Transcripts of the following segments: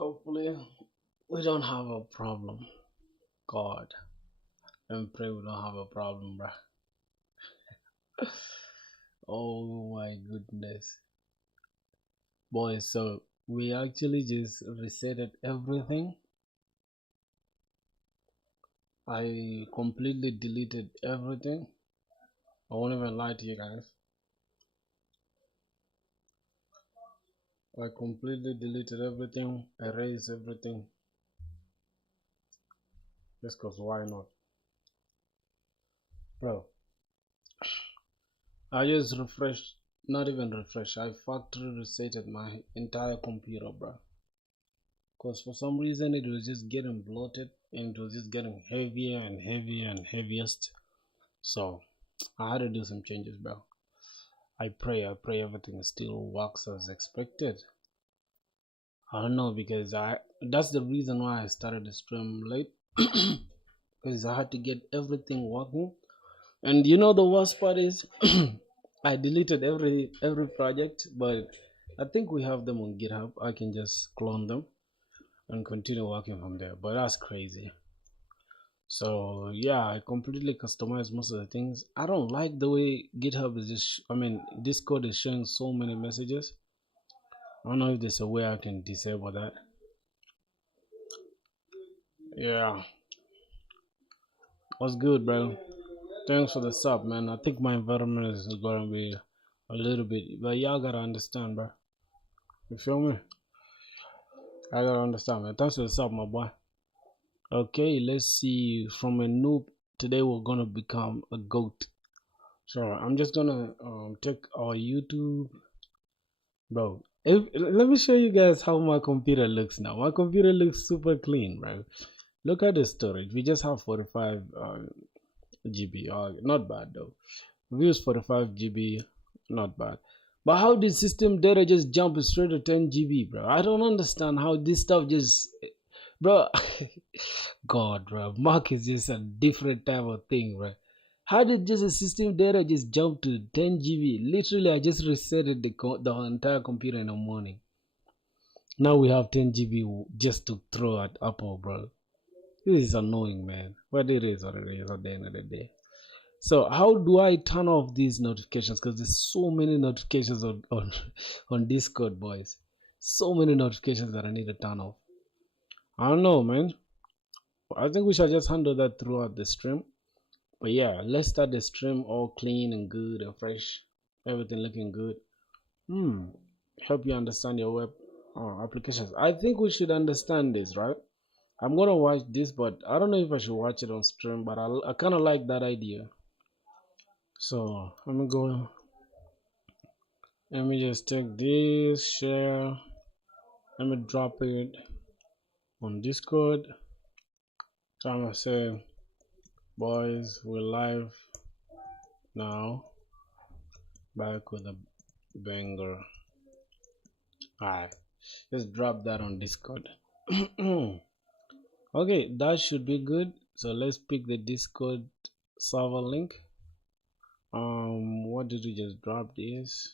Hopefully, we don't have a problem. God, and pray we don't have a problem, bruh. Oh my goodness. Boys, so we actually just resetted everything. I completely deleted everything. I won't even lie to you guys. I completely deleted everything, erased everything. Just cause why not? Bro, I just refreshed, not even refreshed, I factory resetted my entire computer, bro. Cause for some reason it was just getting bloated and it was just getting heavier and heavier and heaviest. So I had to do some changes, bro. I pray everything still works as expected. I don't know because that's the reason why I started the stream late. Because I had to get everything working. And you know the worst part is I deleted every project, but I think we have them on GitHub. I can just clone them and continue working from there. But that's crazy. So yeah, I completely customized most of the things. I don't like the way GitHub is just, Discord is showing so many messages. I don't know if there's a way I can disable that. Yeah, what's good, bro? Thanks for the sub, man. I think my environment is gonna be a little bit, but y'all gotta understand, bro. You feel me? I gotta understand, man. Thanks for the sub, my boy. Okay, let's see. From a noob, today we're gonna become a goat. So I'm just gonna take our YouTube, bro. Let me show you guys how my computer looks now. My computer looks super clean, bro. Look at the storage. We just have 45 GB. Not bad though. We use 45 GB. Not bad. But how did system data just jump straight to 10 GB, bro? I don't understand how this stuff just, bro. God, bro. Mark is just a different type of thing, bro. How did just a system data just jump to 10 GB? Literally, I just resetted the entire computer in the morning. Now we have 10 GB just to throw at Apple, bro. This is annoying, man. But it is what it is at the end of the day. So how do I turn off these notifications? Because there's so many notifications on Discord, boys. So many notifications that I need to turn off. I don't know, man. I think we should just handle that throughout the stream. But yeah, let's start the stream all clean and good and fresh. Everything looking good. Help you understand your web applications. I think we should understand this, right? I'm gonna watch this, but I don't know if I should watch it on stream. But I kind of like that idea. So let me go. Let me just take this, share. Let me drop it on Discord. So I'm gonna say, boys, we're live now. Back with a banger. Alright, let's drop that on Discord. Okay, that should be good. So let's pick the Discord server link. What did we just drop this?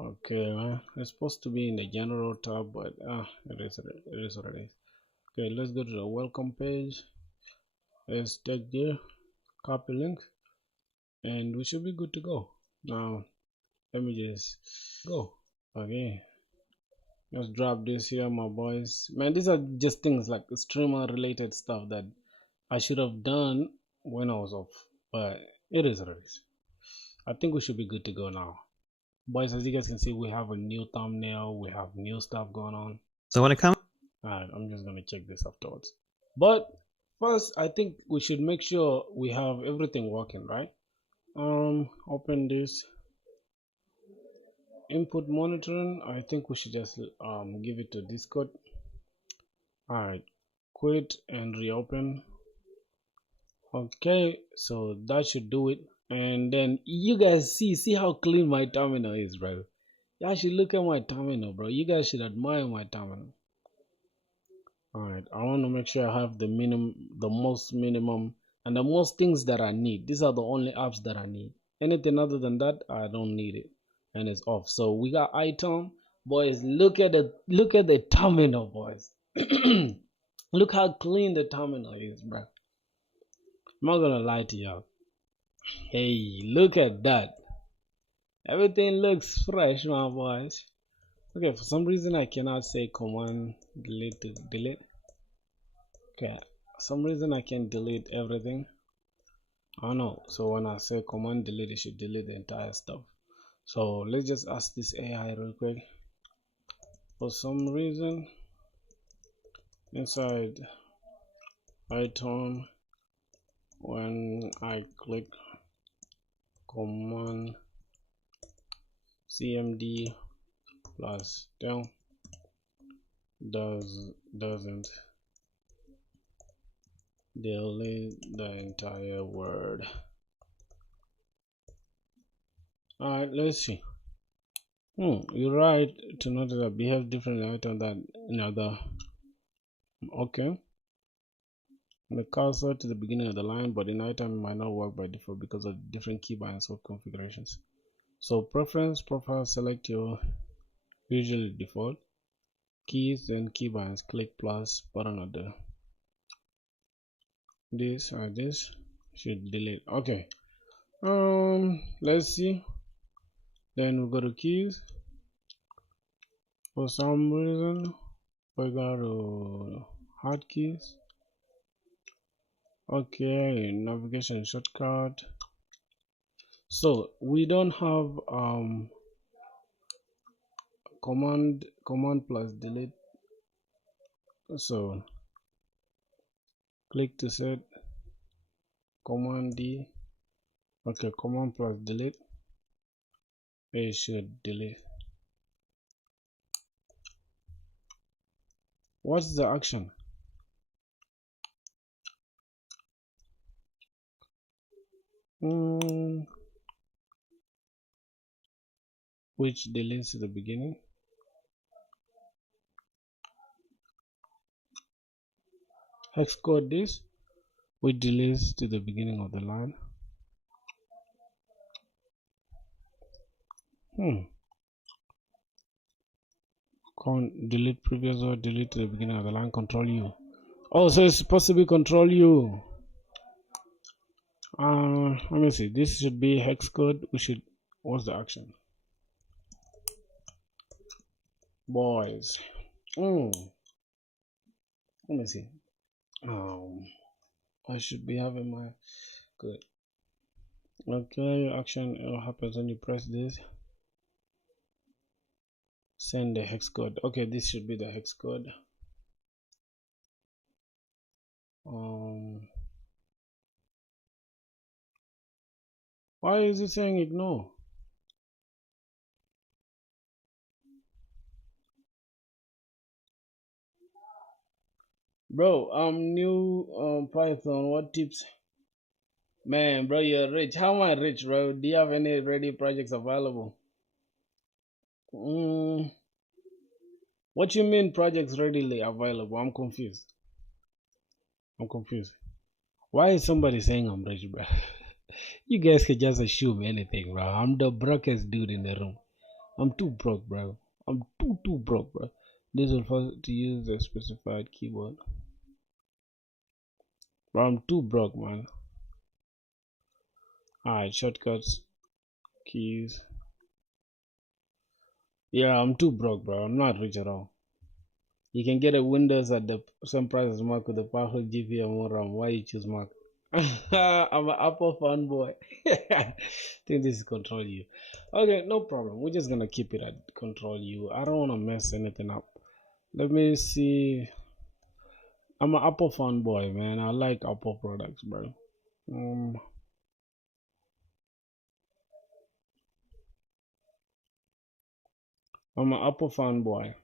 Okay, man. It's supposed to be in the general tab, but it is what it is. Okay, let's go to the welcome page. Let's take there, copy link, and we should be good to go. Now let me just go. Okay, let's drop this here, my boys. Man, these are just things like streamer related stuff that I should have done when I was off, but it is what it is. I think we should be good to go now. Boys, as you guys can see, we have a new thumbnail, we have new stuff going on. So when it comes, alright, I'm just gonna check this afterwards. But first, I think we should make sure we have everything working, right? Open this input monitoring. I think we should just give it to Discord. Alright, quit and reopen. Okay, so that should do it. And then you guys see how clean my terminal is, bro. You should look at my terminal, bro. You guys should admire my terminal. Alright, I want to make sure I have the most minimum and the most things that I need. These are the only apps that I need. Anything other than that, I don't need it. And it's off. So we got item, Boys, look at the terminal, boys. Look how clean the terminal is, bro. I'm not gonna lie to y'all. Hey, look at that. Everything looks fresh, my boys. Okay, for some reason I cannot say command delete to delete. Okay, for some reason I can delete everything. I don't know. So when I say command delete, it should delete the entire stuff. So let's just ask this AI real quick. For some reason, inside item, when I click command cmd plus del doesn't delete the entire word. Alright, let's see. You're right to notice that behave different item than in other. Okay. The cursor to the beginning of the line, but in item might not work by default because of different keybinds or configurations. So preference profile, select your usually default keys, then keybinds, click plus button on the this or this should delete. Okay. Let's see. Then we go to keys. For some reason we go to hotkeys. Okay, navigation shortcut. So we don't have command plus delete. So click to set command D. Okay, command plus delete. It should delete. What's the action? Which deletes the beginning. Hex code this, which deletes to the beginning of the line. Delete previous or delete to the beginning of the line. Control U. Oh, so it's supposed to be control U. Let me see. This should be hex code. We should. What's the action? Boys. Let me see. I should be having my good. Okay, action happens when you press this. Send the hex code. Okay, this should be the hex code. Why is it saying ignore? Bro, I'm new Python. What tips? Man, bro, you're rich. How am I rich, bro? Do you have any ready projects available? What you mean projects readily available? I'm confused. Why is somebody saying I'm rich, bro? You guys can just assume anything, bro. I'm the brokest dude in the room. I'm too broke, bro. I'm too broke, bro. This will force to use the specified keyboard. Bro, I'm too broke, man. Alright, shortcuts, keys. Yeah, I'm too broke, bro. I'm not rich at all. You can get a Windows at the same price as Mac with a powerful GPU and more RAM. Why you choose Mac? I'm an Apple fanboy. I think this is Control U. Okay, no problem. We're just gonna keep it at Control U. I don't wanna mess anything up. Let me see. I'm an Apple fanboy, man. I like Apple products, bro. I'm an Apple fanboy.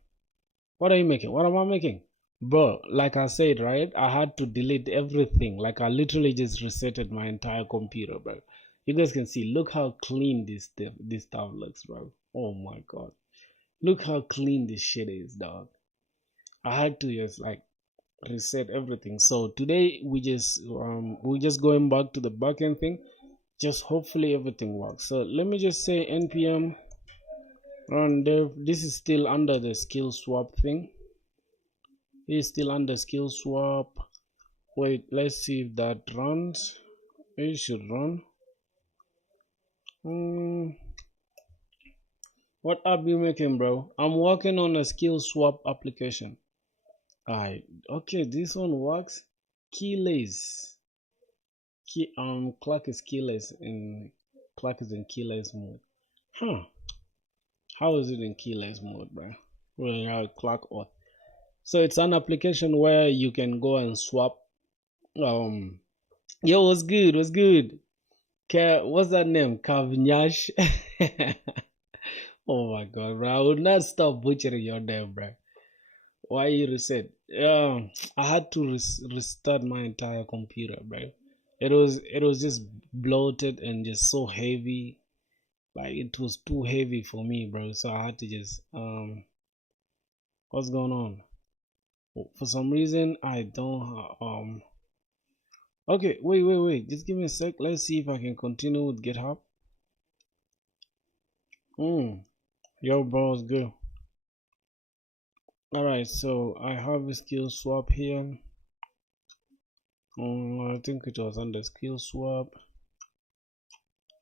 What are you making? What am I making? Bro, like I said, right? I had to delete everything. Like I literally just resetted my entire computer, bro. You guys can see, look how clean this stuff looks, bro. Oh my god. Look how clean this shit is, dog. I had to just like reset everything. So today we just going back to the backend thing. Just hopefully everything works. So let me just say npm And this is still under the skill swap thing. It's still under skill swap. Wait, let's see if that runs. It should run. What app you making, bro? I'm working on a skill swap application. Alright, okay, this one works. Keyless. Clock is keyless in keyless mode. Huh? How is it in keyless mode, bro? When you have clock off. So it's an application where you can go and swap. Yo, what's good? What's good? What's that name? Kavnyash. Oh my god, bro! I would not stop butchering your name, bro. Why you reset? I had to restart my entire computer, bro. It was just bloated and just so heavy. Like it was too heavy for me, bro. So I had to just what's going on? For some reason I don't okay, wait. Just give me a sec. Let's see if I can continue with GitHub. Yo, bro, it's good. Alright, so I have a skill swap here. I think it was under skill swap.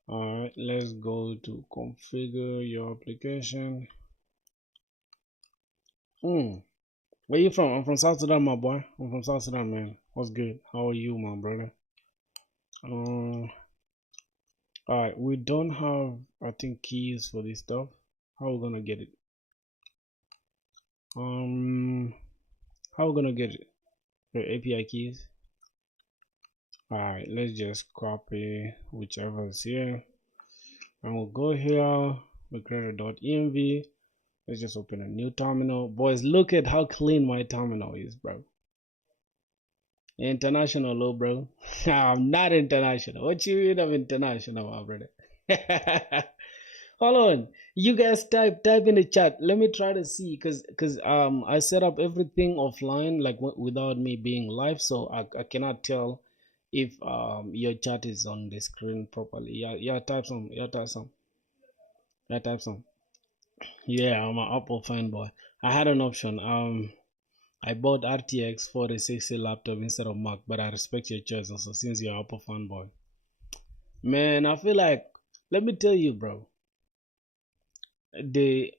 Alright, let's go to configure your application. Where you from? I'm from South Sudan, my boy. I'm from South Sudan, man. What's good? How are you, my brother? Alright, we don't have, I think, keys for this stuff. How are we gonna get it? How are we gonna get it? The API keys. Alright, let's just copy whichever is here. And we'll go here, we create a .env. Let's just open a new terminal. Boys, look at how clean my terminal is, bro. International, low, bro. I'm not international. What you mean I'm international, my brother? Hold on. You guys type in the chat. Let me try to see, cause I set up everything offline, like without me being live, so I cannot tell if your chat is on the screen properly. Yeah, type some. Yeah, type some. Yeah, I'm an Apple fanboy. I had an option. I bought RTX 4060 laptop instead of Mac, but I respect your choice also since you're an Apple fanboy. Man, I feel like, let me tell you, bro. The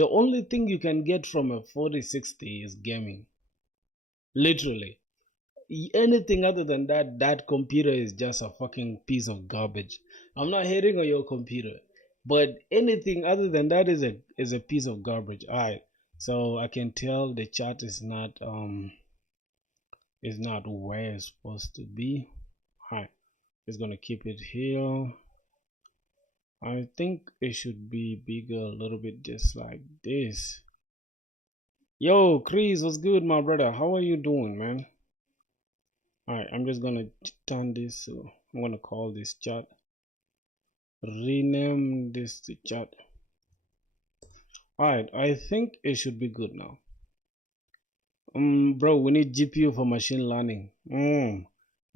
only thing you can get from a 4060 is gaming. Literally. Anything other than that computer is just a fucking piece of garbage. I'm not hating on your computer, but anything other than that is a piece of garbage. Alright, so I can tell the chat is not where it's supposed to be. Alright, just gonna keep it here. I think it should be bigger a little bit, just like this. Yo, Chris, what's good, my brother? How are you doing, man? Alright, I'm just gonna turn this, so I'm gonna call this chat, rename this to chat. Alright, I think it should be good now. Bro, we need GPU for machine learning.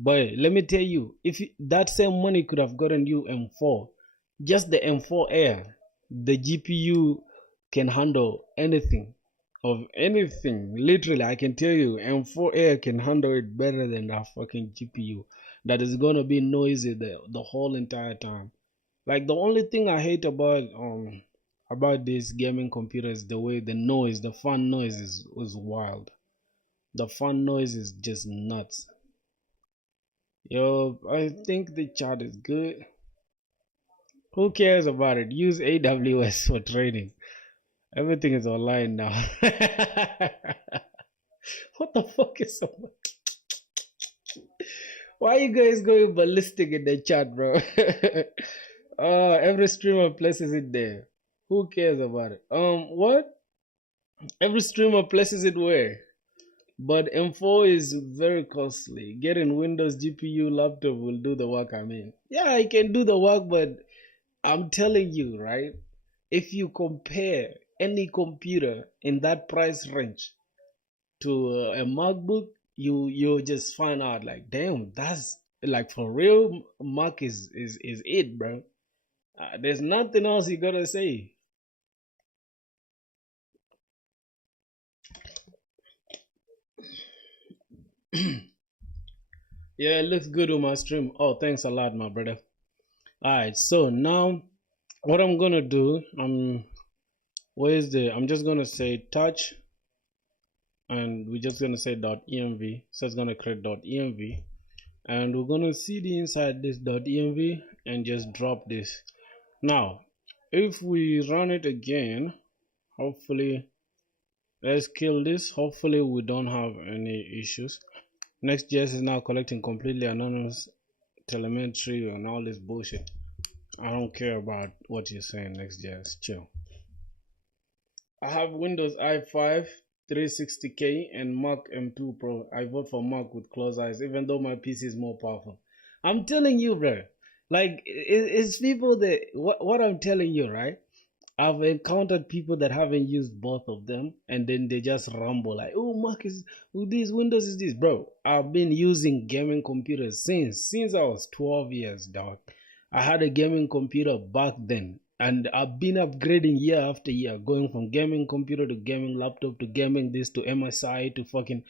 But let me tell you, if that same money could have gotten you M4, just the M4 Air, the GPU can handle anything. Of anything, literally, I can tell you, M4 Air can handle it better than that fucking GPU. That is gonna be noisy the whole entire time. Like the only thing I hate about this gaming computer is the way the fan noise is wild. The fan noise is just nuts. Yo, I think the chat is good. Who cares about it? Use AWS for trading. Everything is online now. What the fuck is so much? Why are you guys going ballistic in the chat, bro? Every streamer places it there. Who cares about it? What? Every streamer places it where? But M4 is very costly. Getting Windows GPU laptop will do the work, I mean. Yeah, I can do the work, but I'm telling you, right? If you compare any computer in that price range to a MacBook, you just find out like, damn, that's like for real. Mac is it, bro. There's nothing else you gotta say. Yeah, it looks good on my stream. Oh, thanks a lot, my brother. All right, so now what I'm gonna do, I'm just gonna say touch, and we're just gonna say .env. So it's gonna create .env, and we're gonna cd inside this .env and just drop this. Now, if we run it again, hopefully, let's kill this. Hopefully, we don't have any issues. Next.js is now collecting completely anonymous telemetry and all this bullshit. I don't care about what you're saying. Next.js, chill. I have Windows i5 360K and Mac M2 Pro. I vote for Mac with closed eyes, even though my PC is more powerful. I'm telling you, bro. Like, it's people that what I'm telling you, right? I've encountered people that haven't used both of them, and then they just rumble like, "Oh, Mac is this, Windows is this, bro." I've been using gaming computers since I was 12 years, dog. I had a gaming computer back then, and I've been upgrading year after year, going from gaming computer to gaming laptop to gaming this to MSI to fucking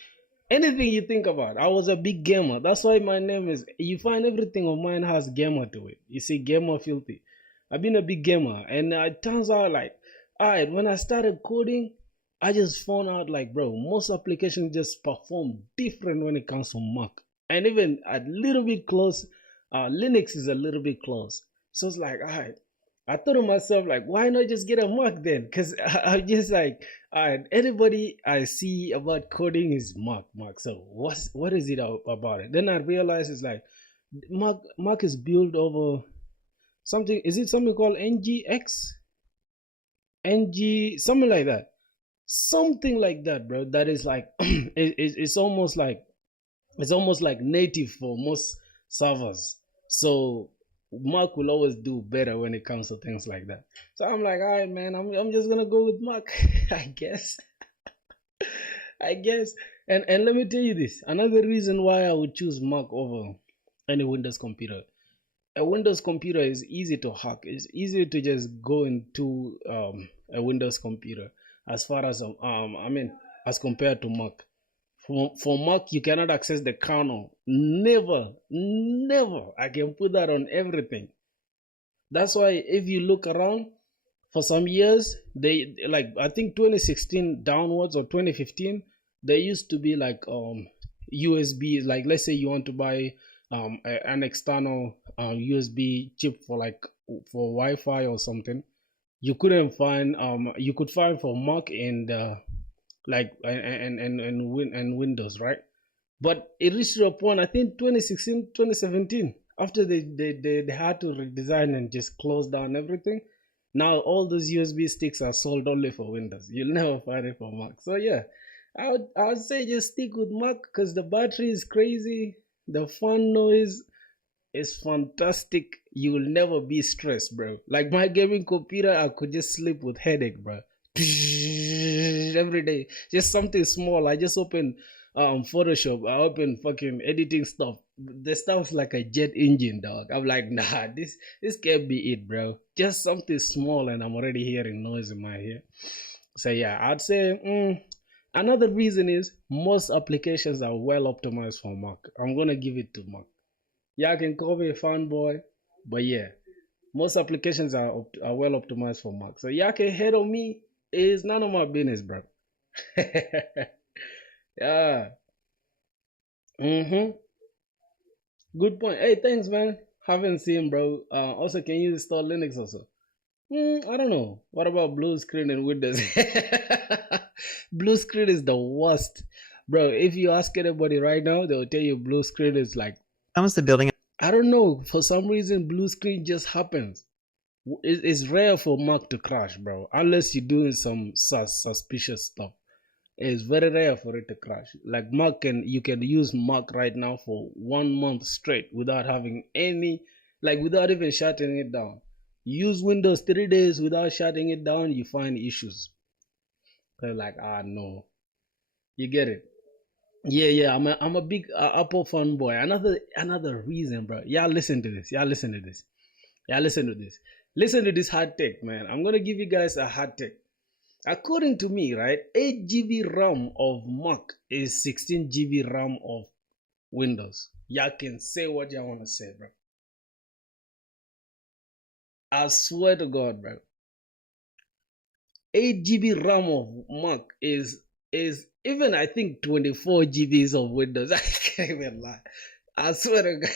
anything you think about. I was a big gamer. That's why my name is. You find everything of mine has gamer to it. You see, gamer filthy. I've been a big gamer, and it turns out like, alright, when I started coding, I just found out like, bro, most applications just perform different when it comes to Mac, and even a little bit close. Linux is a little bit close, so it's like, alright. I thought to myself like, why not just get a Mac then? Because I'm just like, anybody I see about coding is Mac. So what is it about it? Then I realized it's like, Mac is built over something. Is it something called NGX? NG something like that. Something like that, bro. That is like it's almost like native for most servers. So Mac will always do better when it comes to things like that. So I'm like, all right, man, I'm just gonna go with Mac, I guess. I guess. And let me tell you this. Another reason why I would choose Mac over any Windows computer. A Windows computer is easy to hack. It's easy to just go into a Windows computer as far as as compared to Mac. For Mac, you cannot access the kernel. Never. I can put that on everything. That's why if you look around, for some years, they like I think 2016 downwards or 2015, there used to be like USB. Like let's say you want to buy an external USB chip for Wi-Fi or something. You couldn't find you could find for Mac and and Windows, right? But it reached a point, I think 2016, 2017, after they had to redesign and just close down everything. Now all those USB sticks are sold only for Windows. You'll never find it for Mac. So yeah, I would say just stick with Mac because the battery is crazy, the fan noise is fantastic. You will never be stressed, bro. Like my gaming computer, I could just sleep with headache, bro. Every day, just something small. I just open Photoshop. I open fucking editing stuff. The stuff's like a jet engine, dog. I'm like, nah, this can't be it, bro. Just something small, and I'm already hearing noise in my ear. So yeah, I'd say another reason is most applications are well optimized for Mac. I'm gonna give it to Mac. Yeah, I can call me a fanboy, but yeah, most applications are well optimized for Mac. So yeah, can hate on me is none of my business, bro. Yeah. Mm-hmm. Good point. Hey, thanks, man. Haven't seen, bro. Also, can you install Linux also? I don't know. What about blue screen and Windows? Blue screen is the worst, bro. If you ask anybody right now, they'll tell you blue screen is like. Comes to building. I don't know. For some reason, blue screen just happens. It's rare for Mac to crash, bro. Unless you're doing some suspicious stuff. It's very rare for it to crash. Like you can use Mac right now for 1 month straight without having any, like without even shutting it down. Use Windows 3 days without shutting it down, you find issues. They're like, no, you get it. Yeah. I'm a big Apple fanboy. Another reason, bro. Listen to this. Listen to this. Listen to this. Listen to this hard take, man. I'm gonna give you guys a hard take. According to me, right, 8 GB RAM of Mac is 16 GB RAM of Windows. Y'all can say what y'all want to say, bro. I swear to God, bro. 8 GB RAM of Mac is even I think 24 GBs of Windows. I can't even lie. I swear to God.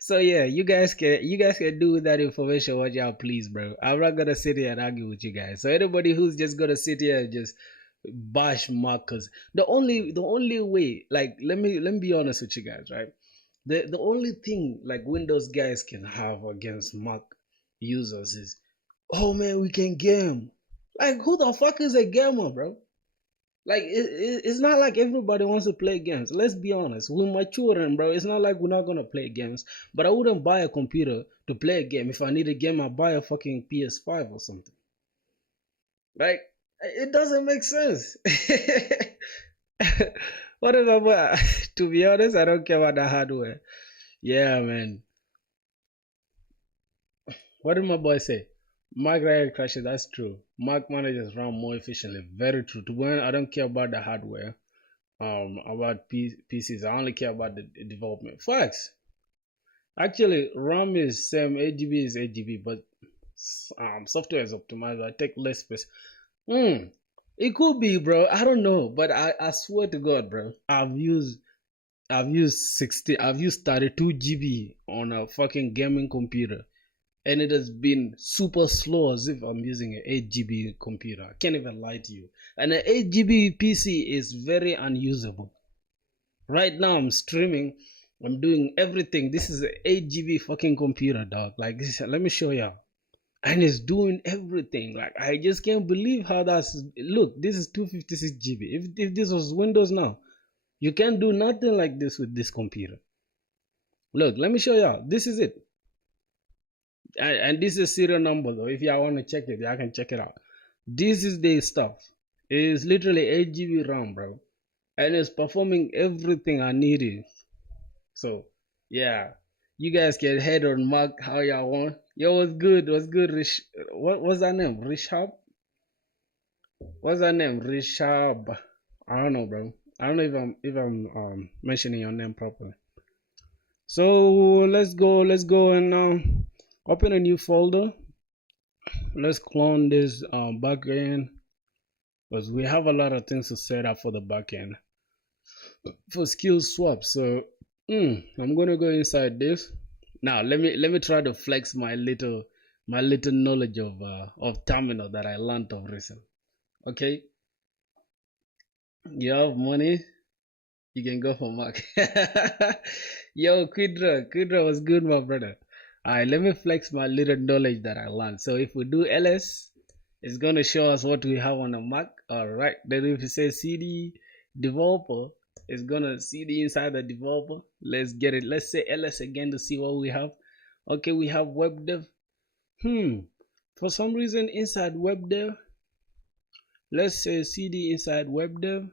So yeah, you guys can do with that information what y'all please, bro. I'm not gonna sit here and argue with you guys. So anybody who's just gonna sit here and just bash Mac, cause the only way, like let me be honest with you guys, right? The only thing like Windows guys can have against Mac users is, oh man, we can game. Like who the fuck is a gamer, bro? Like it's not like everybody wants to play games. Let's be honest. We're maturing, bro. It's not like we're not gonna play games. But I wouldn't buy a computer to play a game. If I need a game, I buy a fucking PS5 or something. Like it doesn't make sense. Whatever. To be honest, I don't care about the hardware. Yeah, man. What did my boy say? Mac rarely crashes. That's true. Mac manages RAM more efficiently. Very true. To be honest, I don't care about the hardware. About PCs, I only care about the development. Facts. Actually, RAM is same. 8 GB is 8 GB, but software is optimized. I take less space. It could be, bro. I don't know, but I swear to God, bro. I've used 32 GB on a fucking gaming computer, and it has been super slow as if I'm using an 8 GB computer. I can't even lie to you. And an 8 GB PC is very unusable. Right now I'm streaming, I'm doing everything. This is an 8 GB fucking computer, dog. Like this, let me show you. And it's doing everything. Like I just can't believe how that's. Look, this is 256 GB. If this was Windows now, you can't do nothing like this with this computer. Look, let me show you. This is it. And this is serial number though. If y'all want to check it, y'all can check it out. This is the stuff. It is literally 8 GB RAM, bro, and it's performing everything I needed. So yeah, you guys can head on Mac how y'all want. Yo, what's good? What's good? What's that name? Rishab? What's that name? Rishab? I don't know, bro. I don't know if I'm mentioning your name properly. So let's go and open a new folder. Let's clone this backend, because we have a lot of things to set up for the backend for skill swap. So I'm gonna go inside this. Now let me try to flex my little knowledge of terminal that I learned of recent. Okay, you have money, you can go for Mac. Yo, Quidra was good, my brother. Alright, let me flex my little knowledge that I learned. So if we do ls, it's gonna show us what we have on the Mac. Alright, then if you say cd developer, it's gonna cd inside the developer. Let's get it. Let's say ls again to see what we have. Okay, we have web dev. For some reason inside web dev, let's say cd inside web dev,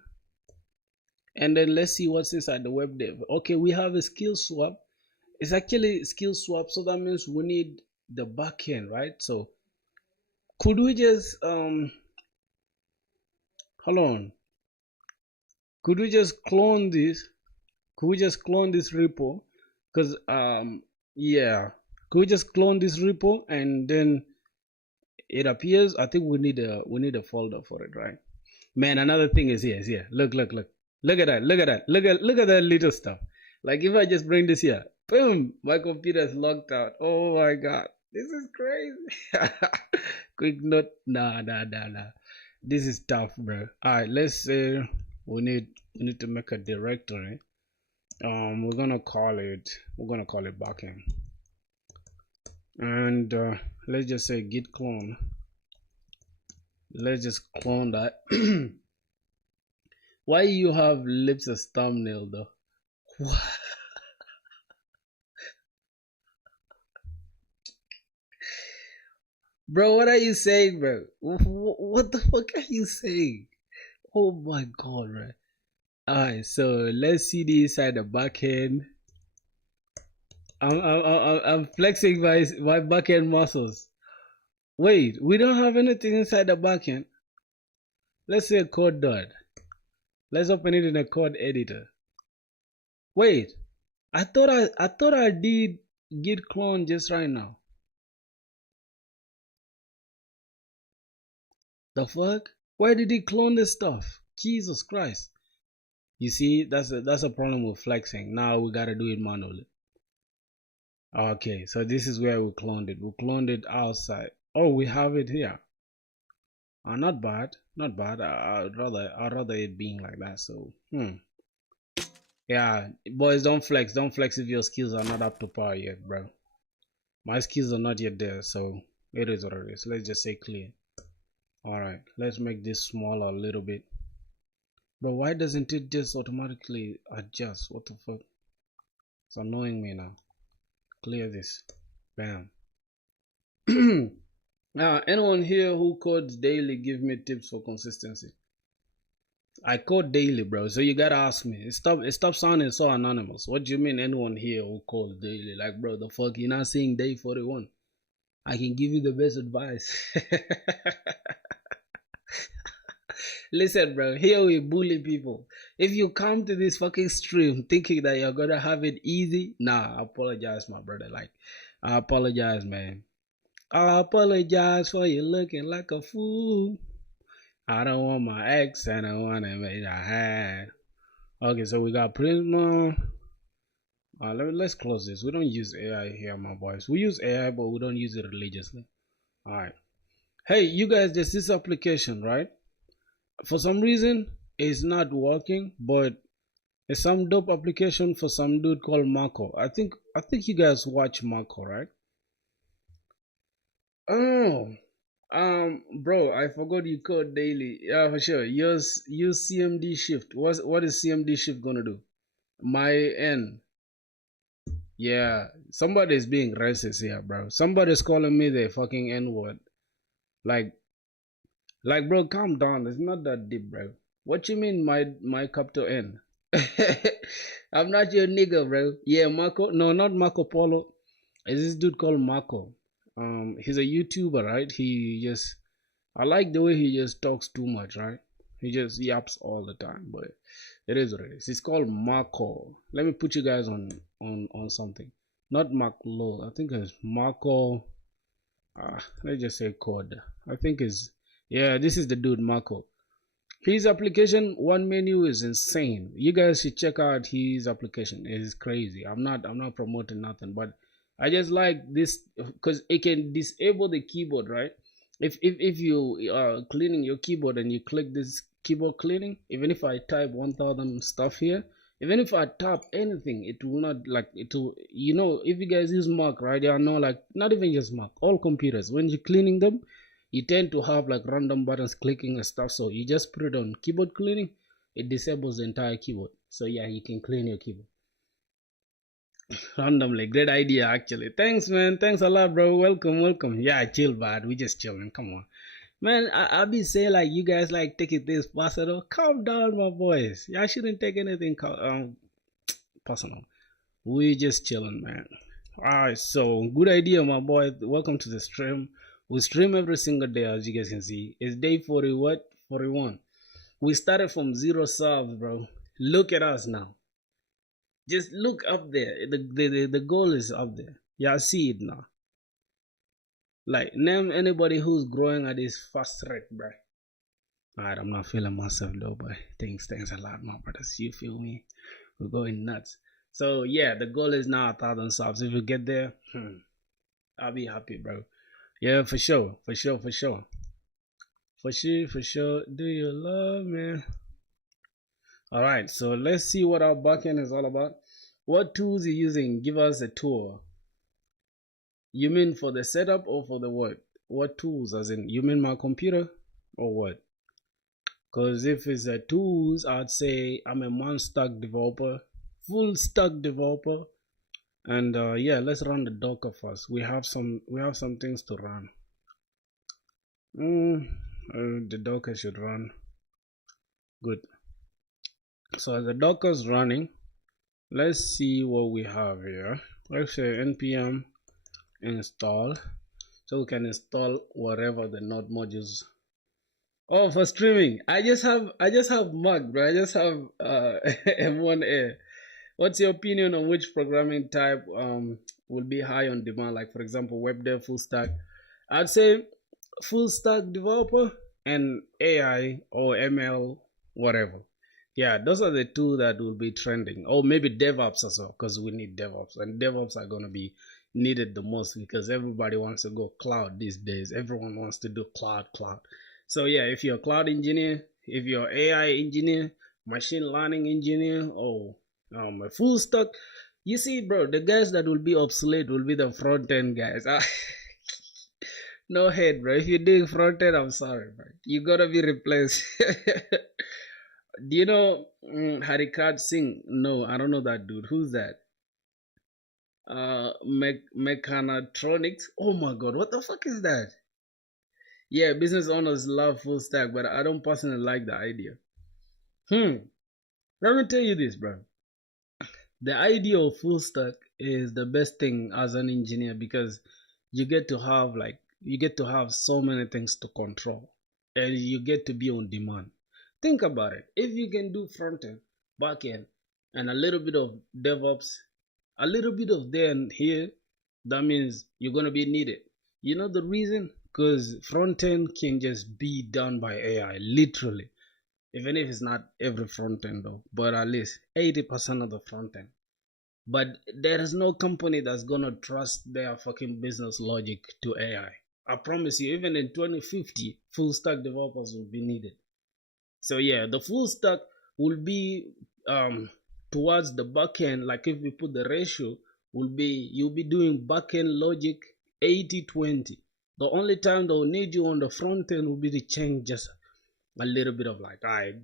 and then let's see what's inside the web dev. Okay, we have a skill swap. It's actually skill swap, so that means we need the backend, right? So could we just hold on, could we just clone this? Could we just clone this repo? Because yeah, could we just clone this repo and then it appears? I think we need a folder for it, right? Man, another thing is here. Look at that. Look at that little stuff. Like if I just bring this here, boom, my computer is locked out. Oh my god, this is crazy. Quick note, nah. This is tough, bro. Alright, let's say we need to make a directory. We're gonna call it backend, and let's just say git clone. Let's just clone that. Why you have lips as thumbnail though? What? Bro, what are you saying, bro? What the fuck are you saying? Oh my god, bro. Alright, so let's see the inside the backend. I'm flexing my backend muscles. Wait, we don't have anything inside the backend. Let's say code dot. Let's open it in a code editor. Wait, I thought I did git clone just right now. The fuck? Why did he clone this stuff? Jesus Christ. You see, that's a problem with flexing. Now we gotta do it manually. Okay, so this is where we cloned it. We cloned it outside. Oh, we have it here. Not bad, not bad. I'd rather it being like that. So, yeah, boys, don't flex if your skills are not up to par yet, bro. My skills are not yet there, so it is what it is. Let's just say clear. All right, let's make this smaller a little bit. But why doesn't it just automatically adjust? What the fuck? It's annoying me now. Clear this. Bam. Anyone here who codes daily, give me tips for consistency. I code daily, bro, so you gotta ask me. Stop sounding so anonymous. What do you mean anyone here who codes daily? Like, bro, the fuck, you're not saying day 41. I can give you the best advice. Listen, bro, here we bully people. If you come to this fucking stream thinking that you're gonna have it easy, nah, I apologize, my brother. Like, I apologize, man. I apologize for you looking like a fool. I don't want my ex and I want to make a hand. Okay, so we got Prisma. Let's close this. We don't use AI here, my boys. We use AI, but we don't use it religiously. Alright. Hey, you guys, there's this application, right? For some reason, it's not working, but it's some dope application for some dude called Marco. I think you guys watch Marco, right? Oh, bro, I forgot you code daily. Yeah, for sure. Use CMD shift. What is CMD shift gonna do? My N. Yeah, somebody's being racist here, bro. Somebody's calling me the fucking N word. Like, bro, calm down. It's not that deep, bro. What you mean, my capital N? I'm not your nigga, bro. Yeah, Marco. No, not Marco Polo. It's this dude called Marco. He's a YouTuber, right? I like the way he just talks too much, right? He just yaps all the time, but it is what it is. It's called Marco. Let me put you guys on something. Not Marco. I think it's Marco. Let's just say code. I think is yeah. This is the dude Marco. His application one menu is insane. You guys should check out his application. It is crazy. I'm not promoting nothing, but I just like this because it can disable the keyboard, right? If you are cleaning your keyboard and you click this keyboard cleaning, even if I type 1000 stuff here, even if I tap anything, it will not like it will. You know, if you guys use Mac, right? You know, like not even just Mac, all computers. When you're cleaning them, you tend to have like random buttons clicking and stuff. So you just put it on keyboard cleaning, it disables the entire keyboard. So yeah, you can clean your keyboard randomly. Great idea, actually. Thanks, man. Thanks a lot, bro. Welcome. Yeah, chill, bad. We just chilling. Come on, man. I be saying like you guys like take it this personal. Calm down, my boys. Y'all shouldn't take anything personal. We just chilling, man. Alright, so good idea, my boy. Welcome to the stream. We stream every single day, as you guys can see. It's day 40, what? 41. We started from 0 subs, bro. Look at us now. Just look up there. The goal is up there. Y'all see it now. Like, name anybody who's growing at this fast rate, bro. Alright, I'm not feeling myself though, but thanks a lot, my brothers. You feel me? We're going nuts. So yeah, the goal is now 1,000 subs. If we get there, I'll be happy, bro. Yeah, for sure. For sure. Do you love me? Alright, so let's see what our backend is all about. What tools you using? Give us a tour. You mean for the setup or for the what? What tools? As in, you mean my computer or what? Because if it's a tools, I'd say I'm a full stack developer. And yeah, let's run the Docker first. We have some things to run. The Docker should run. Good. So the Docker's running. Let's see what we have here. Let's say npm install, so we can install whatever the node modules. Oh, for streaming, I just have Mac, bro. I just have M1A. What's your opinion on which programming type will be high on demand? Like for example, web dev, full stack. I'd say full stack developer and AI or ML, whatever. Yeah, those are the two that will be trending. Or maybe DevOps as well, because we need DevOps, and DevOps are gonna be needed the most because everybody wants to go cloud these days. Everyone wants to do cloud. So yeah, if you're a cloud engineer, if you're AI engineer, machine learning engineer, or a full stack, you see, bro, the guys that will be obsolete will be the front end guys. No head, bro. If you're doing front end, I'm sorry, bro. You gotta be replaced. Do you know Harikat Singh? No, I don't know that dude. Who's that? Mechanatronics. Oh my god, what the fuck is that? Yeah, business owners love full stack, but I don't personally like the idea. Let me tell you this, bro. The idea of full stack is the best thing as an engineer because you get to have so many things to control and you get to be on demand. Think about it. If you can do front end, back end, and a little bit of DevOps, a little bit of there and here, that means you're gonna be needed. You know the reason? Because front end can just be done by AI, literally. Even if it's not every front end though, but at least 80% of the front end. But there is no company that's gonna trust their fucking business logic to AI. I promise you, even in 2050, full stack developers will be needed. So yeah, the full stack will be towards the back end. Like if we put the ratio, will be you'll be doing back end logic 80-20. The only time they'll need you on the front end will be to change just a little bit of like, I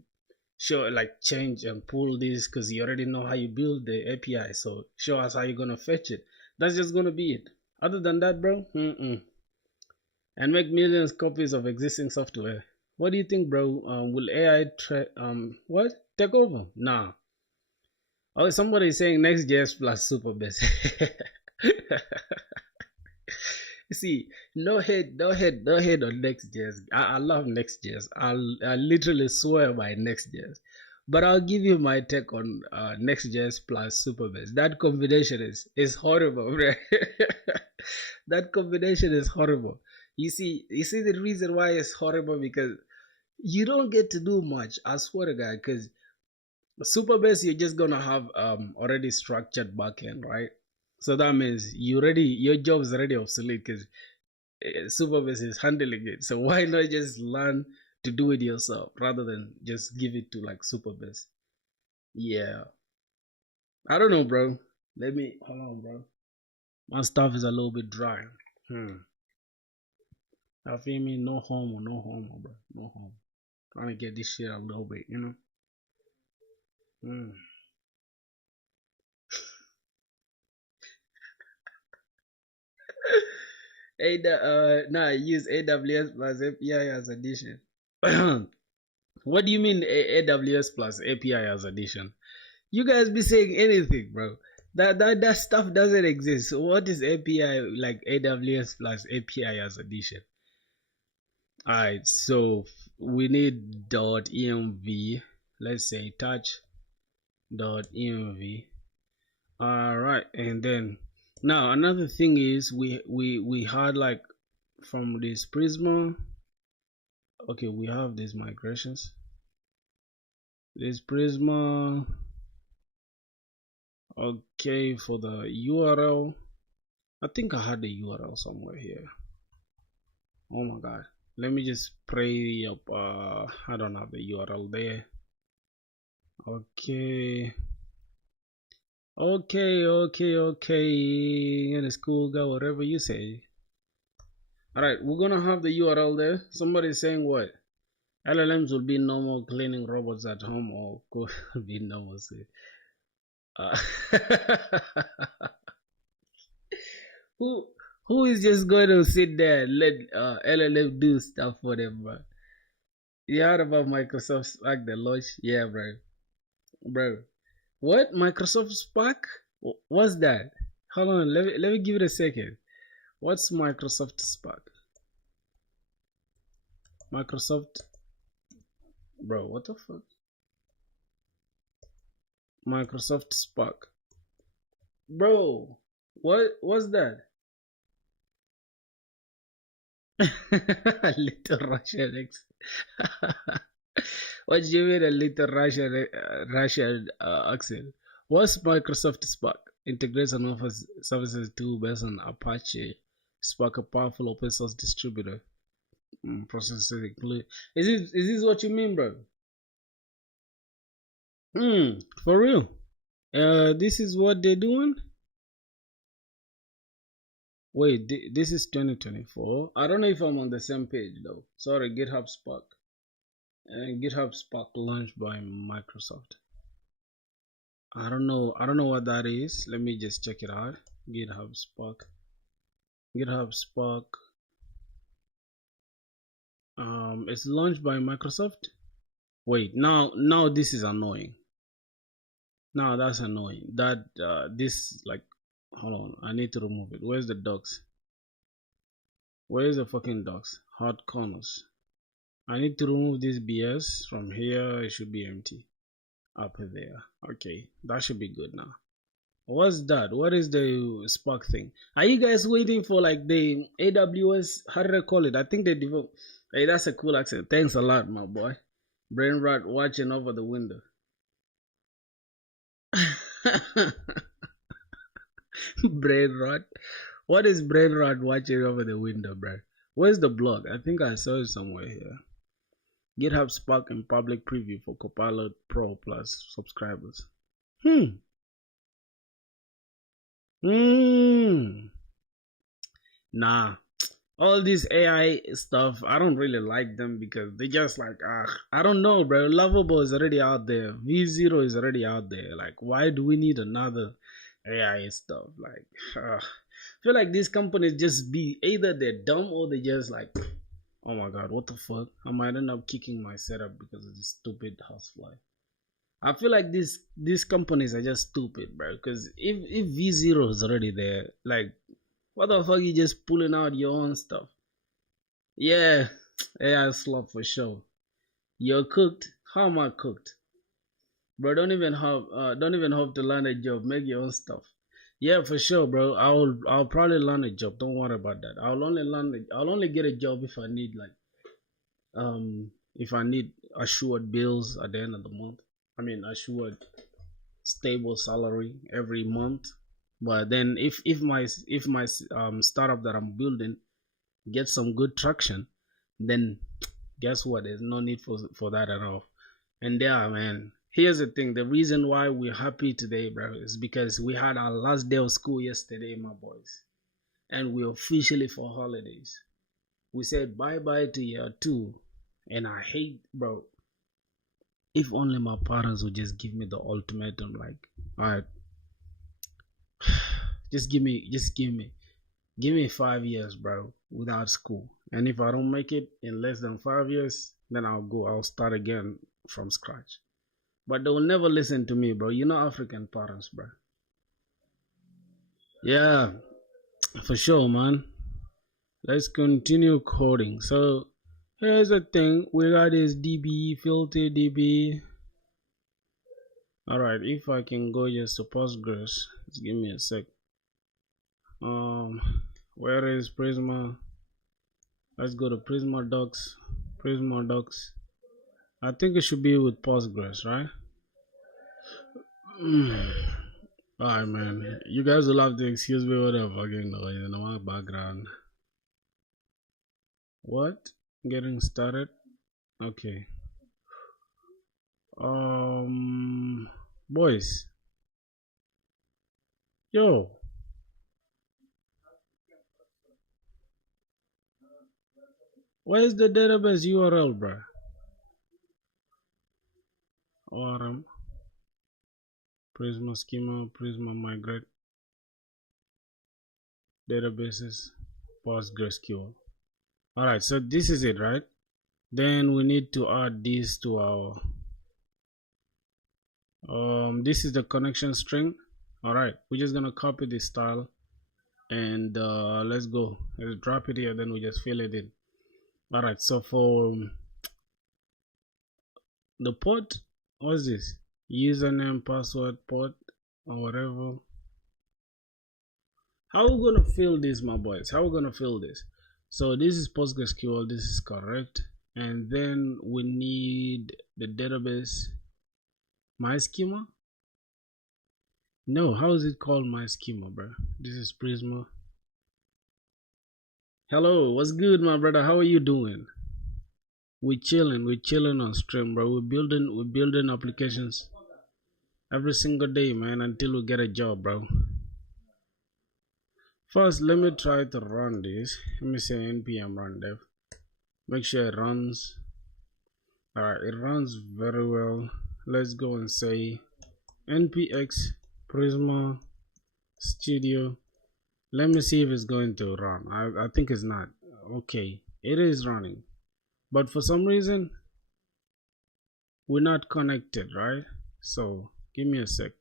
show like change and pull this because you already know how you build the API. So show us how you're gonna fetch it. That's just gonna be it. Other than that, bro, and make millions copies of existing software. What do you think, bro? Will AI what take over? Nah. Oh, somebody is saying Next.js plus Superbase. See, no head on Next.js. I love Next.js. I literally swear by Next.js. But I'll give you my take on Next.js plus Superbase. That combination is horrible, right? That combination is horrible. You see the reason why it's horrible because you don't get to do much. I swear to God, because Superbase you're just gonna have already structured backend, right? So that means your job is already obsolete because Superbase is handling it. So why not just learn to do it yourself rather than just give it to like Superbase? Yeah, I don't know, bro. Let me hold on, bro. My stuff is a little bit dry. I feel me? No homo, bro. No homo. Trying to get this shit a little bit, you know. Hmm. Nah, I use AWS plus API as addition. What do you mean AWS plus API as addition? You guys be saying anything, bro. That stuff doesn't exist. So what is API like AWS plus API as addition? Alright, so we need .env. Let's say touch.env. Alright, and then now another thing is we had like from this Prisma. Okay, we have these migrations. This Prisma. Okay, for the URL, I think I had the URL somewhere here. Oh my god, let me just pray up. I don't have the URL there. Okay, and it's cool, go whatever you say. All right, we're gonna have the URL there. Somebody's saying what? LLMs will be normal cleaning robots at home, or could be normal. Say. Uh, who who is just going to sit there and let LLM do stuff for them, bro? You heard about Microsoft Spark the launch? Yeah, bro. What Microsoft Spark? What's that? Hold on, let me give it a second. What's Microsoft Spark? Microsoft, bro. What the fuck? Microsoft Spark. Bro, what's that? Little Russian X. What do you mean a little Russian accent? What's Microsoft Spark? Integrates and offers services to based on Apache Spark, a powerful open source distributor. Processes include. Is this what you mean, bro? For real. This is what they're doing. Wait, this is 2024. I don't know if I'm on the same page though. Sorry, GitHub Spark. GitHub Spark launched by Microsoft. I don't know. I don't know what that is. Let me just check it out. GitHub Spark. GitHub Spark. It's launched by Microsoft. Wait, now this is annoying. Now that's annoying. That this like, hold on. I need to remove it. Where's the docs? Where's the fucking docs? Hot corners. I need to remove this BS from here. It should be empty. Up there. Okay, that should be good now. What's that? What is the Spark thing? Are you guys waiting for like the AWS? How do they call it? I think they develop. Hey, that's a cool accent. Thanks a lot, my boy. Brain rot watching over the window. Brain rot. What is brain rot watching over the window, bro? Where's the blog? I think I saw it somewhere here. GitHub Spark in public preview for Copilot Pro Plus subscribers. Nah. All this AI stuff, I don't really like them because they just like, I don't know, bro. Lovable is already out there. V0 is already out there. Like, why do we need another AI stuff? Like, I feel like these companies just be either they're dumb or they just like, oh my god, what the fuck? I might end up kicking my setup because of this stupid housefly. I feel like these companies are just stupid, bro. Because if V0 is already there, like, what the fuck you just pulling out your own stuff? Yeah, AI slop for sure. You're cooked. How am I cooked? Bro, don't even hope to land a job. Make your own stuff. Yeah, for sure, bro. I'll probably land a job. Don't worry about that. I'll only get a job if I need assured bills at the end of the month. I mean assured stable salary every month. But then if my startup that I'm building gets some good traction, then guess what? There's no need for that at all. And yeah, man. Here's the thing. The reason why we're happy today, bro, is because we had our last day of school yesterday, my boys. And we're officially for holidays. We said bye-bye to year 2. And I hate, bro. If only my parents would just give me the ultimatum, like, alright, just give me 5 years, bro, without school. And if I don't make it in less than 5 years, then I'll start again from scratch. But they will never listen to me, bro. You know African parents, bro. Yeah, for sure, man. Let's continue coding. So here's the thing. We got this DB filter DB. Alright, if I can go just to Postgres, just give me a sec. Where is Prisma? Let's go to Prisma Docs. Prisma Docs. I think it should be with Postgres, right? Alright, man. You guys will have to excuse me what I'm fucking noise in my background. What? Getting started? Okay. Boys. Yo. Where's the database URL, bro? ORM. Prisma schema, Prisma migrate. Databases, PostgreSQL. Alright, so this is it, right? Then we need to add this to our this is the connection string. Alright, we're just gonna copy this style and let's go. Let's drop it here, then we just fill it in. Alright, so for the port, what's this? username, password, port, or whatever. How are we gonna fill this, my boys? How are we gonna fill this? So this is PostgreSQL, this is correct, and then we need the database MySchema. No, how is it called MySchema, bro? This is Prisma. Hello, what's good, my brother? How are you doing? We're chilling on stream, bro. We're building applications every single day, man, until we get a job, bro. First, let me try to run this. Let me say npm run dev. Make sure it runs. Alright, it runs very well. Let's go and say npx prisma studio. Let me see if it's going to run. I think it's not. Okay, it is running, but for some reason we're not connected, right? So give me a sec.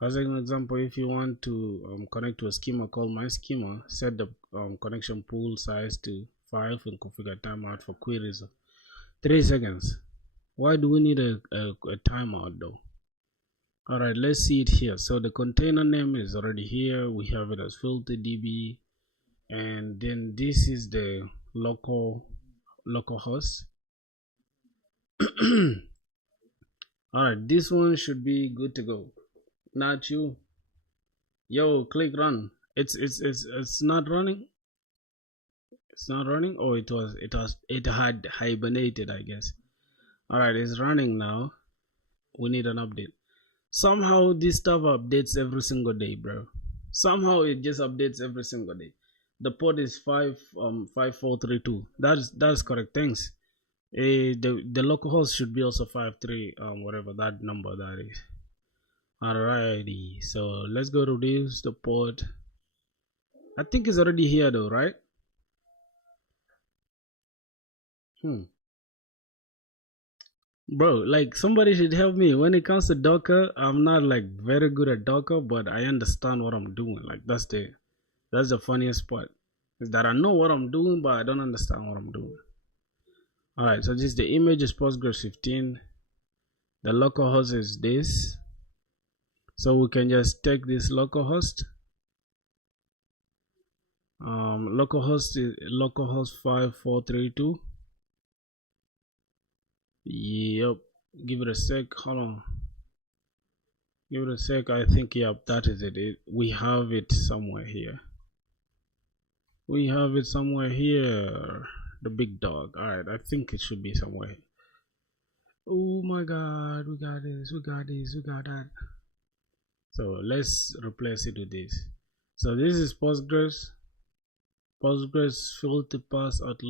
As an example, if you want to connect to a schema called MySchema, set the connection pool size to 5 and configure timeout for queries of 3 seconds. Why do we need a timeout though? Alright, let's see it here. So the container name is already here. We have it as filterdb, and then this is the local host. Alright, this one should be good to go. Not you. Yo, click run. It's not running. It's not running. Oh, it had hibernated, I guess. Alright, it's running now. We need an update. Somehow this stuff updates every single day, bro. Somehow it just updates every single day. The port is 5432. That's correct. Thanks. The localhost should be also 53 whatever that number that is. Alrighty, so let's go to this, the port. I think it's already here though, right? Bro, like somebody should help me when it comes to Docker. I'm not like very good at Docker, but I understand what I'm doing. Like that's the funniest part, is that I know what I'm doing, but I don't understand what I'm doing. Alright, so this the image is Postgres 15. The localhost is this. So we can just take this localhost. Localhost is localhost 5432. Yep. Give it a sec. Hold on. Give it a sec. I think yep, that is it. We have it somewhere here. We have it somewhere here. The big dog. Alright, I think it should be somewhere. Oh my god, we got this, we got this, we got that. So let's replace it with this. So this is Postgres filter pass at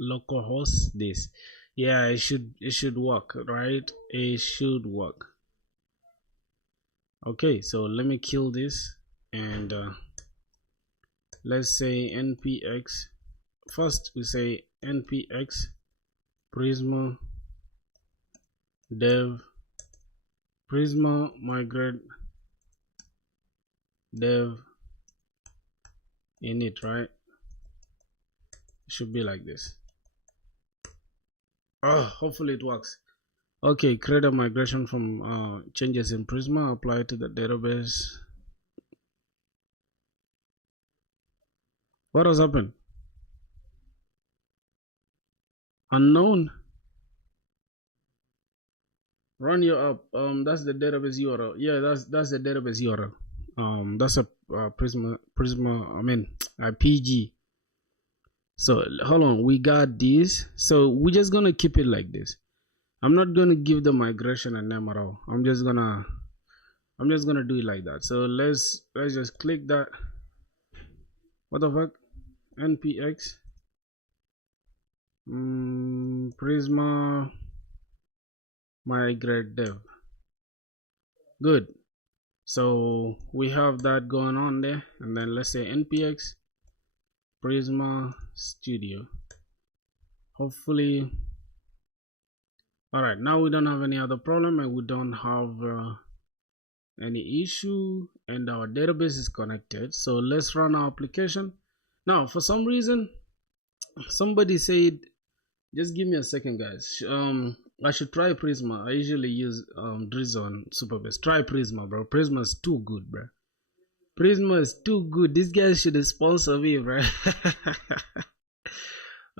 localhost this. Yeah, it should work, right? It should work. Okay, so let me kill this and let's say npx. First we say npx prisma dev prisma migrate dev init, right? It should be like this. Oh, hopefully it works. Okay, create a migration from changes in Prisma, apply to the database. What has happened? Unknown. Run your app. That's the database URL. Yeah, that's the database URL. That's a Prisma. I mean, a PG. So hold on, we got this. So we're just gonna keep it like this. I'm not gonna give the migration a name at all. I'm just gonna do it like that. So let's just click that. What the fuck? npx prisma migrate dev. Good. So we have that going on there, and then let's say npx prisma studio. Hopefully. All right, now we don't have any other problem, and we don't have any issue, and our database is connected. So let's run our application. Now for some reason somebody said, just give me a second guys, I should try Prisma. I usually use Drizzle on Superbase. Try Prisma, bro. Prisma is too good, bro. Prisma is too good. This guy should sponsor me, bro.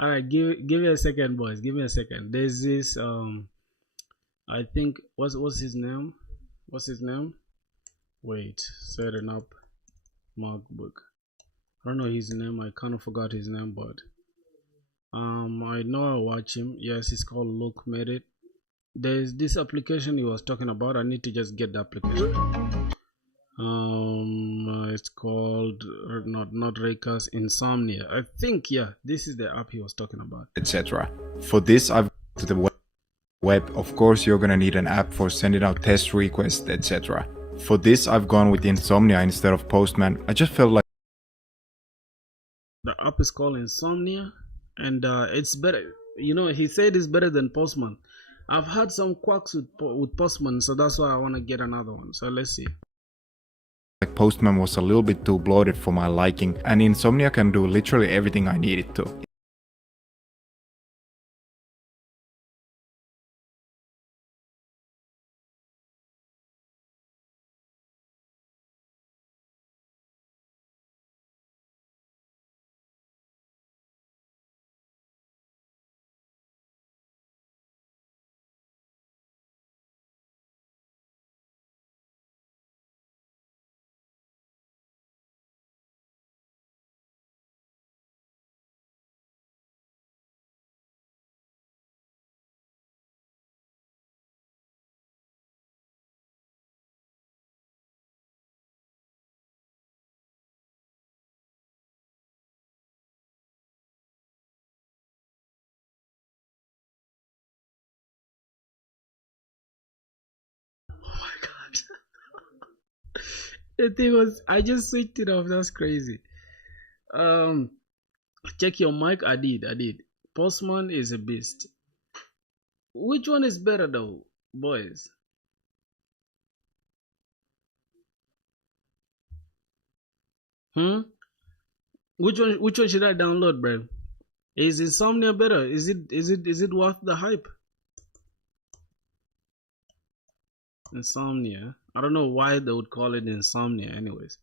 All right, give me a second, boys. Give me a second. There's this I think what's his name? What's his name? Wait, setting up MacBook. I don't know his name. I kind of forgot his name, but I know I watch him. Yes, it's called Look Made It. There's this application he was talking about. I need to just get the application. It's called not Raycast, Insomnia. I think, yeah, this is the app he was talking about, etc. For this, I've to the web. Of course, you're gonna need an app for sending out test requests, etc. For this, I've gone with Insomnia instead of Postman. I just felt like the app is called Insomnia, and it's better. You know, he said it's better than Postman. I've had some quacks with Postman, so that's why I want to get another one. So let's see. Like Postman was a little bit too bloated for my liking, and Insomnia can do literally everything I need it to. Oh my god. The thing was, I just switched it off. That's crazy. Check your mic. I did. Postman is a beast. Which one is better though, boys? Which one should I download, bro? Is Insomnia better? Is it worth the hype? Insomnia. I don't know why they would call it insomnia anyways.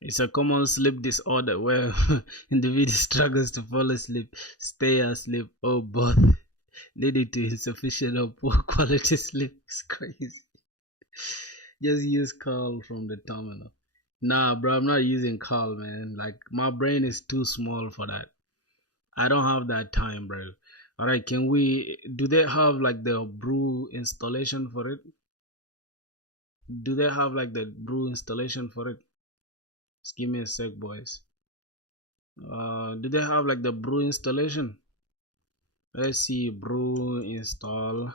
It's a common sleep disorder where individual struggles to fall asleep, stay asleep, or both, leading to insufficient or poor quality sleep. It's crazy. Just use Carl from the terminal. Nah, bro, I'm not using Carl, man. Like, my brain is too small for that. I don't have that time, bro. Alright, do they have like the brew installation for it? Do they have like the brew installation for it? Just give me a sec, boys. Do they have like the brew installation? Let's see, brew install.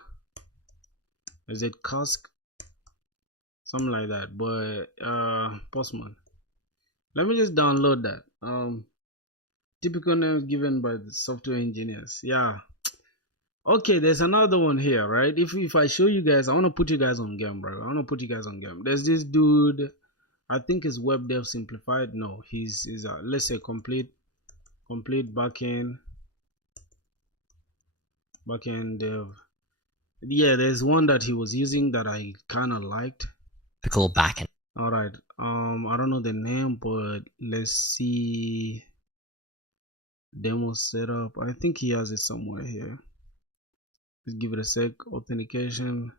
Is it cask? Something like that. But Postman. Let me just download that. Typical names given by the software engineers. Yeah. Okay, there's another one here, right? If I show you guys, I want to put you guys on game, bro. I want to put you guys on game. There's this dude, I think it's web dev simplified. No, he's let's say complete backend dev. Yeah, there's one that he was using that I kind of liked. Typical backend. All right. I don't know the name, but let's see. Demo setup. I think he has it somewhere here. Let's give it a sec. Authentication.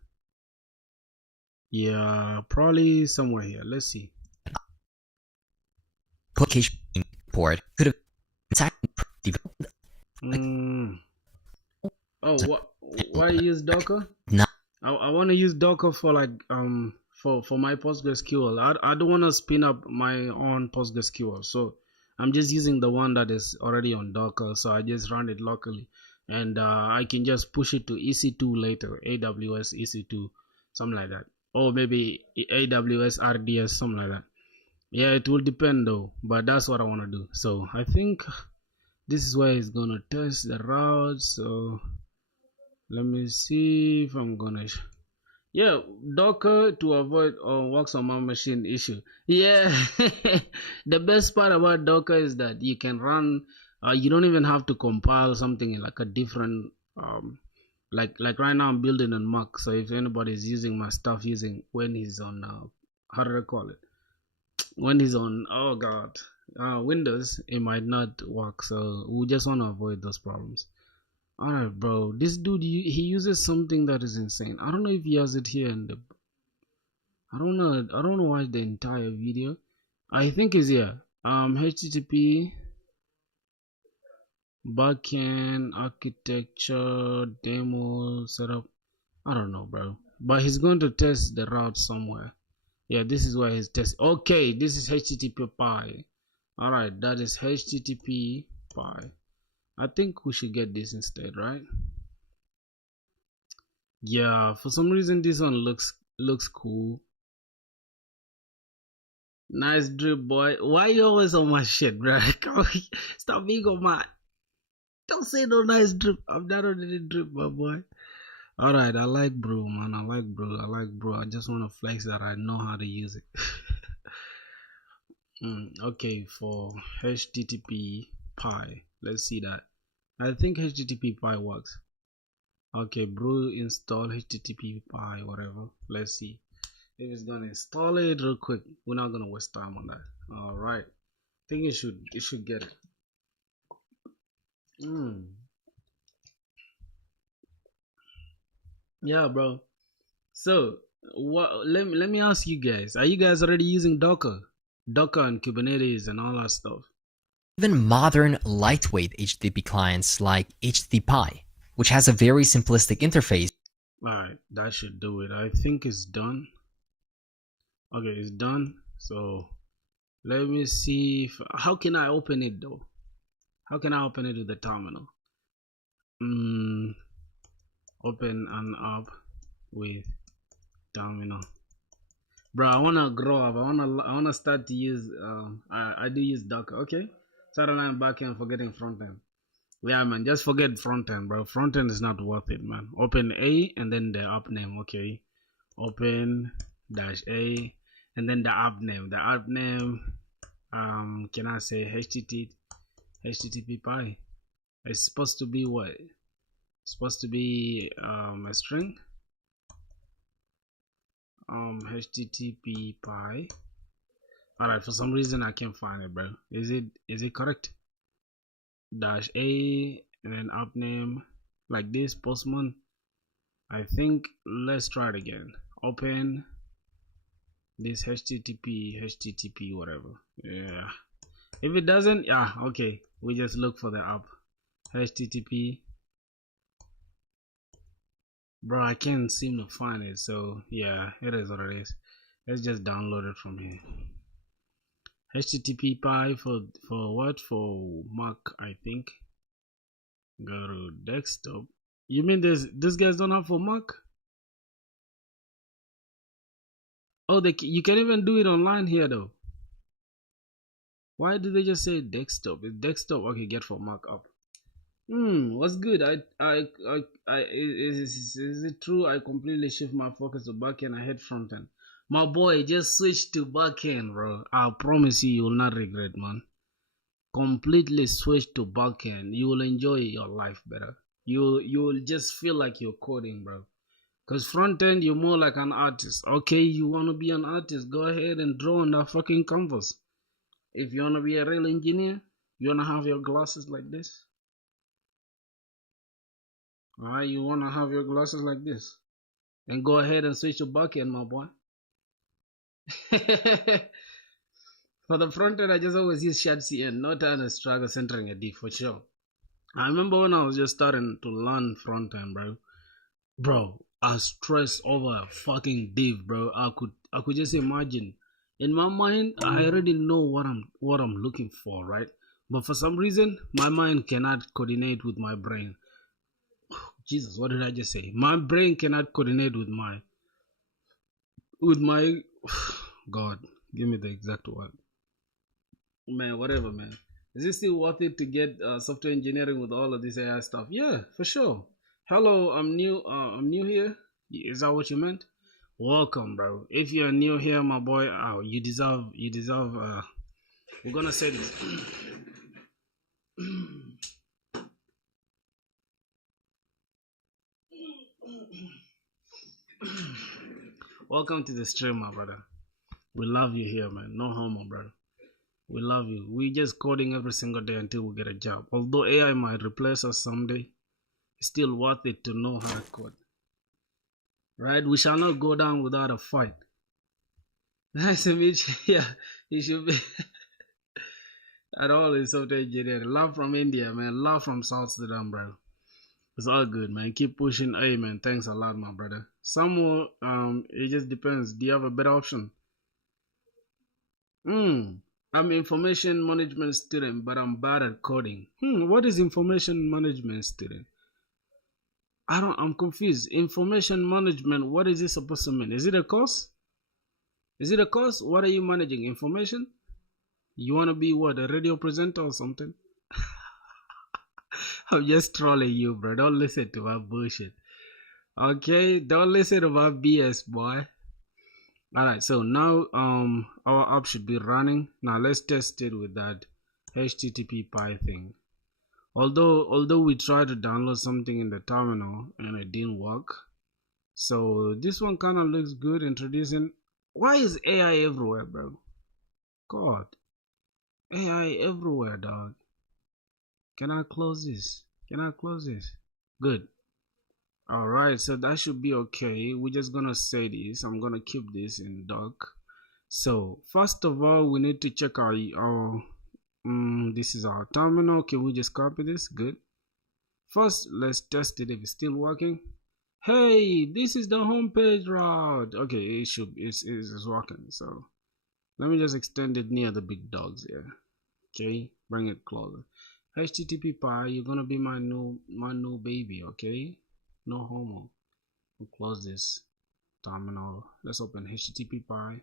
Yeah, probably somewhere here. Let's see. Application port could have attacked. Oh, why use Docker? No. I want to use Docker for like for my PostgreSQL. I don't want to spin up my own PostgreSQL, so I'm just using the one that is already on Docker. So I just run it locally, and I can just push it to EC2 later, AWS EC2, something like that, or maybe AWS RDS, something like that. Yeah, it will depend though, but that's what I want to do. So I think this is where it's gonna test the route. So let me see if I'm gonna yeah, Docker to avoid works on my machine issue. Yeah. The best part about Docker is that you can run you don't even have to compile something in like a different Like right now I'm building on Mac, so if anybody's using my stuff using when he's on how do I call it, when he's on, oh god, Windows, it might not work, so we just want to avoid those problems. All right, bro, this dude, he uses something that is insane. I don't know if he has it here in the, I don't know why the entire video. I think is here. HTTP backend architecture demo setup. I don't know, bro, but he's going to test the route somewhere. Yeah, this is where his test. Okay, this is HTTP pie. All right, that is HTTP pie. I think we should get this instead, right? Yeah, for some reason this one looks cool. Nice drip, boy. Why you always on my shit, bro? Stop being on my. Don't say no nice drip. I'm not on any drip, my boy. All right, I like brew, man. I like brew. I just want to flex that I know how to use it. Okay, for HTTP pie, let's see that. I think HTTP pie works. Okay, brew install HTTP pie, whatever. Let's see if it's gonna install it real quick. We're not gonna waste time on that. All right, I think it should get it. Yeah, bro. So what? Let me ask you guys. Are you guys already using Docker and Kubernetes and all that stuff? Even modern lightweight HTTP clients like HTTP, which has a very simplistic interface. Alright, that should do it. I think it's done. Okay, it's done. So let me see if, how can I open it though? How can I open it with the terminal? Open an app with terminal. Bro, I wanna grow up. I wanna start to use I do use Docker. Okay. Sideline backend, forgetting front end. Yeah, man, just forget front end, bro. Front end is not worth it, man. Open A and then the app name. Okay, open -A and then the app name. The app name, can I say HTTP pie? It's supposed to be what? It's supposed to be a string. HTTP pie. All right, for some reason I can't find it, bro. Is it correct? -A and then app name like this, postman. I think let's try it again. Open this HTTP whatever. Yeah, if it doesn't, yeah, okay, we just look for the app. HTTP, bro, I can't seem to find it, so yeah, it is what it is. Let's just download it from here. HTTP pie for what? For Mac, I think. Go to desktop. You mean this guys don't have for Mac? Oh, you can even do it online here though. Why did they just say desktop? It's desktop. Okay, get for Mac up. What's good? Is it true? I completely shift my focus to backend. I hate frontend. My boy, just switch to backend, bro. I promise you will not regret, man. Completely switch to backend. You will enjoy your life better. You will just feel like you're coding, bro. Cause front end, you're more like an artist. Okay, you wanna be an artist? Go ahead and draw on that fucking canvas. If you wanna be a real engineer, you wanna have your glasses like this. Alright, you wanna have your glasses like this, and go ahead and switch to backend, my boy. For the front end, I just always use ShadCN, no time to struggle centering a div for sure. I remember when I was just starting to learn front end, bro. I stressed over a fucking div, bro. I could just imagine. In my mind, I already know what I'm looking for, right? But for some reason, my mind cannot coordinate with my brain. Jesus, what did I just say? My brain cannot coordinate with my God, give me the exact word. Man, whatever, man. Is it still worth it to get software engineering with all of this AI stuff? Yeah, for sure. Hello, I'm new. I'm new here. Is that what you meant? Welcome, bro. If you're new here, my boy, you deserve. We're gonna say this. Welcome to the stream, my brother. We love you here, man. No homo, brother. We love you. We just coding every single day until we get a job. Although AI might replace us someday, it's still worth it to know how to code. Right? We shall not go down without a fight. Nice to meet you. Yeah, you should be at all in software engineering. Love from India, man. Love from South Sudan, bro. It's all good, man. Keep pushing. Hey, man. Thanks a lot, my brother. Some more, it just depends. Do you have a better option? I'm information management student, but I'm bad at coding. What is information management student? I'm confused. Information management, what is it supposed to mean? Is it a course? Is it a course? What are you managing? Information? You want to be what, a radio presenter or something? I'm just trolling you, bro. Don't listen to my bullshit. Okay, don't listen to my BS, boy. Alright, so now our app should be running. Now let's test it with that HTTP PI thing. Although we tried to download something in the terminal and it didn't work. So this one kind of looks good. Introducing. Why is AI everywhere, bro? God, AI everywhere, dog. Can I close this? Can I close this? Good. Alright, so that should be okay. We're just gonna say this. I'm gonna keep this in doc. So first of all, we need to check our this is our terminal. Can we just copy this? Good. First, let's test it if it's still working. Hey, this is the home page route. Okay, it's working. So let me just extend it near the big dogs here. Okay, bring it closer. HTTP PI, you're gonna be my new baby. Okay, no homo. We'll close this terminal. Let's open HTTP PI.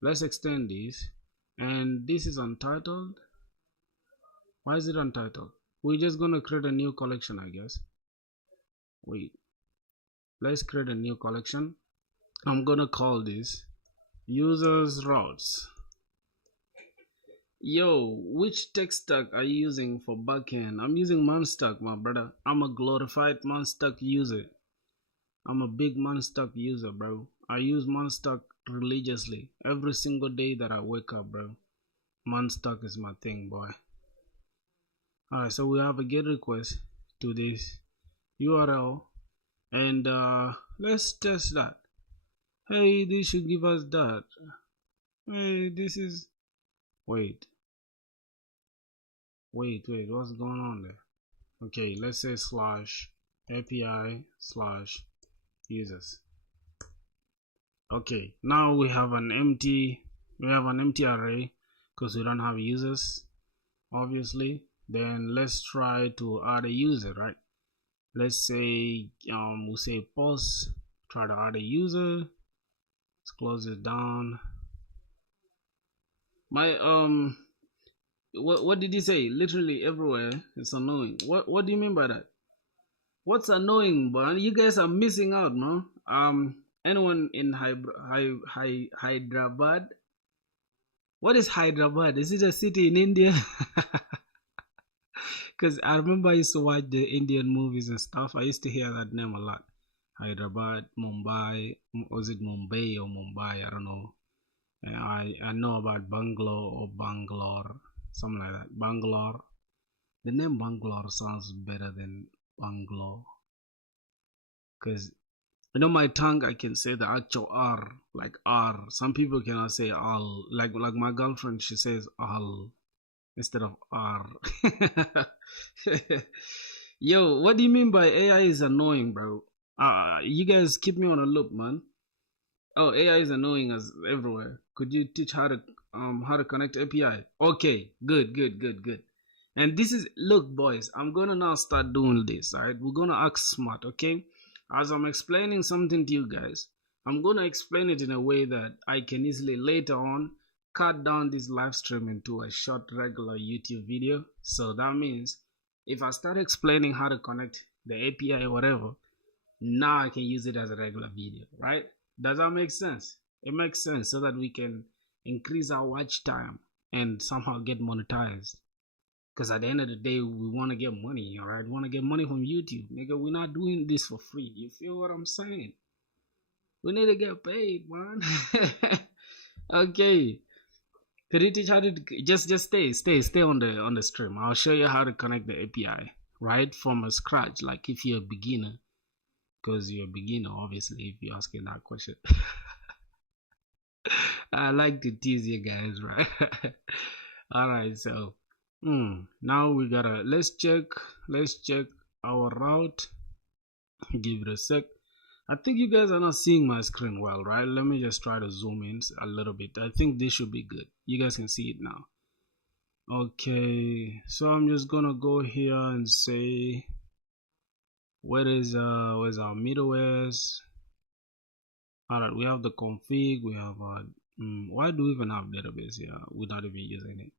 Let's extend this, and this is untitled. Why is it untitled? We're just gonna create a new collection, I guess. Wait, let's create a new collection. I'm gonna call this users routes. Yo, which tech stack are you using for backend? I'm using Monstack, my brother. I'm a glorified Monstack user. I'm a big Monstack user, bro. I use Monstack religiously every single day that I wake up, bro. Monstack is my thing, boy. Alright, so we have a GET request to this URL, and let's test that. Hey, this should give us that. Hey, this is wait, what's going on there? Okay, let's say slash API slash users. Okay, now we have an empty array because we don't have users, obviously. Then let's try to add a user, right? Let's say we'll say post, try to add a user. Let's close it down. My what did you say? Literally everywhere. It's annoying. What do you mean by that? What's annoying, but you guys are missing out, no? Anyone in Hyderabad? What is Hyderabad? Is it a city in India? Because I remember I used to watch the Indian movies and stuff. I used to hear that name a lot. Hyderabad, Mumbai. Was it Mumbai or Mumbai? I don't know. I know about Bangalore or Bangalore, something like that. Bangalore. The name Bangalore sounds better than Bangalore. Because my tongue, I can say the actual R, like R. Some people cannot say al. Like my girlfriend, she says al instead of R. Yo, what do you mean by AI is annoying, bro? You guys keep me on a loop, man. Oh, AI is annoying as everywhere. Could you teach how to connect API? Okay, good. And this is, look, boys, I'm gonna now start doing this. Alright, we're gonna act smart, okay? As I'm explaining something to you guys, I'm gonna explain it in a way that I can easily later on cut down this live stream into a short regular YouTube video. So that means if I start explaining how to connect the API or whatever, now I can use it as a regular video, right? Does that make sense? It makes sense so that we can increase our watch time and somehow get monetized. Because at the end of the day, we want to get money, all right? We want to get money from YouTube. Nigga, we're not doing this for free. You feel what I'm saying? We need to get paid, man. Okay. Could you teach how to just stay on the stream? I'll show you how to connect the API right from a scratch. Like if you're a beginner, because you're a beginner, obviously, if you're asking that question. I like to tease you guys, right? All right, so now we gotta let's check our route. Give it a sec. I think you guys are not seeing my screen well, right? Let me just try to zoom in a little bit. I think this should be good. You guys can see it now. Okay, so I'm just gonna go here and say where's our middlewares. All right, we have the config. We have why do we even have database here without even using it?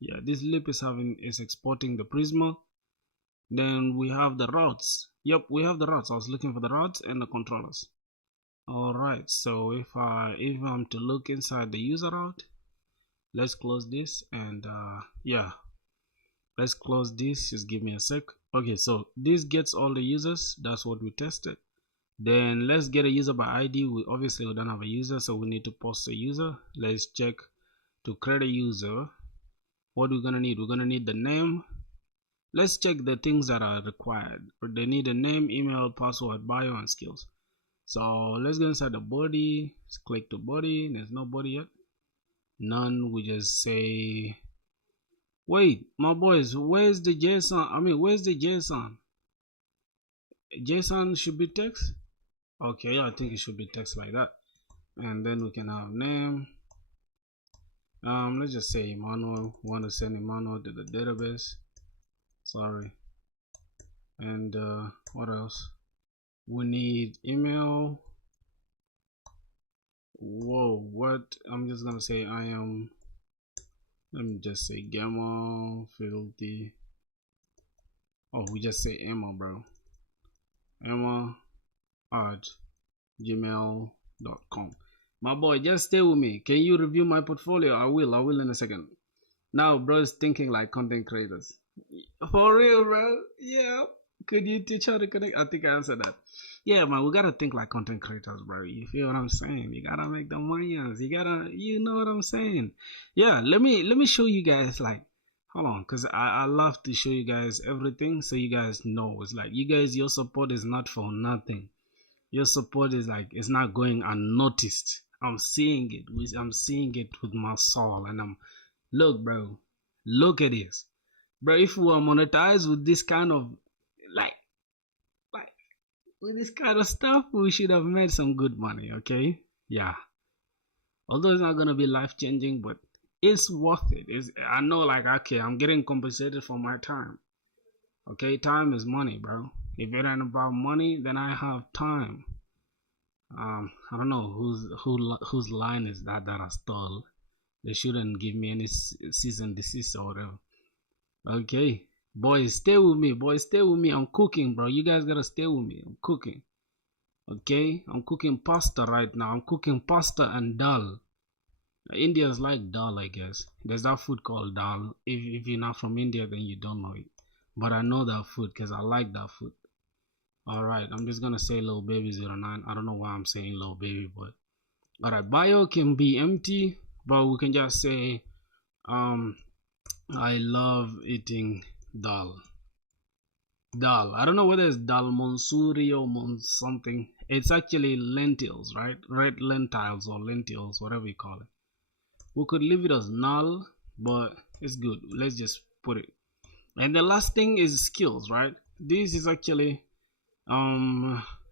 Yeah, this lib is exporting the Prisma. Then we have the routes. Yep, we have the routes. I was looking for the routes and the controllers. All right, so if I'm to look inside the user route, let's close this and yeah, let's close this. Just give me a sec. Okay, so this gets all the users. That's what we tested. Then let's get a user by ID. We obviously don't have a user, so we need to post a user. Let's check to create a user. What we're gonna need? We're gonna need the name. Let's check the things that are required. They need a name, email, password, bio, and skills. So let's go inside the body. Let's click the body. There's no body yet. None. We just say, wait, my boys, where's the JSON? I mean, where's the JSON? JSON should be text. Okay, I think it should be text like that. And then we can have name. Let's just say Emmanuel. We want to send Emmanuel to the database. Sorry. And what else? We need email. Whoa, what? I'm just gonna say I am. Let me just say gamma filthy. Oh, we just say Emma, bro. Emma at gmail.com. My boy, just stay with me. Can you review my portfolio? I will in a second. Now, bro is thinking like content creators. For real, bro? Yeah. Could you teach how to connect? I think I answered that. Yeah, man, we gotta think like content creators, bro. You feel what I'm saying? You gotta make the money. You know what I'm saying? Yeah, let me show you guys, like, hold on, because I love to show you guys everything so you guys know. It's like, you guys, your support is not for nothing. Your support is like, it's not going unnoticed. I'm seeing it with my soul, and look, bro, look at this. Bro, if we were monetized with this kind of like with this kind of stuff, we should have made some good money. Okay, yeah, although it's not gonna be life changing, but it's worth it. I know, like, okay, I'm getting compensated for my time. Okay, time is money, bro. If it ain't about money, then I have time. I don't know whose line is that I stole. They shouldn't give me any cease and desist or whatever. Okay, boys, stay with me. Boys, stay with me. I'm cooking, bro. You guys gotta stay with me. I'm cooking. Okay, I'm cooking pasta right now. I'm cooking pasta and dal. Indians like dal, I guess. There's that food called dal. If you're not from India, then you don't know it. But I know that food because I like that food. Alright, I'm just gonna say little baby 09. I don't know why I'm saying little baby, but alright, bio can be empty, but we can just say I love eating dal. I don't know whether it's dal monsuri or something. It's actually lentils, right? Red lentils or lentils, whatever you call it. We could leave it as null, but it's good. Let's just put it. And the last thing is skills, right? This is actually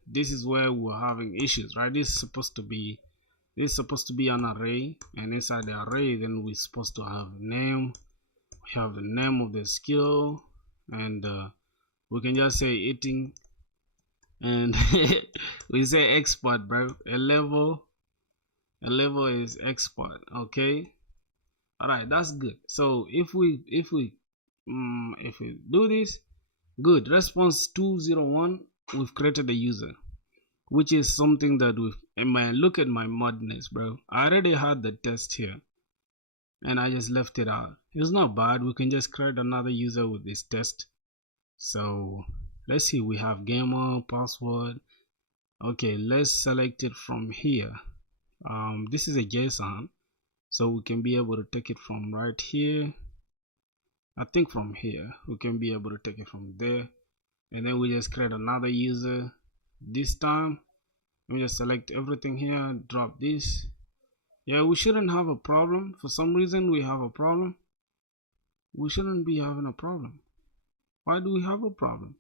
this is where we're having issues, right? This is supposed to be an array, and inside the array then we're supposed to have name. We have the name of the skill, and we can just say eating, and we say expert, bro. A level is expert. Okay, all right, that's good. So if we do this, good. Response 201, we've created a user, which is something that look at my madness, bro. I already had the test here and I just left it out. It's not bad. We can just create another user with this test. So let's see, we have gamer, password, Okay, let's select it from here. This is a JSON, so we can be able to take it from right here. I think from here we can be able to take it from there, and then we just create another user. This time we just select everything here, drop this. Yeah, we shouldn't have a problem. For some reason we have a problem. We shouldn't be having a problem. Why do we have a problem?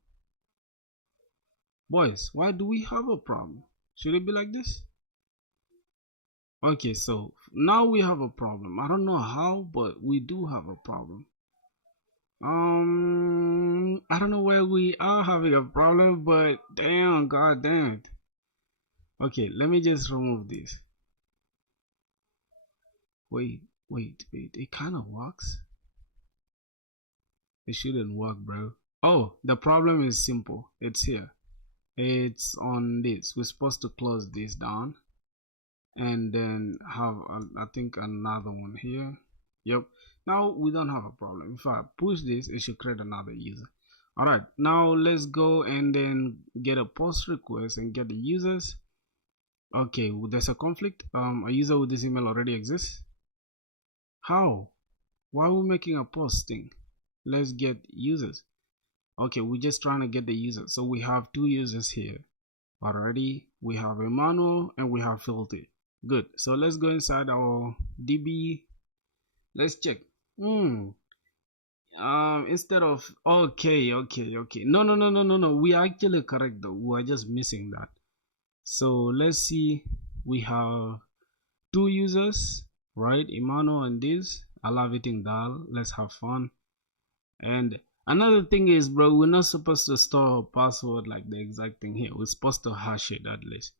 Boys, why do we have a problem? Should it be like this? Okay, so now we have a problem. I don't know how, but we do have a problem. I don't know where we are having a problem, but damn, god damn it. Okay, let me just remove this. Wait, it kind of works. It shouldn't work, bro. Oh, the problem is simple. It's here. It's on this. We're supposed to close this down and then have I think another one here. Yep, now we don't have a problem. If I push this, it should create another user. All right, now let's go and then get a post request and get the users. Okay, well, there's a conflict. A user with this email already exists. How? Why are we making a posting? Let's get users. Okay, we're just trying to get the users. So we have two users here already. We have Emmanuel and we have Filthy. Good. So let's go inside our DB. Let's check. Instead of okay. No. We are actually correct though. We are just missing that. So let's see. We have two users, right? Emmanuel and this. I love eating dal. Let's have fun. And another thing is, bro, we're not supposed to store a password like the exact thing here. We're supposed to hash it at least.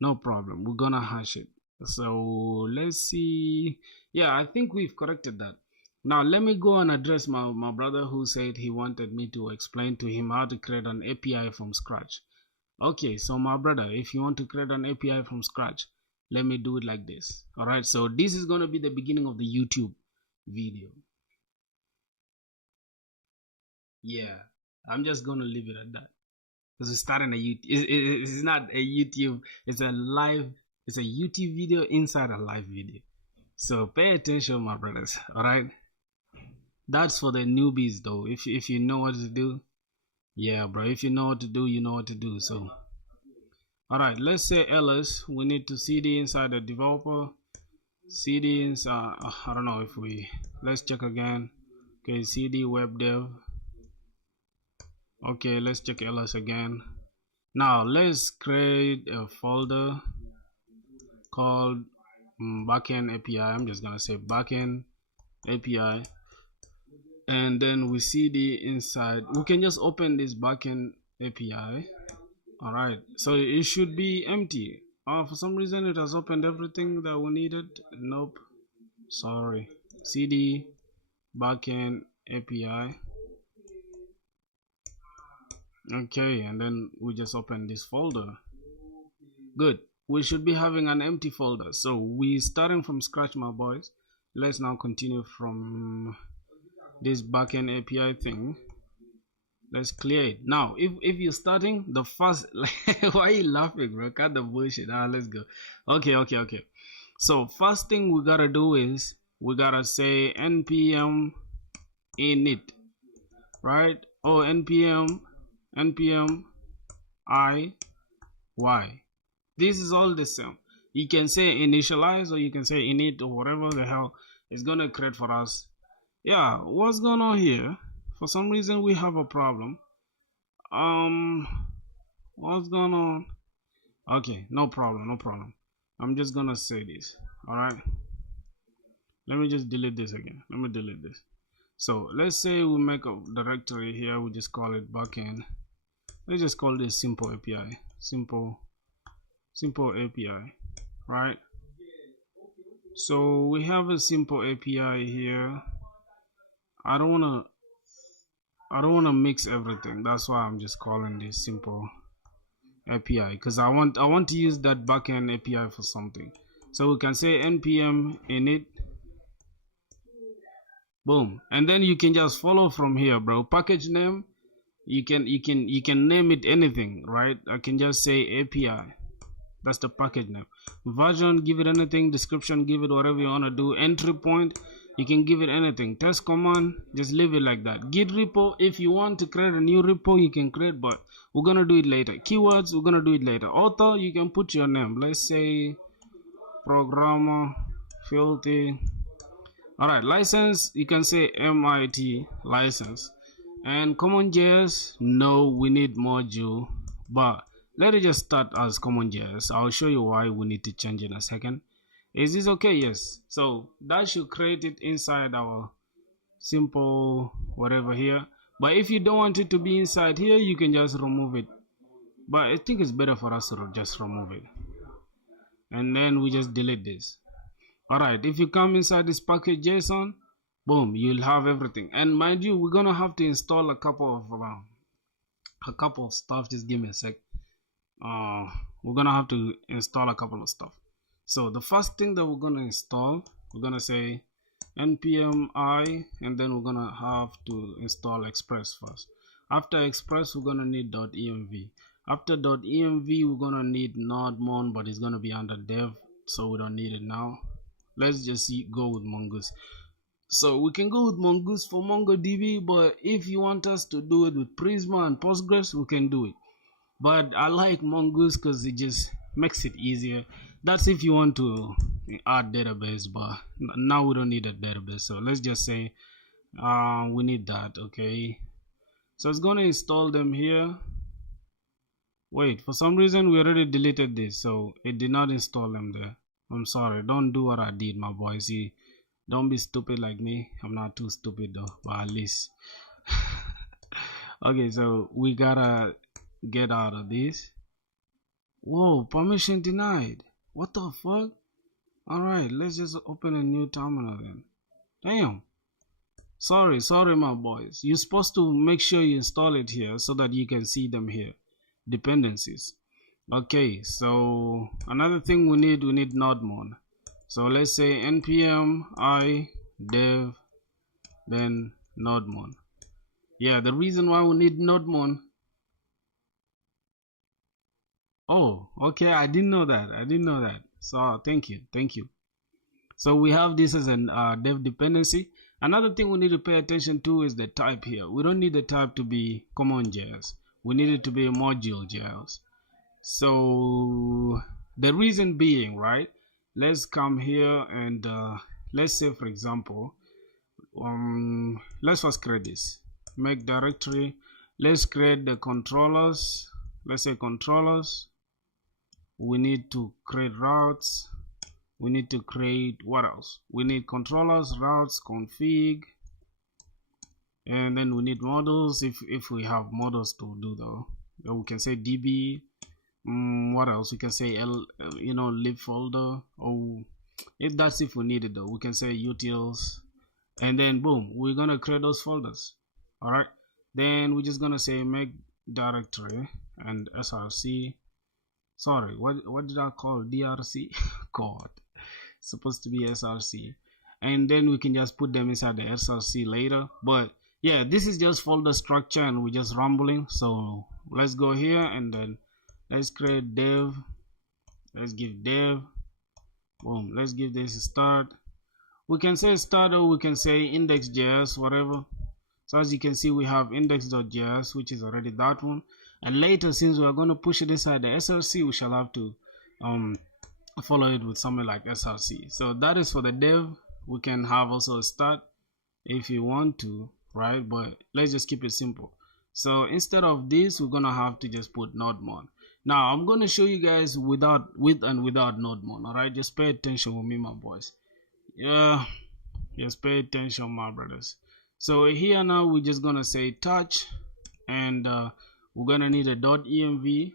No problem. We're gonna hash it. So let's see. Yeah, I think we've corrected that. Now let me go and address my brother who said he wanted me to explain to him how to create an API from scratch. Okay, so my brother, if you want to create an API from scratch, let me do it like this. All right, so this is going to be the beginning of the YouTube video. Yeah, I'm just going to leave it at that. Because we're starting a YouTube. It's not a YouTube, it's a live, it's a YouTube video inside a live video. So pay attention, my brothers. All right, that's for the newbies though. If you know what to do, yeah, bro. If you know what to do, you know what to do. So, all right, let's say ls. We need to cd inside the developer. Cd inside. I don't know if we. Let's check again. Okay, cd web dev. Okay, let's check ls again. Now let's create a folder called backend API. I'm just gonna say backend API, and then we cd inside. We can just open this backend API. All right, so it should be empty. For some reason it has opened everything that we needed. Nope, sorry. cd backend API. Okay, and then we just open this folder. Good, we should be having an empty folder. So we starting from scratch, my boys. Let's now continue from this backend API thing. Let's clear it. Now if you're starting the first why are you laughing, bro? Cut the bullshit. Let's go. Okay, so first thing we gotta do is we gotta say npm init, right? Oh, npm I y. This is all the same. You can say initialize or you can say init or whatever the hell it's gonna create for us. Yeah, what's going on here? For some reason we have a problem. What's going on? Okay, no problem. I'm just gonna say this. All right, let me just delete this again. Let me delete this. So let's say we make a directory here. We just call it backend. Let's just call this simple API. Simple API, right? So we have a simple API here. I don't wanna mix everything. That's why I'm just calling this simple API, because I want to use that backend API for something. So we can say npm init, boom, and then you can just follow from here, bro. Package name, you can name it anything, right? I can just say API. That's the package name. Version, give it anything. Description, give it whatever you want to do. Entry point, you can give it anything. Test command, just leave it like that. Git repo, if you want to create a new repo, you can create, but we're gonna do it later. Keywords, we're gonna do it later. Author, you can put your name. Let's say programmer filthy. All right, license, you can say MIT license. And CommonJS, no, we need module, but let it just start as CommonJS. I'll show you why we need to change in a second. Is this okay? Yes. So that should create it inside our simple whatever here. But if you don't want it to be inside here, you can just remove it. But I think it's better for us to just remove it. And then we just delete this. Alright, if you come inside this package JSON, boom, you'll have everything. And mind you, we're gonna have to install a couple of stuff. Just give me a sec. We're gonna have to install a couple of stuff. So the first thing that we're gonna install, we're gonna say npm I, and then we're gonna have to install Express first. After Express, we're gonna need .env. After .env, we're gonna need nodemon, but it's gonna be under dev, so we don't need it now. Let's just go with Mongoose. So we can go with Mongoose for MongoDB, but if you want us to do it with Prisma and Postgres, we can do it. But I like Mongoose because it just makes it easier. That's if you want to add database, but now we don't need a database. So let's just say we need that. Okay, so it's gonna install them here. Wait, for some reason we already deleted this, so it did not install them there. I'm sorry, don't do what I did, my boy. See, don't be stupid like me. I'm not too stupid though, but at least okay, so we gotta get out of this. Whoa, permission denied. What the fuck? Alright, let's just open a new terminal then. Damn. Sorry my boys. You're supposed to make sure you install it here so that you can see them here. Dependencies. Okay, so another thing we need nodemon. So let's say npm I dev then nodemon. Yeah, the reason why we need nodemon. Oh, okay, I didn't know that. So thank you. So we have this as an dev dependency. Another thing we need to pay attention to is the type here. We don't need the type to be CommonJS. We need it to be module.js. So the reason being, right? Let's come here and let's say, for example, let's first create this. Make directory. Let's create the controllers. Let's say controllers. We need to create routes. We need to create what else? We need controllers, routes, config, and then we need models if we have models to do though. Then we can say db. What else? We can say lib folder. Oh, if that's if we need it though. We can say utils, and then boom, we're gonna create those folders. All right. Then we're just gonna say make directory and src. Sorry, what did I call drc? God, it's supposed to be src, and then we can just put them inside the src later. But yeah, this is just folder structure and we're just rambling. So let's go here and then let's create dev. Let's give dev. Boom, let's give this a start. We can say start or we can say index.js, whatever. So as you can see, we have index.js, which is already that one. And later, since we are going to push it inside the src, we shall have to follow it with something like src. So that is for the dev. We can have also a start if you want to, right? But let's just keep it simple. So instead of this, we're going to have to just put nodemon. Now I'm going to show you guys with and without nodemon. All right, just pay attention with me, my boys. Yeah, just pay attention, my brothers. So here now we're just gonna say touch, and we're gonna need a .env,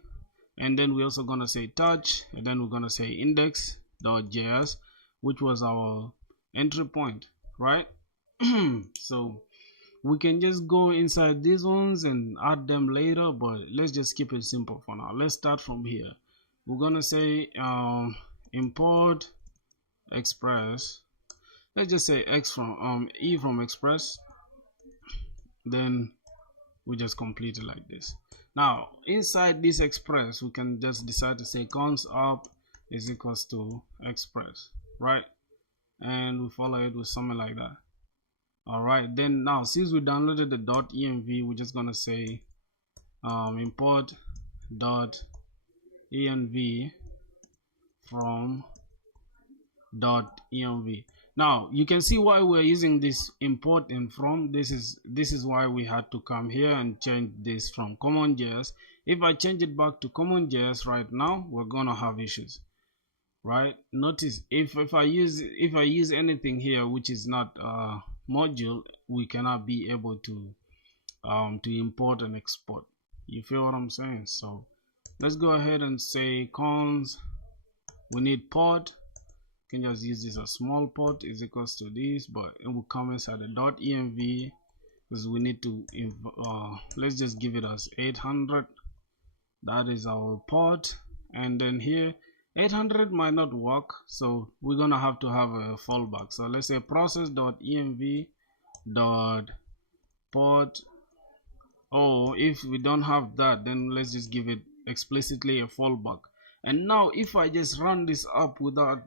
and then we're also gonna say touch, and then we're gonna say index.js, which was our entry point, right? So we can just go inside these ones and add them later, but let's just keep it simple for now. Let's start from here. We're gonna say import express. Let's just say e from express, then We just complete it like this. Now inside this express, we can just decide to say cons up is equals to express, right? And we follow it with something like that. All right, then now since we downloaded the .env, we're just gonna say import .env from .env. Now you can see why we're using this import and from. This is why we had to come here and change this from CommonJS. If I change it back to CommonJS right now, we're gonna have issues, right? Notice if I use anything here which is not module, we cannot be able to import and export. You feel what I'm saying? So let's go ahead and say cons, we need port. Can just use this as small port is equals to this, but it will come inside the .env because we need to let's just give it as 800. That is our port, and then here 800 might not work, so we're gonna have to have a fallback. So let's say process.env port. Oh, if we don't have that, then let's just give it explicitly a fallback. And now if I just run this up without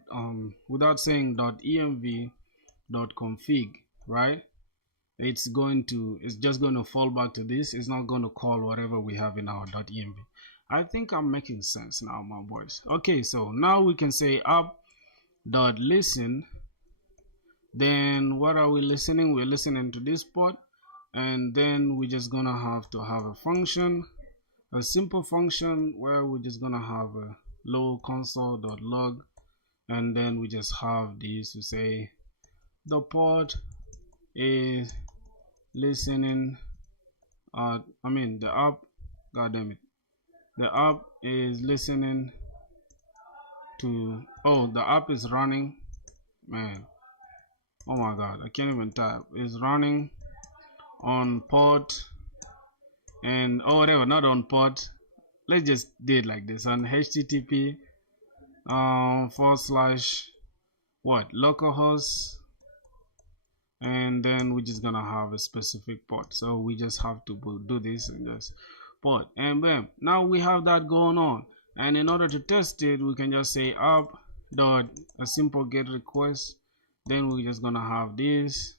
saying .env.config, right, it's just going to fall back to this. It's not going to call whatever we have in our .env. I think I'm making sense now, my boys. Okay, so now we can say app.listen. Then what are we listening? We're listening to this port, and then we're just gonna have to have a function, a simple function where we're just gonna have a low console.log, and then we just have this to say the port is listening the app, god damn it, the app is listening to, oh, the app is running, man, oh my god, I can't even type, is running on port, and oh whatever, not on port, let's just do it like this, on http / localhost, and then we're just gonna have a specific port. So we just have to do this and just port, and bam, now we have that going on. And in order to test it, we can just say app dot a simple get request, then we're just gonna have this,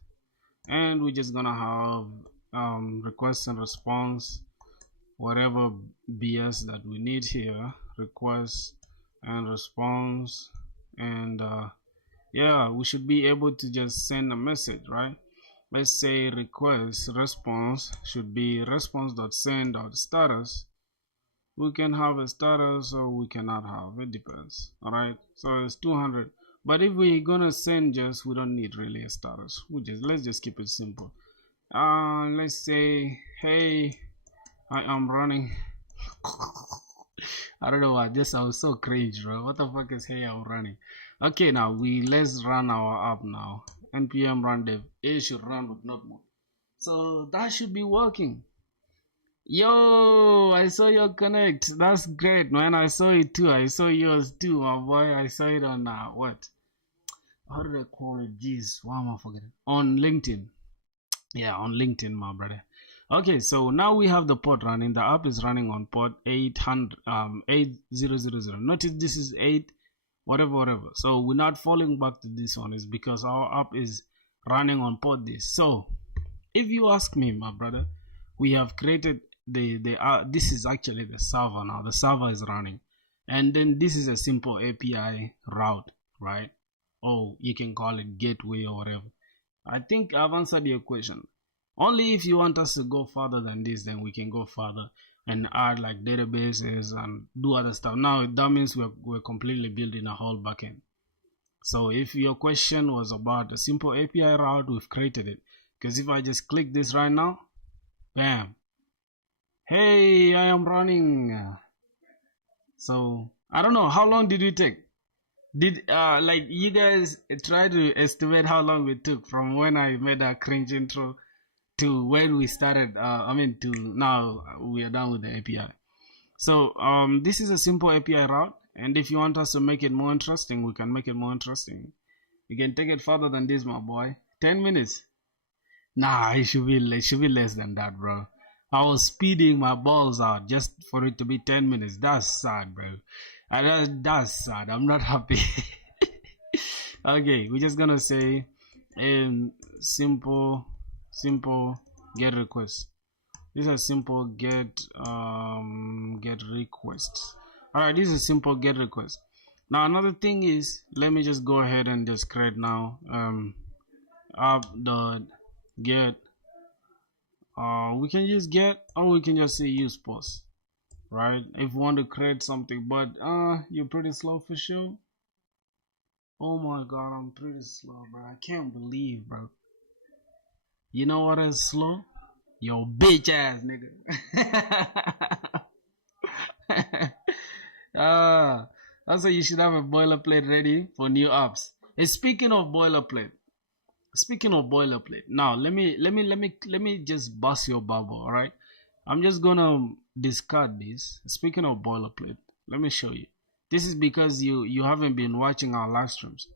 and we're just gonna have request and response, whatever BS that we need here, request and response, and yeah, we should be able to just send a message, right? Let's say request response should be response.send.status. We can have a status or we cannot have, it depends. All right, so it's 200, but if we're gonna send, just we don't need really a status, let's just keep it simple. Let's say, hey, I am running. I don't know why this sounds so cringe, bro. What the fuck is hey, I'm running? Okay, now let's run our app now. npm run dev. It should run with node mode, so that should be working. Yo, I saw your connect. That's great, man. I saw it too. I saw yours too, my boy. I saw it on what? How did I call it? Jeez, why am I forgetting? On LinkedIn. Yeah, on LinkedIn, my brother. Okay, so now we have the port running. The app is running on port 8000. Notice this is 8 whatever. So we're not falling back to this one, is because our app is running on port this. So if you ask me, my brother, we have created this is actually the server now. The server is running, and then this is a simple API route, right? Oh, you can call it gateway or whatever. I think I've answered your question. Only if you want us to go further than this, then we can go further and add like databases and do other stuff. Now that means we're completely building a whole backend. So if your question was about a simple API route, we've created it. Because if I just click this right now, bam, hey, I am running. So I don't know, how long did it take? Did like you guys try to estimate how long it took from when I made that cringe intro to when we started, to now we are done with the API. So this is a simple API route, and if you want us to make it more interesting, we can make it more interesting. You can take it further than this, my boy. 10 minutes. Nah, it should be less than that, bro. I was speeding my balls out just for it to be 10 minutes. That's sad, bro. And that's sad. I'm not happy. Okay, we're just gonna say simple get request. This is a simple get request. All right, this is a simple get request. Now another thing is, let me just go ahead and just create now app.get. We can use get, or we can just say use post, right? If we want to create something, but you're pretty slow for sure. Oh my god, I'm pretty slow, bro. I can't believe, bro. You know what is slow? Yo, bitch ass nigga. That's why you should have a boilerplate ready for new apps. And speaking of boilerplate, now let me just bust your bubble. All right, I'm just gonna discard this. Speaking of boilerplate, let me show you. This is because you haven't been watching our live streams.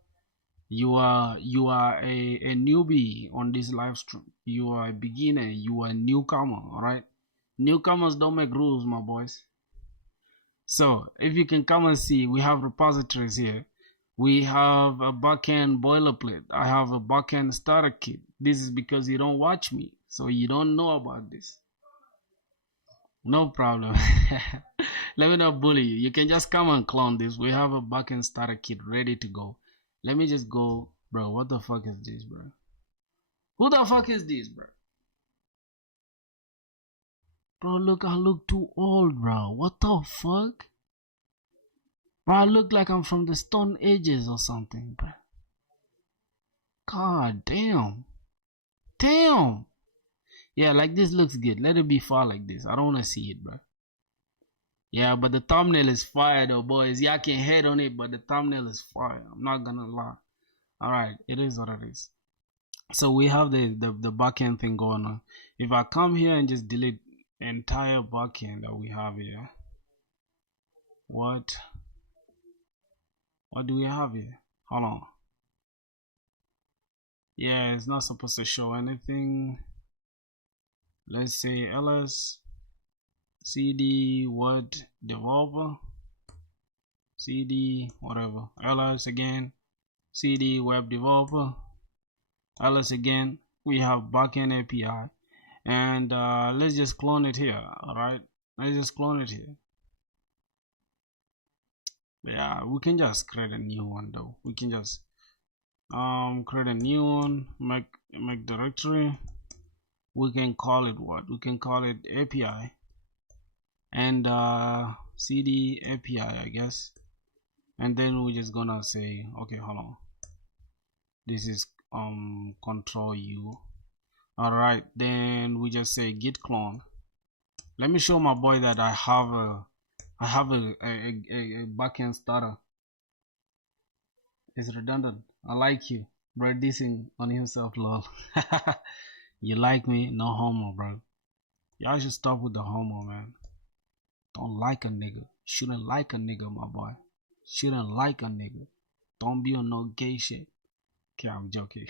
You are a newbie on this live stream. You are a beginner. You are a newcomer. All right, newcomers don't make rules, my boys. So if you can come and see, we have repositories here. We have a backend boilerplate. I have a backend starter kit. This is because you don't watch me, so you don't know about this. No problem. Let me not bully you. You can just come and clone this. We have a backend starter kit ready to go. Let me just go, bro. What the fuck is this, bro? Who the fuck is this, bro? Bro, look, I look too old, bro. What the fuck? Bro, I look like I'm from the Stone Ages or something, bro. God damn. Damn. Yeah, like this looks good. Let it be far like this. I don't want to see it, bro. Yeah, but the thumbnail is fire though, boys. Yeah, I can head on it, but the thumbnail is fire. I'm not gonna lie. Alright, it is what it is. So we have the backend thing going on. If I come here and just delete the entire backend that we have here, what do we have here? Hold on. Yeah, it's not supposed to show anything. Let's say ls cd what developer cd whatever, ls again cd web developer, ls again. We have backend API, and let's just clone it here. All right, let's just clone it here. Yeah, we can just create a new one though. We can just create a new one, make directory. We can call it what? We can call it API and cd API, I guess. And then we're just gonna say, okay, hold on. This is control U. All right, then we just say git clone. Let me show my boy that I have a backend starter. It's redundant. I like you, bro. Dissing on himself, lol. You like me? No homo, bro. Y'all should stop with the homo, man. Don't like a nigga. Shouldn't like a nigga, my boy. Shouldn't like a nigga. Don't be on no gay shit. Okay, I'm joking.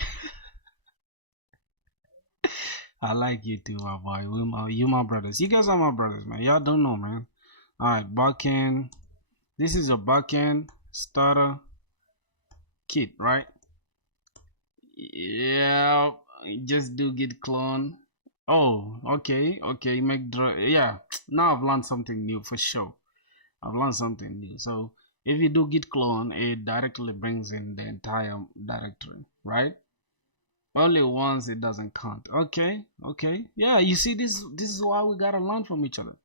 I like you too, my boy. You my brothers. You guys are my brothers, man. Y'all don't know, man. Alright, backend. This is a backend starter kit, right? Yeah, just do git clone. Oh, okay, yeah. Now I've learned something new for sure. I've learned something new. So if you do git clone, it directly brings in the entire directory, right? Only once it doesn't count. Okay. Yeah, you see, this is why we gotta learn from each other.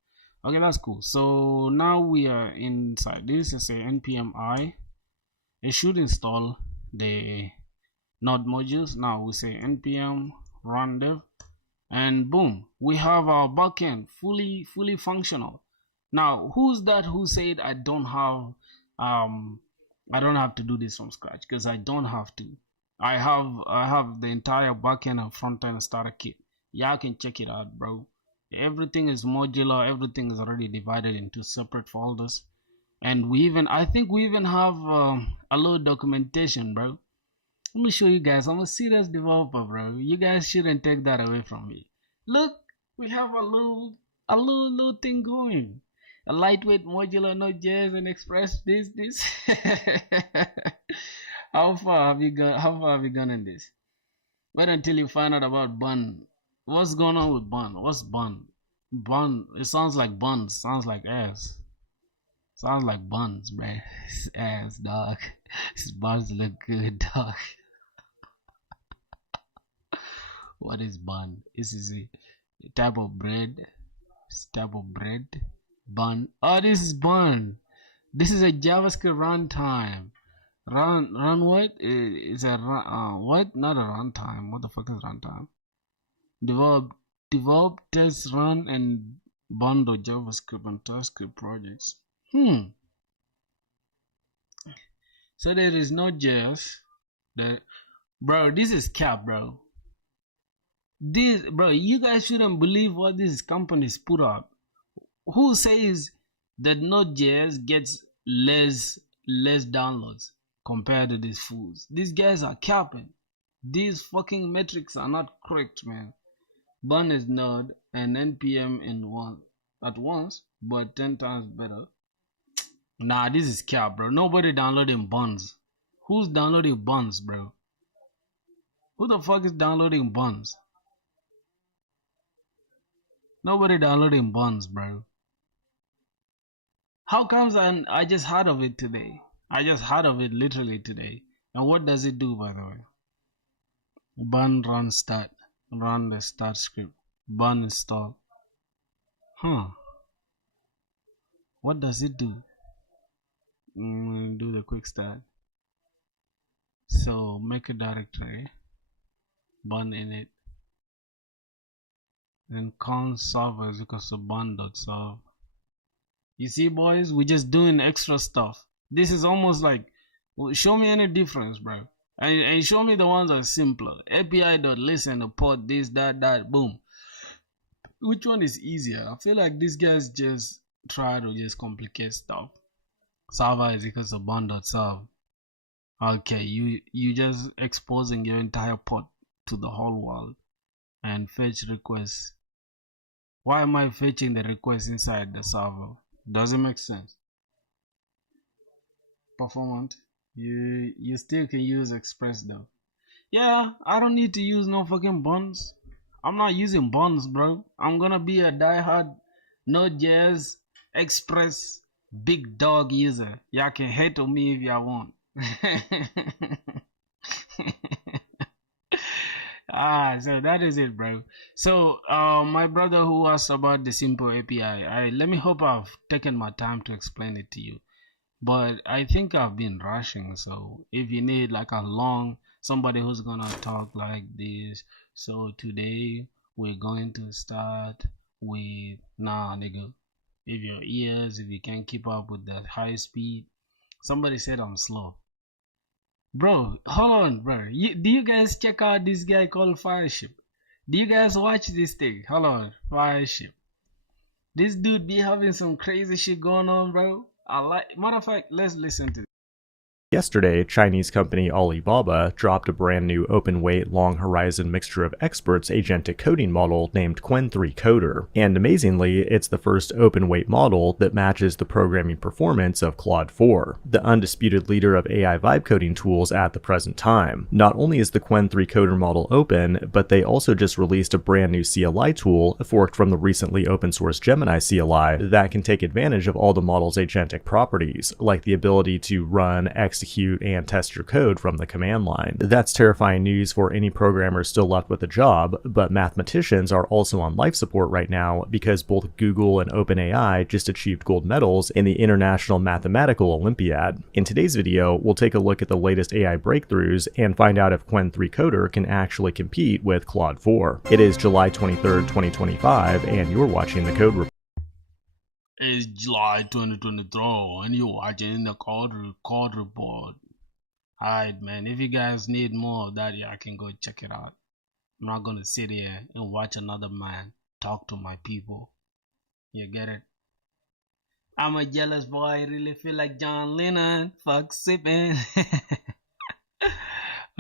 Okay, that's cool. So now we are inside. This is a npm I. It should install the node modules. Now we say npm run dev, and boom, we have our backend fully functional. Now who's that who said I don't have to do this from scratch? Because I don't have to. I have the entire backend and front end starter kit. Y'all can check it out, bro. Everything is modular. Everything is already divided into separate folders, and I think we even have a little documentation, bro. Let me show you guys. I'm a serious developer, bro. You guys shouldn't take that away from me. Look, We have a little thing going. A lightweight modular Node.js and Express this. How far have you gone? How far have you gone in this? Wait until you find out about bun. What's going on with bun? What's bun? Bun. It sounds like buns. Sounds like ass. Sounds like buns, man. Ass, dog. His buns look good, dog. What is bun? This is a type of bread. It's a type of bread. Bun. Oh, this is bun. This is a JavaScript runtime. Run what? It's a run. What? Not a runtime. What the fuck is runtime? Develop, test, run, and bundle JavaScript and TypeScript projects. So there is no JS. Bro, this is cap, bro. Bro, you guys shouldn't believe what these companies put up. Who says that Node.js gets less downloads compared to these fools? These guys are capping. These fucking metrics are not correct, man. Bun is Node and npm at once, but 10 times better. Nah, this is cap, bro. Nobody downloading buns. Who's downloading buns, bro? Who the fuck is downloading buns? Nobody downloading buns, bro. How comes I just heard of it today? I just heard of it literally today. And what does it do, by the way? Bun run start. Run the start script. Bun install. What does it do? Do the quick start. So make a directory. Bun in it. Then const server is equals to bun.serve. You see, boys, we're just doing extra stuff. This is almost like, show me any difference, bro. And show me the ones that are simpler. API.listen, a port, this, that, boom. Which one is easier? I feel like these guys just try to just complicate stuff. Server is equals to bun.serve. Okay, you just exposing your entire port to the whole world. And fetch requests. Why am I fetching the request inside the server? Doesn't make sense. Performant. You still can use Express though. Yeah, I don't need to use no fucking buns. I'm not using buns, bro. I'm gonna be a diehard Node.js Express big dog user. Y'all can hate on me if y'all want. So that is it, bro. So my brother who asked about the simple API, let me hope I've taken my time to explain it to you. But I think I've been rushing, so if you need like a long somebody who's gonna talk like this, so today we're going to start with nigga. If your ears, if you can't keep up with that high speed, somebody said I'm slow. Bro, hold on, bro. Do you guys check out this guy called Fireship? Do you guys watch this thing? Hold on, Fireship. This dude be having some crazy shit going on, bro. Matter of fact, let's listen to it. Yesterday, Chinese company Alibaba dropped a brand new open-weight, long-horizon mixture of experts agentic coding model named Qwen3 Coder, and amazingly, it's the first open-weight model that matches the programming performance of Claude 4, the undisputed leader of AI vibe coding tools at the present time. Not only is the Qwen3 Coder model open, but they also just released a brand new CLI tool forked from the recently open-source Gemini CLI that can take advantage of all the model's agentic properties, like the ability to run, execute, and test your code from the command line. That's terrifying news for any programmer still left with a job, but mathematicians are also on life support right now because both Google and OpenAI just achieved gold medals in the International Mathematical Olympiad. In today's video, we'll take a look at the latest AI breakthroughs and find out if Qwen3 Coder can actually compete with Claude 4. It is July 23rd, 2025, and you're watching the Code Report. It's July 2023 and you're watching the code report. Alright, man, if you guys need more of that, I can go check it out. I'm not gonna sit here and watch another man talk to my people. You get it? I'm a jealous boy, I really feel like John Lennon. Fuck sipping.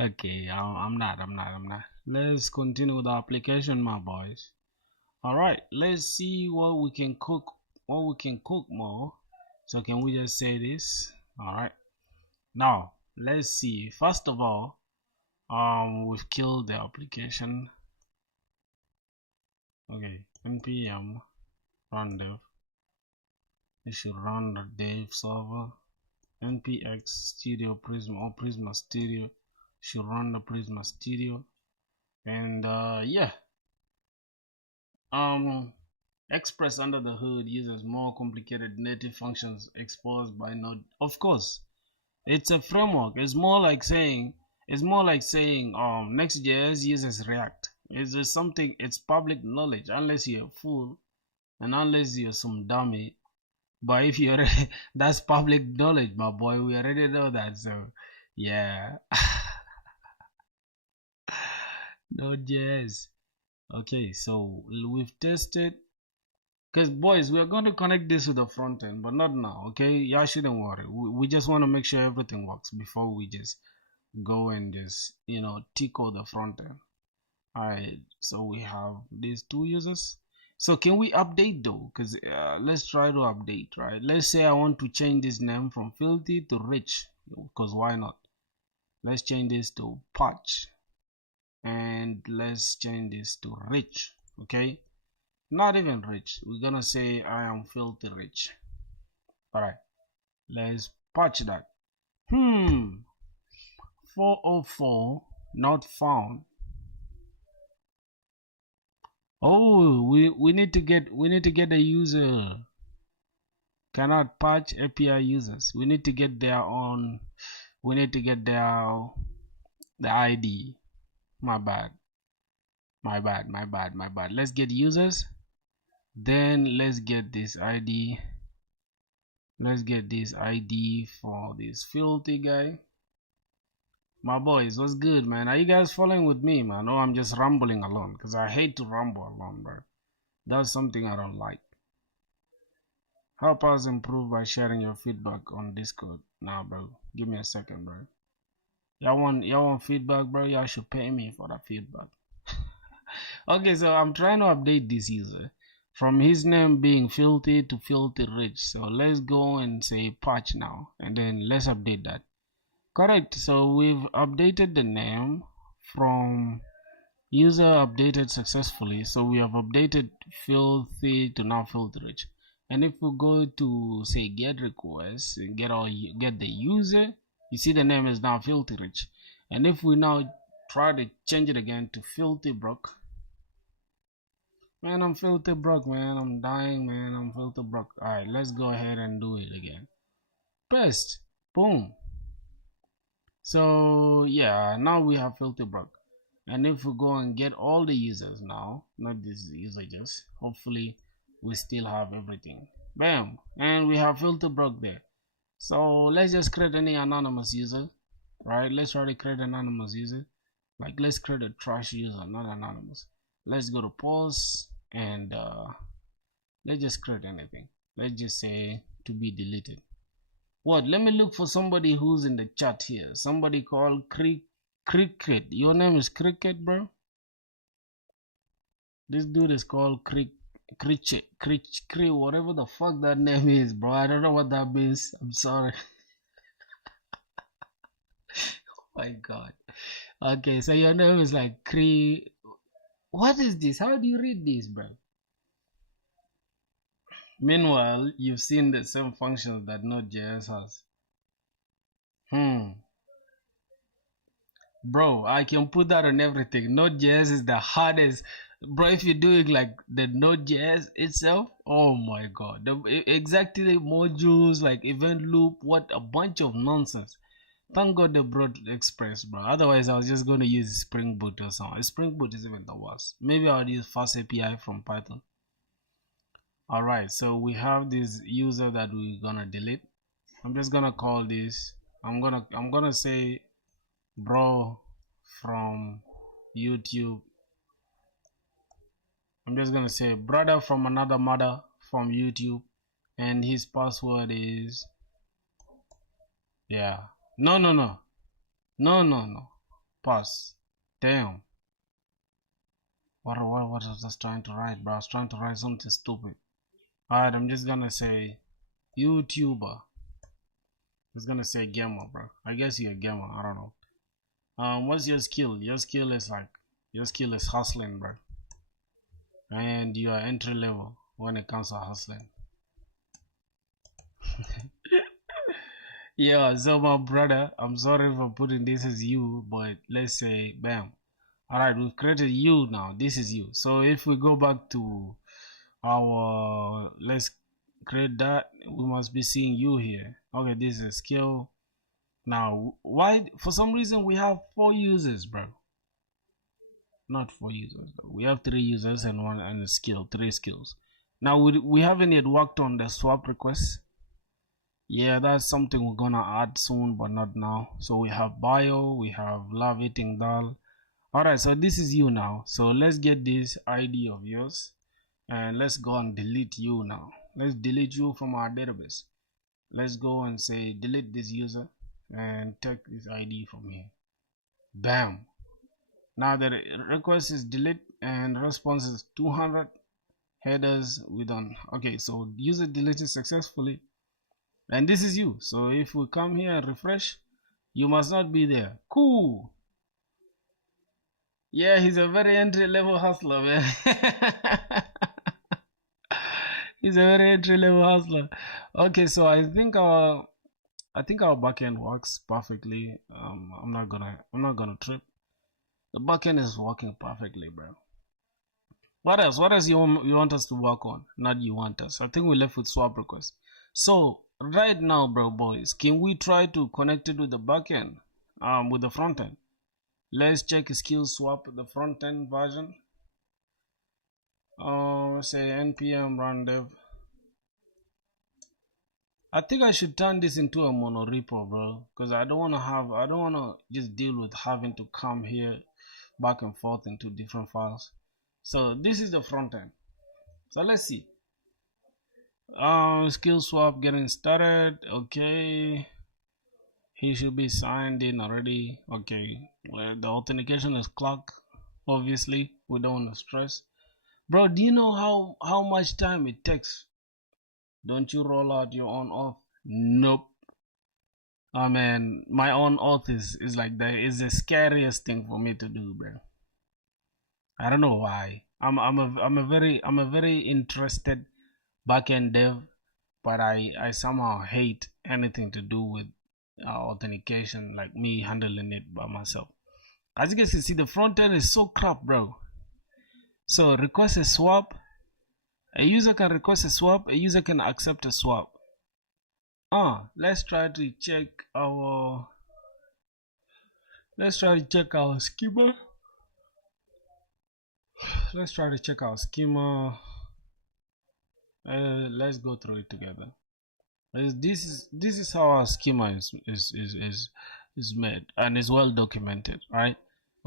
Okay, I'm not. Let's continue with the application, my boys. All right, let's see what we can cook. What we can cook more. So can we just say this? All right. Now let's see. First of all, we've killed the application. Okay, npm run dev. It should run the dev server. npx studio prisma or prisma studio should run the prisma studio. And yeah, Express under the hood uses more complicated native functions exposed by Node. Of course, it's a framework. It's more like saying Next.js uses React. It's just something. It's public knowledge unless you're a fool and unless you're some dummy. But if you're that's public knowledge, my boy. We already know that. So yeah, Node.js. Okay, so we've tested. Because boys, we are going to connect this to the front end, but not now. Okay, y'all shouldn't worry. We just want to make sure everything works before we just go and just tickle the front end. All right, so we have these two users. So can we update though? Because let's try to update, right? Let's say I want to change this name from filthy to rich, because why not? Let's change this to patch, and let's change this to rich. Okay, not even rich. We're gonna say I am filthy rich. All right, let's patch that. 404 not found. Oh, we need to get the user. Cannot patch API users. We need to get their own. We need to get the ID. My bad. Let's get users. Then let's get this ID. Let's get this ID for this filthy guy. My boys, what's good, man? Are you guys following with me, man? Or I'm just rambling alone? Because I hate to ramble alone, bro. That's something I don't like. Help us improve by sharing your feedback on Discord. Nah, bro. Give me a second, bro. Y'all want feedback, bro? Y'all should pay me for that feedback. Okay, so I'm trying to update this user from his name being filthy to filthy rich. So let's go and say patch now, and then let's update that. Correct. So we've updated the name from user updated successfully. So we have updated filthy to now filthy rich. And if we go to say get request and get the user, you see the name is now filthy rich. And if we now try to change it again to filthy broke, man, I'm filthy broke, man. I'm dying, man. I'm filthy broke. All right, let's go ahead and do it again. Paste. Boom. So yeah, now we have filthy broke. And if we go and get all the users now, not this user just, hopefully we still have everything. Bam, and we have filter broke there. So let's just create any anonymous user, right? Let's try to create an anonymous user. Like let's create a trash user, not anonymous. Let's go to pause and let's just create anything. Let's just say to be deleted. What? Let me look for somebody who's in the chat here. Somebody called Cricket. Your name is Cricket, bro? This dude is called Cricket, whatever the fuck that name is, bro. I don't know what that means. I'm sorry. Oh my god. Okay, so your name is like What is this? How do you read this, bro? Meanwhile, you've seen the same functions that Node.js has. Bro, I can put that on everything. Node.js is the hardest. Bro, if you're doing like the Node.js itself, oh my god. Exactly modules like event loop, what a bunch of nonsense. Thank god they brought Express, bro. Otherwise, I was just going to use Spring Boot or something. Spring Boot is even the worst. Maybe I would use Fast API from Python. Alright, so we have this user that we're gonna delete. I'm just gonna call this. I'm gonna say bro from YouTube. I'm just gonna say brother from another mother from YouTube, and his password is no pass. Damn. What was I just trying to write, bro? I was trying to write something stupid. Alright, I'm just gonna say YouTuber. Just gonna say gamer, bro. I guess you're a gamer. I don't know. What's your skill? Your skill is hustling, bro. And you are entry level when it comes to hustling. Yeah, so my brother, I'm sorry for putting this as you, but let's say bam. Alright, we've created you now. This is you. So if we go back to our, let's create that, we must be seeing you here. Okay, this is skill. Now, why for some reason we have 4 users, bro? Not 4 users. We have 3 users and one and a skill, 3 skills. Now we haven't yet worked on the swap request. Yeah, that's something we're gonna add soon, but not now. So we have bio, we have love eating dal. Alright, so this is you now. So let's get this ID of yours and let's go and delete you now. Let's delete you from our database. Let's go and say delete this user and take this ID from here. Bam. Now the request is delete and response is 200. Headers we done. Okay, so user deleted successfully, and this is you. So if we come here and refresh, you must not be there. Cool. Yeah, he's a very entry level hustler, man. He's a very entry level hustler. Okay, so I think our backend works perfectly. I'm not gonna trip. The backend is working perfectly, bro. What else? What else you want us to work on? Not you want us. I think we left with swap request. So right now, bro, boys, can we try to connect it with the backend? With the front end. Let's check skill swap the front end version. Say npm run dev. I think I should turn this into a monorepo, bro, because I don't wanna just deal with having to come here back and forth into different files. So this is the front end. So let's see. Skill swap getting started. Okay, he should be signed in already. Okay, well, the authentication is clock. Obviously, we don't want to stress, bro. Do you know how much time it takes? Don't you roll out your own auth? Nope. I mean, my own auth is like that. Is the scariest thing for me to do, bro. I don't know why. I'm a very interested backend dev, but I somehow hate anything to do with authentication, like me handling it by myself. As you guys can see, the front end is so crap, bro. So request a swap. A user can request a swap. A user can accept a swap. Let's try to check our schema. Let's try to check our schema. Let's go through it together. This is how our schema is made and is well documented, right?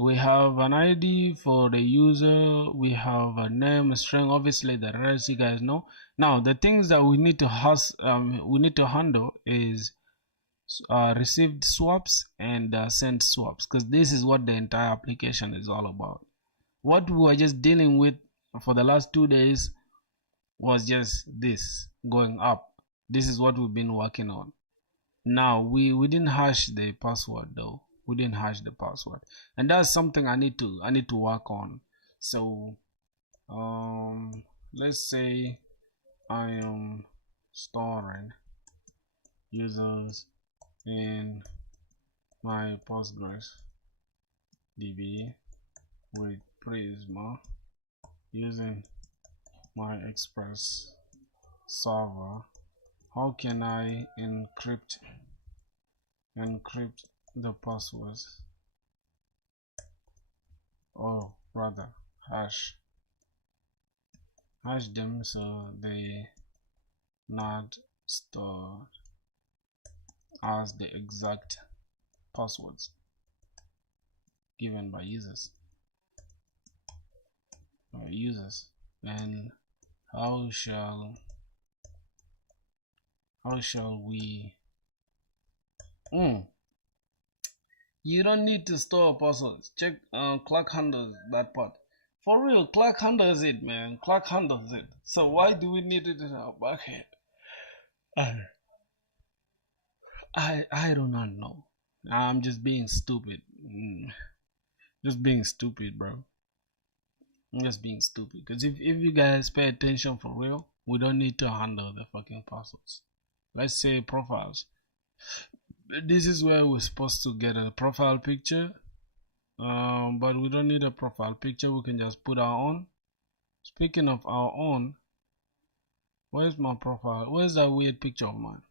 We have an ID for the user, we have a name, a string, obviously the rest you guys know. Now the things that we need to handle is received swaps and sent swaps, because this is what the entire application is all about. What we were just dealing with for the last 2 days was just this going up. This is what we've been working on. Now we didn't hash the password though. We didn't hash the password, and that's something I need to work on. So let's say I am storing users in my Postgres DB with Prisma using my Express server. How can I encrypt the passwords, or rather hash them so they not stored as the exact passwords given by users. And how shall we you don't need to store passwords. Check clock handles that part. For real, Clark handles it, man. Clark handles it. So why do we need it in our backend? I do not know. I'm just being stupid. Just being stupid, bro. I'm just being stupid. Because if you guys pay attention for real, we don't need to handle the fucking passwords. Let's say profiles. This is where we're supposed to get a profile picture. But we don't need a profile picture. We can just put our own. Speaking of our own, where's my profile? Where's that weird picture of mine?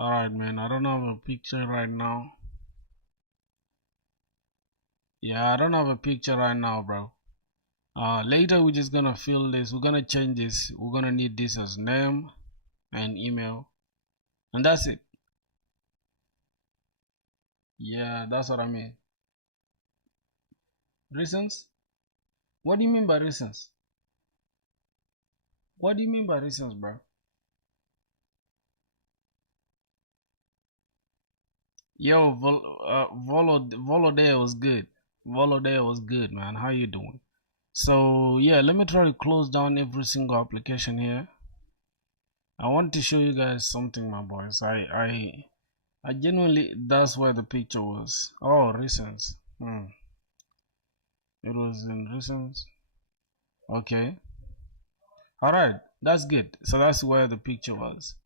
Alright, man. I don't have a picture right now. Yeah, I don't have a picture right now, bro. Later we're just gonna fill this. We're gonna change this. We're gonna need this as name and email, and that's it. Yeah, that's what I mean. Reasons? What do you mean by reasons? What do you mean by reasons, bro? Yo, Volodale was good. Volodale was good, man. How you doing? So yeah, let me try to close down every single application here. I want to show you guys something, my boys. I genuinely, that's where the picture was. Oh, reasons. It was in reasons. Okay. Alright, that's good. So that's where the picture was.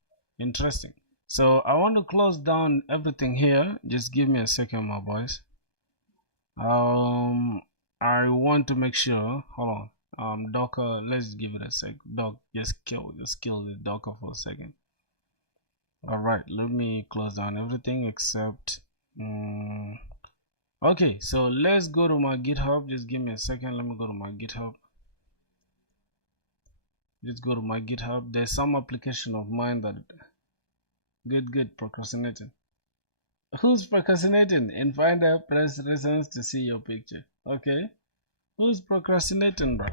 Interesting. So I want to close down everything here. Just give me a second, my boys. I want to make sure. Hold on. Docker. Let's give it a sec. Just kill the Docker for a second. All right. Let me close down everything except. Okay. So let's go to my GitHub. Just give me a second. Let me go to my GitHub. Just go to my GitHub. There's some application of mine that. Good. Procrastinating. Who's procrastinating? And find out press reasons to see your picture. Okay. Who's procrastinating, bro?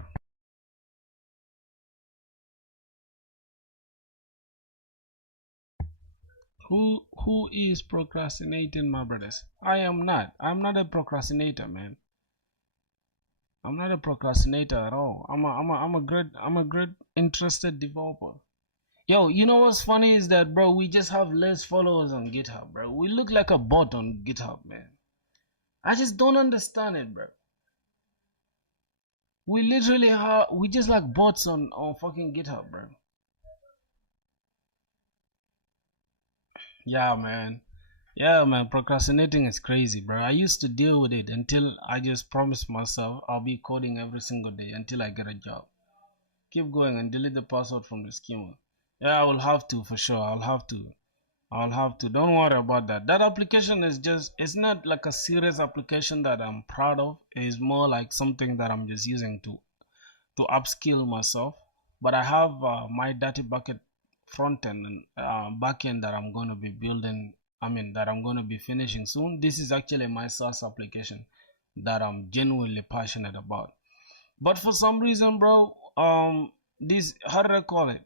Who is procrastinating, my brothers? I am not. I'm not a procrastinator, man. I'm not a procrastinator at all. I'm a great interested developer. Yo, you know what's funny is that, bro, we just have less followers on GitHub, bro. We look like a bot on GitHub, man. I just don't understand it, bro. We literally we just like bots on fucking GitHub, bro. Yeah, man. Yeah, man. Procrastinating is crazy, bro. I used to deal with it until I just promised myself I'll be coding every single day until I get a job. Keep going and delete the password from the schema. Yeah, I will have to for sure. I'll have to. Don't worry about that. That application is just, it's not like a serious application that I'm proud of. It's more like something that I'm just using to upskill myself. But I have my dirty bucket front end and back end that I'm going to be building. That I'm going to be finishing soon. This is actually my SaaS application that I'm genuinely passionate about. But for some reason, bro, this, how did I call it?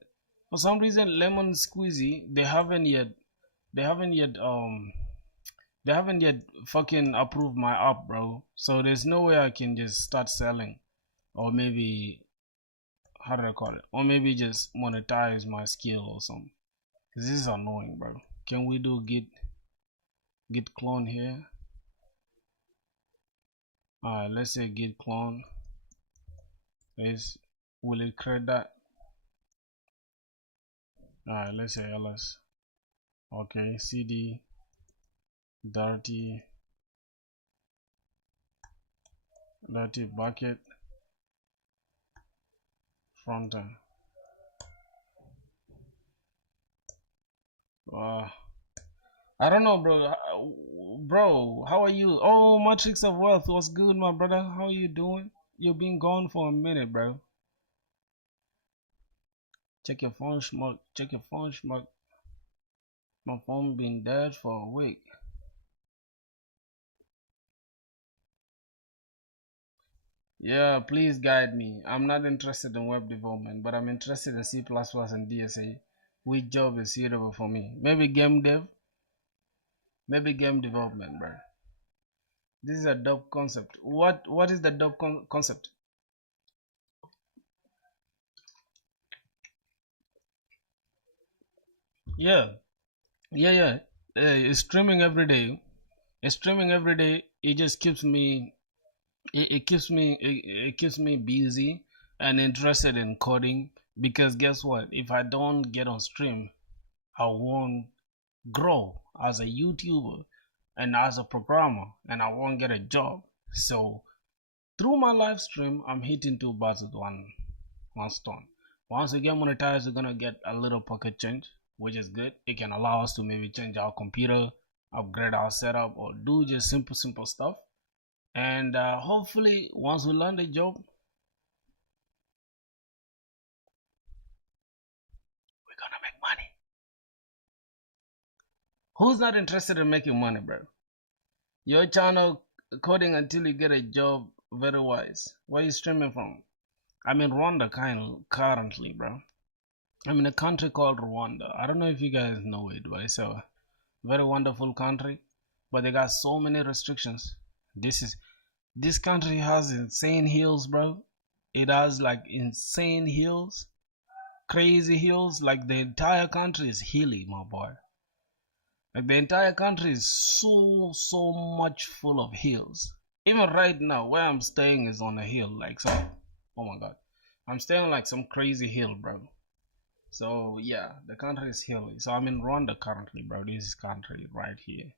For some reason, Lemon Squeezy, they haven't yet fucking approved my app, bro. So there's no way I can just start selling, or maybe, how do I call it? Or maybe just monetize my skill or something. This is annoying, bro. Can we do git clone here? Alright, let's say git clone. Will it create that? Alright, let's say ls. Okay, cd dirty bucket front end. I don't know, bro. Bro, how are you? Oh, Matrix of Wealth, what's good, my brother? How are you doing? You've been gone for a minute, bro. Check your phone, schmuck. Check your phone, schmuck. My phone been dead for a week. Yeah, please guide me. I'm not interested in web development, but I'm interested in C++ and DSA. Which job is suitable for me? Maybe game dev? Maybe game development, bro. This is a dope concept. What is the dope concept? Yeah, yeah. Streaming every day. Streaming every day. It just keeps me. It keeps me busy and interested in coding. Because guess what? If I don't get on stream, I won't grow as a YouTuber and as a programmer, and I won't get a job. So through my live stream, I'm hitting two birds with one stone. Once we get monetized, we're gonna get a little pocket change, which is good. It can allow us to maybe change our computer, upgrade our setup, or do just simple stuff. And hopefully, once we learn the job, we're gonna make money. Who's not interested in making money, bro? Your channel coding until you get a job, very wise. Where are you streaming from? I'm in Rwanda currently, bro. I'm in a country called Rwanda. I don't know if you guys know it, but it's a very wonderful country. But they got so many restrictions. This country has insane hills, bro. It has like insane hills, crazy hills. Like the entire country is hilly, my boy. Like the entire country is so much full of hills. Even right now, where I'm staying is on a hill. Like some, oh my god, I'm staying on like some crazy hill, bro. So yeah, the country is hilly. So I'm in Rwanda currently, bro. This country right here.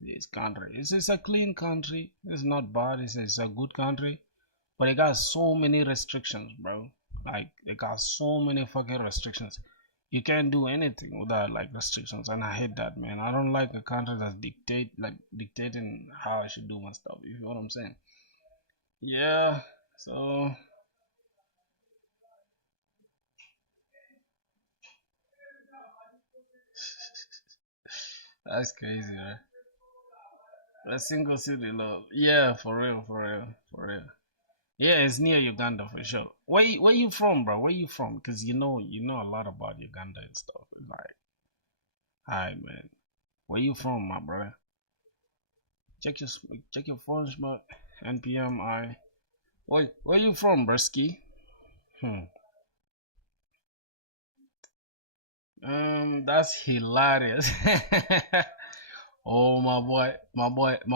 This country. It's a clean country. It's not bad. It's a good country. But it got so many restrictions, bro. Like it got so many fucking restrictions. You can't do anything without like restrictions, and I hate that, man. I don't like a country that's dictating how I should do my stuff. You know what I'm saying? Yeah. So that's crazy, right? A single city love. Yeah, for real, for real, for real. Yeah, it's near Uganda for sure. Where you from, bro? Where you from? Because you know a lot about Uganda and stuff. It's like, hi, man. Where you from, my brother? Check your phone, smart. NPM I. Where you from, Bresky? That's hilarious. Oh, my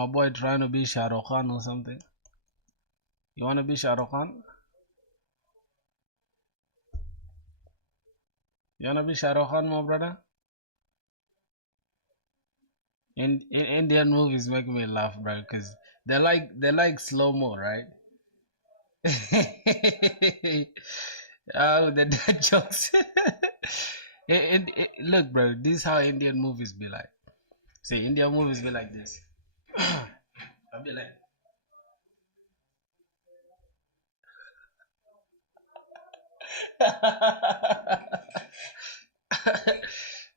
boy, trying to be Shah Rukh Khan or something. You wanna be Shah Rukh Khan? You wanna be Shah Rukh Khan, my brother? In Indian movies make me laugh, bro, because they like slow mo, right? Oh, the dad jokes. Look, bro, this is how Indian movies be like. See, Indian movies be like this. I'll be like,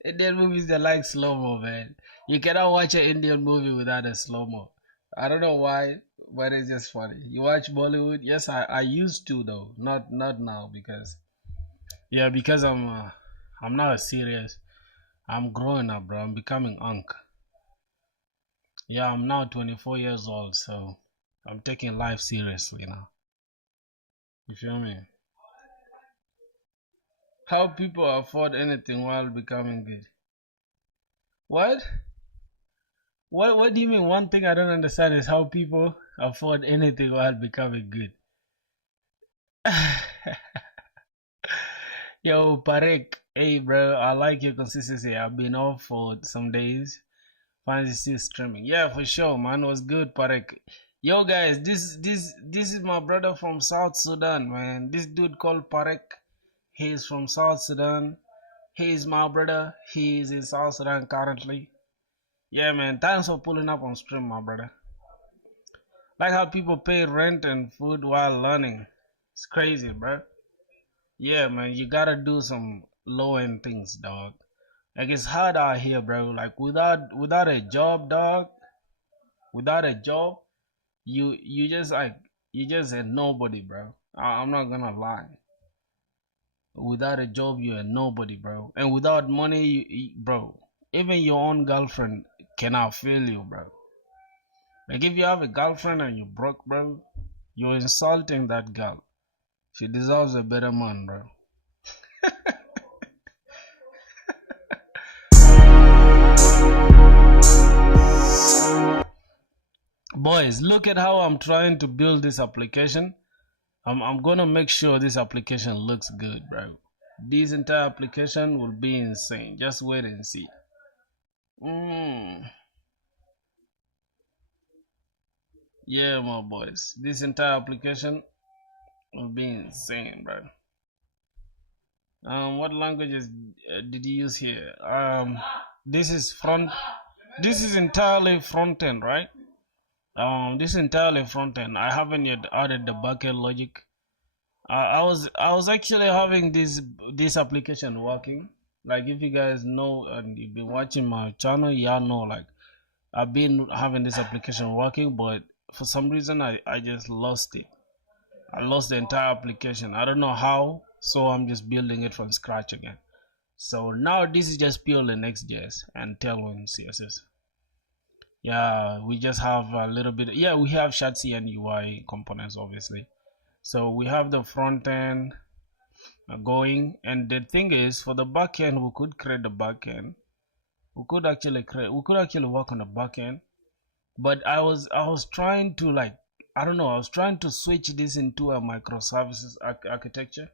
Indian movies they like slow mo, man. You cannot watch an Indian movie without a slow mo. I don't know why, but it's just funny. You watch Bollywood? Yes, I used to though. Not now because yeah, because I'm not serious. I'm growing up, bro. I'm becoming unk. Yeah, I'm now 24 years old, so I'm taking life seriously now. You feel me? How people afford anything while becoming good? What? What do you mean? One thing I don't understand is how people afford anything while becoming good. Yo, Parek, hey bro, I like your consistency. I've been off for some days. Finally still streaming. Yeah, for sure, man. It was good, Parek. Yo guys, this is my brother from South Sudan, man. This dude called Parek. He's from South Sudan. He's my brother. He's in South Sudan currently. Yeah, man. Thanks for pulling up on stream, my brother. Like how people pay rent and food while learning. It's crazy, bro. Yeah, man. You gotta do some low end things, dog. Like it's hard out here, bro. Like without a job, dog. Without a job, you just a nobody, bro. I'm not gonna lie. Without a job, you're a nobody, bro. And without money, bro, even your own girlfriend cannot feel you, bro. Like if you have a girlfriend and you broke, bro, you're insulting that girl. She deserves a better man, bro. Boys, look at how I'm trying to build this application. I'm gonna make sure this application looks good, bro. This entire application will be insane. Just wait and see. Yeah, my boys. This entire application will be insane, bro. What languages did you use here? This is front. This is entirely front end, right? This is entirely front end. I haven't yet added the backend logic. I was actually having this application working. Like if you guys know and you've been watching my channel, y'all know like I've been having this application working, but for some reason I just lost it. I lost the entire application. I don't know how, so I'm just building it from scratch again. So now this is just purely Next.js and Tailwind CSS. Yeah, we just have a little bit. Yeah, we have Shadsi and UI components, obviously. So we have the front end going, and the thing is, for the back end, we could create the back end. We could actually work on the back end, but I was trying to like, I don't know, I was trying to switch this into a microservices architecture.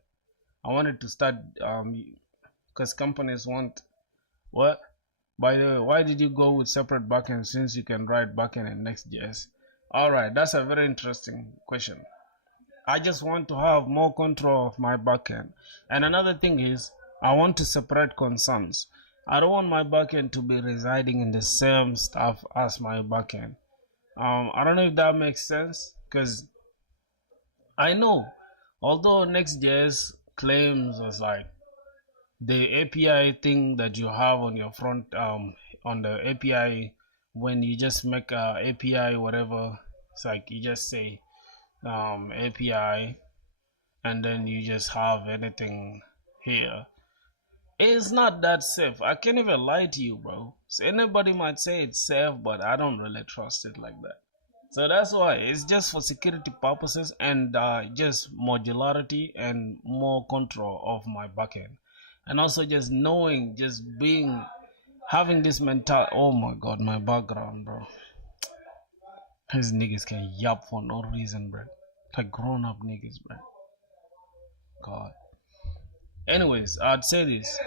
I wanted to start because companies want what. By the way, why did you go with separate backend since you can write backend in Next.js? All right, that's a very interesting question. I just want to have more control of my backend. And another thing is, I want to separate concerns. I don't want my backend to be residing in the same stuff as my backend. I don't know if that makes sense, because I know, although Next.js claims as like the API thing that you have on your front, on the API, when you just make a API whatever, it's like you just say API and then you just have anything here. It's not that safe. I can't even lie to you, bro. So anybody might say it's safe, but I don't really trust it like that. So that's why it's just for security purposes and just modularity and more control of my backend, and also just knowing, just being, having this mental. Oh my god, my background, bro. These niggas can yap for no reason, bro. Like grown up niggas, bro. God. Anyways, I'd say this.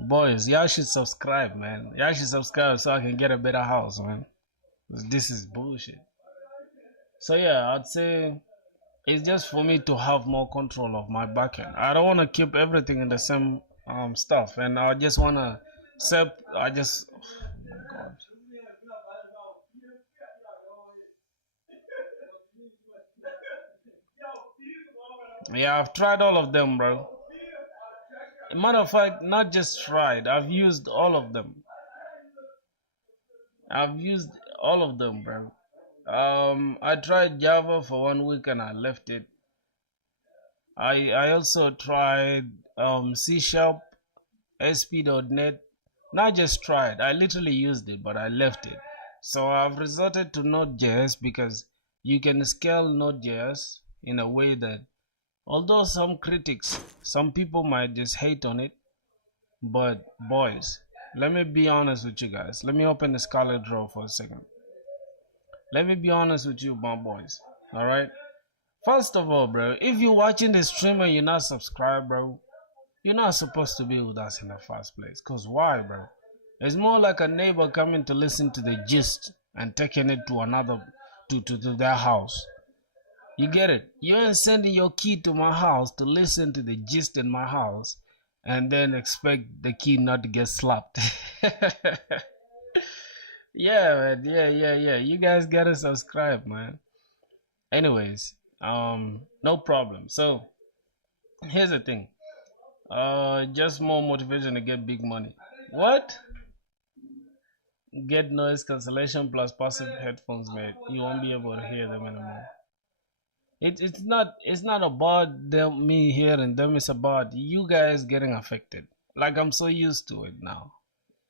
Boys, y'all should subscribe, man. Y'all should subscribe so I can get a better house, man. This is bullshit. So yeah, I'd say it's just for me to have more control of my backend. I don't want to keep everything in the same stuff, and I just want to I just, oh my god. Yeah, I've tried all of them, bro. Matter of fact, not just tried, I've used all of them. I've used all of them, bro. I tried Java for 1 week and I left it. I also tried C Sharp, ASP.NET. Not just tried, I literally used it, but I left it. So I've resorted to Node.js because you can scale Node.js in a way that, although some critics, some people might just hate on it, but boys, let me be honest with you guys. Let me open the Scarlet Draw for a second. Let me be honest with you, my boys. Alright? First of all, bro, if you're watching the stream and you're not subscribed, bro, you're not supposed to be with us in the first place. Cause why, bro? It's more like a neighbor coming to listen to the gist and taking it to another, to their house. You get it? You ain't sending your kid to my house to listen to the gist in my house and then expect the kid not to get slapped. Yeah, man. Yeah. You guys gotta subscribe, man. Anyways, no problem. So here's the thing. Just more motivation to get big money. What? Get noise cancellation plus passive headphones, mate. You won't be able to hear them anymore. It's not about them, me hearing them. It's about you guys getting affected. Like I'm so used to it now.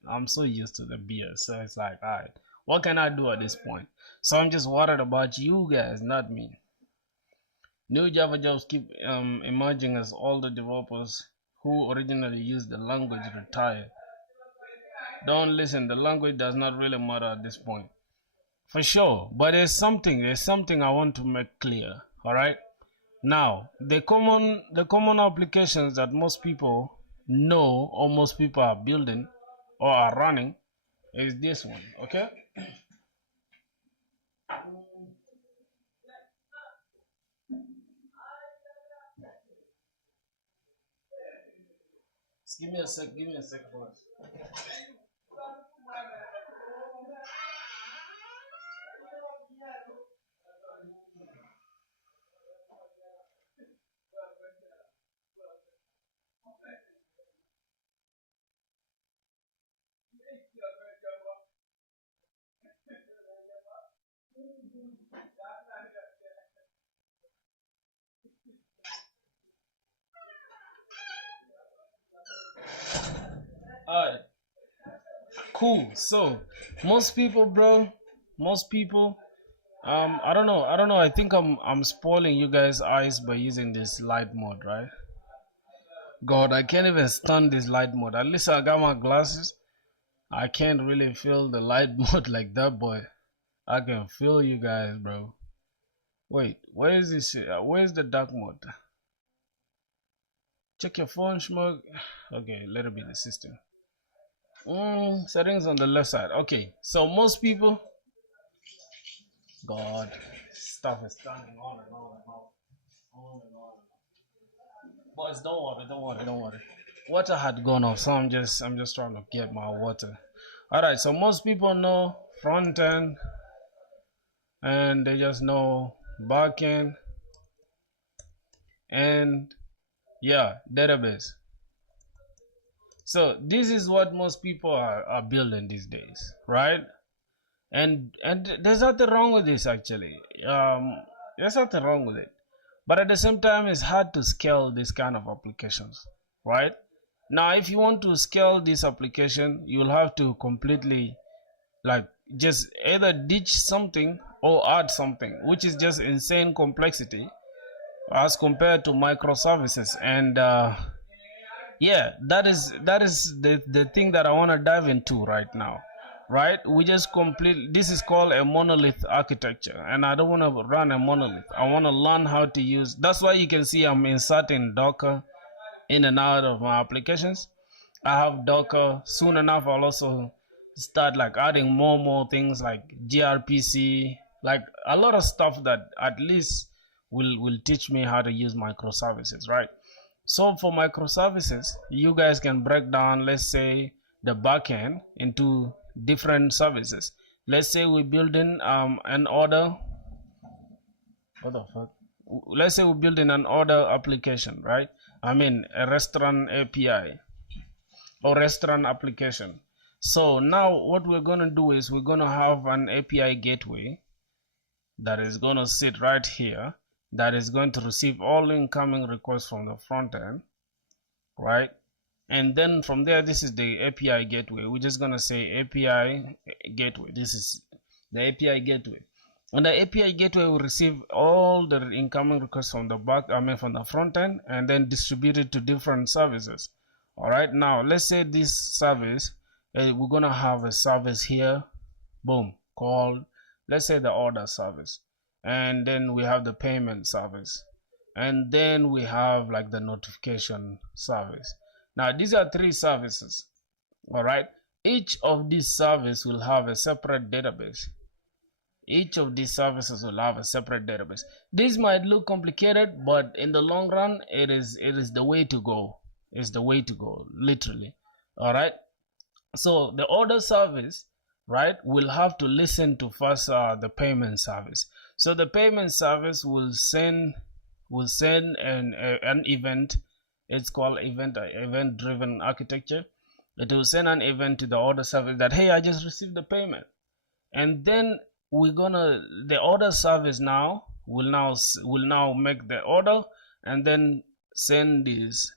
I'm so used to the BS. So it's like, all right, what can I do at this point? So I'm just worried about you guys, not me. New Java jobs keep emerging as all the developers who originally used the language retire. Don't listen, the language does not really matter at this point. For sure, but there's something I want to make clear, all right? Now, the common applications that most people know or most people are building or are running is this one, okay? Just give me a sec, boys. Alright, cool. So most people, bro, most people, I don't know. I think I'm spoiling you guys' eyes by using this light mode, right? God, I can't even stand this light mode. At least I got my glasses. I can't really feel the light mode like that, boy. I can feel you guys, bro. Wait, where is this? Where's the dark mode? Check your phone, schmuck. Okay, let it be the system. Settings on the left side. Okay, so most people, God, stuff is turning on and on and on and on. Boys, don't worry. Water had gone off, so I'm just trying to get my water. All right, so most people know front end, and they just know backend, and yeah, database. So this is what most people are building these days, right? And there's nothing wrong with this actually. There's nothing wrong with it, but at the same time, it's hard to scale this kind of applications, right? Now, if you want to scale this application, you'll have to completely like just either ditch something or add something, which is just insane complexity as compared to microservices. And yeah, that is the thing that I want to dive into right now, right? We just complete, this is called a monolith architecture, and I don't want to run a monolith. I want to learn how to use, that's why you can see I'm inserting Docker in and out of my applications. I have Docker. Soon enough I'll also start like adding more things like gRPC, like a lot of stuff that at least will teach me how to use microservices, right? So for microservices, you guys can break down, let's say, the backend into different services. Let's say we're building an order. What the fuck? Let's say we're building an order application, right? I mean a restaurant API or restaurant application. So now what we're going to do is we're going to have an API gateway that is going to sit right here, that is going to receive all incoming requests from the front end, right? And then from there, this is the API gateway. We're just going to say API gateway. This is the API gateway. And the API gateway will receive all the incoming requests from the from the front end, and then distribute it to different services. All right, now let's say this service, we're gonna have a service here, boom, called, let's say, the order service, and then we have the payment service, and then we have like the notification service. Now these are three services. All right, each of these services will have a separate database. Each of these services will have a separate database. This might look complicated, but in the long run, it is the way to go. It's the way to go, literally. All right. So the order service, right, will have to listen to first the payment service. So the payment service will send an event. It's called event driven architecture. It will send an event to the order service that, hey, I just received the payment, and then the order service now will now make the order and then send this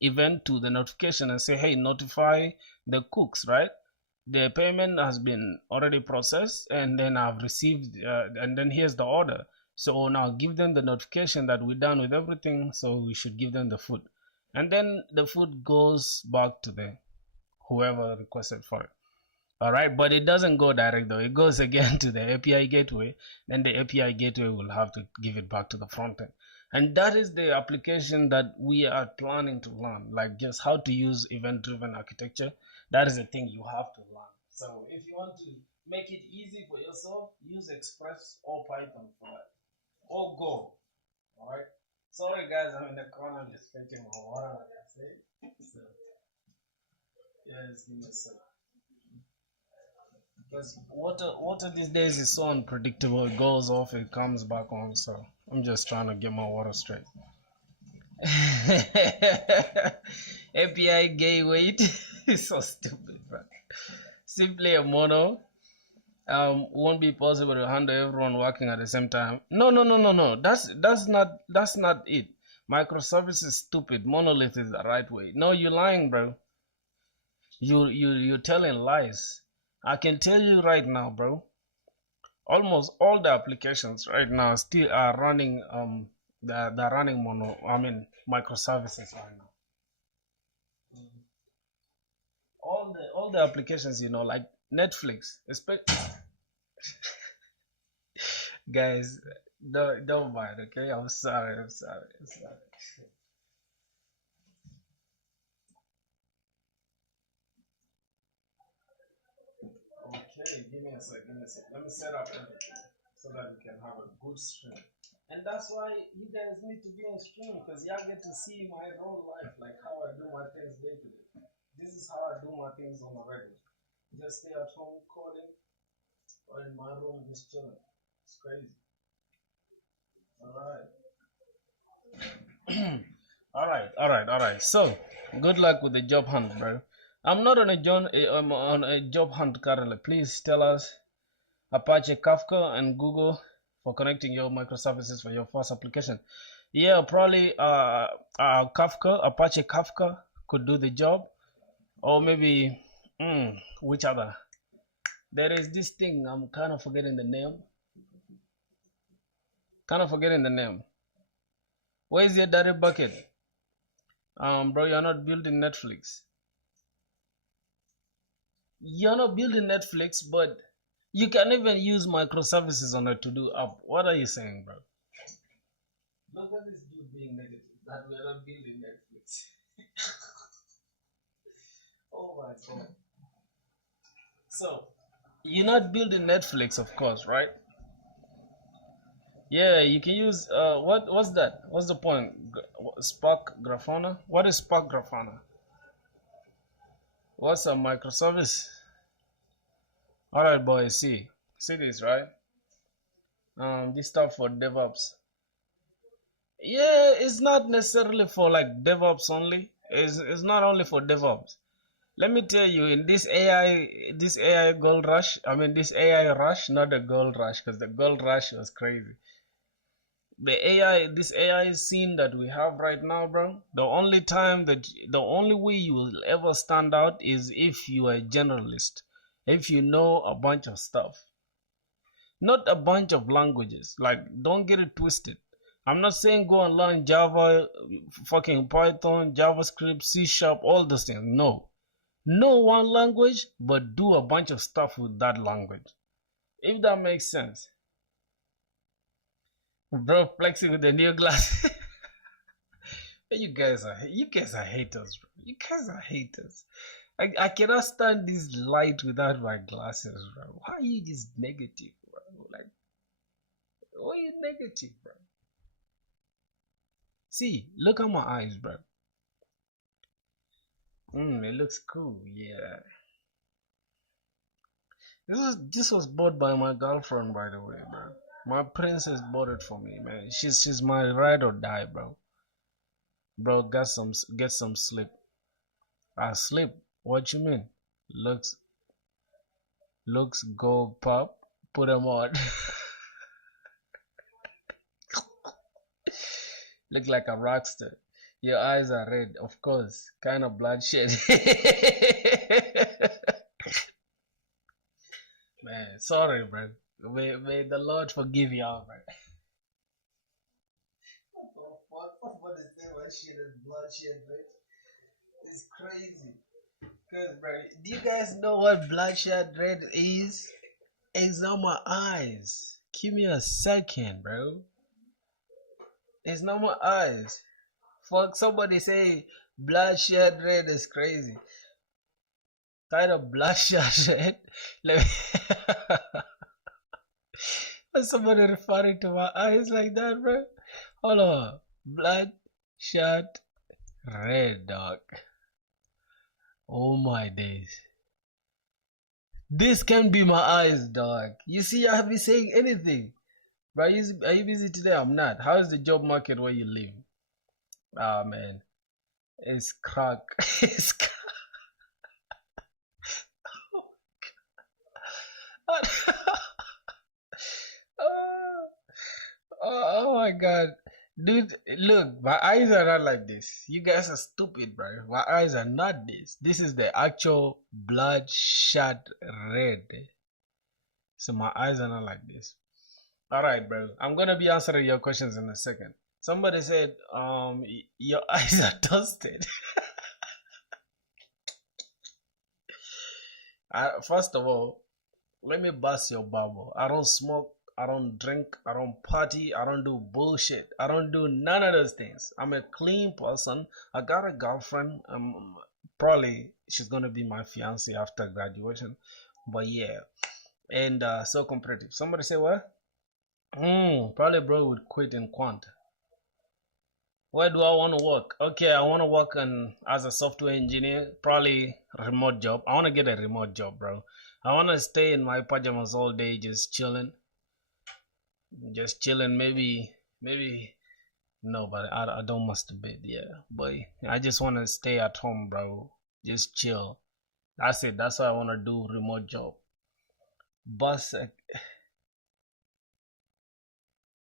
event to the notification and say, hey, notify the cooks, right? The payment has been already processed, and then I've received, and then here's the order. So now give them the notification that we're done with everything, so we should give them the food. And then the food goes back to the whoever requested for it. All right, but it doesn't go direct though. It goes again to the API gateway. Then the API gateway will have to give it back to the front end. And that is the application that we are planning to learn, like just how to use event-driven architecture. That is the thing you have to learn. So if you want to make it easy for yourself, use Express or Python for that, or Go. All right. Sorry guys, I'm in the corner just drinking my water, like I say. So yeah, just give me a second. Because water these days is so unpredictable. It goes off, it comes back on. So I'm just trying to get my water straight. API gateway is so stupid, bro. Simply a mono won't be possible to handle everyone working at the same time. No. That's not it. Microservices is stupid. Monolith is the right way. No, you're lying, bro. You're telling lies. I can tell you right now, bro. Almost all the applications right now still are running they're running microservices right now. All the applications, you know, like Netflix, guys, don't mind, okay? I'm sorry. Okay, give me a sec. Let me set up everything so that we can have a good stream. And that's why you guys need to be on stream, because y'all get to see my own life, like how I do my things day to day. This is how I do my things on a regular. Just stay at home coding or in my room just chilling. It's crazy. Alright. So good luck with the job hunt, bro. I'm not on a job hunt currently. Please tell us Apache Kafka and Google for connecting your microservices for your first application. Yeah, probably Apache Kafka could do the job, or maybe which other? There is this thing, I'm kind of forgetting the name. Where is your dirty bucket? Bro, you're not building Netflix. You're not building Netflix, but you can even use microservices on a to-do app. What are you saying, bro? Look at this dude being negative, that we're not building Netflix. Oh my god. So, you're not building Netflix, of course, right? Yeah, you can use what's that? What's the point? Spark Grafana? What is Spark Grafana? What's a microservice? Alright boys, see this, right? This stuff for DevOps. Yeah, it's not necessarily for like DevOps only. It's not only for DevOps. Let me tell you, in this AI gold rush, this AI rush, not the gold rush, because the gold rush was crazy. This AI scene that we have right now, bro, the only way you will ever stand out is if you are a generalist, if you know a bunch of stuff, not a bunch of languages. Like, don't get it twisted. I'm not saying go and learn Java, fucking Python, JavaScript, C#, all those things. No. Know one language, but do a bunch of stuff with that language. If that makes sense. Bro, flexing with the new glass. You guys are haters, bro. You guys are haters. I cannot stand this light without my glasses, bro. Why are you just negative, bro? Like, why are you negative, bro? See, look at my eyes, bro. It looks cool, yeah. This was bought by my girlfriend, by the way, bro. My princess bought it for me, man. She's my ride or die, bro. Bro, get some sleep. Sleep? What you mean? Looks gold pop. Put them on. Look like a rockster. Your eyes are red, of course. Kind of bloodshed. Man, sorry, bro. May the Lord forgive y'all, bro. What is that? What shit is bloodshed, bro? It's crazy. Cause, bro, do you guys know what bloodshot red is? It's not my eyes. Give me a second, bro. It's not my eyes. Fuck, somebody say bloodshot red is crazy. Kind of bloodshot red. Let me Was somebody referring to my eyes like that, bro? Hold on. Bloodshot red, dog. Oh my days. This can be my eyes, dog. You see, I have been saying anything. Bro, are you busy today? I'm not. How is the job market where you live? Ah, man. It's crack. It's crack. Oh my god. Dude, look, my eyes are not like this. You guys are stupid, bro. My eyes are not this. This is the actual bloodshot red. So my eyes are not like this. Alright, bro. I'm gonna be answering your questions in a second. Somebody said, your eyes are toasted. First of all, let me bust your bubble. I don't smoke, I don't drink, I don't party, I don't do bullshit. I don't do none of those things. I'm a clean person. I got a girlfriend. Probably she's gonna be my fiance after graduation. But yeah. And so competitive. Somebody say what? Probably bro would quit in quant. Where do I want to work? Okay, I want to work as a software engineer, probably a remote job. I want to get a remote job, bro. I want to stay in my pajamas all day, just chilling. Maybe, no, but I don't masturbate, yeah. But I just want to stay at home, bro. Just chill. That's it. That's what I want to do, remote job. Bust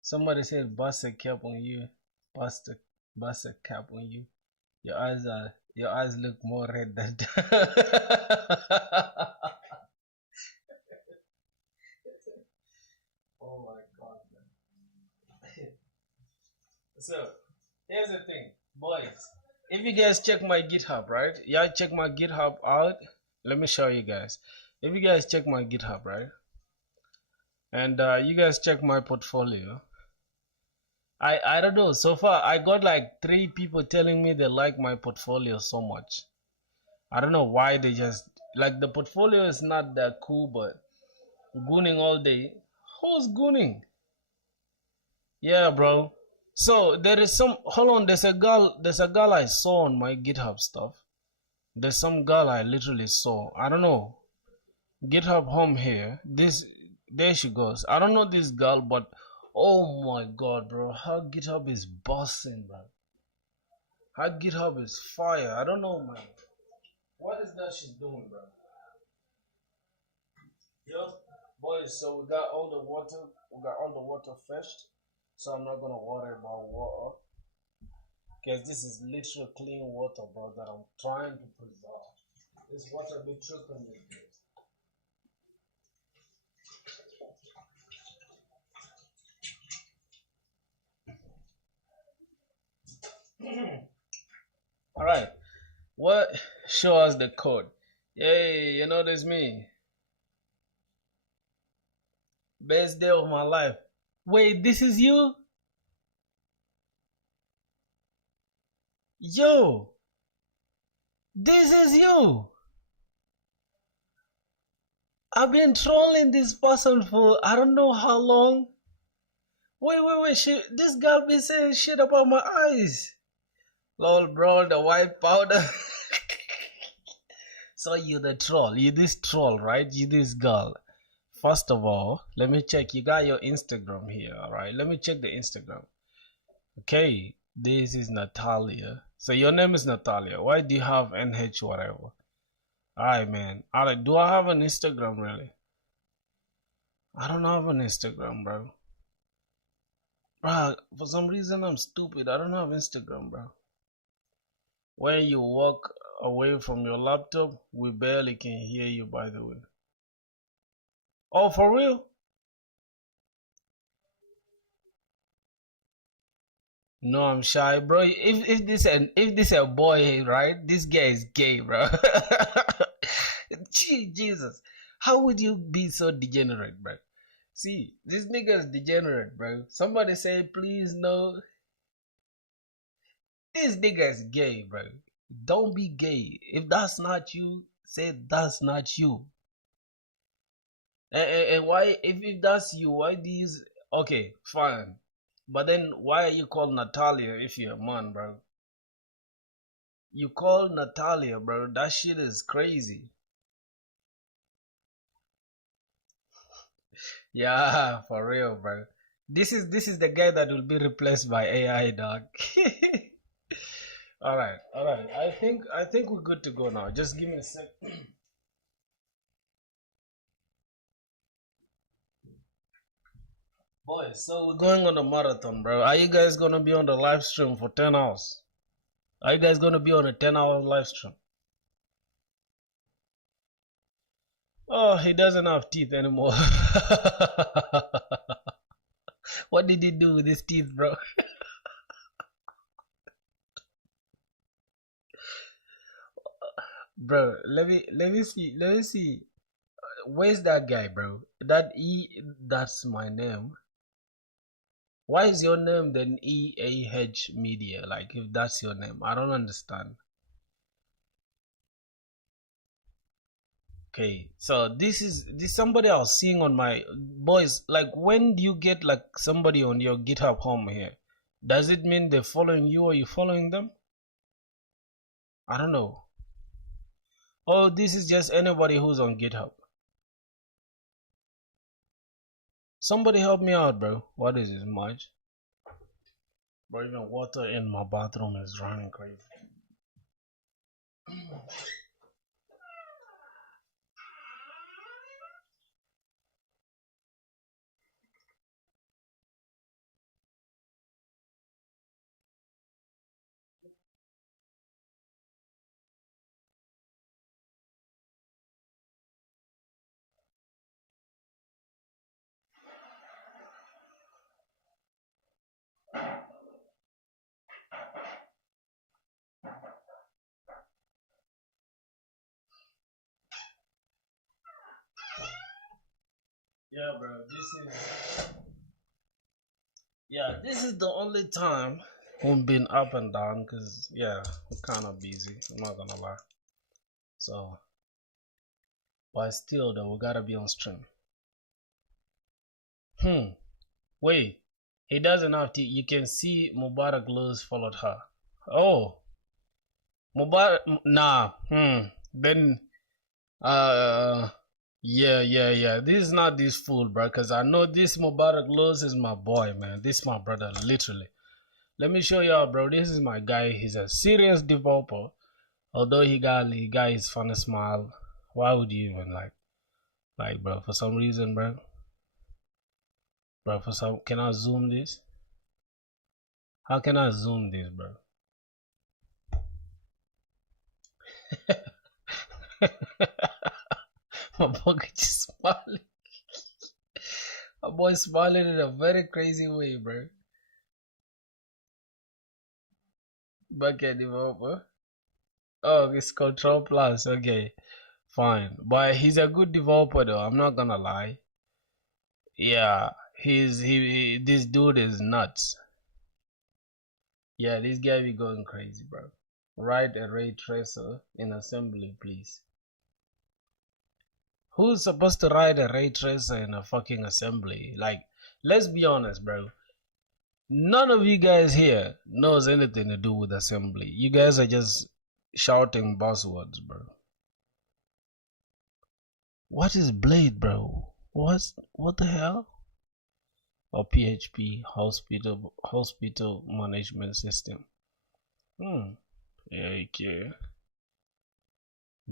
somebody said bust a cap on you. Bust a cap on you. Your eyes look more red than Oh my god, man. So here's the thing, boys. If you guys check my GitHub, right? Yeah, check my GitHub out. Let me show you guys. If you guys check my GitHub, right? And you guys check my portfolio. I don't know. So far, I got like 3 people telling me they like my portfolio so much. I don't know why they just like the portfolio is not that cool, but gooning all day. Who's gooning? Yeah, bro. So there is some. Hold on. There's a girl I saw on my GitHub stuff. There's some girl I literally saw. I don't know. GitHub home here. There she goes. I don't know this girl, but oh my god, bro. Her GitHub is busting, bro. Her GitHub is fire. I don't know, man. What is that she's doing, bro? Yep, boys. So we got all the water. We got all the water fetched. So I'm not gonna worry about water, because this is literal clean water, bro. That I'm trying to preserve. This water be tripping me. All right. What? Show us the code. Yay! You know this me. Best day of my life. Wait, this is you? Yo! This is you! I've been trolling this person for I don't know how long. Wait. This girl be saying shit about my eyes. Lol, bro, the white powder. So you the troll. You this troll, right? You this girl. First of all, let me check. You got your Instagram here, alright? Let me check the Instagram. Okay, this is Natalia. So your name is Natalia. Why do you have NH whatever? Alright, man. Alright, do I have an Instagram really? I don't have an Instagram, bro. Bro, for some reason I'm stupid. I don't have Instagram, bro. When you walk away from your laptop, we barely can hear you, by the way. Oh, for real? No, I'm shy, bro. If this a boy, right? This guy is gay, bro. Jesus, how would you be so degenerate, bro? See, this nigga is degenerate, bro. Somebody say, please no. This nigga is gay, bro. Don't be gay. If that's not you, say that's not you. And why, if that's you, why do you? Okay, fine. But then why are you called Natalia if you're a man, bro? You call Natalia, bro. That shit is crazy. Yeah, for real, bro. This is the guy that will be replaced by AI, dog. All right, all right. I think we're good to go now. Just give me a sec. Boys, so we're going on a marathon, bro. Are you guys gonna be on the live stream for 10 hours? Are you guys gonna be on a 10-hour live stream? Oh, he doesn't have teeth anymore. What did he do with his teeth, bro? Bro, let me see. Where's that guy, bro? That's my name. Why is your name then EAH Media? Like, if that's your name, I don't understand. Okay, so this somebody I was seeing on my boys. Like, when do you get like somebody on your GitHub home here? Does it mean they're following you or you following them? I don't know. Oh, this is just anybody who's on GitHub. Somebody help me out, bro. What is this much? Bro, even water in my bathroom is running crazy. Yeah, bro, this is the only time we've been up and down because yeah, we're kind of busy. I'm not gonna lie. So, but still though, we gotta be on stream. Wait, he doesn't have to. You can see Mubarak Luz followed her. Oh, Mubarak, nah. Then, yeah. This is not this fool, bro. Cause I know this Mubarak Luz is my boy, man. This is my brother, literally. Let me show y'all, bro. This is my guy. He's a serious developer. Although he got his funny smile. Why would you even like, bro? For some reason, bro. Bro, can I zoom this? How can I zoom this, bro? My boy just smiling. My boy smiling in a very crazy way, bro. Backend developer. Oh, it's Control Plus. Okay, fine. But he's a good developer, though. I'm not gonna lie. Yeah, this dude is nuts. Yeah, this guy be going crazy, bro. Write a ray tracer in assembly, please. Who's supposed to write a ray tracer in a fucking assembly? Like, let's be honest, bro. None of you guys here knows anything to do with assembly. You guys are just shouting buzzwords, bro. What is Blade, bro? What the hell? Or PHP, hospital management system. Yeah, okay.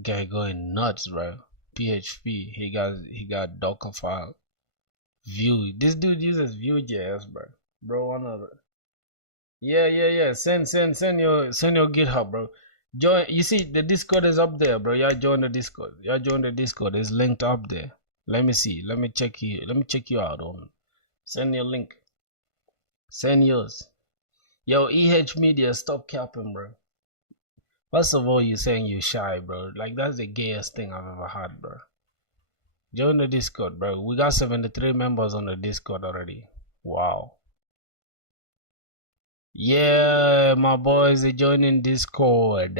Guy going nuts, bro. PHP, he got Docker file. Vue. This dude uses Vue.js, bro. One of the. Yeah. Send your GitHub, bro. Join. You see, the Discord is up there, bro. Y'all join the Discord. Y'all join the Discord. It's linked up there. Let me see. Let me check you. Let me check you out on. Send your link. Send yours. Yo, Media, stop capping, bro. First of all, you saying you shy, bro. Like, that's the gayest thing I've ever had, bro. Join the Discord, bro. We got 73 members on the Discord already. Wow. Yeah, my boys are joining Discord.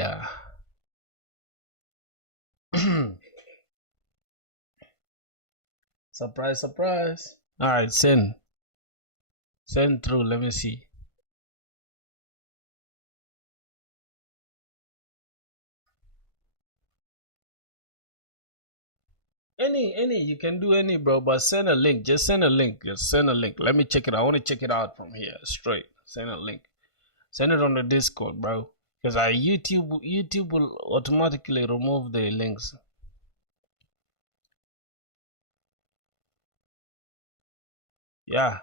Surprise, surprise. Alright, send. Send through, let me see. Any, you can do any, bro, but send a link. Just send a link. Just send a link. Let me check it out. I want to check it out from here, straight. Send a link. Send it on the Discord, bro. Because YouTube will automatically remove the links. Yeah,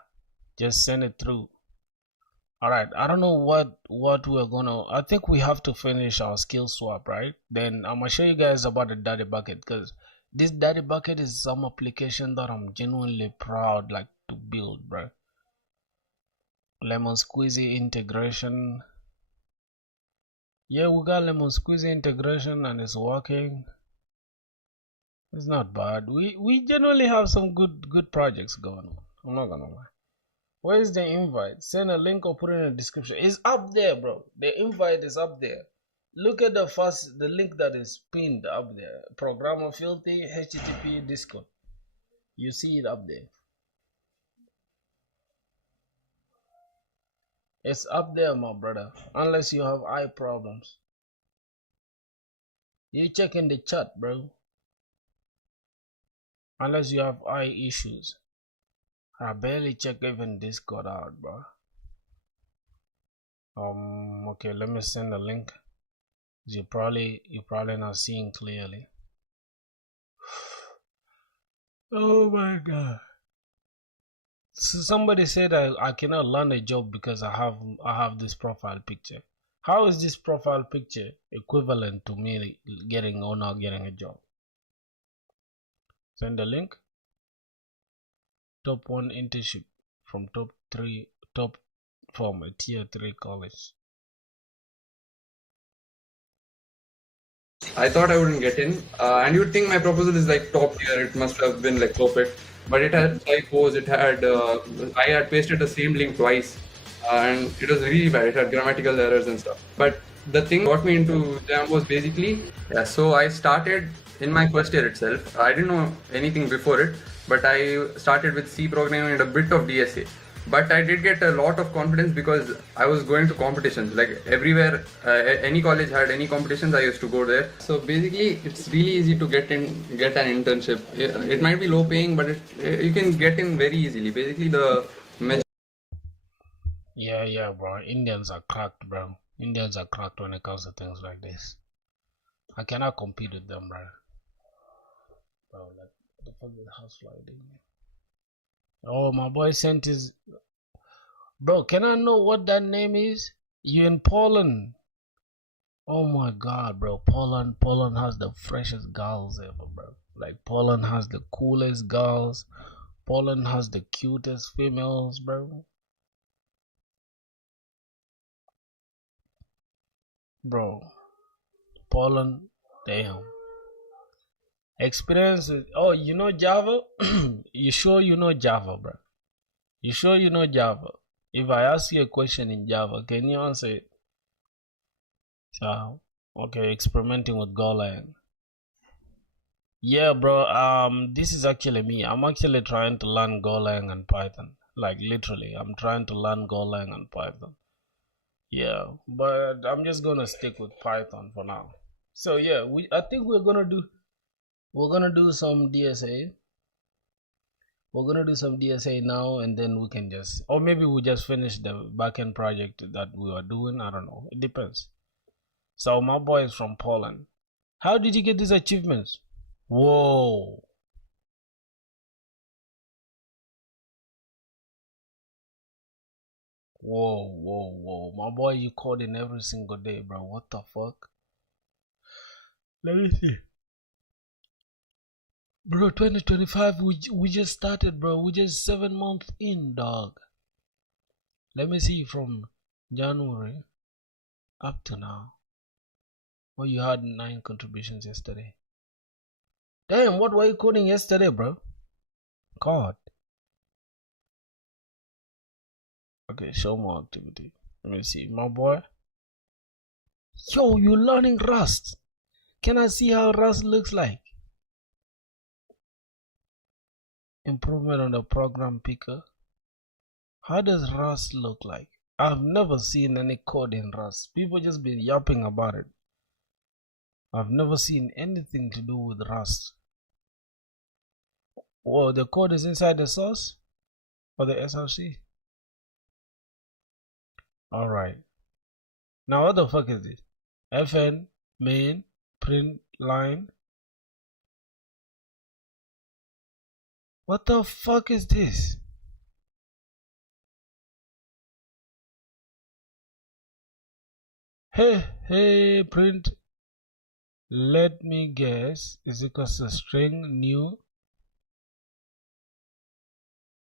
just send it through. All right, I don't know what we're gonna. I think we have to finish our skill swap, right? Then I'm gonna show you guys about the Daddy Bucket, because this Daddy Bucket is some application that I'm genuinely proud like to build, bro. Lemon Squeezy integration. Yeah, we got Lemon Squeezy integration and it's working. It's not bad. We generally have some good projects going on. I'm not gonna lie. Where is the invite? Send a link or put it in the description. It's up there, bro. The invite is up there. Look at the link that is pinned up there. Programmer Filthy HTTP Discord. You see it up there. It's up there, my brother. Unless you have eye problems. You check in the chat, bro. Unless you have eye issues. I barely check even Discord out, bro. Okay, let me send a link. You're probably not seeing clearly. Oh my god. So somebody said I cannot land a job because I have this profile picture. How is this profile picture equivalent to me getting or not getting a job? Send the link. Top 1 internship from top from a tier 3 college. I thought I wouldn't get in, and you'd think my proposal is like top tier. It must have been like perfect, but it had typos. It had I had pasted the same link twice, and it was really bad. It had grammatical errors and stuff. But the thing that got me into Jam was basically, yeah. So I started in my first year itself. I didn't know anything before it, but I started with C programming and a bit of DSA. But I did get a lot of confidence because I was going to competitions. Like everywhere, any college had any competitions, I used to go there. So basically, it's really easy to get an internship. It might be low paying, but you can get in very easily. Basically, Yeah, bro. Indians are cracked, bro. Indians are cracked when it comes to things like this. I cannot compete with them, bro. Bro, like the fuck is house sliding? Oh, my boy sent his. Bro, can I know what that name is? You in Poland? Oh my god, bro. Poland has the freshest girls ever, bro. Like Poland has the coolest girls. Poland has the cutest females, bro. Bro, Poland, damn. Experience with, oh, you know Java? You sure you know Java, bro? You sure you know Java? If I ask you a question in Java, can you answer it? So, okay, experimenting with Golang. Yeah, bro. This is actually me. I'm actually trying to learn Golang and Python. Like literally, I'm trying to learn Golang and Python. Yeah, but I'm just gonna stick with Python for now. So yeah, I think we're gonna do some DSA. We're gonna do some DSA now, and then we can just, or maybe we just finish the backend project that we are doing. I don't know. It depends. So my boy is from Poland. How did you get these achievements? Whoa. Whoa. My boy, you coding every single day, bro. What the fuck? Let me see. Bro, 2025, we just started, bro. We just 7 months in, dog. Let me see from January up to now. Well, you had 9 contributions yesterday. Damn, what were you coding yesterday, bro? God. Okay, show more activity. Let me see, my boy. Yo, you learning Rust? Can I see how Rust looks like? Improvement on the program picker. How does Rust look like? I've never seen any code in Rust. People just been yapping about it. I've never seen anything to do with Rust. Whoa, the code is inside the source or the SRC? Alright. Now what the fuck is this? FN main print line. What the fuck is this? Hey, print. Let me guess. Is equals to string new.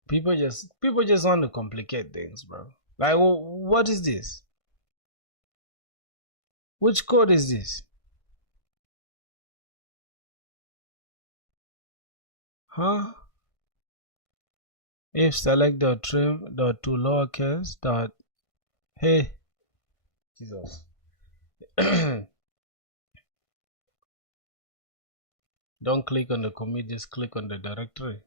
People just want to complicate things, bro. Like, what is this? Which code is this? Huh? If select dot trim dot to lowercase dot. Hey, Jesus. Don't click on the commit, just click on the directory.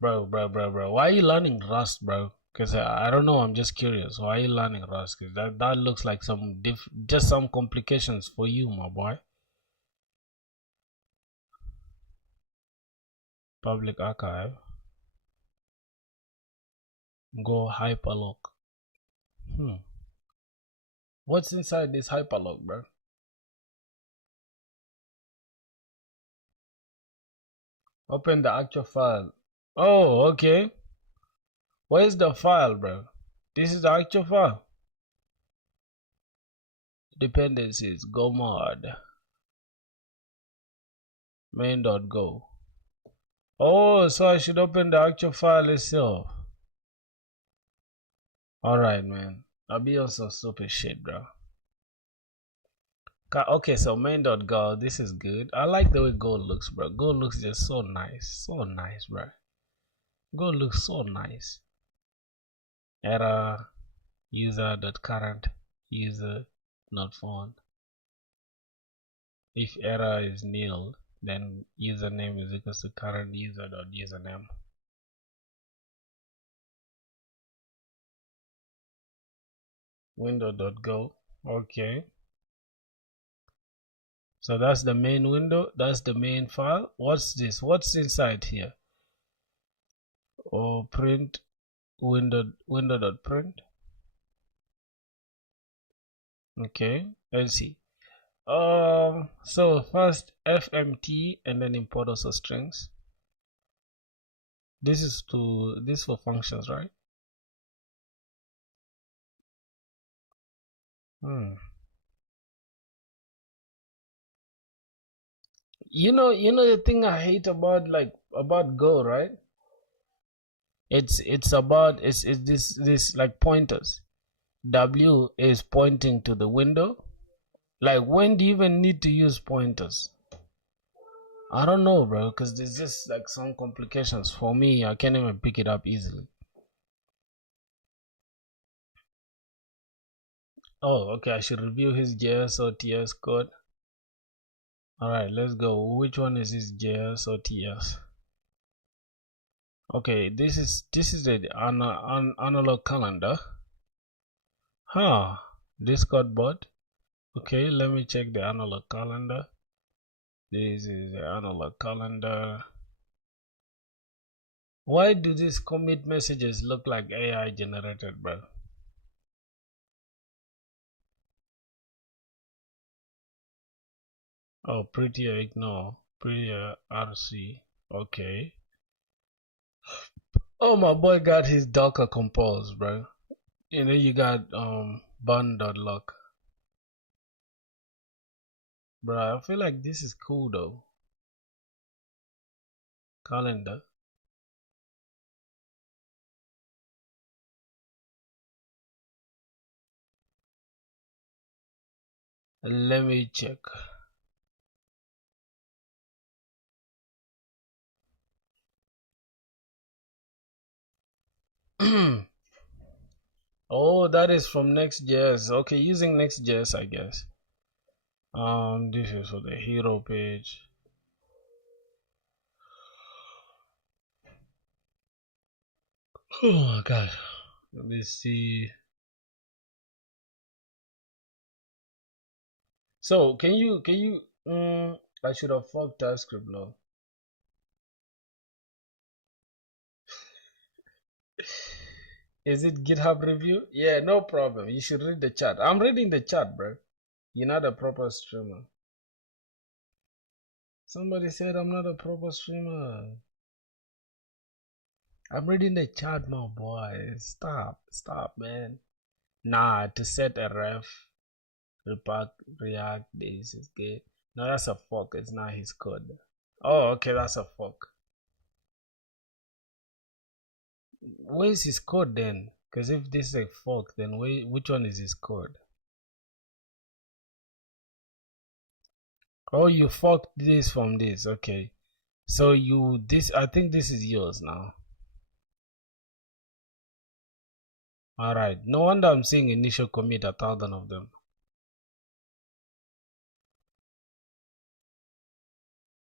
Bro. Why are you learning Rust, bro? Because I don't know, I'm just curious. Why are you learning Rust? Because that looks like just some complications for you, my boy. Public archive. Go hyperlock. What's inside this hyperlock, bro? Open the actual file. Oh, okay. Where's the file, bro? This is the actual file. Dependencies, go mod. Main.go. Oh, so I should open the actual file itself. Alright, man. I'll be on some stupid shit, bro. Okay, so main.go, this is good. I like the way Go looks, bro. Go looks just so nice. So nice, bro. Go looks so nice. Error user.current user not found. If error is nil, then username is equals to current user.username. Window.go. Okay. So that's the main window. That's the main file. What's this? What's inside here? Oh, print window.print. Okay, let's see. So first fmt and then import also strings. This is for functions, right? You know the thing I hate about Go, right? It's this like pointers. W is pointing to the window. Like, when do you even need to use pointers? I don't know, bro, because there's just like some complications for me. I can't even pick it up easily. Oh, okay, I should review his JS or TS code. Alright, let's go. Which one is his JS or TS? Okay, this is the analog calendar. Huh, Discord bot. Okay, let me check the analog calendar. This is the analog calendar. Why do these commit messages look like AI generated, bro? Oh, prettier ignore, prettier RC. Okay. Oh, my boy got his Docker compose, bro. You know, you got bun.lock. Bro, I feel like this is cool though. Calendar. Let me check. Oh, that is from Next.js. Okay, using Next.js, I guess. This is for the hero page. Oh my god. Let me see. So can you I should have fucked TypeScript now. Is it GitHub review? Yeah, no problem. You should read the chat. I'm reading the chat, bro. You're not a proper streamer. Somebody said I'm not a proper streamer. I'm reading the chat, my boy. Stop, man. Nah, to set a ref, React, this is good. No, that's a fork. It's not his code. Oh, okay, that's a fork. Where's his code then? Because if this is a fork, then which one is his code? Oh, you forked this from this. Okay. So I think this is yours now. Alright. No wonder I'm seeing initial commit 1,000 of them.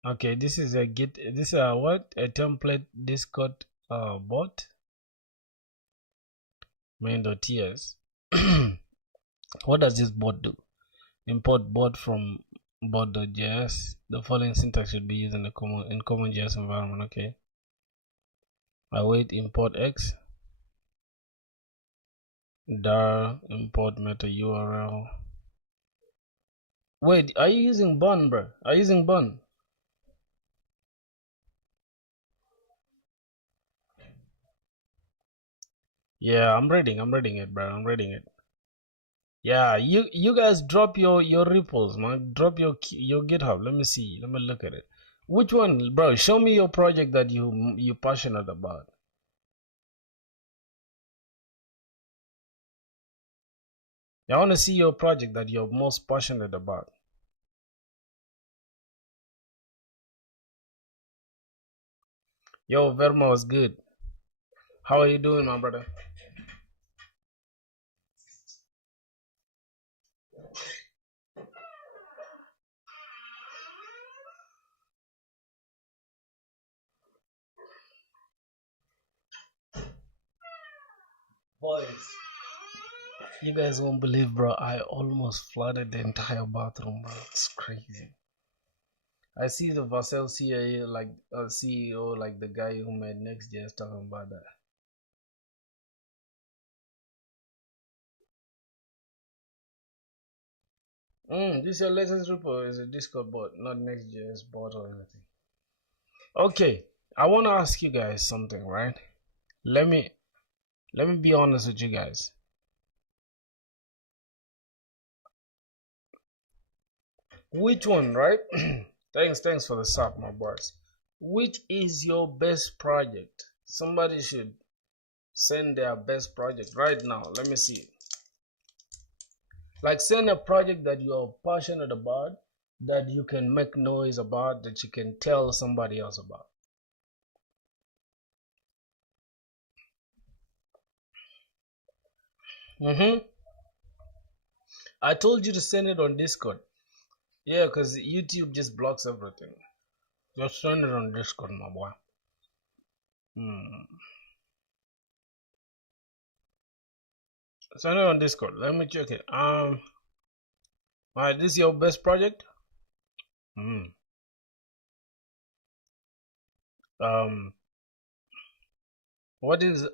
Okay, this is a this is a what? A template Discord bot main.ts. What does this bot do? Import bot from bot.js. The following syntax should be used in the common JS environment. Okay. Await import x. Dar import meta URL. Wait, are you using bun, bro? Are you using bun? Yeah, I'm reading it, bro. I'm reading it. Yeah, you guys drop your repos, man. Drop your GitHub. Let me see. Let me look at it. Which one, bro? Show me your project that you passionate about. I want to see your project that you're most passionate about. Yo, Verma was good. How are you doing, my brother? Boys, you guys won't believe, bro. I almost flooded the entire bathroom, bro. It's crazy. I see the Vassell CIA, like CEO, like the guy who made Next.js, talking about that. This is your latest repo is a Discord bot, not Next.js bot or anything. Okay, I want to ask you guys something, right? Let me be honest with you guys. Which one, right? Thanks for the sub, my boys. Which is your best project? Somebody should send their best project right now. Let me see. Like, send a project that you're passionate about, that you can make noise about, that you can tell somebody else about. I told you to send it on Discord. Yeah, because YouTube just blocks everything. Just send it on Discord, my boy. Send it on Discord. Let me check it. Alright, this is your best project? What is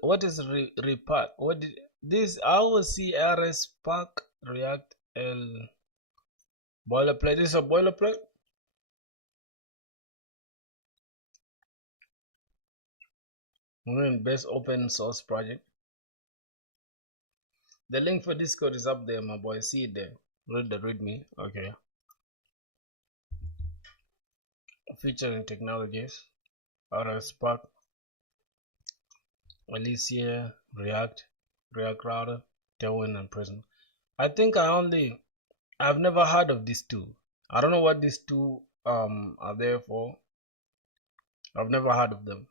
repack? What did this? I always see RS Pack React L boilerplate. This is a boilerplate. We're in best open source project. The link for Discord is up there, my boy. See it there. Read the README. Okay. Featuring technologies. RS Spark, Alicia, React, React Router, Tailwind, and Prism. I think I've never heard of these two. I don't know what these two are there for. I've never heard of them.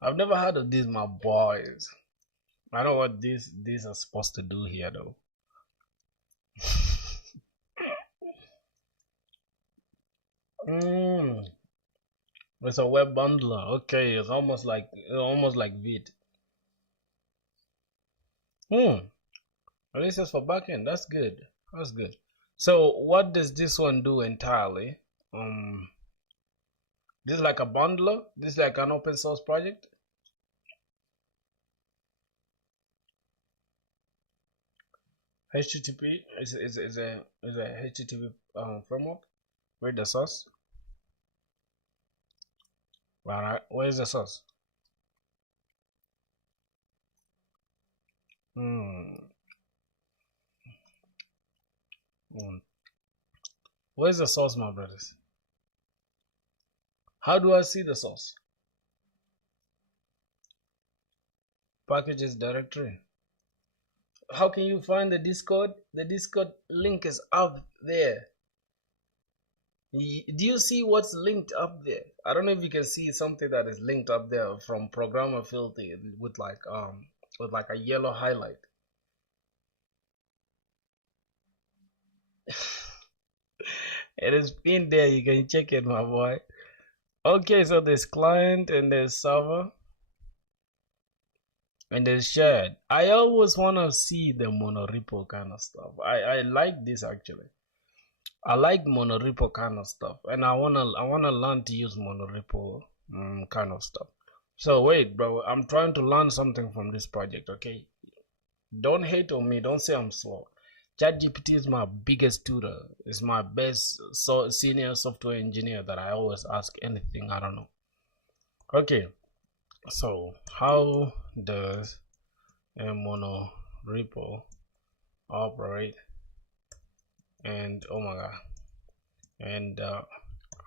I've never heard of these, my boys. I know what these are supposed to do here though. It's a web bundler. Okay, it's almost like Vite. At least it's for backend. That's good. That's good. So what does this one do entirely? This is like a bundler. This is like an open source project. HTTP is a HTTP framework. Read the source. Alright, where's the source? Where's the source, my brothers? How do I see the source? Packages directory. How can you find the Discord? The Discord link is up there. Do you see what's linked up there? I don't know if you can see something that is linked up there from Programmer Filthy with like a yellow highlight. It is pinned there. You can check it, my boy. Okay, so there's client and there's server and there's shared. I always want to see the monorepo kind of stuff. I like this actually. I like monorepo kind of stuff, and I wanna learn to use monorepo kind of stuff. So wait, bro, I'm trying to learn something from this project. Okay, don't hate on me. Don't say I'm slow. ChatGPT is my biggest tutor. It's my best senior software engineer that I always ask anything I don't know. Okay, so how does a monorepo operate? And oh my god, and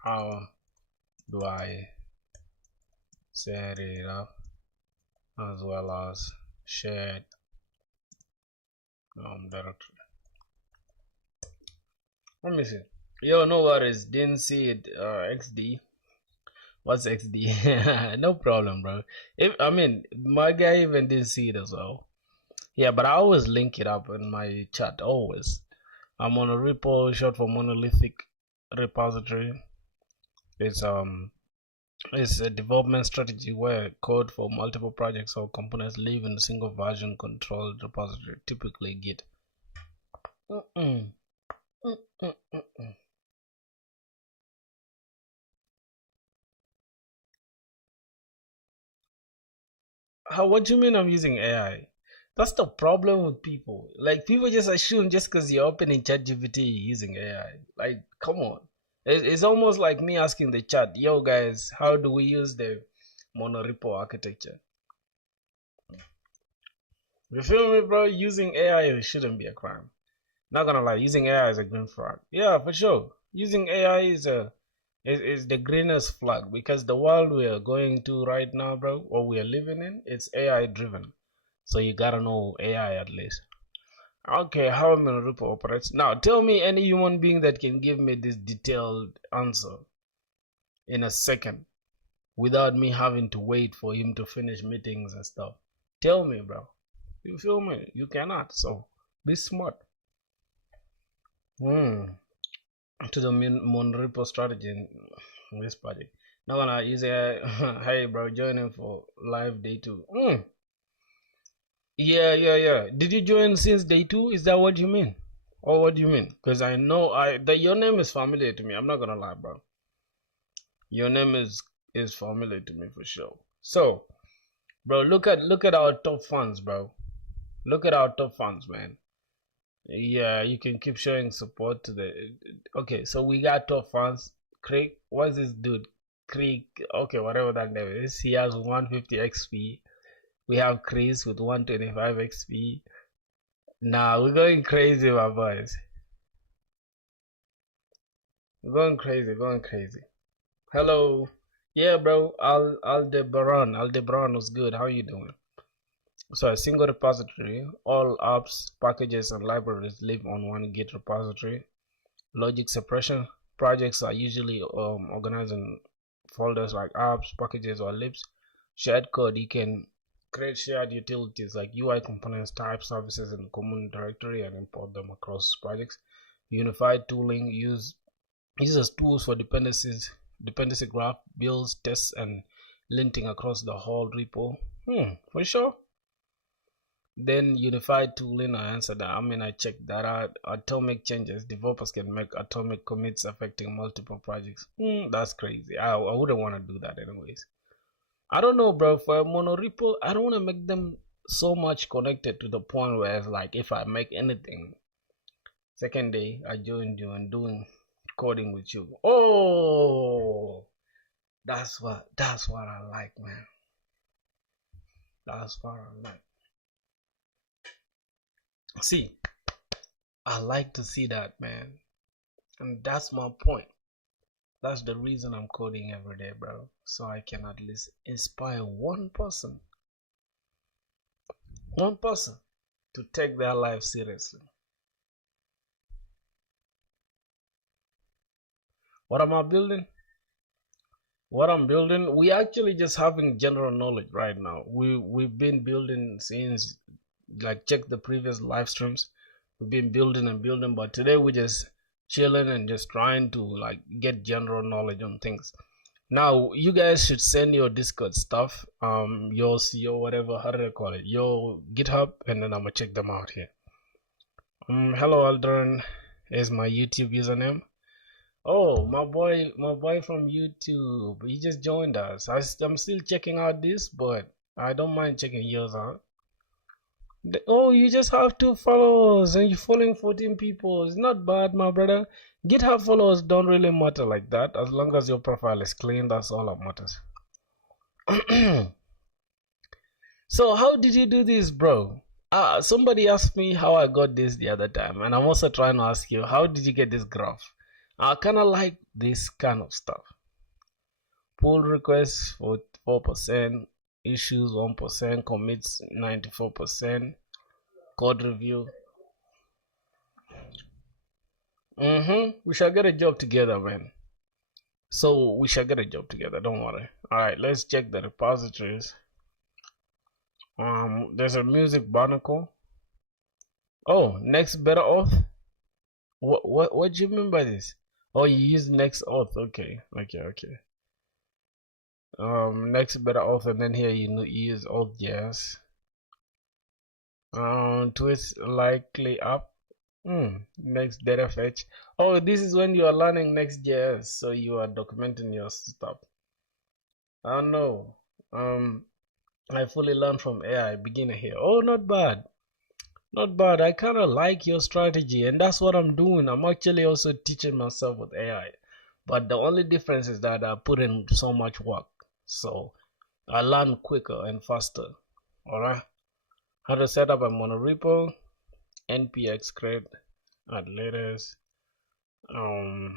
how do I set it up, as well as shared directory? Let me see. Yo, no worries, didn't see it. XD. What's XD? No problem, bro. I mean, my guy even didn't see it as well. Yeah, but I always link it up in my chat, always. I'm on a repo, short for monolithic repository. It's a development strategy where code for multiple projects or components live in a single version controlled repository, typically Git. What do you mean I'm using AI? That's the problem with people. Like, people just assume just because you're opening ChatGPT using AI. Like, come on. It's almost like me asking the chat, yo guys, how do we use the monorepo architecture? You feel me, bro? Using AI shouldn't be a crime. Not gonna lie, using AI is a green flag. Yeah, for sure. Using AI is the greenest flag, because the world we are going to right now, bro, or we are living in, it's AI driven. So you gotta know AI at least. Okay, how monorepo operates. Now tell me any human being that can give me this detailed answer in a second without me having to wait for him to finish meetings and stuff. Tell me, bro. You feel me? You cannot, so be smart. To the monorepo strategy in this project. Not gonna use a hey bro, joining for live day 2. Yeah. Did you join since day 2? Is that what you mean? Or what do you mean? Because I know that your name is familiar to me. I'm not gonna lie, bro. Your name is familiar to me for sure. So, bro, look at our top fans, bro. Look at our top fans, man. Yeah, you can keep showing support to the. Okay, so we got top fans. Craig, what's this dude? Creek, okay, whatever that name is, he has 150 XP. We have Chris with 125 XP. Nah, we're going crazy, my boys. We're going crazy, going crazy. Hello. Yeah, bro. Aldebaran was good. How you doing? So a single repository, all apps, packages, and libraries live on one Git repository. Logic separation. Projects are usually organized in folders like apps, packages, or libs. Shared code, you can create shared utilities like UI components, type services in a common directory and import them across projects. Unified tooling uses tools for dependency graph, builds, tests, and linting across the whole repo. For sure. Then unified tooling, I answered that. I mean, I checked that out. Atomic changes, developers can make atomic commits affecting multiple projects. That's crazy. I wouldn't want to do that anyways. I don't know, bro. For a monorepo, I don't want to make them so much connected to the point where it's like if I make anything, second day I joined you and doing coding with you. Oh, that's what I like, man. That's what I like. See, I like to see that, man, and that's my point. That's the reason I'm coding every day, bro, so I can at least inspire one person to take their life seriously. What am I building? What I'm building, we actually just having general knowledge right now. We've been building since, like, check the previous live streams. We've been building and building, but today we're just chilling and just trying to like get general knowledge on things. Now you guys should send your Discord stuff, your whatever, how do they call it, your GitHub, and then I'm gonna check them out here. Hello Aldrin is my YouTube username. Oh, my boy from YouTube, he just joined us. I'm still checking out this, but I don't mind checking yours out. Oh, you just have 2 followers and you're following 14 people. It's not bad, my brother. GitHub followers don't really matter like that. As long as your profile is clean, that's all that matters. So how did you do this, bro? Somebody asked me how I got this the other time, and I'm also trying to ask you, how did you get this graph? I kind of like this kind of stuff. Pull requests for 4%, issues 1%, commits 94%, code review. We shall get a job together, man. So we shall get a job together, don't worry. Alright, let's check the repositories. There's a music barnacle. Oh, next better auth. What do you mean by this? Oh, you use next auth. Okay. Next better auth, and then here you use auth, yes. Twist likely up. Next data fetch. Oh, this is when you are learning Next.js, so you are documenting your stuff. I don't know. I fully learned from AI beginner here. Oh, not bad. Not bad. I kind of like your strategy, and that's what I'm doing. I'm actually also teaching myself with AI, but the only difference is that I put in so much work, so I learn quicker and faster. Alright, how to set up a monorepo, npx create, add latest, a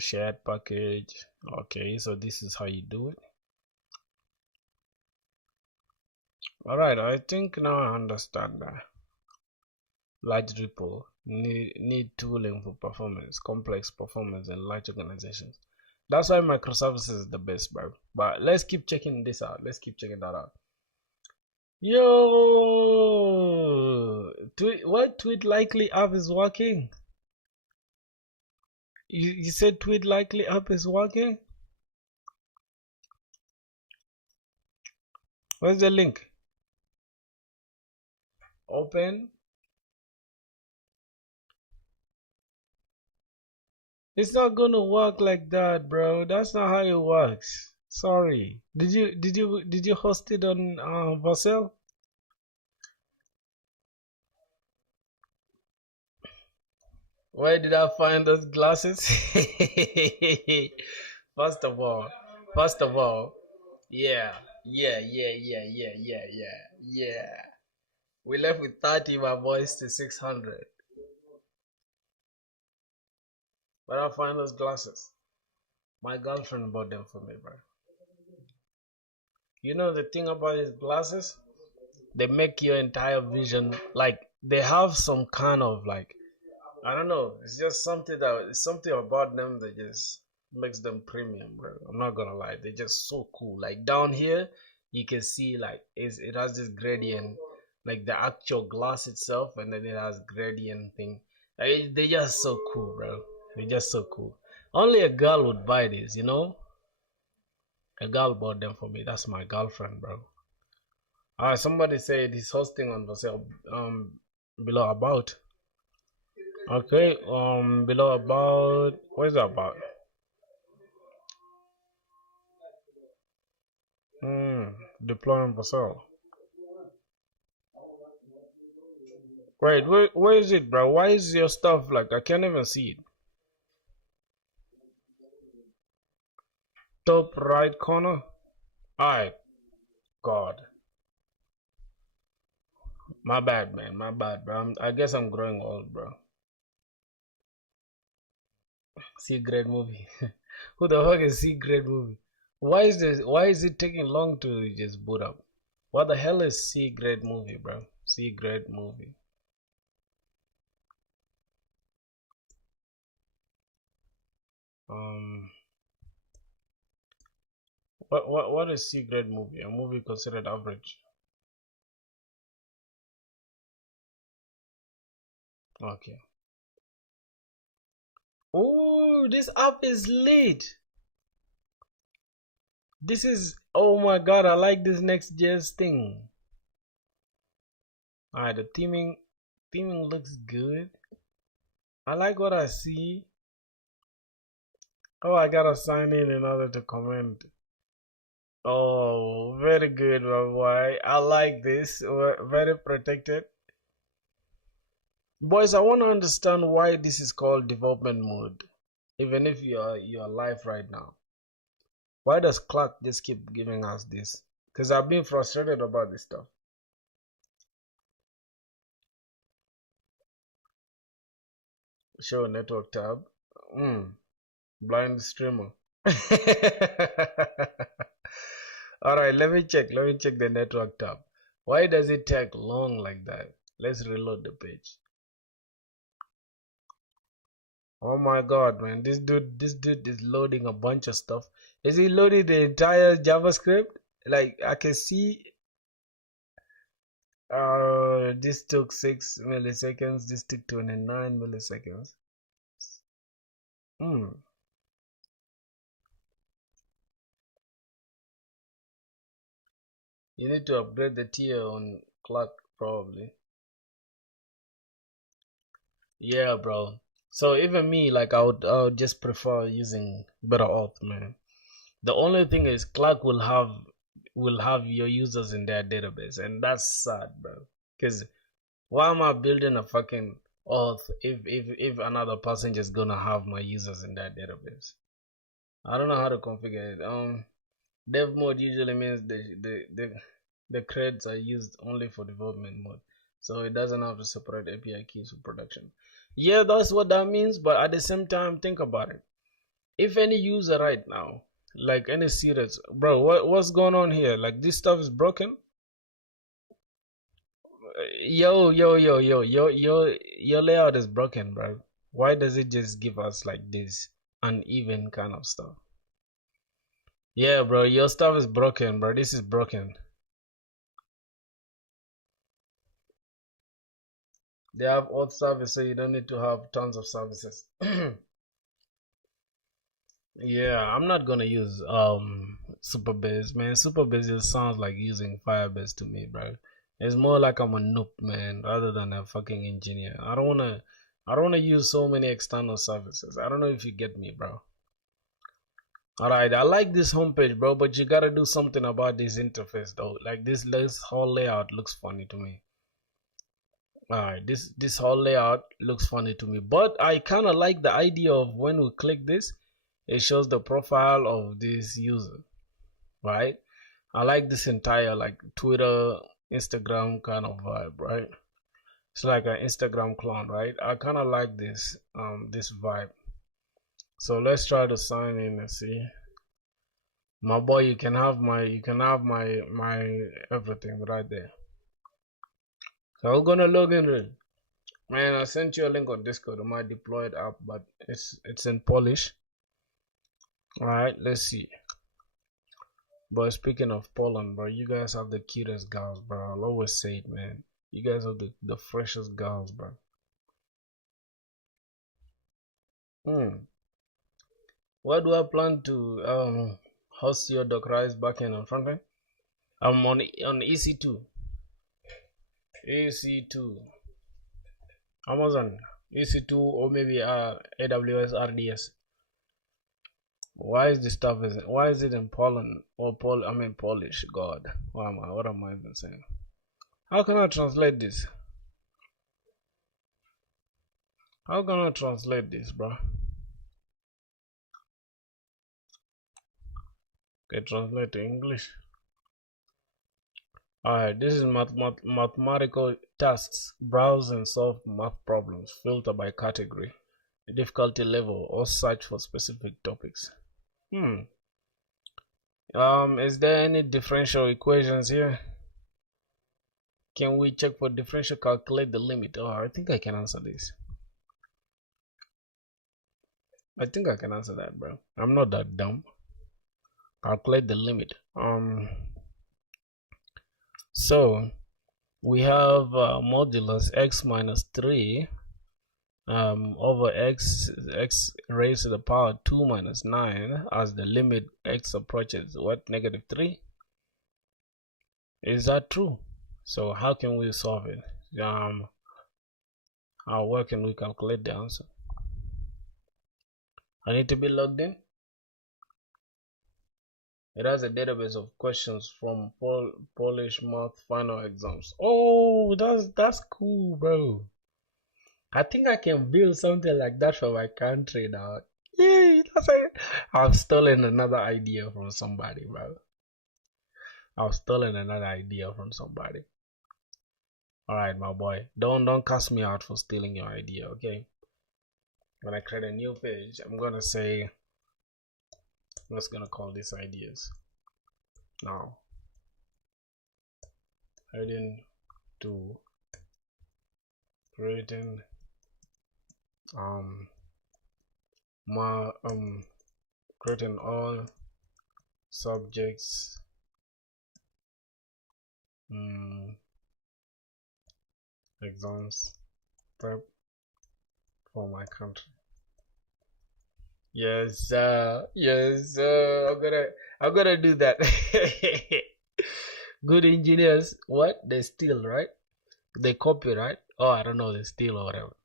shared package. Okay, so this is how you do it. Alright, I think now I understand that. Large repo need tooling for performance, complex performance, and large organizations. That's why Microservices is the best, bro. But let's keep checking this out. Let's keep checking that out. Yo, what tweet likely app is working? You said tweet likely app is working? Where's the link? Open. It's not gonna work like that, bro. That's not how it works. Sorry. Did you host it on Vercel? Where did I find those glasses? First of all, first of all, yeah, yeah. We left with 30, my boys, to 600. Where did I find those glasses? My girlfriend bought them for me, bro. You know the thing about these glasses? They make your entire vision like they have some kind of like I don't know. It's just something about them that just makes them premium, bro. I'm not gonna lie. They're just so cool. Like down here, you can see like it has this gradient, like the actual glass itself, and then it has gradient thing. Like, they're just so cool, bro. They're just so cool. Only a girl would buy these, you know. A girl bought them for me. That's my girlfriend, bro. Alright, somebody said he's hosting on for sale. Below about. Okay, below about. What is that about? Deploying for sale. Wait, where is it, bro? Why is your stuff like I can't even see it? Top right corner. Alright, God. My bad, man. My bad, bro. I guess I'm growing old, bro. C grade movie. Who the fuck is C grade movie? Why is this? Why is it taking long to just boot up? What the hell is C grade movie, bro? C grade movie. What is C grade movie? A movie considered average. Okay. Oh, this app is lit. This is, oh my god, I like this Next.js thing. Alright, the theming looks good. I like what I see. Oh, I gotta sign in order to comment. Oh, very good, my boy. I like this. Very protected. Boys, I want to understand why this is called development mode, even if you're live right now. Why does Clark just keep giving us this? Because I've been frustrated about this stuff. Show network tab. Blind streamer. Alright, let me check the network tab. Why does it take long like that? Let's reload the page. Oh my god, man, this dude is loading a bunch of stuff. Is he loading the entire JavaScript? Like I can see this took 6 milliseconds, this took 29 milliseconds. You need to upgrade the tier on Clark probably. Yeah, bro. So even me, like I would just prefer using better auth, man. The only thing is Clark will have your users in their database, and that's sad, bro. Cause why am I building a fucking auth if another person just gonna have my users in that database? I don't know how to configure it. Dev mode usually means the creds are used only for development mode, so it doesn't have to separate API keys for production. Yeah, that's what that means, but at the same time, think about it. If any user right now, like any serious, bro, what's going on here? Like this stuff is broken. Your layout is broken, bro. Why does it just give us like this uneven kind of stuff? Yeah, bro, your stuff is broken, bro. This is broken. They have auth service, so you don't need to have tons of services. Yeah, I'm not gonna use Superbase, man. Superbase just sounds like using Firebase to me, bro. It's more like I'm a noob, man, rather than a fucking engineer. I don't wanna use so many external services. I don't know if you get me, bro. Alright, I like this homepage, bro, but you gotta do something about this interface though. Like this whole layout looks funny to me. Alright, this whole layout looks funny to me, but I kind of like the idea of when we click this, it shows the profile of this user, right? I like this entire like Twitter, Instagram kind of vibe, right? It's like an Instagram clone, right? I kind of like this this vibe. So let's try to sign in and see. My boy, you can have my everything right there. So we're gonna log in. Man, I sent you a link on Discord of my deployed app, but it's in Polish. Alright, let's see. But speaking of Poland, bro, you guys have the cutest girls, bro. I'll always say it, man. You guys have the freshest girls, bro. Where do I plan to host your Dockerized backend and frontend? I'm on EC2. EC2. Amazon EC2 or maybe AWS RDS. Why is this stuff why is it in Poland or Polish? God, what am I even saying? How can I translate this? How can I translate this, bro? Okay, translate to English. Alright, this is mathematical tasks. Browse and solve math problems. Filter by category, difficulty level, or search for specific topics. Is there any differential equations here? Can we check for differential, calculate the limit? Oh, I think I can answer this. I think I can answer that, bro. I'm not that dumb. Calculate the limit. So we have modulus x minus 3 over x raised to the power 2 minus 9 as the limit x approaches what, -3? Is that true? So how can we solve it? Where can we calculate the answer? I need to be logged in. It has a database of questions from Polish math final exams. Oh, that's cool, bro. I think I can build something like that for my country now. Yay, that's it. I've stolen another idea from somebody, bro. I've stolen another idea from somebody. Alright, my boy. Don't cast me out for stealing your idea, okay? When I create a new page, I'm gonna say, I'm just gonna call these ideas. Now, heading to creating creating all subjects exams prep for my country. Yes, yes, I'm gonna do that. Good engineers, what? They steal, right? They copy, right? Oh, I don't know, they steal or whatever.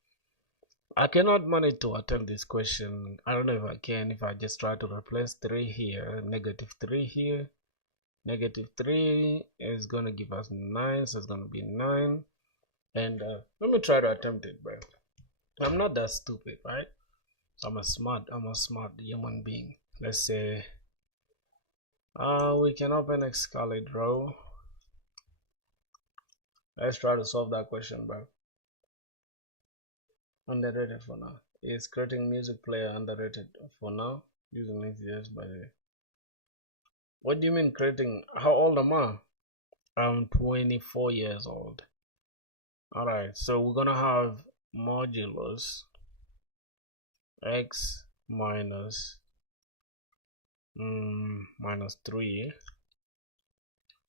I cannot manage to attempt this question. I don't know if I can. If I just try to replace 3 here, -3 here, -3 is gonna give us 9, so it's gonna be 9. And let me try to attempt it, bro. I'm not that stupid, right? I'm a smart human being. Let's say we can open Xcalid row. Let's try to solve that question, bro. Underrated for now. Is creating music player underrated for now? Using links, yes, by the way. What do you mean creating? How old am I? I'm 24 years old. Alright, so we're gonna have modulus x minus -3.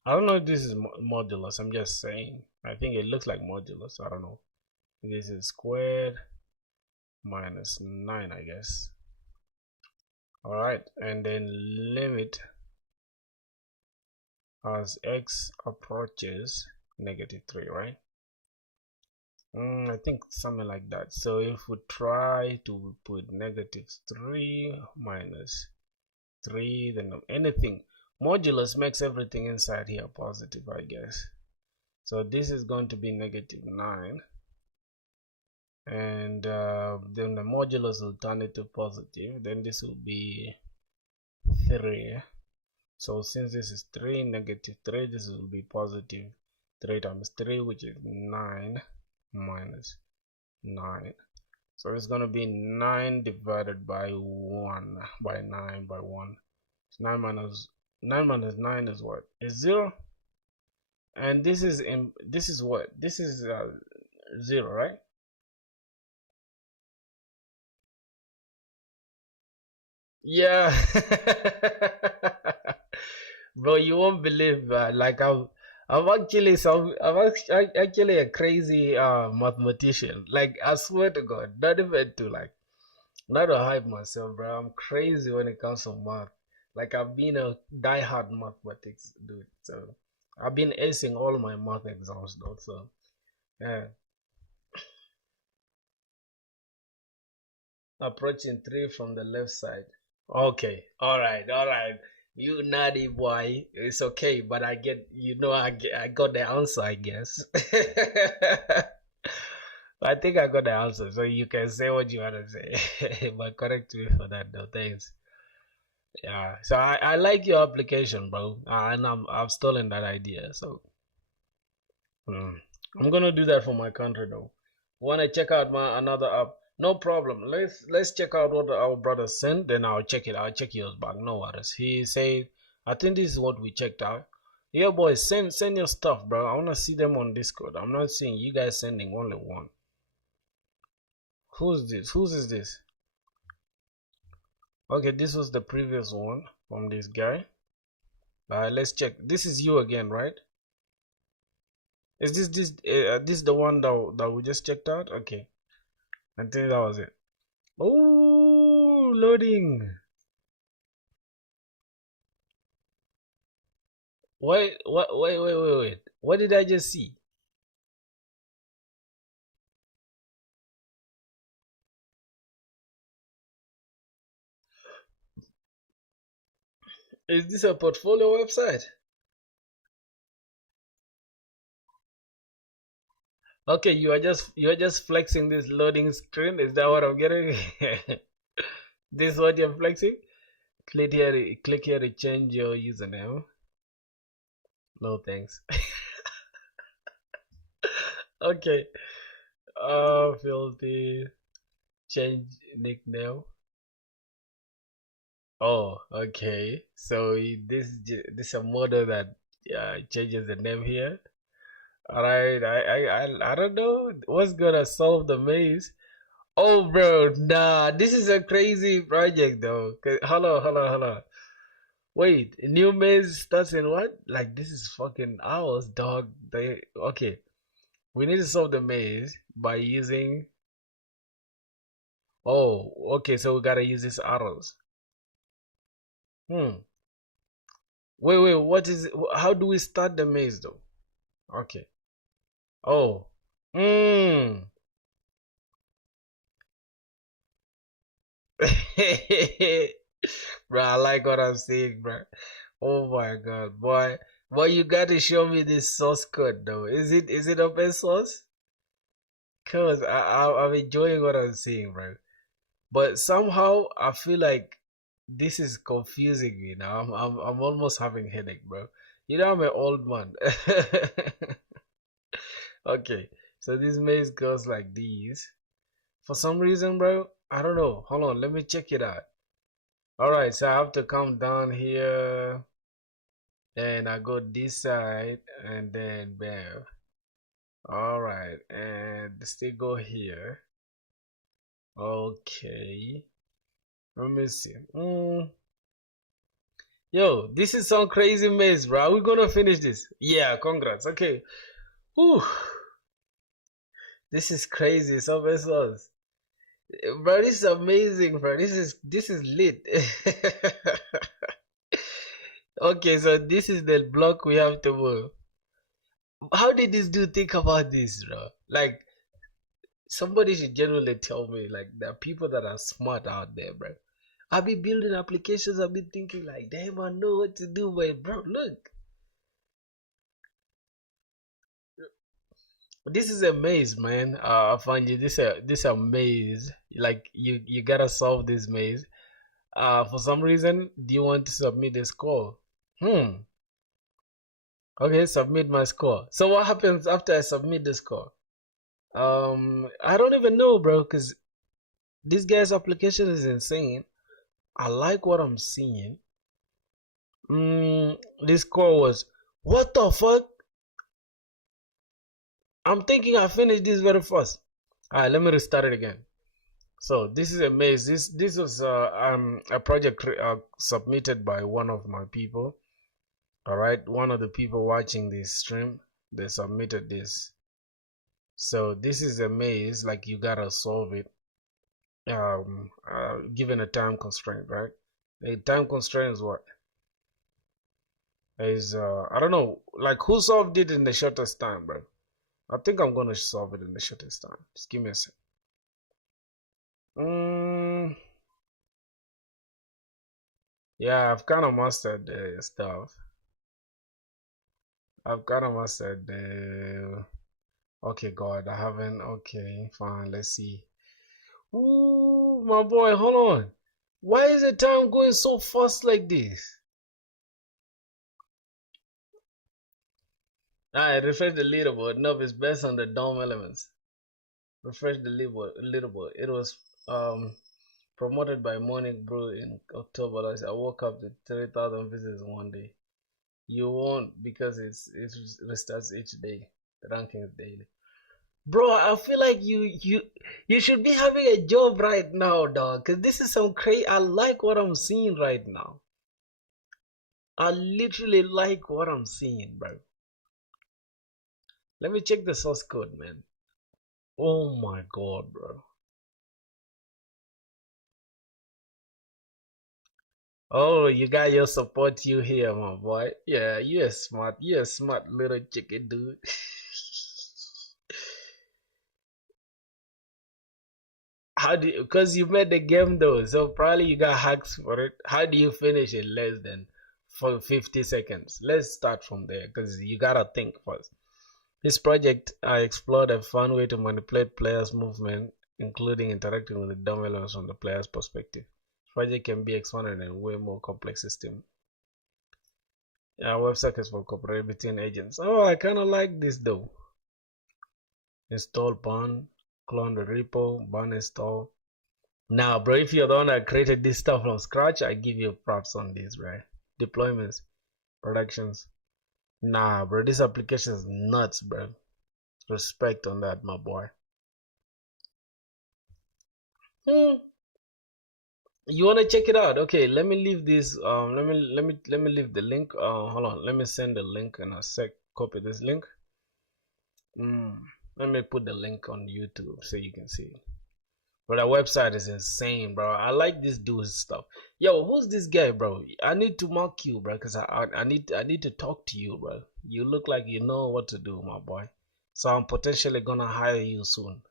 I don't know if this is modulus. I'm just saying. I think it looks like modulus. I don't know. This is squared minus 9, I guess. Alright, and then limit as x approaches -3, right? I think something like that. So if we try to put -3 minus 3, then anything, modulus makes everything inside here positive, I guess. So this is going to be -9. and then the modulus will turn it to positive. Then this will be 3. So since this is 3, negative 3, this will be positive 3 times 3, which is 9 minus 9. So it's going to be 9 divided by 1, by 9 by 1. So 9 minus 9 is what? Is 0. And this is what? This is 0, right? Yeah. Bro, you won't believe, like I'm actually a crazy mathematician. Like, I swear to God, not even to like, not to hype myself, bro. I'm crazy when it comes to math. Like, I've been a die-hard mathematics dude. So I've been acing all my math exams though. So yeah, approaching 3 from the left side. Okay, all right, all right. You naughty boy. It's okay, but I get, I got the answer, I guess. I think I got the answer, so you can say what you want to say. But correct me for that, though. Thanks. Yeah. So I like your application, bro, and I've stolen that idea. So I'm gonna do that for my country, though. Want to check out my another app? No problem. Let's check out what our brother sent. Then I'll check it. I'll check yours back. No worries. He said, I think this is what we checked out. Yeah, boys, send your stuff, bro. I wanna see them on Discord. I'm not seeing you guys sending only one. Who's this? Whose is this? Okay, this was the previous one from this guy. Let's check. This is you again, right? Is this the one that we just checked out? Okay, I think that was it. Oh, loading. Wait. What did I just see? Is this a portfolio website? Okay, you're just flexing this loading screen. Is that what I'm getting? This is what you're flexing? Click here to change your username. No thanks. Okay. Filthy change nickname. Oh, okay. So this a model that changes the name here. All right. I don't know what's gonna solve the maze. Oh, bro, nah. This is a crazy project though. Hello. Wait, new maze starts in what? Like this is fucking hours, dog. Okay. We need to solve the maze by using. Oh, okay. So we gotta use these arrows. Hmm. Wait. What is it? How do we start the maze though? Okay. Oh. Hmm. Bro, I like what I'm seeing, bro. Oh my god, boy. Boy, you gotta show me this source code though. Is it open source? Cause I'm enjoying what I'm seeing, bro. But somehow I feel like this is confusing me now. I'm almost having headache, bro. You know I'm an old man. Okay, so this maze goes like these. For some reason, bro, I don't know. Hold on, let me check it out. Alright, so I have to come down here and I go this side and then bam. Alright, and still go here. Okay. Let me see. Yo, this is some crazy maze, bro. Are we gonna finish this? Yeah, congrats. Okay. Whew. This is crazy. So vessels. Bro, this is amazing, bro. This is lit. Okay, so this is the block we have to move. How did this dude think about this, bro? Like, somebody should genuinely tell me, like, there are people that are smart out there, bro. I've been building applications, I've been thinking, like, damn, I know what to do, but bro, look. This is a maze, man. I find you this a maze. Like you gotta solve this maze. For some reason, do you want to submit the score? Okay, submit my score. So what happens after I submit the score? I don't even know, bro, because this guy's application is insane. I like what I'm seeing. This score was what the fuck? I'm thinking I finished this very fast. Alright, let me restart it again. So this is a maze. This was a project submitted by one of my people. All right, one of the people watching this stream, they submitted this. So this is a maze, like you gotta solve it, given a time constraint, right? The time constraint is what is I don't know, like who solved it in the shortest time, bro? I think I'm gonna solve it in the shortest time. Just give me a sec. Yeah, I've kind of mastered the stuff. I've kind of mastered the. Okay, God, I haven't. Okay, fine. Let's see. Ooh, my boy, hold on. Why is the time going so fast like this? Alright, refresh the leaderboard. No, it's based on the DOM elements. Refresh the leaderboard. It was promoted by Monique Brew in October. I woke up to 3,000 visitors one day. You won't because it restarts each day. The ranking is daily. Bro, I feel like you should be having a job right now, dog. Cause this is some crazy. I like what I'm seeing right now. I literally like what I'm seeing, bro. Let me check the source code, man. Oh my god, bro. Oh, you got your support you here, my boy. Yeah, you're smart. You're a smart little chicken, dude. How do you, because you made the game though, so probably you got hacks for it. How do you finish in less than for 50 seconds? Let's start from there because you gotta think first. This project, I explored a fun way to manipulate players' movement, including interacting with the DOM elements from the player's perspective. This project can be expanded in a way more complex system. WebSockets for cooperation between agents. Oh, I kind of like this though. Install burn, clone the repo, burn install. Now, bro, if you're the one that created this stuff from scratch, I give you props on this, right? Deployments, productions. Nah, bro, this application is nuts, bro. Respect on that, my boy. You wanna check it out? Okay, let me leave this. Let me leave the link. Hold on. Let me send the link in a sec. Copy this link. Let me put the link on YouTube so you can see it. But that website is insane, bro. I like this dude's stuff. Yo, who's this guy, bro? I need to mark you, bro, because I need to talk to you, bro. You look like you know what to do, my boy. So I'm potentially gonna hire you soon.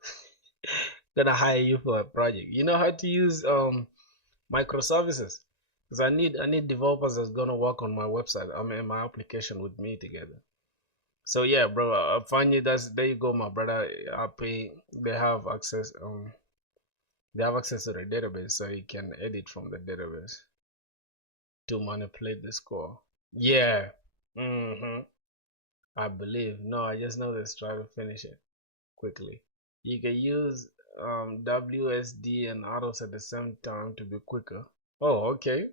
Gonna hire you for a project. You know how to use microservices? Because I need developers that's gonna work on my website. I mean my application with me together. So yeah, bro. I find you. There you go, my brother. I pay. They have access to the database, so you can edit from the database to manipulate the score. Yeah. I believe. No, I just know this. Try to finish it quickly. You can use WSD and autos at the same time to be quicker. Oh, okay.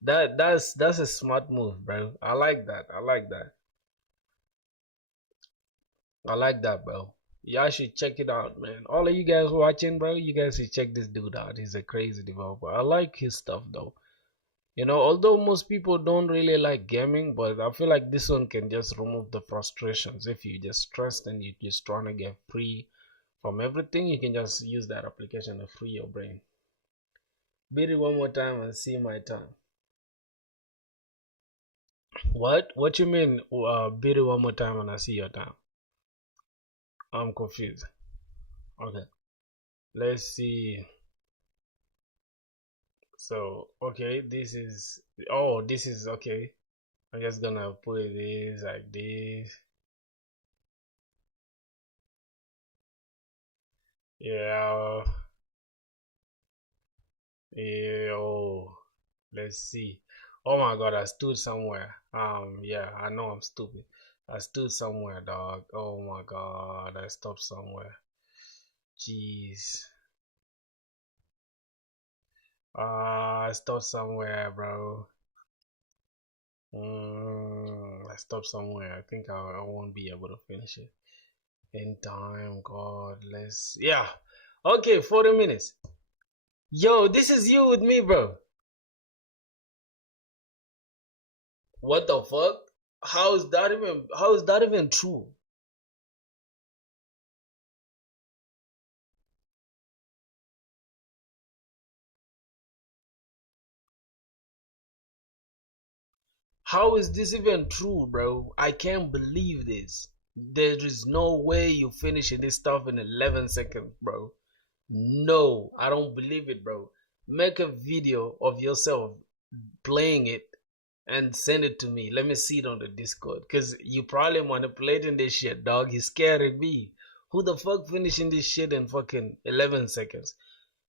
That's a smart move, bro. I like that. I like that. I like that, bro. Y'all should check it out, man. All of you guys watching, bro, you guys should check this dude out. He's a crazy developer. I like his stuff, though. Although most people don't really like gaming, but I feel like this one can just remove the frustrations. If you just stressed and you're just trying to get free from everything, you can just use that application to free your brain. Beat it one more time and see my time. What you mean? Beat it one more time and I see your time. I'm confused. Okay, let's see. So okay, this is okay. I'm just gonna put this like this. Yeah. Yo. Let's see. Oh my god, I stood somewhere. Yeah, I know I'm stupid. I stood somewhere, dog. Oh my god, I stopped somewhere. Jeez. I stopped somewhere, bro. I stopped somewhere. I think I won't be able to finish it in time. God, yeah. Okay, 40 minutes. Yo, this is you with me, bro. What the fuck? How is that even true? How is this even true, bro? I can't believe this. There is no way you finishing this stuff in 11 seconds, bro. No, I don't believe it, bro. Make a video of yourself playing it and send it to me. Let me see it on the Discord. Cause you probably manipulating this shit, dog. You scaring me. Who the fuck finishing this shit in fucking 11 seconds?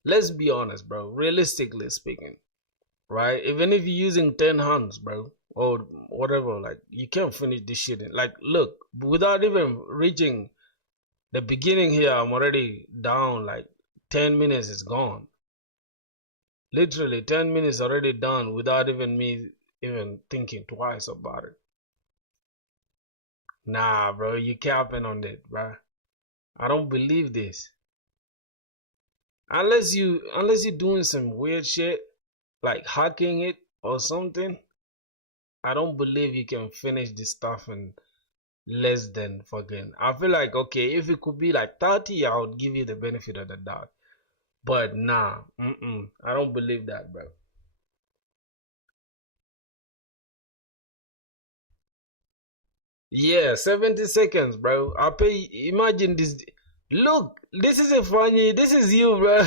Let's be honest, bro. Realistically speaking, right? Even if you're using 10 hands, bro, or whatever, like you can't finish this shit. Like, look, without even reaching the beginning here, I'm already down. Like 10 minutes is gone. Literally 10 minutes already done without even me even thinking twice about it. Nah, bro, you capping on it, bro. I don't believe this. Unless you're doing some weird shit like hacking it or something. I don't believe you can finish this stuff in less than fucking. I feel like, okay, if it could be like 30, I would give you the benefit of the doubt. But nah, I don't believe that, bro. Yeah, 70 seconds, bro. I pay. Imagine this. Look, this is a funny. This is you, bro.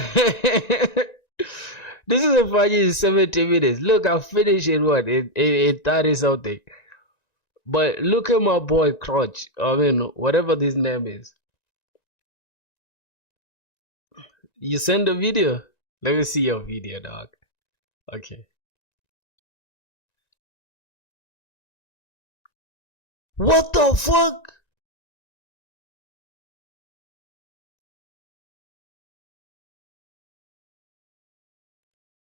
This is a funny 70 minutes. Look, I finished in what? In 30 something. But look at my boy Crotch. I mean, whatever this name is. You send the video? Let me see your video, dog. Okay. What the fuck?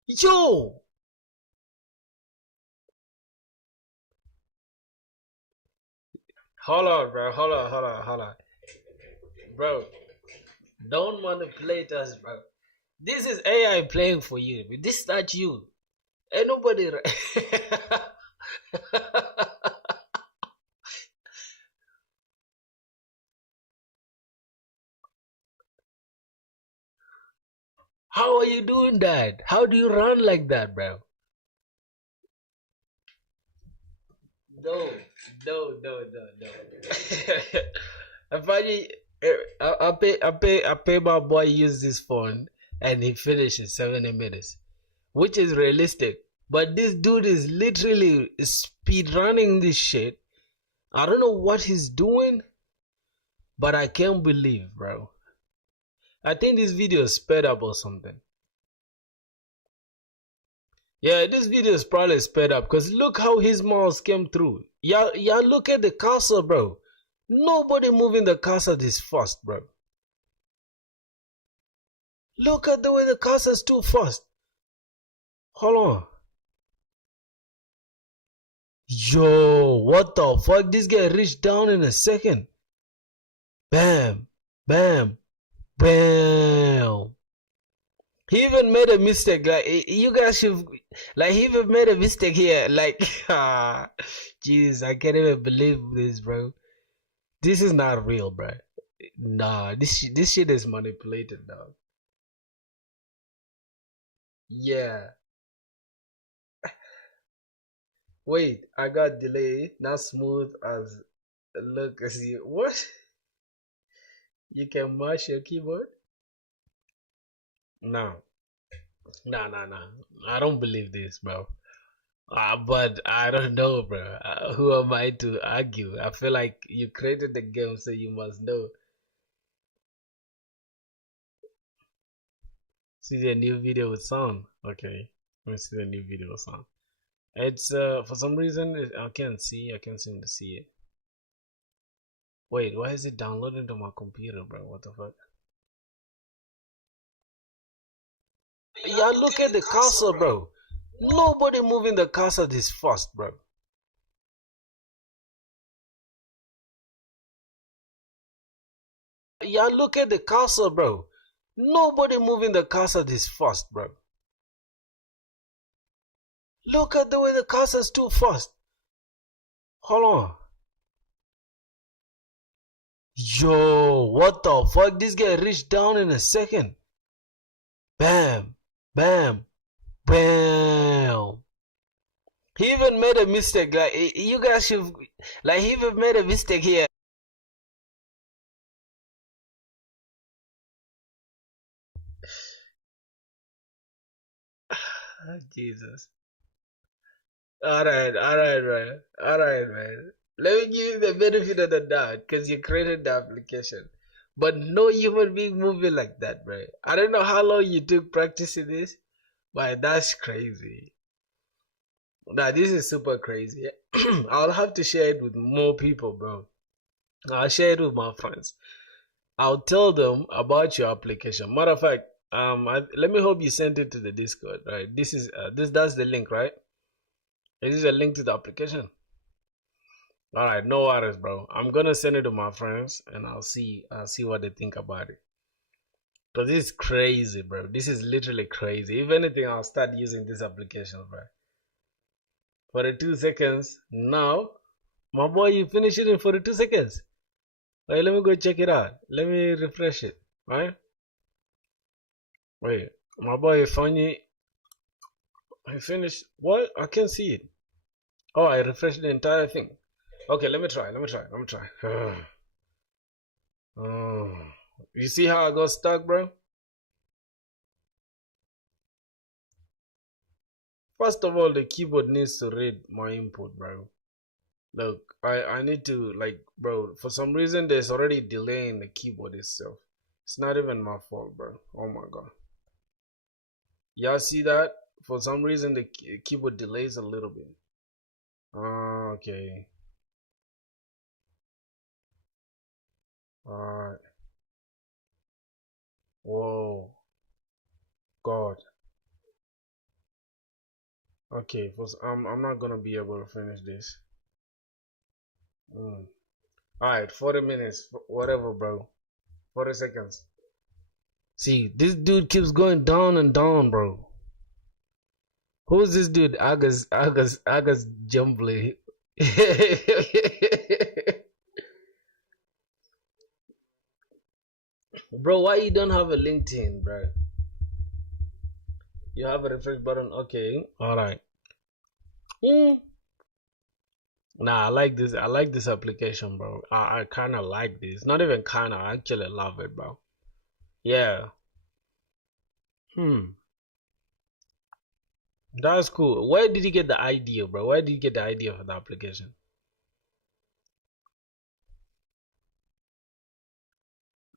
Yo! Hold on, bro. Hold on. Bro, don't manipulate us, bro. This is AI playing for you. This is not you. Ain't nobody. How are you doing that? How do you run like that, bro? No, no. I finally, I pay my boy use this phone and he finishes 70 minutes, which is realistic. But this dude is literally speed running this shit. I don't know what he's doing, but I can't believe, bro. I think this video is sped up or something. Yeah, this video is probably sped up because look how his mouse came through. Y'all look at the cursor, bro. Nobody moving the cursor this fast, bro. Look at the way the cursor is too fast. Hold on. Yo, what the fuck? This guy reached down in a second. Bam, bam, bam. He even made a mistake. Like you guys should, like he even made a mistake here. Like, jeez, I can't even believe this, bro. This is not real, bro. Nah, this shit is manipulated, dog. Yeah. Wait, I got delay. Not smooth as look as you. What? You can mash your keyboard? No. No. I don't believe this, bro. But I don't know, bro. Who am I to argue? I feel like you created the game, so you must know. See the new video with sound. Okay, let me see the new video with sound. It's for some reason I can't see. I can't seem to see it. Wait, why is it downloading to my computer, bro? What the fuck? Yeah, look at the cursor, bro. Nobody moving the cursor this fast, bro. Yeah, look at the cursor, bro. Nobody moving the cursor this fast, bro. Look at the way the cursor's too fast. Hold on. Yo, what the fuck? This guy reached down in a second. Bam, bam, bam. He even made a mistake. Like, you guys should, like, he even made a mistake here. Jesus. Alright, man. Alright, man. Let me give you the benefit of the doubt because you created the application. But no human being moving like that, bro. I don't know how long you took practicing this, but that's crazy. Nah, this is super crazy. I'll have to share it with more people, bro. I'll share it with my friends. I'll tell them about your application. Matter of fact, let me hope you sent it to the Discord, right? This is that's the link, right? This is a link to the application. All right, no worries, bro. I'm gonna send it to my friends, and I'll see what they think about it. But this is crazy, bro. This is literally crazy. If anything, I'll start using this application, bro. For the 2 seconds. Now, my boy, you finish it in 42 seconds. Wait, let me go check it out. Let me refresh it, right? Wait, my boy, funny. I finished. What? I can't see it. Oh, I refreshed the entire thing. Okay, let me try. Oh, you see how I got stuck, bro? First of all, the keyboard needs to read my input, bro. Look, I need to, like, bro, for some reason there's already delay in the keyboard itself. It's not even my fault, bro. Oh my god. Y'all see that? For some reason the keyboard delays a little bit. Okay. Alright. Whoa. God. Okay, I'm not gonna be able to finish this. Alright, 40 minutes, whatever, bro. 40 seconds. See, this dude keeps going down and down, bro. Who's this dude? Agus Jumbly. Bro, why you don't have a LinkedIn, bro? You have a refresh button. Okay, alright. Nah, I like this. I like this application, bro. I kind of like this. Not even kind of. I actually love it, bro. Yeah. That's cool. Where did you get the idea, bro? Where did you get the idea for the application?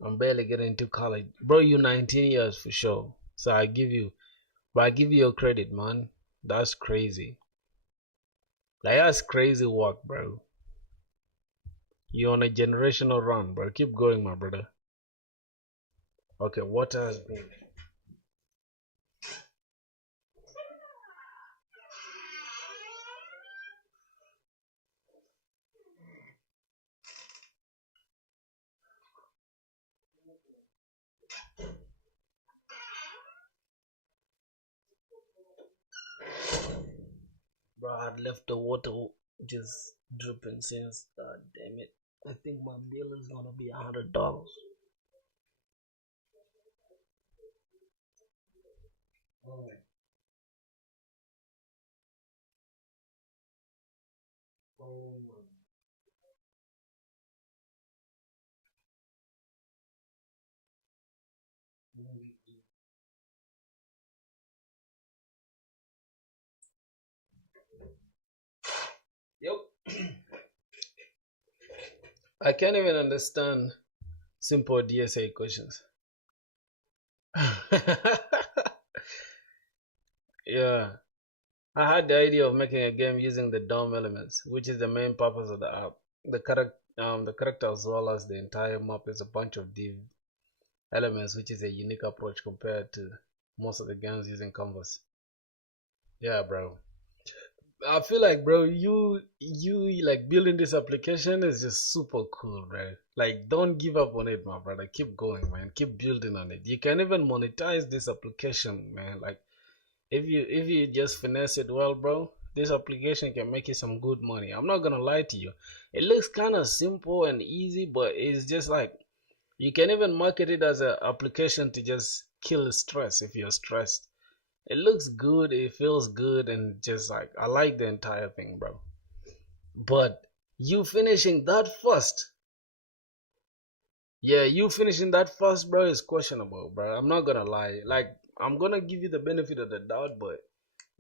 I'm barely getting into college, bro. You 19 years for sure. So I give you your credit, man. That's crazy. Like, that's crazy work, bro. You're on a generational run, bro. Keep going, my brother. Okay, water has been. Bro, I had left the water just dripping since. God damn it. I think my bill is gonna be $100. Oh. Oh my. Yep. I can't even understand simple DSA questions. Yeah. I had the idea of making a game using the DOM elements, which is the main purpose of the app. The character as well as the entire map is a bunch of div elements, which is a unique approach compared to most of the games using canvas. Yeah, bro. I feel like, bro, you like building this application is just super cool, bro. Like, don't give up on it, my brother. Keep going, man. Keep building on it. You can even monetize this application, man. Like, if you just finesse it well, bro, this application can make you some good money. I'm not gonna lie to you. It looks kind of simple and easy, but it's just like you can even market it as an application to just kill stress if you're stressed. It looks good, it feels good, and just like I like the entire thing, bro. But you finishing that first, yeah, you finishing that first, bro, is questionable, bro. I'm not gonna lie. Like, I'm gonna give you the benefit of the doubt, but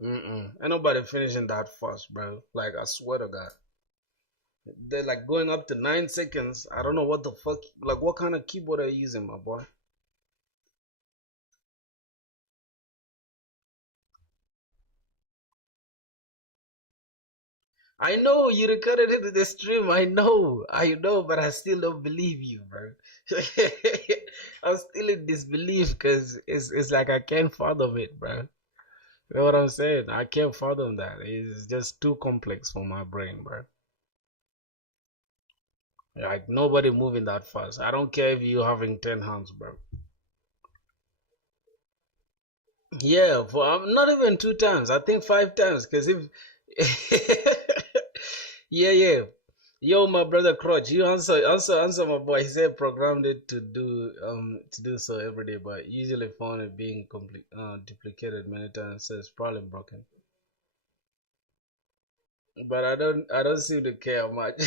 ain't nobody finishing that fast, bro. Like, I swear to God. They're like going up to 9 seconds. I don't know what the fuck. Like, what kind of keyboard are you using, my boy? I know you recorded it in the stream. I know, but I still don't believe you, bro. I'm still in disbelief because it's like I can't fathom it, bro. You know what I'm saying? I can't fathom that. It's just too complex for my brain, bro. Like, nobody moving that fast. I don't care if you having 10 hands, bro. Yeah, for not even 2 times. I think 5 times. Cause if yeah, yeah. Yo, my brother Crutch, you answer my boy. He said programmed it to do so every day, but usually found it being duplicated many times, so it's probably broken. But I don't seem to care much.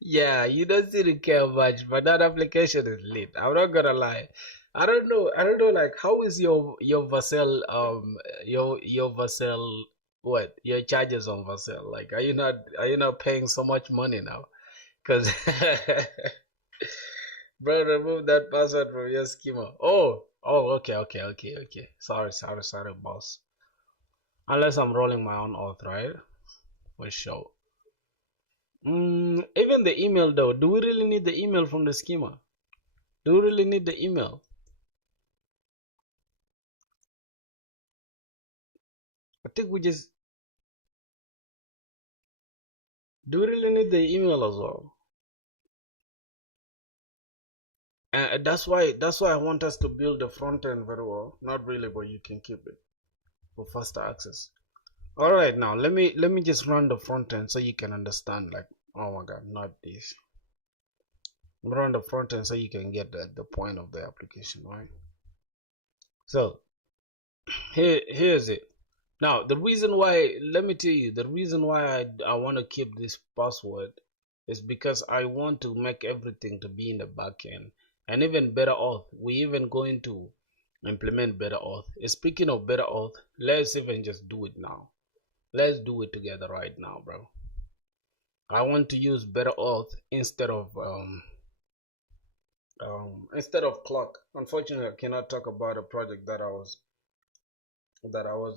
Yeah, you don't seem to care much, but that application is lit. I'm not gonna lie. I don't know like how is your Vassell your Vassell what your charges on Vassell? Like, are you not paying so much money now? Cause bro, remove that password from your schema. Oh, okay. Sorry, boss. Unless I'm rolling my own auth, right? For sure. Even the email though, do we really need the email from the schema? Do we really need the email? I think we just do we really need the email as well? And that's why I want us to build the front end very well. Not really, but you can keep it for faster access. All right, now let me just run the front end so you can understand. Like, oh my God, not this. Run the front end so you can get the point of the application, right? So here's it. Now, the reason why, let me tell you, the reason why I want to keep this password is because I want to make everything to be in the backend. And even better auth, we even going to implement better auth. Speaking of better auth, let's even just do it now. Let's do it together right now, bro. I want to use better auth instead of clock. Unfortunately, I cannot talk about a project that I was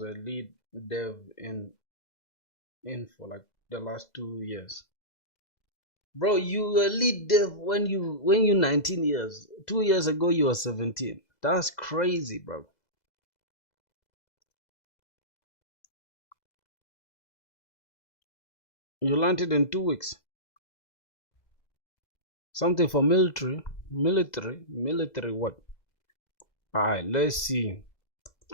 a lead dev in for like the last 2 years. Bro, you were lead dev when you 19 years. 2 years ago you were 17. That's crazy, bro. You learned it in 2 weeks. Something for military what? Alright, let's see.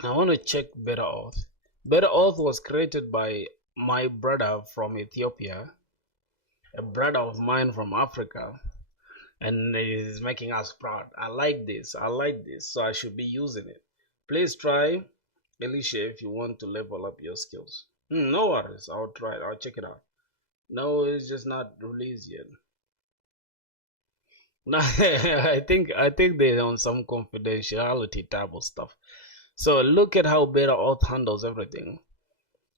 I want to check Better Auth. Better Auth was created by my brother from Ethiopia, a brother of mine from Africa, and it is making us proud. I like this. So I should be using it. Please try Alicia if you want to level up your skills. No worries. I'll try it. I'll check it out. No, it's just not released yet. No, I think they're on some confidentiality type of stuff. So look at how Beta Auth handles everything.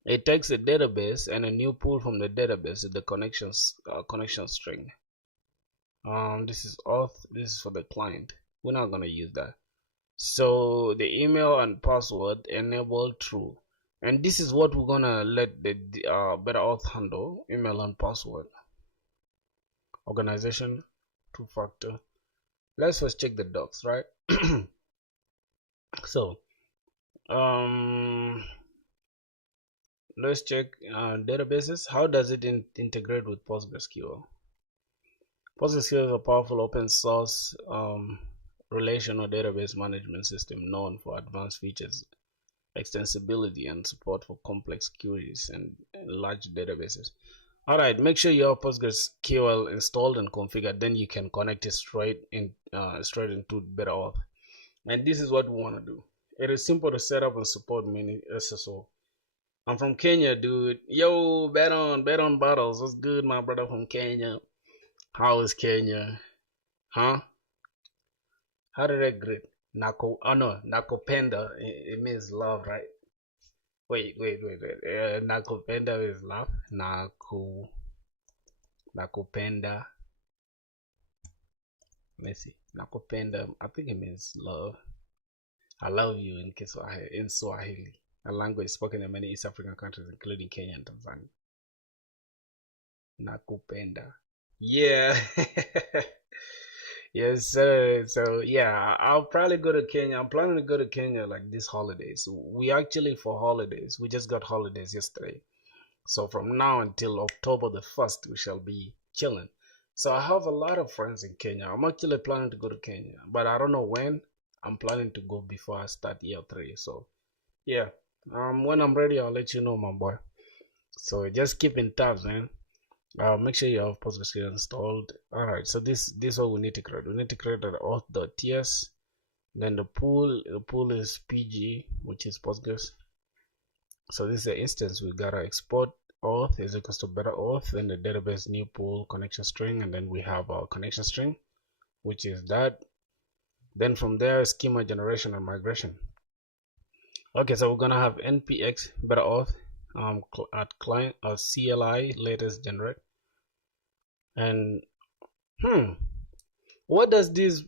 It takes a database and a new pool from the database is the connection string. This is auth. This is for the client. We're not gonna use that. So the email and password enable true, and this is what we're gonna let the better auth handle: email and password. Organization, two-factor. Let's first check the docs, right? So let's check databases. How does it integrate with PostgreSQL? PostgreSQL is a powerful open source relational database management system known for advanced features, extensibility, and support for complex queries and large databases. Alright, make sure you have PostgreSQL installed and configured, then you can connect it straight into BetterAuth. And this is what we want to do. It is simple to set up and support many SSO. I'm from Kenya, dude. Yo, bet on bottles. What's good, my brother from Kenya? How is Kenya? Huh? How did I greet? Nakopenda. It means love, right? Wait. Nakopenda is love. Nakopenda. Let me see. Nakopenda. I think it means love. I love you in Swahili, a language spoken in many East African countries, including Kenya and Tanzania. Nakupenda. Yeah. Yes, sir. So yeah, I'll probably go to Kenya. I'm planning to go to Kenya like this holidays. We actually for holidays. We just got holidays yesterday. So from now until October the 1st, we shall be chilling. So I have a lot of friends in Kenya. I'm actually planning to go to Kenya, but I don't know when. I'm planning to go before I start year 3. So yeah, when I'm ready, I'll let you know, my boy. So just keep in tabs, man. Make sure you have PostgreSQL installed. All right, so this is what we need to create. We need to create an auth.ts. Then the pool is pg, which is Postgres. So this is the instance we gotta export. Auth is equals to better auth, then the database new pool connection string, and then we have our connection string, which is that. Then from there, schema generation and migration. Okay, so we're gonna have npx better auth at client or CLI latest generate. And what does this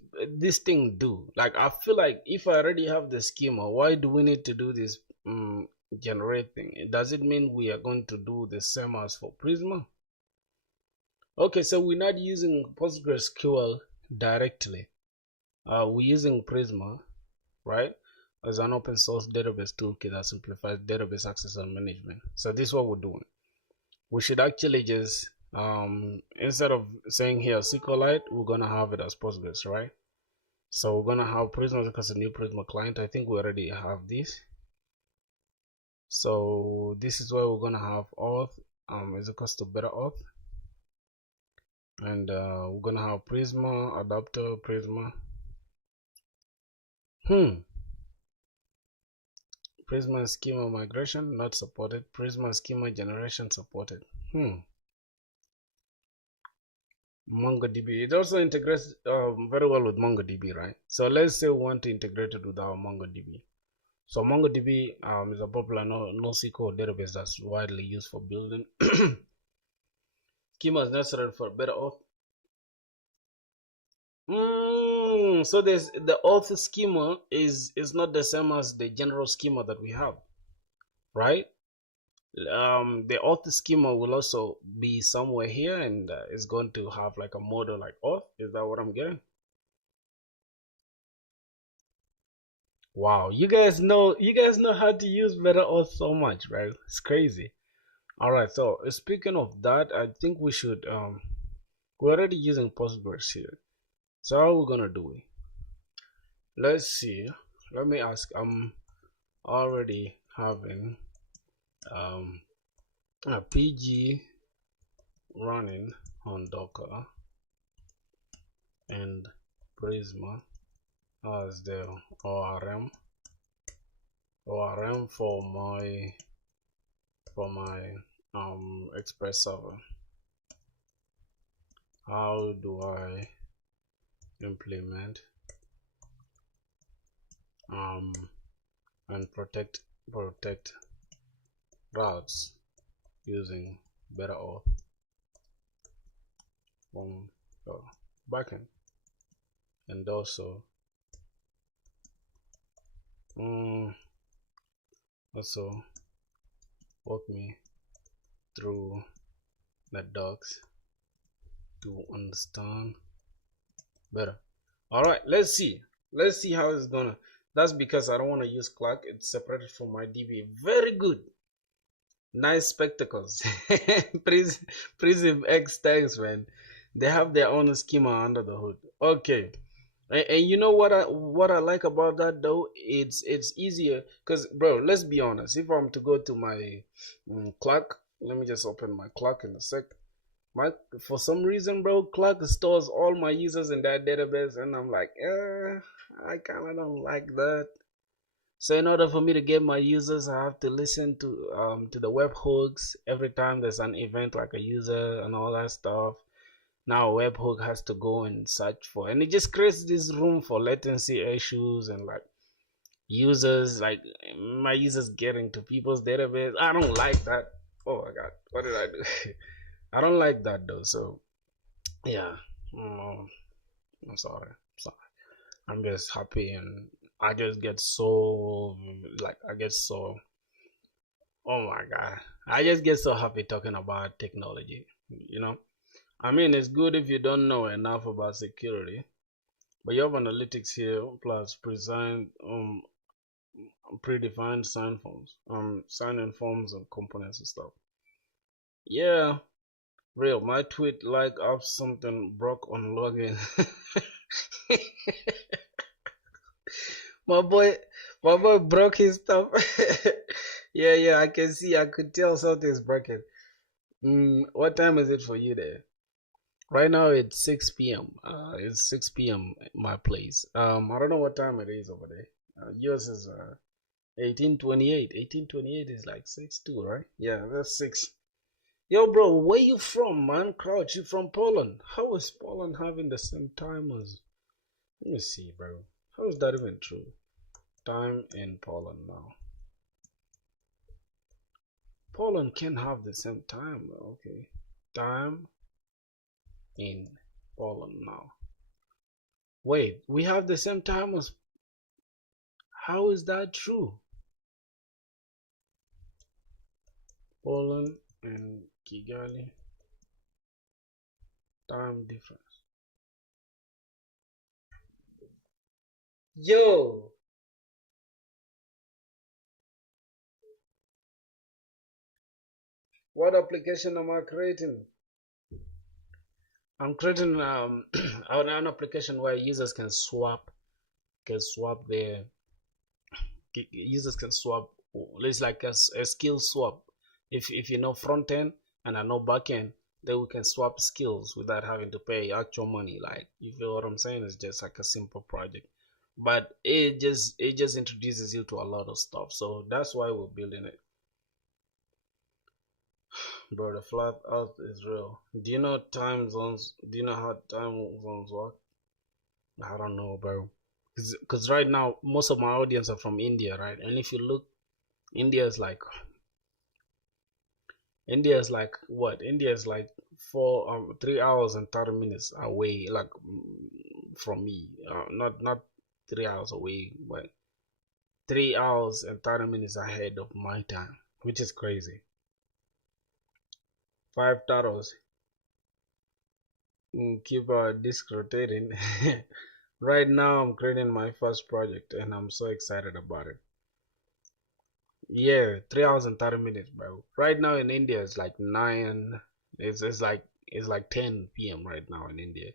thing do? Like, I feel like if I already have the schema, why do we need to do this generate thing? Does it mean we are going to do the same as for Prisma? Okay, so we're not using PostgreSQL directly. We're using Prisma, right, as an open source database toolkit that simplifies database access and management. So this is what we're doing. We should actually just instead of saying here SQLite, we're gonna have it as Postgres, right? So we're gonna have Prisma because a new Prisma client. I think we already have this. So this is where we're gonna have auth is equals to better auth, and we're gonna have Prisma adapter Prisma. Prisma schema migration not supported. Prisma schema generation supported. MongoDB. It also integrates very well with MongoDB, right? So let's say we want to integrate it with our MongoDB. So MongoDB is a popular NoSQL database that's widely used for building. Schema is necessary for better auth. So there's the auth schema is not the same as the general schema that we have, right? The auth schema will also be somewhere here, and it's going to have like a model like auth. Is that what I'm getting? Wow, you guys know how to use better auth so much, right? It's crazy. All right, so speaking of that, I think we should we're already using Postgres here. So how are we gonna do it? Let's see. Let me ask. I'm already having a PG running on Docker and Prisma as the ORM for my Express server. How do I implement and protect routes using better auth from the backend, and also Also walk me through the docs to understand better. All right, let's see how it's gonna. That's because I don't want to use Clark. It's separated from my DB. Very good. Nice spectacles. Prism X, thanks, man. They have their own schema under the hood. Okay. And you know what I like about that though? It's easier because, bro, let's be honest. If I'm to go to my clock, let me just open my clock in a sec. My For some reason, bro, clock stores all my users in that database, and I'm like, I kind of don't like that. So in order for me to get my users, I have to listen to the webhooks every time there's an event like a user and all that stuff. Now a webhook has to go and search for, and it just creates this room for latency issues and like users, like my users getting to people's database. I don't like that. Oh my god, what did I do? I don't like that though. So yeah, I'm sorry. I'm just happy, and I just get so like I get so, oh my god, I just get so happy talking about technology. You know, I mean, it's good if you don't know enough about security, but you have analytics here plus predefined sign-in forms and components and stuff. Yeah, real. My tweet like up something broke on login. my boy, my boy broke his stuff. Yeah, I can see. I could tell something's broken. What time is it for you there? Right now it's 6 p.m. It's 6 p.m. my place. I don't know what time it is over there. Yours is 1828. 1828 is like 6 2, right? Yeah, that's 6. Yo, bro, where you from, man? Crouch, you from Poland? How is Poland having the same time as? Let me see, bro. How is that even true? Time in Poland now. Poland can have the same time. Okay, time in Poland now. Wait, we have the same time as. How is that true? Poland and Kigali, time difference. Yo, what application am I creating? I'm creating an application where users can swap their users can swap. It's like a skill swap. If you know front end and I know back end, then we can swap skills without having to pay actual money. Like, you feel what I'm saying? It's just like a simple project, but it just introduces you to a lot of stuff. So that's why we're building it. Bro, the flat earth is real. Do you know time zones? Do you know how time zones work? I don't know, bro. Because right now, most of my audience are from India, right? And if you look, India is like, what? India is like 3 hours and 30 minutes away, like from me. Not 3 hours away, but 3 hours and 30 minutes ahead of my time, which is crazy. 5 turtles. Keep our disk rotating. Right now I'm creating my first project and I'm so excited about it. Yeah, 3 hours and 30 minutes, bro. Right now in India it's like 9. It's like 10 p.m. right now in India,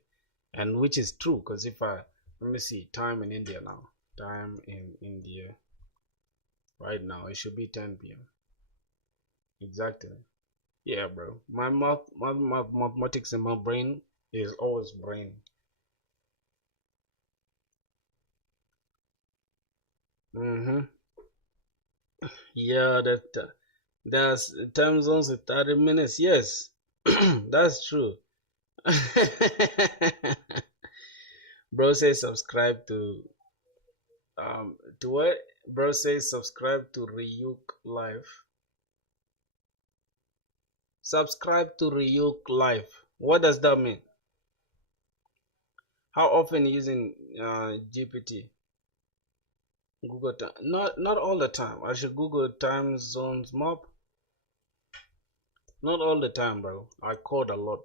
and which is true because if I let me see time in India now. Time in India right now it should be 10 p.m. exactly. Yeah, bro. My mathematics in my brain is always brain. Mm-hmm. Yeah, that's time zones with 30 minutes. Yes, that's true. Bro says subscribe to what? Bro says subscribe to Ryuk Live. Subscribe to Ryuk Live. What does that mean? How often using GPT? Google time. Not all the time. I should Google time zones map. Not all the time, bro. I code a lot.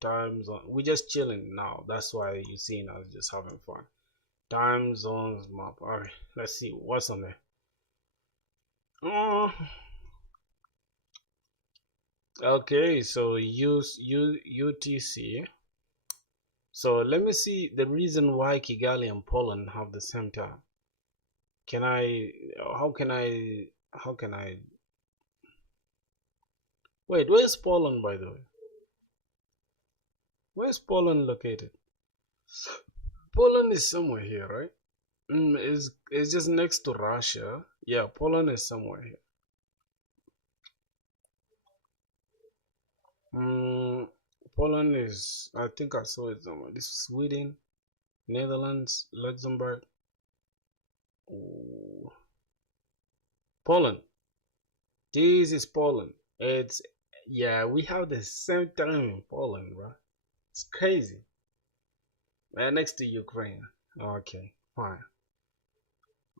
Time zone. We just chilling now. That's why you seeing us just having fun. Time zones map. All right. Let's see what's on there. Okay. So use UTC. So let me see the reason why Kigali and Poland have the same time. Can I? How can I? How can I? Wait, where's Poland, by the way? Where's Poland located? Poland is somewhere here, right? It's just next to Russia. Yeah, Poland is somewhere here. Poland is, I think I saw it somewhere. This is Sweden, Netherlands, Luxembourg. Ooh. Poland. This is Poland. It's, yeah, we have the same time in Poland, bro. It's crazy. Next to Ukraine. Okay, fine.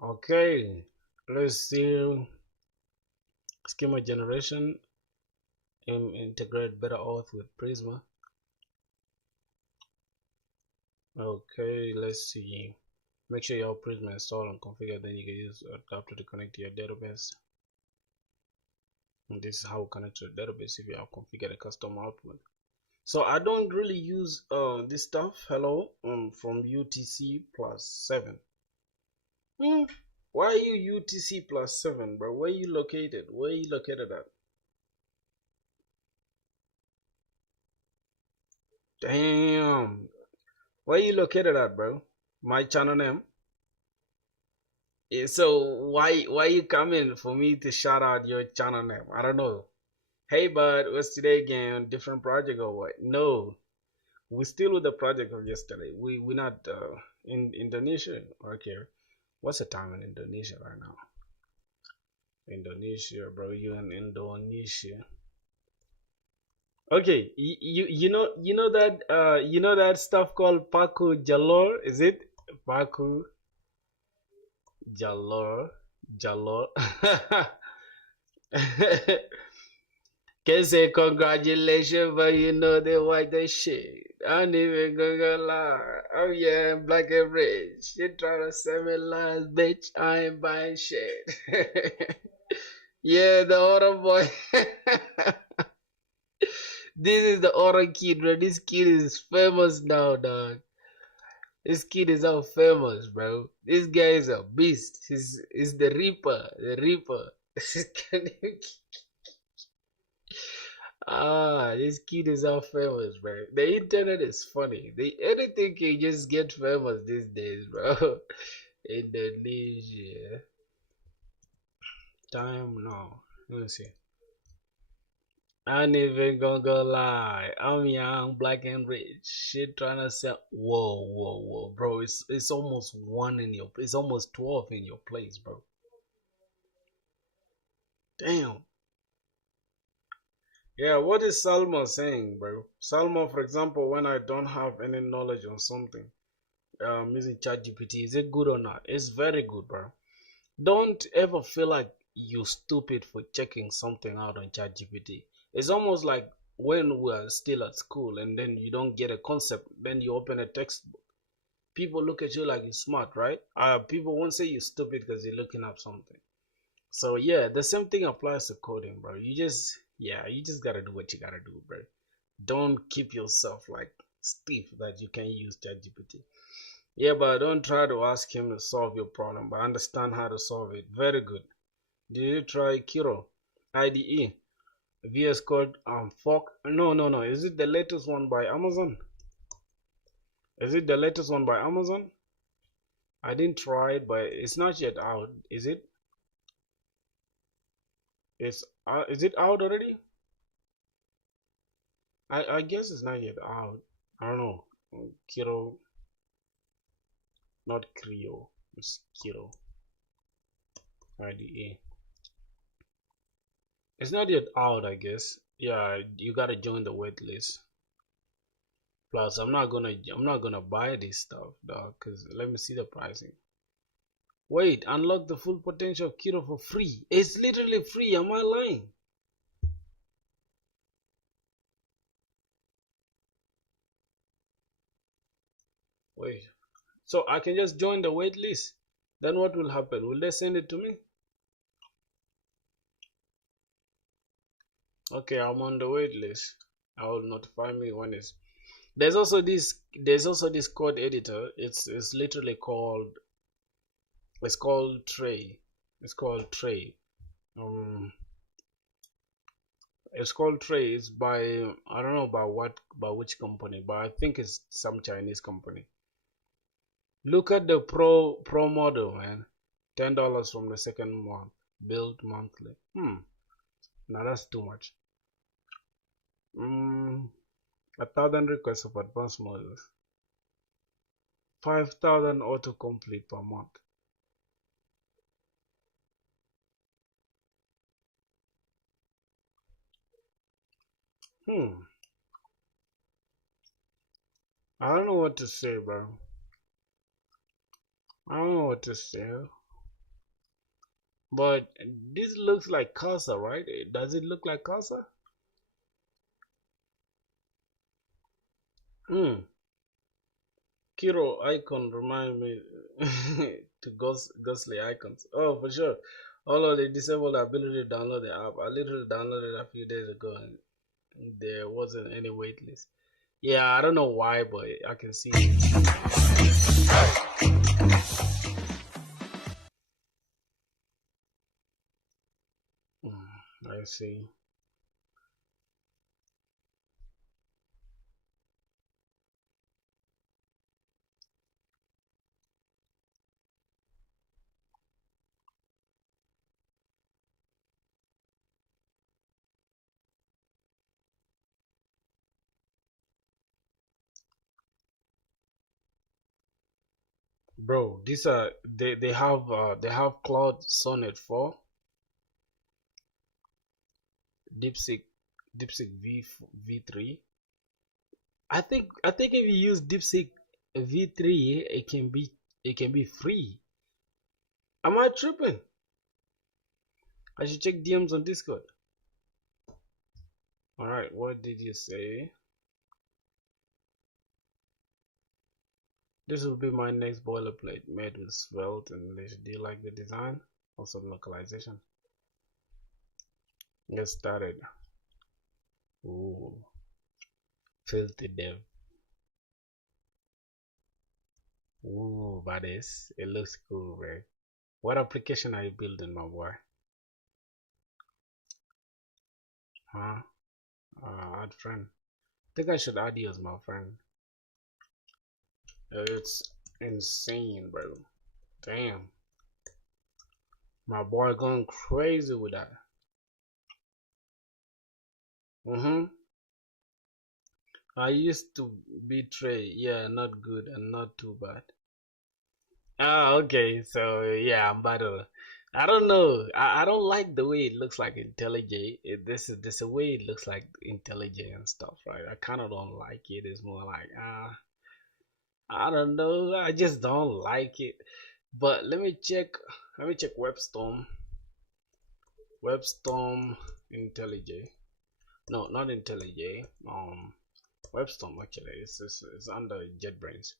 Okay, let's see. Schema generation. Integrate better auth with Prisma. Okay, let's see. Make sure your Prisma installed and configured, then you can use adapter to connect to your database. And this is how we connect to the database if you have configured a custom output. So I don't really use this stuff. Hello, from UTC plus 7. Why are you UTC plus 7, bro? Where you located? Where you located at? Damn. Where you located at, bro? My channel name. So why you coming for me to shout out your channel name? I don't know. Hey bud, what's today again? Different project or what? No, we still with the project of yesterday. We not in Indonesia. Okay, what's the time in Indonesia right now? Indonesia, bro. You in Indonesia? Okay, you know that stuff called Paku Jalor? Is it Paku Jalor? Jalor? Can say congratulations, but you know they white that shit. I ain't even gonna lie. Oh yeah, I'm black and rich. You try to sell me lies, bitch. I ain't buying shit. Yeah, the other boy. This is the other kid, bro. This kid is famous now, dog. This kid is all famous, bro. This guy is a beast. He's the Reaper. The Reaper. This kid is all famous, bro. The internet is funny. Anything can just get famous these days, bro. Indonesia. Time now. Let me see. I ain't even gonna lie. I'm young, black and rich. Shit trying to sell. Whoa, bro. It's almost 1 in your. It's almost 12 in your place, bro. Damn. Yeah, what is Salma saying, bro? Salma, for example, when I don't have any knowledge on something, using ChatGPT, is it good or not? It's very good, bro. Don't ever feel like you stupid for checking something out on ChatGPT. It's almost like when we're still at school and then you don't get a concept, then you open a textbook. People look at you like you're smart, right? People won't say you're stupid because you're looking up something. So yeah, the same thing applies to coding, bro. You just gotta do what you gotta do, bro. Don't keep yourself like stiff that you can use ChatGPT. Yeah, but don't try to ask him to solve your problem, but understand how to solve it. Very good. Did you try Kiro? IDE? VS Code fork? No. Is it the latest one by Amazon? Is it the latest one by Amazon? I didn't try it, but it's not yet out. Is it? Is it out already? I guess it's not yet out. I don't know. Kiro, not Creo. It's Kiro. IDE. It's not yet out, I guess. Yeah, you gotta join the wait list. Plus, I'm not gonna buy this stuff, dog. Cause let me see the pricing. Wait, unlock the full potential of Kiro for free. It's literally free. Am I lying? Wait. So I can just join the wait list. Then what will happen? Will they send it to me? Okay, I'm on the wait list. I will notify me when it's. There's also this. There's also this code editor. It's literally called. It's called Tray. It's called Tray. Um, it's called Tray. It's by I don't know by which company, but I think it's some Chinese company. Look at the pro model, man. $10 from the second month. Billed monthly. Now that's too much. 1,000 requests of advanced models. 5,000 autocomplete per month. I don't know what to say, bro. I don't know what to say. But this looks like Casa, right? Does it look like Casa? Kiro icon remind me to ghostly icons. Oh, for sure. All of the disabled ability to download the app. I literally downloaded it a few days ago and there wasn't any wait list. Yeah, I don't know why, but I can see it. I see. Bro, these are they have Cloud Sonnet 4, DeepSeek V3. I think if you use DeepSeek V3, it can be free. Am I tripping? I should check DMs on Discord. All right, what did you say? This will be my next boilerplate made with Svelte and English. Do you like the design? Also localization. Get started. Ooh, filthy dev. Ooh, buddies, it looks cool, man. What application are you building, my boy? Huh? Add friend. I think I should add you as my friend. It's insane, bro. Damn. My boy going crazy with that. I used to betray. Yeah, not good and not too bad. Ah, okay. So yeah, I'm better. I don't know. I don't like the way it looks like IntelliJ. This the way it looks like IntelliJ and stuff, right? I kind of don't like it. It's more like I don't know. I just don't like it. But let me check. Let me check WebStorm. WebStorm IntelliJ. No, not IntelliJ. WebStorm actually. It's under JetBrains.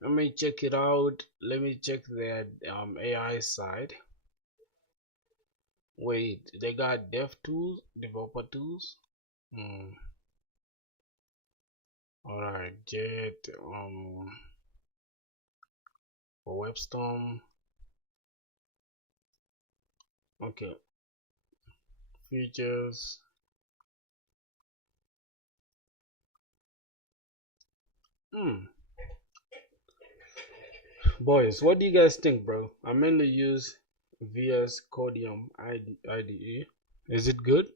Let me check it out. Let me check their AI side. Wait, they got dev tools, developer tools. All right, Jet for WebStorm. Okay, features. Boys, what do you guys think, bro? I mainly use VS Codium IDE. Is it good?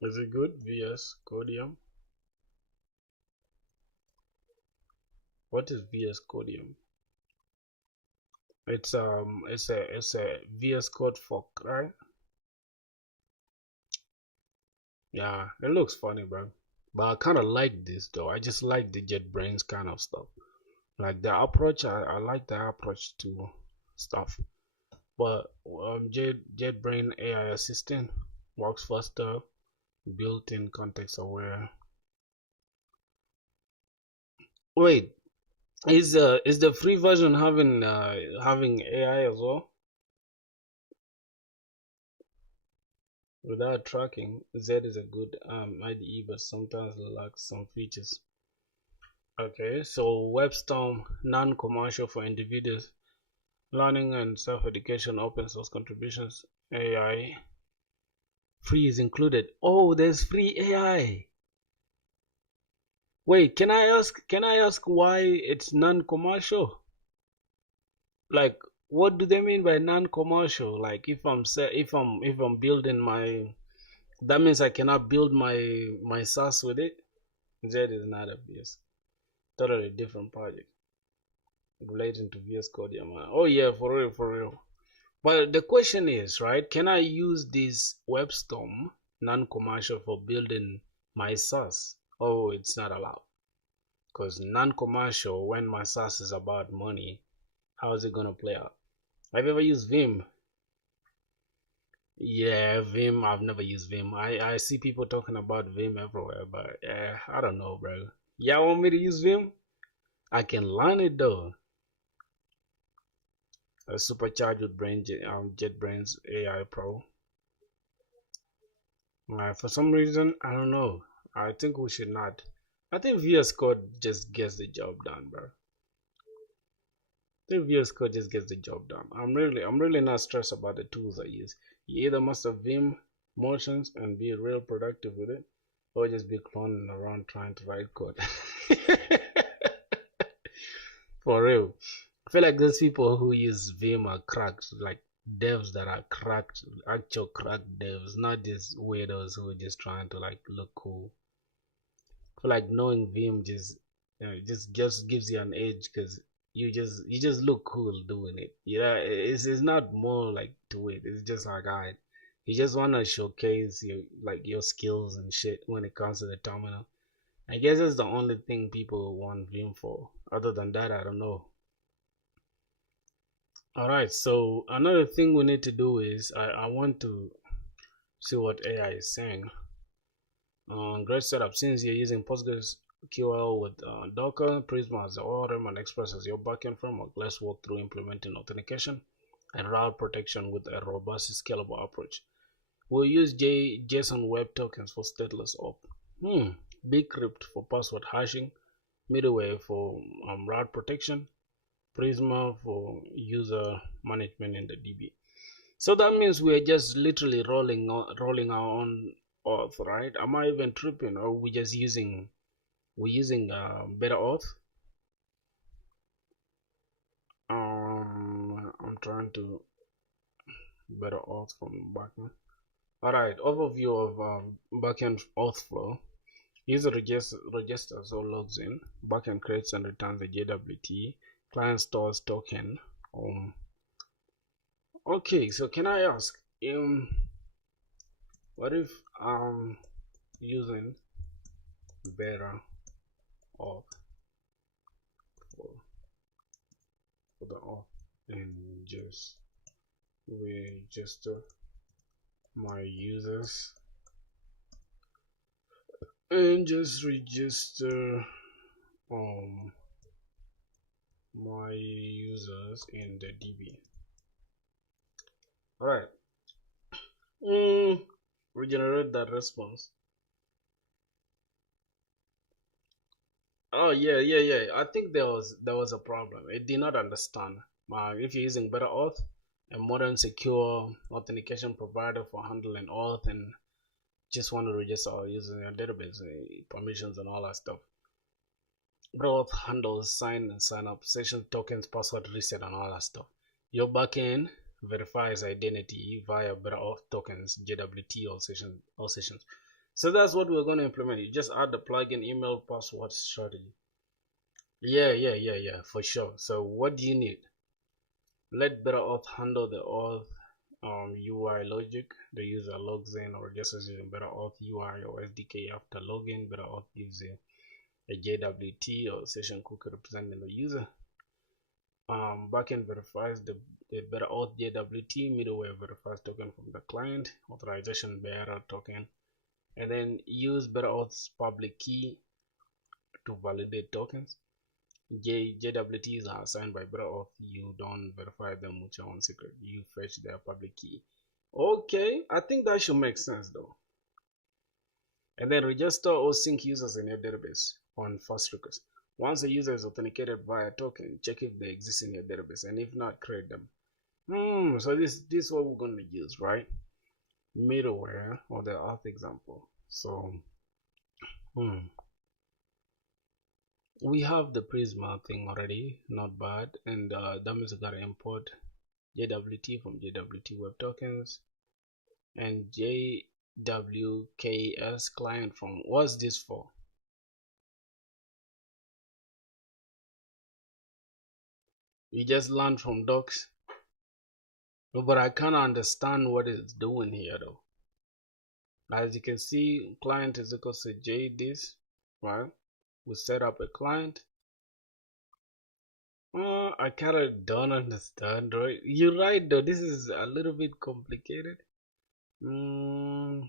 Is it good? VS Codium. What is VS Codium? It's a VS Code fork, right? Yeah, it looks funny, bro. But I kind of like this though. I just like the JetBrains kind of stuff. Like the approach, I like the approach to stuff. But JetBrain AI assistant works faster, built-in context aware. Wait, is the free version having AI as well? Without tracking, Z is a good IDE, but sometimes lacks some features. Okay, so WebStorm non-commercial for individuals, learning and self-education, open source contributions, AI. Free is included. Oh, there's free AI. Wait, can I ask why it's non-commercial? Like, what do they mean by non-commercial? Like, if I'm building my, that means I cannot build my SaaS with it. That is not obvious. Totally different project relating to VS Code. Yeah, man. Oh yeah, for real, for real. But the question is, right? Can I use this WebStorm non-commercial for building my SaaS? Oh, it's not allowed. Because non-commercial, when my SaaS is about money, how is it gonna play out? Have you ever used Vim? Yeah, Vim. I've never used Vim. I see people talking about Vim everywhere, but I don't know, bro. Y'all want me to use Vim? I can learn it though. Supercharged with JetBrains AI Pro. For some reason, I don't know. I think we should not. I think VS Code just gets the job done, bro. The VS Code just gets the job done. I'm really not stressed about the tools I use. You either must have Vim motions and be real productive with it, or just be cloning around trying to write code. For real. I feel like those people who use Vim are cracked, like devs that are cracked, actual cracked devs, not just weirdos who are just trying to like look cool. I feel like knowing Vim just, just gives you an edge because you just look cool doing it. Yeah, it's not more like to it. It's just like you just want to showcase your skills and shit when it comes to the terminal. I guess that's the only thing people want Vim for. Other than that, I don't know. All right, so another thing we need to do is I want to see what AI is saying. Great setup. Since you're using PostgreSQL with Docker, Prisma as the ORM, and Express as your backend framework, let's walk through implementing authentication and route protection with a robust, scalable approach. We'll use JSON Web Tokens for stateless op. Bcrypt for password hashing, Middleware for route protection, Prisma for user management in the DB. So that means we're just literally rolling our own auth, right? Am I even tripping, or we're using better auth? I'm trying to better auth from backend. All right, overview of backend auth flow. User registers or logs in. Backend creates and returns the JWT. Client stores token. Okay, so can I ask, what if using better auth for the auth and just register my users and just register my users in the DB. All right. Regenerate that response. Oh yeah. I think there was a problem. It did not understand. If you're using better auth, a modern secure authentication provider for handling auth and just want to register or using your database permissions and all that stuff. Better auth handles sign and sign up, session tokens, password reset, and all that stuff. Your backend verifies identity via better auth tokens, JWT or sessions. So that's what we're going to implement. You just add the plugin email password strategy. Yeah, for sure. So what do you need? Let better auth handle the auth UI logic. The user logs in or registers using better auth UI or SDK after login. Better auth gives you a JWT or session cookie representing the user. Backend verifies the better auth JWT, middleware verifies token from the client, authorization bearer token, and then use better auth's public key to validate tokens. JWTs are assigned by better auth. You don't verify them with your own secret. You fetch their public key. Okay, I think that should make sense though. And then register or sync users in your database on first request. Once a user is authenticated via token, check if they exist in your database, and if not, create them. So this is what we're going to use, right? Middleware or the auth example. So we have the Prisma thing already, not bad, and that means we gotta import JWT from JWT Web Tokens and JWKS client from. What's this for? You just learned from docs, but I can't understand what it's doing here though. As you can see, client is equal to J this, right? We set up a client. I kind of don't understand, right? You're right though, this is a little bit complicated. Let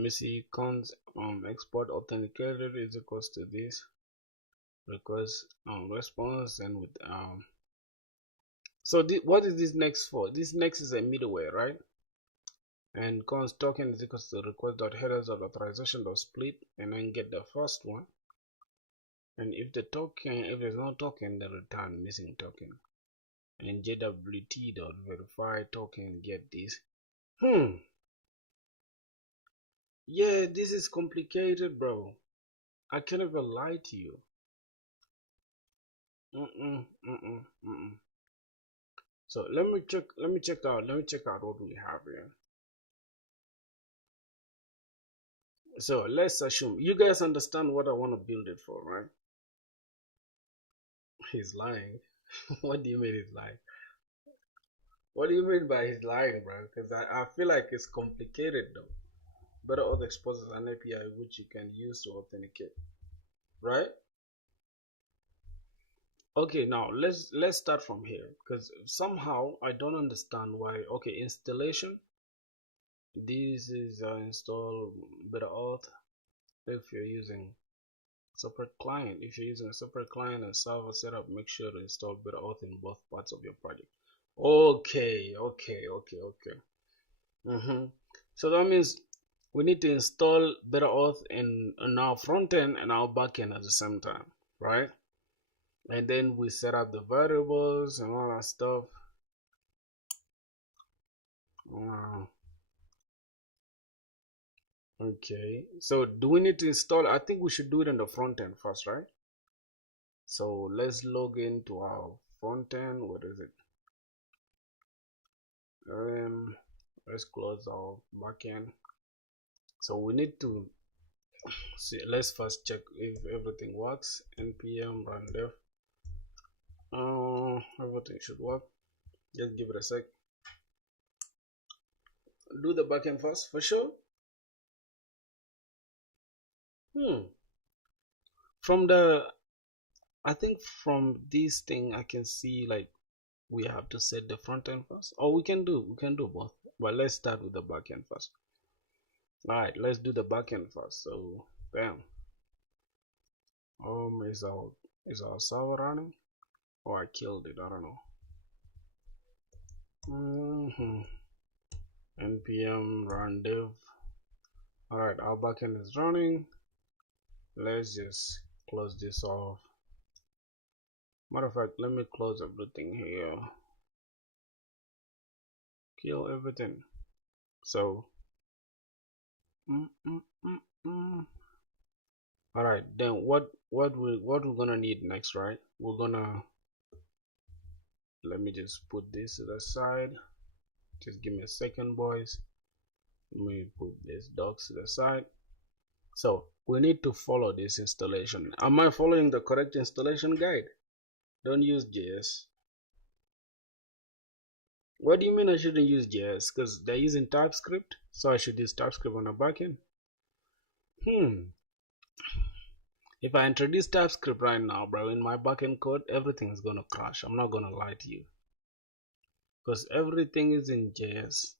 me see. Cons export authenticated is equals to this request response, and with so what is this next for? This next is a middleware, right? And cons token is equals to request.headers.authorization.split, and then get the first one, and if there's no token, then return missing token, and jwt.verify token get this. Yeah, this is complicated, bro. I can't even lie to you. So let me check out what we have here. So let's assume you guys understand what I want to build it for, right? He's lying. What do you mean he's lying? What do you mean by he's lying, bro? Because I feel like it's complicated though. Better auth exposes an API which you can use to authenticate, right? Okay, now let's start from here, because somehow I don't understand why. Okay, installation. This is install better auth if you're using separate client. If you're using a separate client and server setup, make sure to install better auth in both parts of your project. Okay. So that means we need to install better auth in our front end and our back end at the same time, right? And then we set up the variables and all that stuff. Okay, so do we need to install? I think we should do it in the front end first, right? So let's log into our front end. What is it? Let's close our backend. So we need to see. Let's first check if everything works. npm run dev. Everything should work. Just give it a sec. Do the backend first for sure. From the, I think from this thing I can see like we have to set the front end first, or we can do both, but let's start with the back end first. All right, let's do the back end first. So bam, is our server running? Or I killed it, I don't know. Npm run dev. All right, our backend is running. Let's just close this off. Matter of fact, let me close everything here, kill everything. So all right, then what we're gonna need next, right? We're gonna, let me just put this to the side. Just give me a second, boys. Let me put this docs to the side. So we need to follow this installation. Am I following the correct installation guide? Don't use JS. What do you mean I shouldn't use JS? Because they're using TypeScript, so I should use TypeScript on the backend. If I introduce TypeScript right now, bro, in my backend code, everything is gonna crash. I'm not gonna lie to you, because everything is in JS.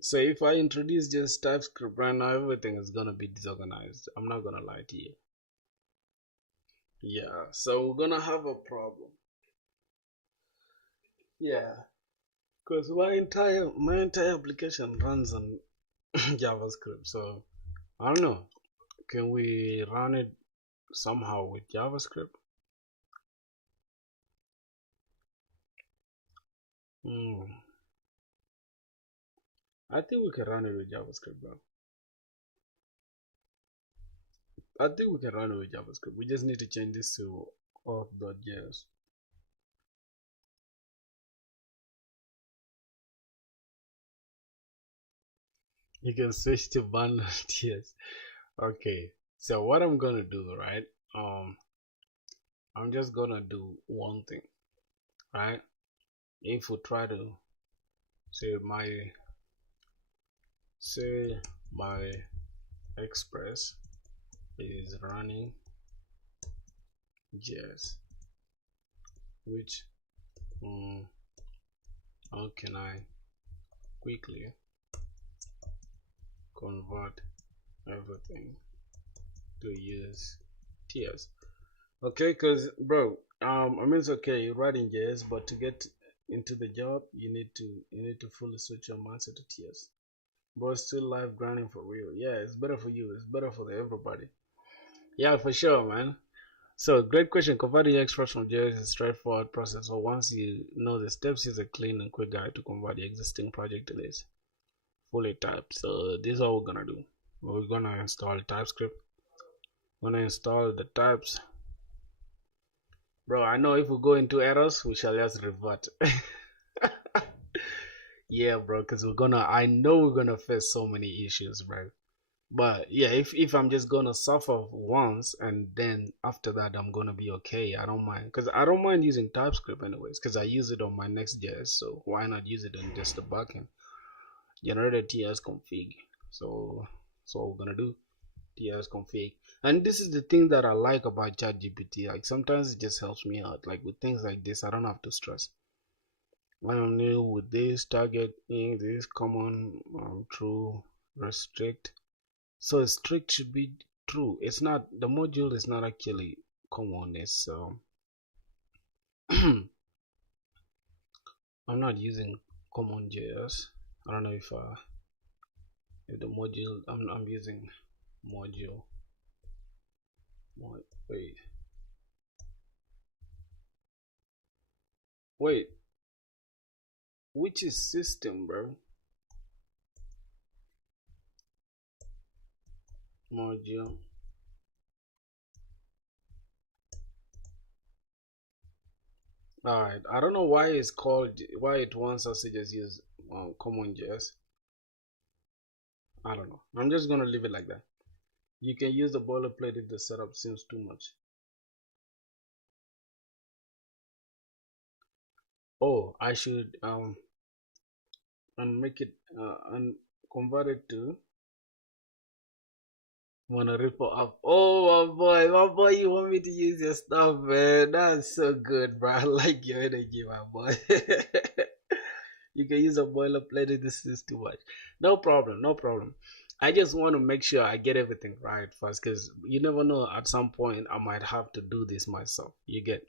So if I introduce just TypeScript right now, everything is gonna be disorganized. I'm not gonna lie to you. Yeah, so we're gonna have a problem. Yeah, because my entire application runs on JavaScript. So I don't know. Can we run it somehow with JavaScript? Hmm. I think we can run it with JavaScript, bro. I think we can run it with JavaScript. We just need to change this to auth.js. You can switch to bundle.js. Okay. So what I'm gonna do, right? I'm just gonna do one thing, right? If we try to say my express is running JS, which how can I quickly convert everything to use TS? Okay, cause bro, I mean it's okay you're writing JS, but to get into the job, you need to fully switch your mindset to TS. But it's still live grinding for real. Yeah, it's better for you. It's better for everybody. Yeah, for sure, man. So great question. Converting express from JS is a straightforward process. So once you know the steps, is a clean and quick guide to convert the existing project to this fully typed. So this is what we're gonna do. We're gonna install TypeScript. We're gonna install the types. Bro, I know if we go into errors, we shall just revert. Yeah, bro, because I know we're gonna face so many issues, bro. But yeah, if I'm just gonna suffer once and then after that I'm gonna be okay, I don't mind, because I don't mind using TypeScript anyways, because I use it on my Next.js, so why not use it in just the backend? Generate a TS config. So what we're gonna do, TS config. And this is the thing that I like about ChatGPT. Like sometimes it just helps me out. Like with things like this, I don't have to stress. I don't know with this target in this common true restrict. So strict should be true. It's not, the module is not actually common. It's I'm not using common JS. I don't know if the module I'm using module. Wait, wait, which is system, bro? Module. All right. I don't know why it wants us to just use common JS. I don't know. I'm just gonna leave it like that. You can use the boilerplate if the setup seems too much. Oh, I should and make it and convert it to monorepo app. Oh my boy, you want me to use your stuff, man? That's so good, bro. I like your energy, my boy. You can use a boilerplate if this is too much. No problem, no problem. I just want to make sure I get everything right first, because you never know, at some point I might have to do this myself. You get.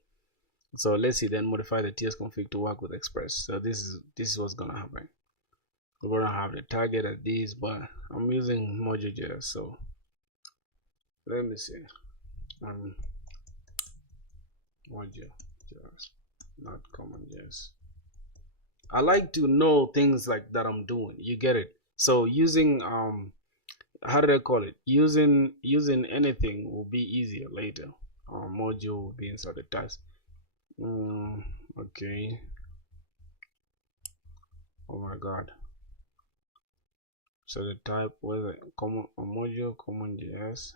So let's see, then modify the TS config to work with Express. So this is what's gonna happen. We're gonna have the target at this, but I'm using module.js, so let me see. Module.js, not common.js. I like to know things like that I'm doing. You get it? So using how do I call it? Using anything will be easier later. Module will be inside the task. Okay. Oh my god. So the type was a common a module common JS.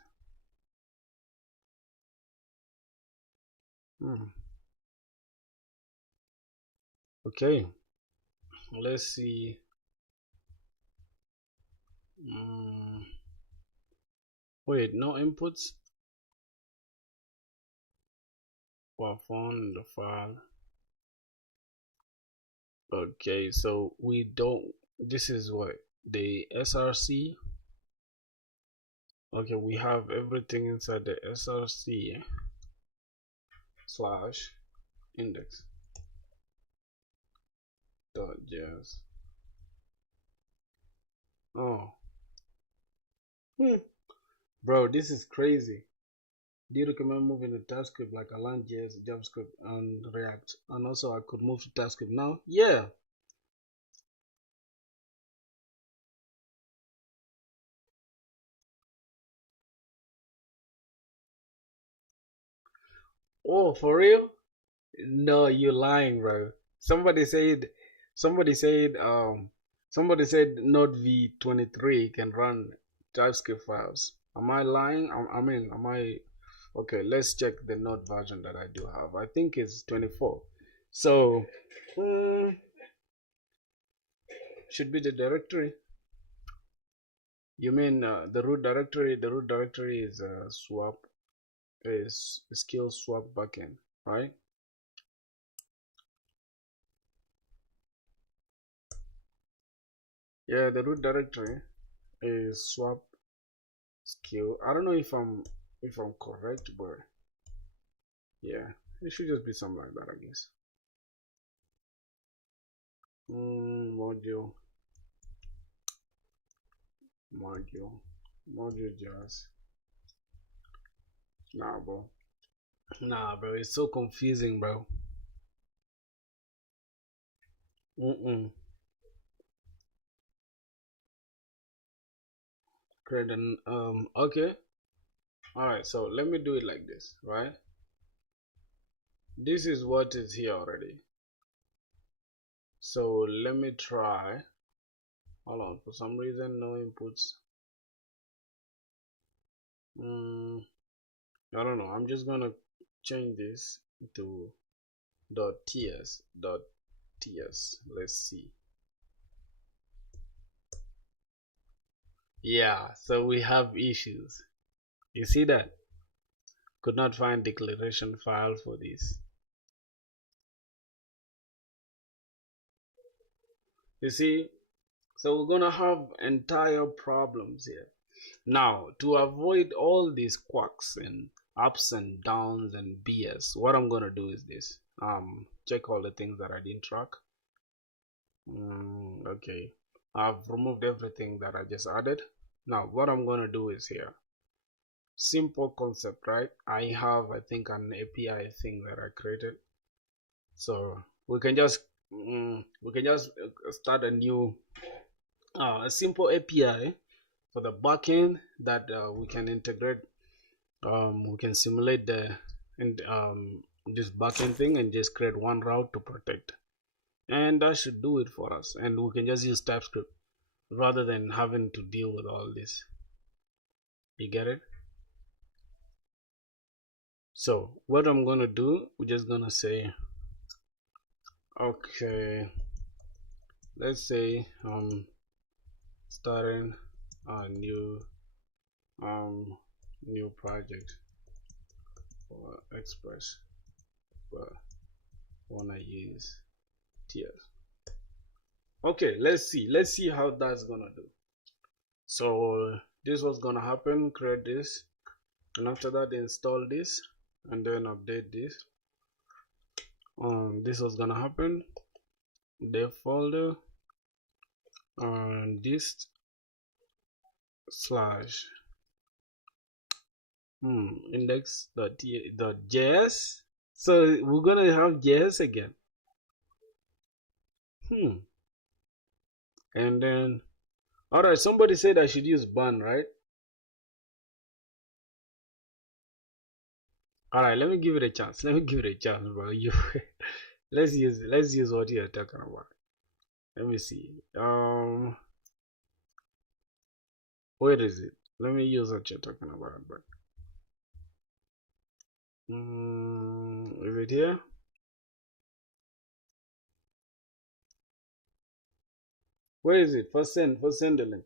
Okay, let's see. Wait, no inputs for phone the file. Okay, so we don't, this is what the src. Okay, we have everything inside the src slash index dot js. Oh, bro, this is crazy. Do you recommend moving to TypeScript like I learned JS, JavaScript, and React? And also, I could move to TypeScript now? Yeah. Oh, for real? No, you're lying, bro. Somebody said, somebody said Node v23 can run TypeScript files. Am I lying? I mean, am I? Okay, let's check the Node version that I do have. I think it's 24. So, should be the directory. You mean the root directory? The root directory is swap, is skill swap backend, right? Yeah, the root directory is swap skill. I don't know if I'm correct, but yeah, it should just be something like that, I guess. Module, just nah, bro, it's so confusing, bro. Create an okay, all right. So let me do it like this, right? This is what is here already. So let me try. Hold on, for some reason no inputs. I don't know. I'm just gonna change this to .ts. Let's see. Yeah, so we have issues. You see that? Could not find declaration file for this. You see? So we're gonna have entire problems here. Now, to avoid all these quacks and ups and downs and BS, what I'm gonna do is this. Check all the things that I didn't track. Okay, I've removed everything that I just added. Now, what I'm gonna do is here. Simple concept, right? I have, I think, an API thing that I created. So we can just start a new a simple API for the backend that we can integrate. We can simulate the this backend thing and just create one route to protect, and that should do it for us. And we can just use TypeScript rather than having to deal with all this. You get it? So what I'm gonna do, we're just gonna say, okay, let's say starting a new project for Express, but wanna use TS. Okay, let's see how that's gonna do. So this was gonna happen. Create this, and after that install this, and then update this. This was gonna happen. Dev folder, and this slash index.js. So we're gonna have JS again. And then, all right, somebody said I should use bun, right? All right, let me give it a chance. Let me give it a chance, bro. You let's use what you're talking about. Let me see. Where is it? Let me use what you're talking about, but is it here? Where is it? First send the link.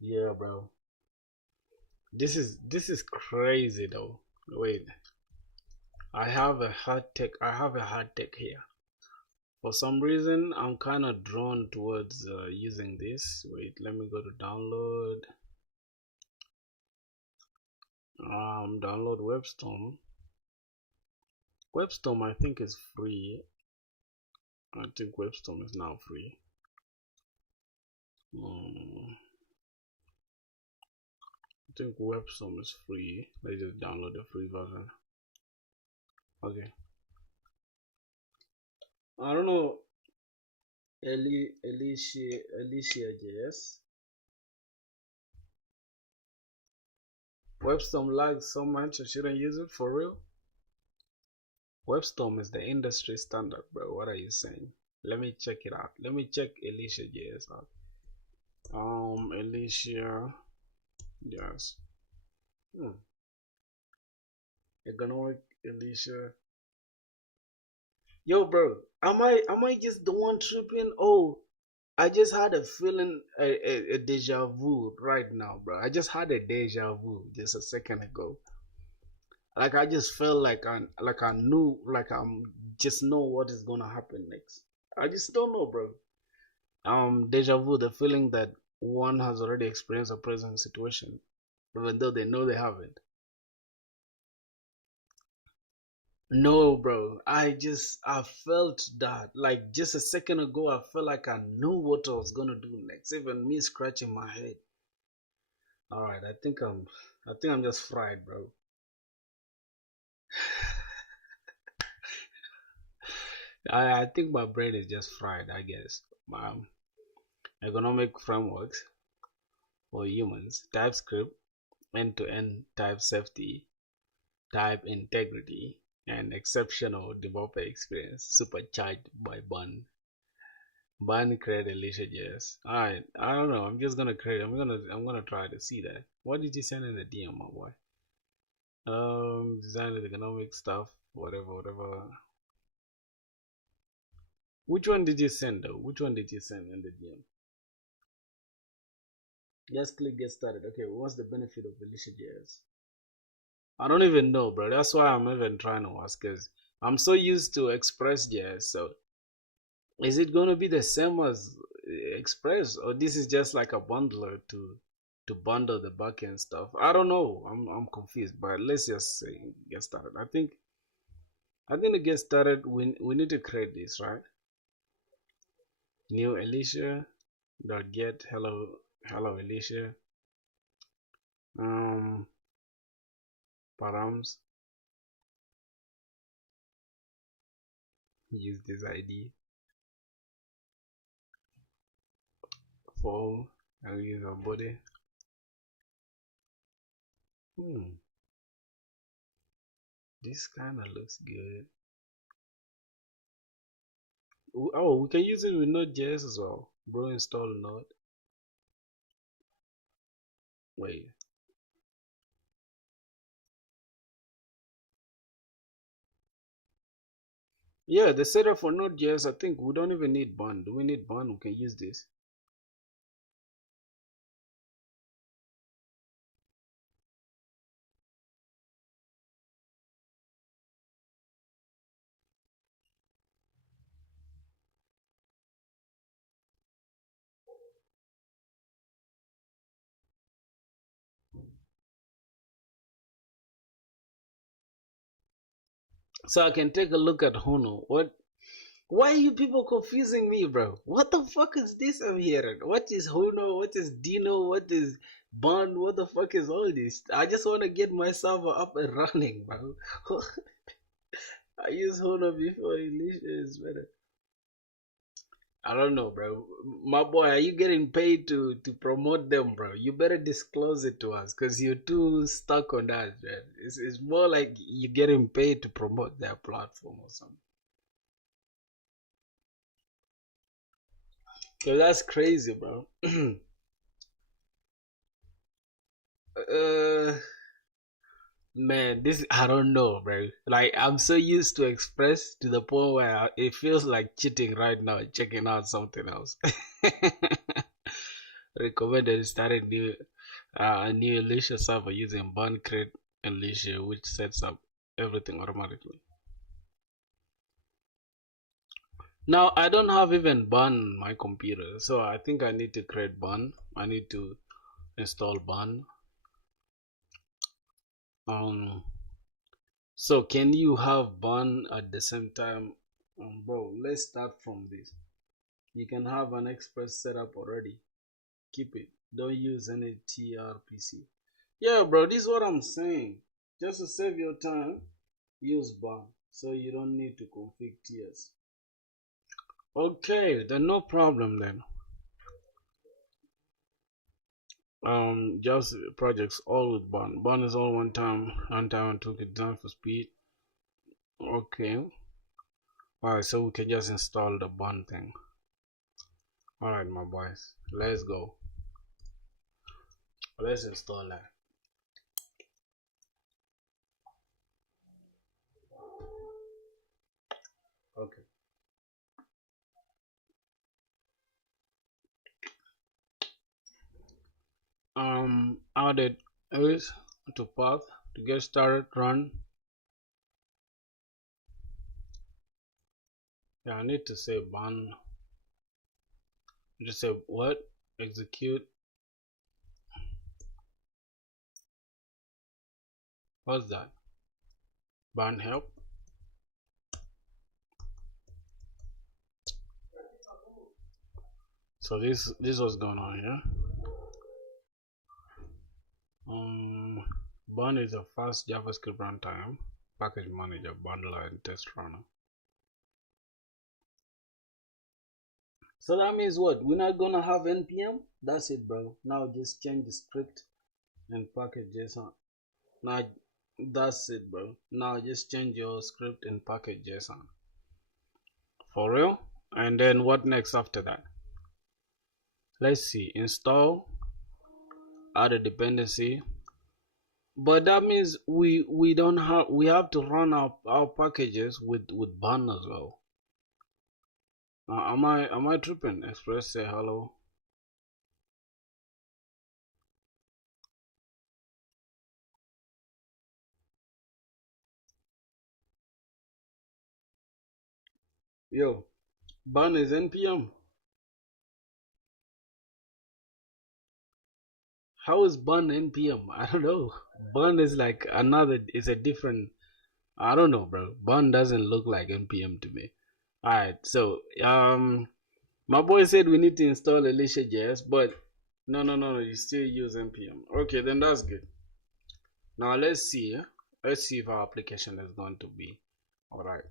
Yeah, bro. This is crazy though. Wait, I have a hard tech here. For some reason, I'm kind of drawn towards using this. Wait, let me go to download. Download WebStorm. WebStorm, I think, is free. I think WebStorm is now free. I think WebStorm is free. Let's just download the free version. Okay. I don't know. Alicia JS. WebStorm lags so much I shouldn't use it for real. WebStorm is the industry standard, bro. What are you saying? Let me check it out. Let me check Alicia JS out. Alicia, yes. Economic Alicia. Yo, bro, am I just the one tripping? Oh, I just had a feeling, a deja vu right now, bro. I just had a deja vu just a second ago. Like I just felt like I knew, like I'm just know what is gonna happen next. I just don't know, bro. Deja vu, the feeling that one has already experienced a present situation, even though they know they haven't. No, bro. I felt that like just a second ago. I felt like I knew what I was gonna do next. Even me scratching my head. All right, I think I'm just fried, bro. I think my brain is just fried. I guess. Economic frameworks for humans, TypeScript, end-to-end type safety, type integrity, and exceptional developer experience, supercharged by create Alicia JS. Alright, I don't know. I'm just gonna create. I'm gonna try to see that. What did you send in the DM, my boy? Design and economic stuff, whatever. Which one did you send though? Which one did you send in the DM? Just click get started. Okay, what's the benefit of Alicia JS? I don't even know, bro. That's why I'm even trying to ask, cause I'm so used to Express.js. So, is it gonna be the same as Express, or this is just like a bundler to bundle the backend stuff? I don't know. I'm confused. But let's just say get started. I think to get started, we need to create this, right? New Alicia dot get hello Alicia params, use this ID form and use our body. This kind of looks good. Oh, we can use it with Node.js as well. Bro, install Node. Wait. Yeah, the setup for Node.js, I think we don't even need bun. Do we need bun? We can use this. So I can take a look at Hono. Why are you people confusing me, bro? What the fuck is this I'm hearing? What is Hono? What is Dino? What is Bun? What the fuck is all this? I just want to get myself up and running, bro. I use Hono before Alicia is better. I don't know, bro. My boy, are you getting paid to promote them, bro? You better disclose it to us, because you're too stuck on that, man. It's more like you're getting paid to promote their platform or something. So that's crazy, bro. Man, this I don't know, bro. Like I'm so used to Express to the point where it feels like cheating right now, checking out something else. recommended starting a new Alicia server using bun create Alicia, which sets up everything automatically. Now I don't have even bun on my computer, so I think I need to create bun. I need to install bun. So can you have bun at the same time? Bro, let's start from this. You can have an express setup already. Keep it. Don't use any TRPC. Yeah, bro, this is what I'm saying. Just to save your time, use bun, so you don't need to config TS. Okay, then no problem then. Just projects all with bun. Bun is all one time and took it down for speed. Okay. Alright, so we can just install the bun thing. Alright, my boys, let's go. Let's install that. Okay. Added is to path to get started. Run. Yeah, I need to say bun. Just say what? Execute. What's that? Bun help. So this was going on here. Bun is a fast JavaScript runtime, package manager, bundler, and test runner. So that means what? We're not gonna have npm. That's it, bro. Now just change the script and package JSON. Now that's it, bro. Now just change your script and package JSON. For real? And then what next after that? Let's see. Install, add a dependency. But that means we don't have, we have to run our packages with bun as well. Am I tripping? Express say hello. Yo, bun is npm. How is bun npm? I don't know. Bun is like another, it's a different, I don't know, bro. Bun doesn't look like npm to me. Alright, so my boy said we need to install Alicia.js, but no, you still use npm. Okay, then that's good. Now let's see if our application is going to be alright.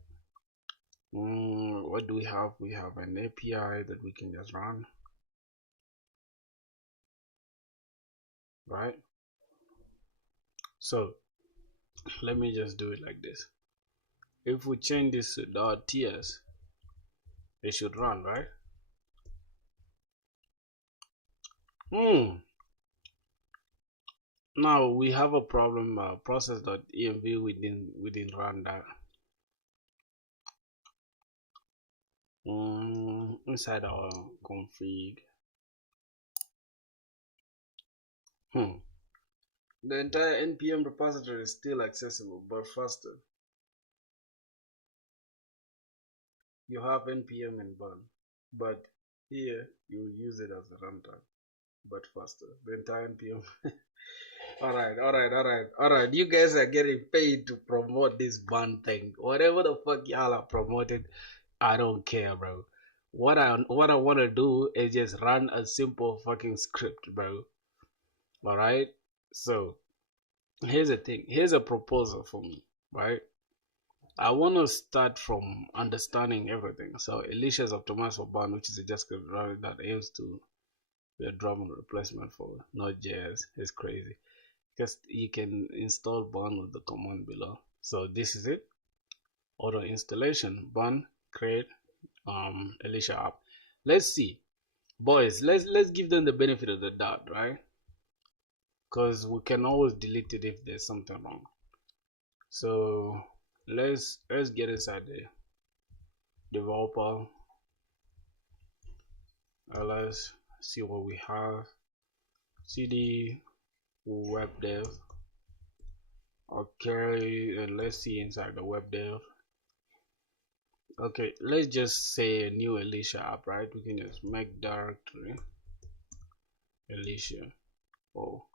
What do we have? We have an API that we can just run, right? So let me just do it like this. If we change this to .ts, it should run, right? Now we have a problem. Process.env, we didn't run that. Inside our config. The entire npm repository is still accessible, but faster. You have npm and bun, but here you use it as a runtime, but faster. The entire npm. Alright. You guys are getting paid to promote this bun thing. Whatever the fuck y'all are promoting, I don't care, bro. What I want to do is just run a simple fucking script, bro. Alright? So here's the thing. Here's a proposal for me, right? I want to start from understanding everything. So Alicia is optimized for bun, which is a JavaScript library that aims to be a drop-in replacement for Node.js. It's crazy because you can install bun with the command below. So this is it. Auto installation, bun, create Alicia app. Let's see, boys. Let's give them the benefit of the doubt, right? Because we can always delete it if there's something wrong. So let's get inside the developer. Let's see what we have. cd web dev. Okay, and let's see inside the web dev. Okay, let's just say a new Alicia app, right? We can just make directory Alicia. Oh,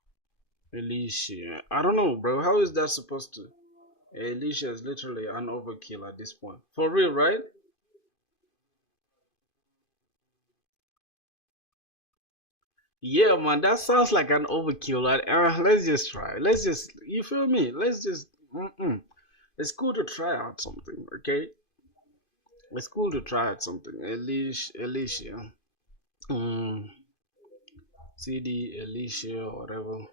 Alicia. I don't know, bro. How is that supposed to? Alicia is literally an overkill at this point. For real, right? Yeah, man, that sounds like an overkill. Let's just try. Let's just, you feel me? Let's just, it's cool to try out something, okay? It's cool to try out something. Alicia. CD Alicia, whatever.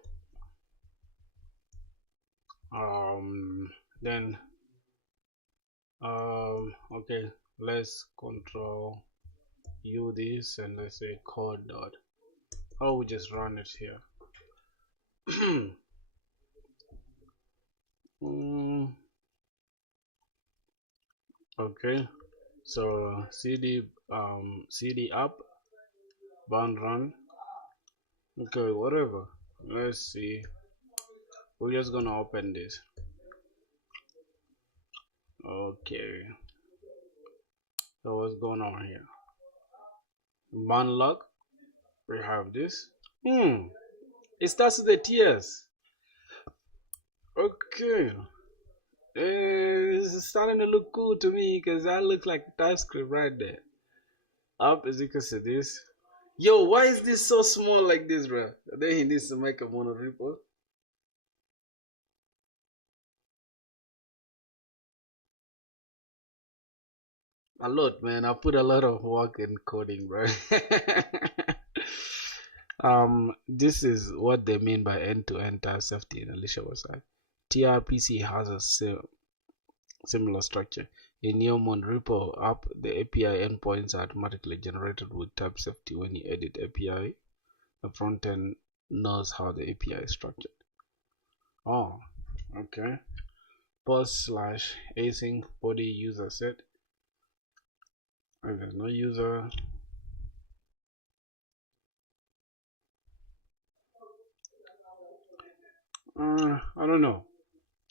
Then, okay, let's control U this and let's say code dot. Oh, we just run it here. Okay, so cd cd up bound run. Okay, whatever. Let's see. We're just gonna open this. Okay, so what's going on here? Monolith. We have this. It starts with the TS. Okay. It's starting to look cool to me because that looks like TypeScript right there. Up is equal to this. Yo, why is this so small like this, bro? Then he needs to make a monorepo. A lot, man. I put a lot of work in coding, bro. This is what they mean by end-to-end type safety in Alicia website. TRPC has a similar structure. In your monorepo app, the API endpoints are automatically generated with type safety. When you edit API, the front end knows how the API is structured. Oh, okay. Post/async body user set. There's no user. I don't know.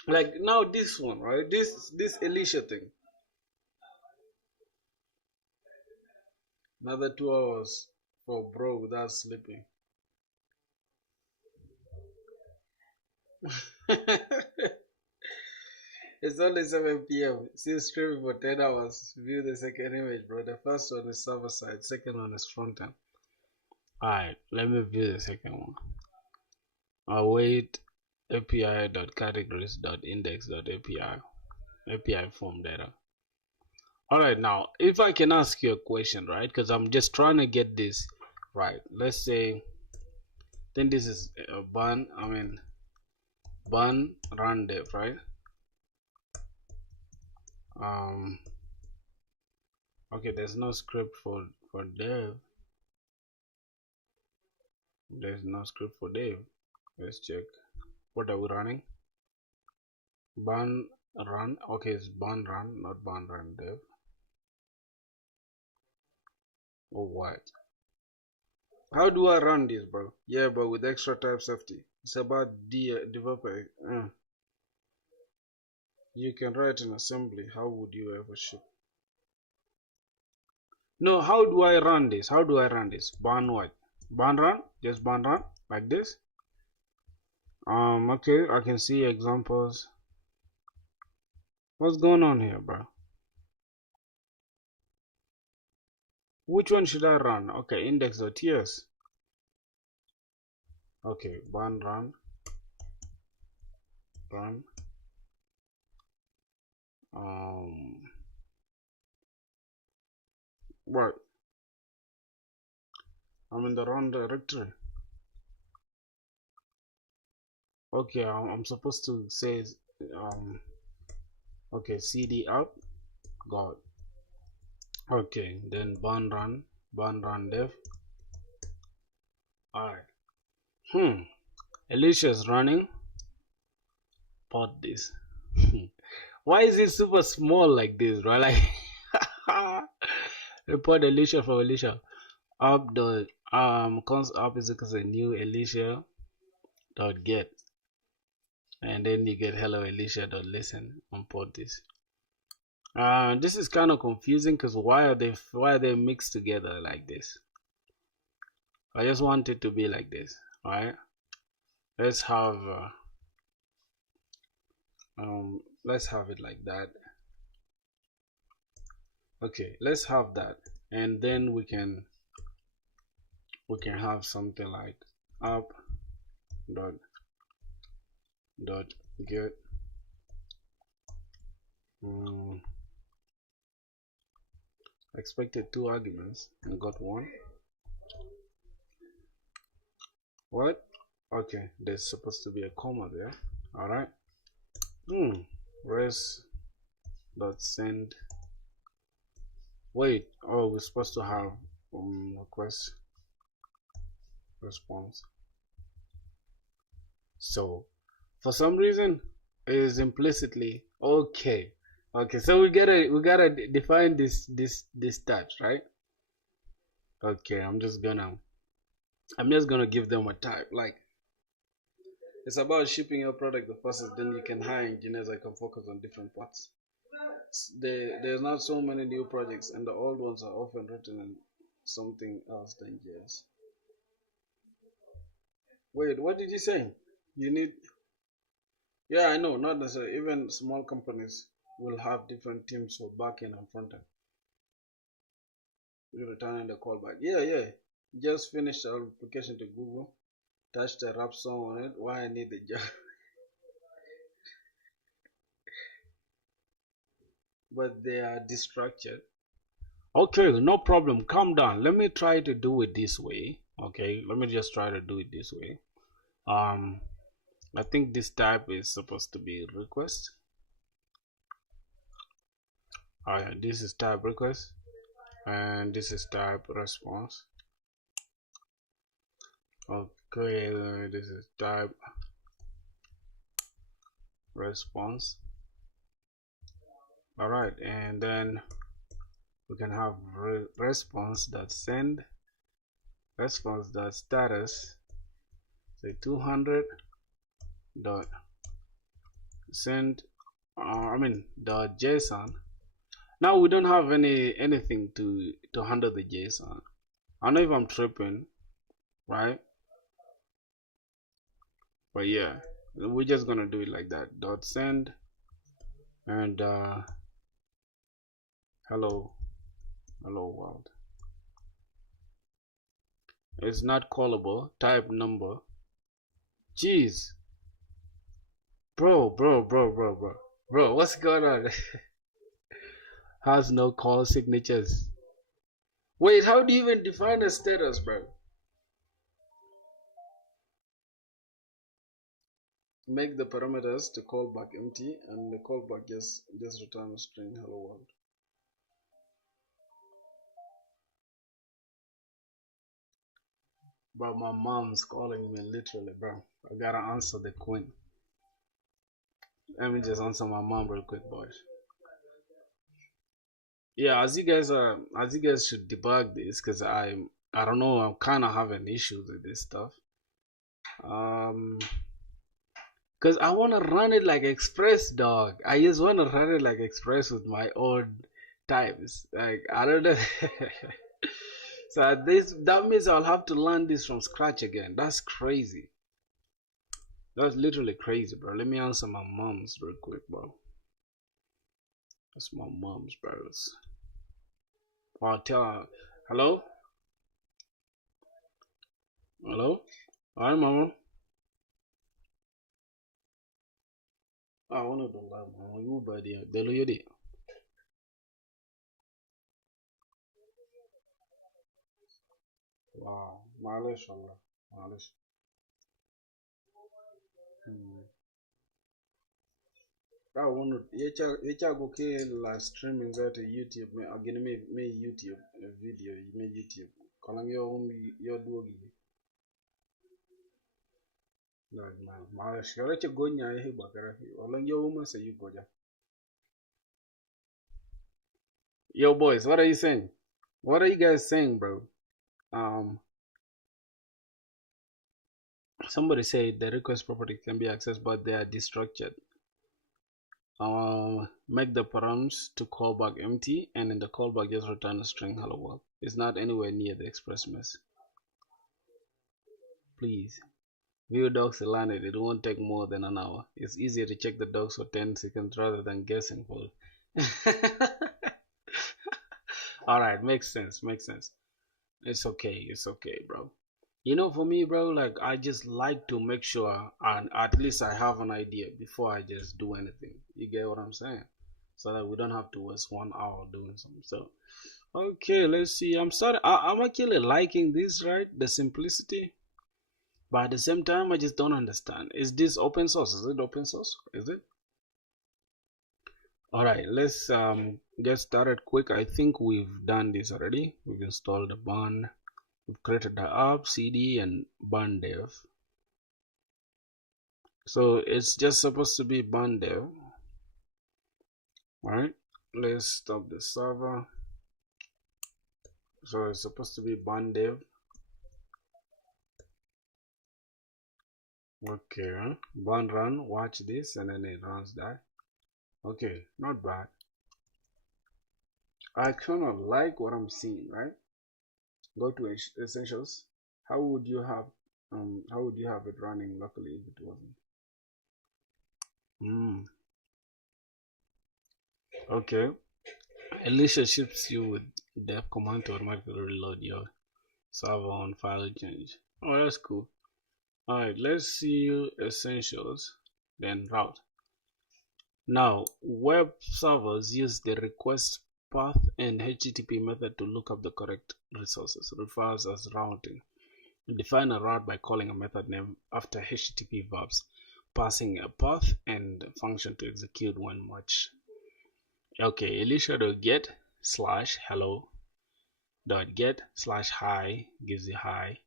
Like now this one, right? This Alicia thing. Another 2 hours for bro without sleeping. It's only 7 p.m. Still streaming for 10 hours. View the second image, bro. The first one is server side, second one is front end. Alright, let me view the second one. Await api.categories.index.api API form data. Alright, now if I can ask you a question, right? Because I'm just trying to get this right. Let's say then this is a run dev, right? Okay, there's no script for dev. There's no script for dev. Let's check. What are we running? Burn run. Okay, it's burn run, not burn run dev. Oh, what? How do I run this, bro? Yeah, but with extra type safety. It's about developer. You can write in assembly. How would you ever ship? No, how do I run this? How do I run this? Burn what? Burn run? Just burn run like this? Okay, I can see examples. What's going on here, bro? Which one should I run? Okay, index.ts. Okay, burn run. What? I'm in the wrong directory. Okay, I'm supposed to say okay, cd up, God. Okay, then burn run dev. Alright. Alicia's running. Port this. Why is it super small like this, right? Like report Alicia for Alicia. const up is equals to new Alicia dot get, and then you get hello Alicia dot listen. Import this. This is kind of confusing because why are they mixed together like this? I just want it to be like this. All right, let's have it like that. Okay, let's have that, and then we can have something like up dot get expected 2 arguments and got 1. What? Okay, there's supposed to be a comma there. All right. Res dot send. Wait. Oh, we're supposed to have request response. So for some reason it is implicitly okay. Okay, so we gotta define this types, right? Okay, I'm just gonna give them a type. Like, it's about shipping your product the fastest, then you can hire engineers that can focus on different parts. There's not so many new projects, and the old ones are often written in something else than JS. Wait, what did you say? You need... Yeah, I know, not necessarily. Even small companies will have different teams for backend and frontend. You return the callback. Yeah. Just finished the application to Google. Touch the rap song on it. Why I need the job? But they are destructured. Okay, no problem. Calm down. Let me try to do it this way. Okay, let me just try to do it this way. I think this type is supposed to be request. Alright, this is type request, and this is type response. Okay, this is type response. All right, and then we can have response dot send, response dot status, say 200 dot send, dot JSON. Now we don't have anything to handle the JSON. I don't know if I'm tripping, right? But yeah, we're just gonna do it like that. Dot send and hello world. It's not callable. Type number. Jeez, bro, what's going on? Has no call signatures. Wait, how do you even define a status, bro? Make the parameters to callback empty, and the callback just return a string hello world. Bro, my mom's calling me literally, bro. I gotta answer the queen. Let me just answer my mom real quick, boys. Yeah, as you guys should debug this, because I don't know, I'm kind of having issues with this stuff. Because I want to run it like Express, dog. I just want to run it like Express with my own types. Like, I don't know. So that means I'll have to learn this from scratch again. That's crazy. That's literally crazy, bro. Let me answer my mom's real quick, bro. That's my mom's, bro. I'll tell her. Hello? Hello? Hi, mama. I want to do that, mama. You buddy. Delo yedi. Wow. Malish, Allah. Malish. I want to. Echa go ke live streaming that YouTube. Me again me YouTube video. Me YouTube. Kalang yo duogi. No man. Malish. Kaya che go nya he bakara. Walang yo uma say you go ja. Yo boys, what are you saying? What are you guys saying, bro? Somebody said the request property can be accessed, but they are destructured. Make the params to callback empty, and in the callback just return a string hello world. It's not anywhere near the express mess. Please view docs and learn it. It won't take more than an hour. It's easier to check the docs for 10 seconds rather than guessing for it. All right, makes sense. It's okay, bro. You know, for me, bro, like I just like to make sure and at least I have an idea before I just do anything. You get what I'm saying? So that we don't have to waste 1 hour doing something. So, okay, let's see. I'm actually liking this, right? The simplicity. But at the same time, I just don't understand. Is this open source? Is it open source? Is it? All right, let's get started quick. I think we've done this already. We've installed the bun. We've created the app, cd, and bun dev. So it's just supposed to be bun dev. All right, let's stop the server. So it's supposed to be bun dev. Okay, bun run, watch this, and then it runs that. Okay, not bad. I kind of like what I'm seeing, right? Go to essentials. How would you have it running locally if it wasn't? Okay. Alicia ships you with dev command to automatically reload your server on file change. Oh, that's cool. Alright, let's see essentials, then route. Now, web servers use the request path and HTTP method to look up the correct resources, refers as routing. Define a route by calling a method name after HTTP verbs, passing a path and a function to execute when matched. Okay, Elisha.get / hello .get / hi gives you hi.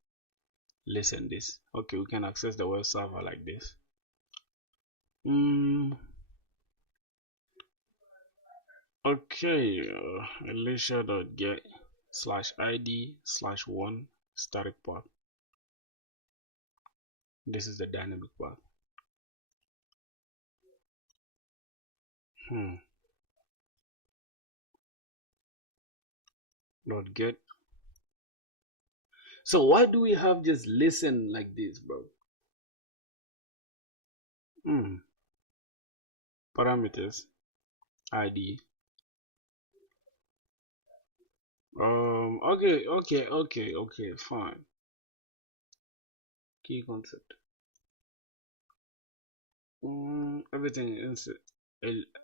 Listen this. Okay, we can access the web server like this. Okay, Elisha.get / id / 1 static path. This is the dynamic path. .get. So why do we have just listen like this, bro? Parameters id. Okay, fine. Key concept.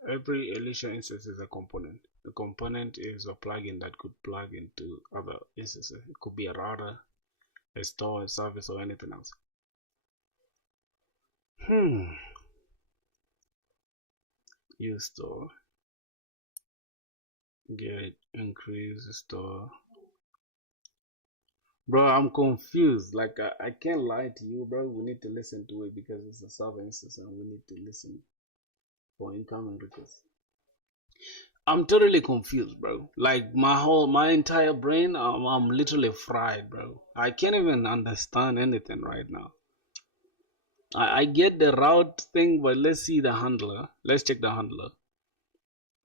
Every Elisha instance is a component. A component is a plugin that could plug into other instances. It could be a router, a store, a service, or anything else. Use store. Get increase store. Bro, I'm confused. Like I can't lie to you, bro. We need to listen to it because it's a server instance and we need to listen for incoming requests. I'm totally confused, bro. Like my entire brain, I'm literally fried, bro. I can't even understand anything right now. I get the route thing, but let's see the handler. Let's check the handler.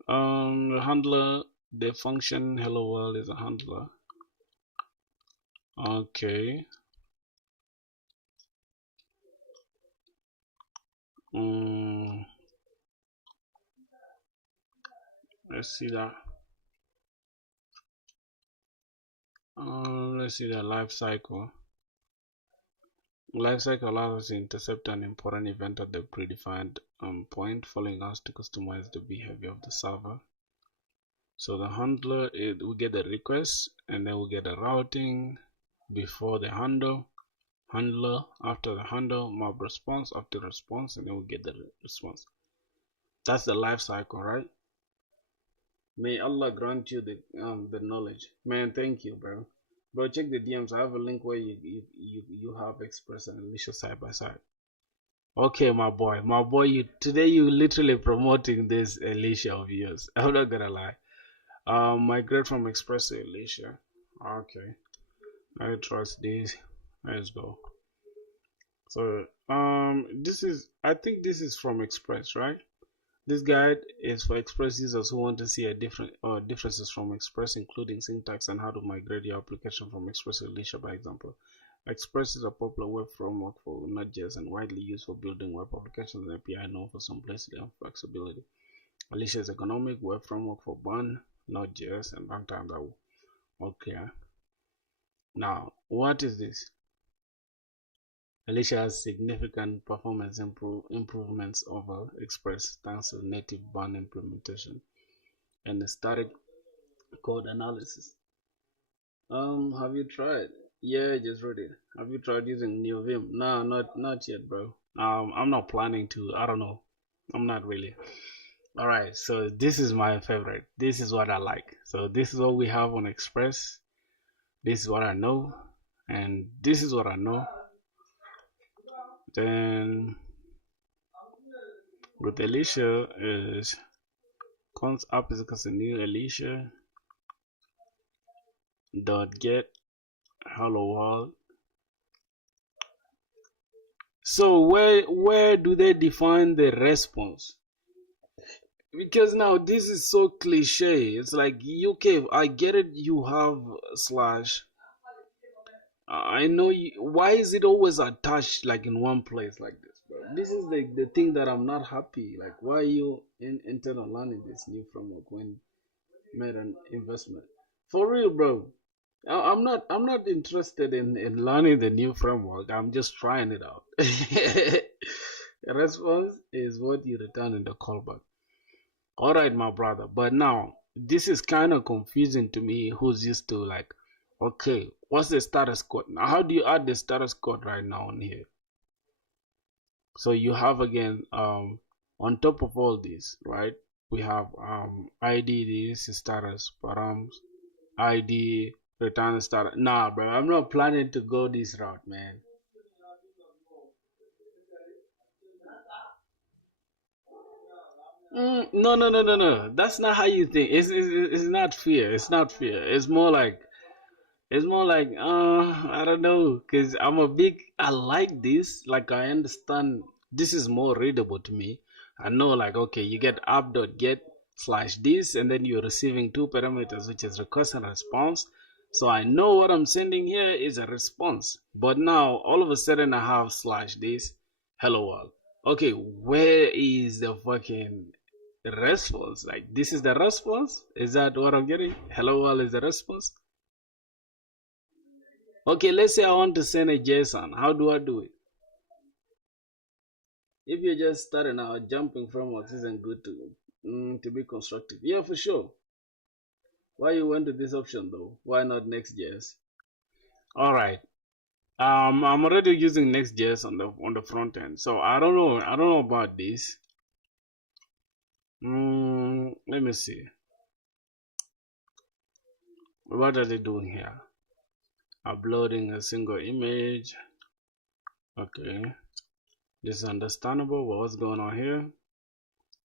The handler, the function hello world is a handler. Okay. Let's see that. Let's see the life cycle. Lifecycle allows us to intercept an important event at the predefined point, following us to customize the behavior of the server. So the handler, we get the request, and then we get the routing before the handler, after the handle, mob response, after response, and then we get the response. That's the life cycle, right? May Allah grant you the knowledge, man. Thank you, bro. Bro, check the DMs. I have a link where you have Express and Alicia side by side. Okay, my boy, today you literally promoting this Alicia of yours. I'm not gonna lie. Migrate from Express to Alicia. Okay, I trust this. Let's go. So this is, I think this is from Express, right? This guide is for Express users who want to see a differences from Express, including syntax and how to migrate your application from Express to Alicia, by example. Express is a popular web framework for Node.js and widely used for building web applications and API known for simplicity and flexibility. Alicia is economic web framework for Bun, Node.js, and runtime that okay. Now, what is this? Alicia has significant performance improvements over Express thanks to native Bun implementation and static code analysis. Have you tried? Yeah, just read it. Have you tried using New Vim? No, not yet, bro. I'm not planning to. I don't know. I'm not really. All right, so this is my favorite. This is what I like. So this is what we have on Express. This is what I know, and this is what I know. Then with Alicia is const app is equals to new Alicia dot get hello world. So where do they define the response? Because now this is so cliche. It's like, okay, I get it, you have slash. I know you, why is it always attached like in one place like this, bro? This is the thing that I'm not happy. Like, why are you intent on learning this new framework when you made an investment? For real, bro. I'm not interested in learning the new framework. I'm just trying it out. The response is what you return in the callback. All right, my brother. But now this is kind of confusing to me, who's used to like, okay, what's the status code? Now, how do you add the status code right now on here? So you have again, on top of all this, right? We have ID, this is status, params, ID, return status. Nah, bro, I'm not planning to go this route, man. No. That's not how you think. It's not fear. It's not fear. It's more like I don't know, cause I like this. Like I understand this is more readable to me. I know like okay, you get app.get slash this, and then you're receiving two parameters, which is request and response. So I know what I'm sending here is a response. But now all of a sudden I have slash this hello world. Okay, where is the fucking response? Like this is the response? Is that what I'm getting? Hello world is the response? Okay, let's say I want to send a JSON. How do I do it? If you're just starting out, jumping frameworks isn't good to be constructive. Yeah, for sure. Why you went to this option though? Why not Next.js? All right. I'm already using Next.js on the front end, so I don't know. I don't know about this. Let me see. What are they doing here? Uploading a single image. Okay. This is understandable. What's going on here?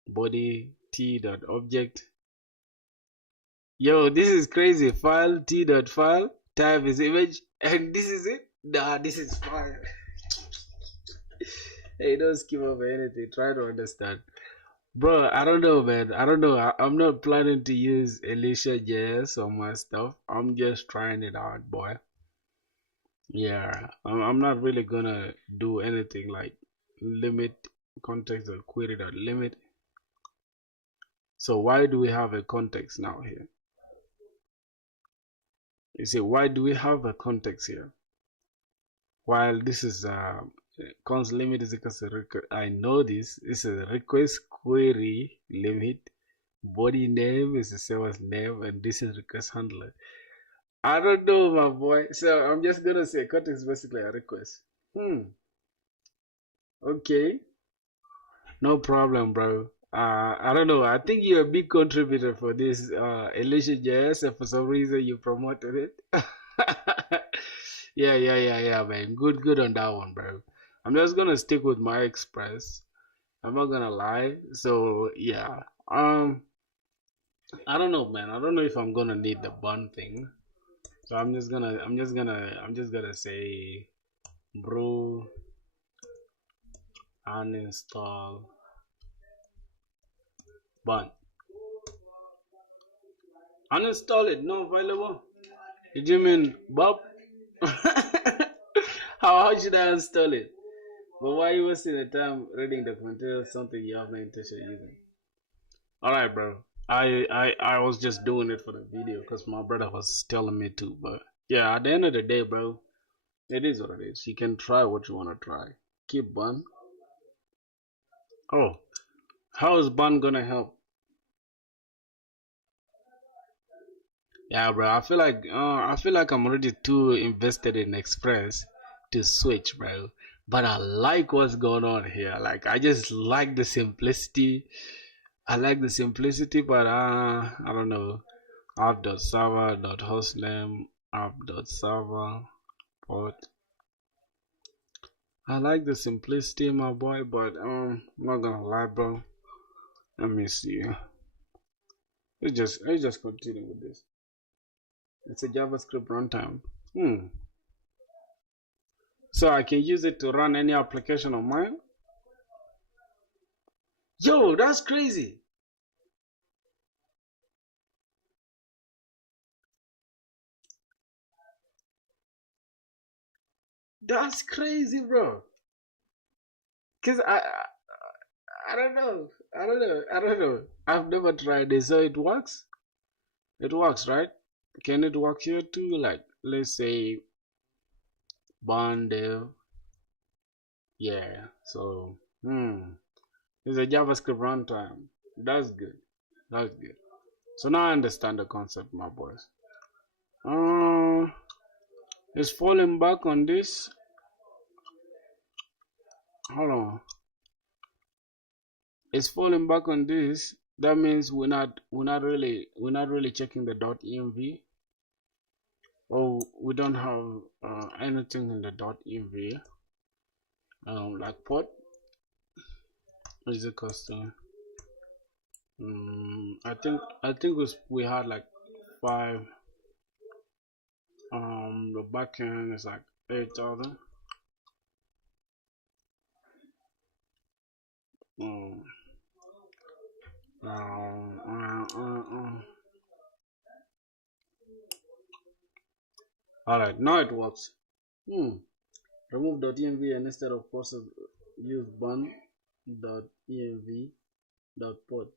Body t.object. Yo, this is crazy. File t.file. Type is image. And this is it? Nah, this is fire. Hey, don't skip over anything. Try to understand. Bro, I don't know, man. I don't know. I'm not planning to use Alicia JS on my stuff. I'm just trying it out, boy. Yeah, I'm not really gonna do anything like limit context or query dot limit. So why do we have a context now here? You see, why do we have a context here? While this is const limit is equal to I know this is a request query limit. Body name is the same as name, and this is request handler. I don't know, my boy. So I'm just gonna say context is basically a request. Okay. No problem, bro. I don't know. I think you're a big contributor for this Alicia JS, and for some reason you promoted it. Yeah, man. Good on that one, bro. I'm just gonna stick with my Express. I'm not gonna lie. So yeah. I don't know, man. I don't know if I'm gonna need the bun thing. So I'm just gonna say, bro. uninstall bun. Uninstall it, not available. Did you mean Bob? how should I install it? But why are you wasting the time reading documentation something you have no intention of using? Alright, bro. I was just doing it for the video because my brother was telling me to. But yeah, at the end of the day, bro, it is what it is. You can try what you want to try. Keep bun. Oh, how is bun gonna help? Yeah, bro. I feel like I'm already too invested in Express to switch, bro. But I like what's going on here. Like I just like the simplicity. I like the simplicity, but I don't know. App.server.hostname app.server port. I like the simplicity, my boy, but I'm not gonna lie, bro. Let me see. Let's just continue with this. It's a JavaScript runtime. So I can use it to run any application of mine. Yo, that's crazy. That's crazy, bro. Cause I don't know. I don't know. I don't know. I've never tried it. So it works? It works, right? Can it work here too? Like, let's say bond dev. Yeah. So, it's a JavaScript runtime. That's good. That's good. So now I understand the concept, my boys. It's falling back on this. Hold on. It's falling back on this. That means we're not really checking the .env. Oh, we don't have anything in the .env. Like port is it custom. I think we had like 5. The backend is like 8,000. All right, now it works. Remove .env and instead of process use bun.env.port.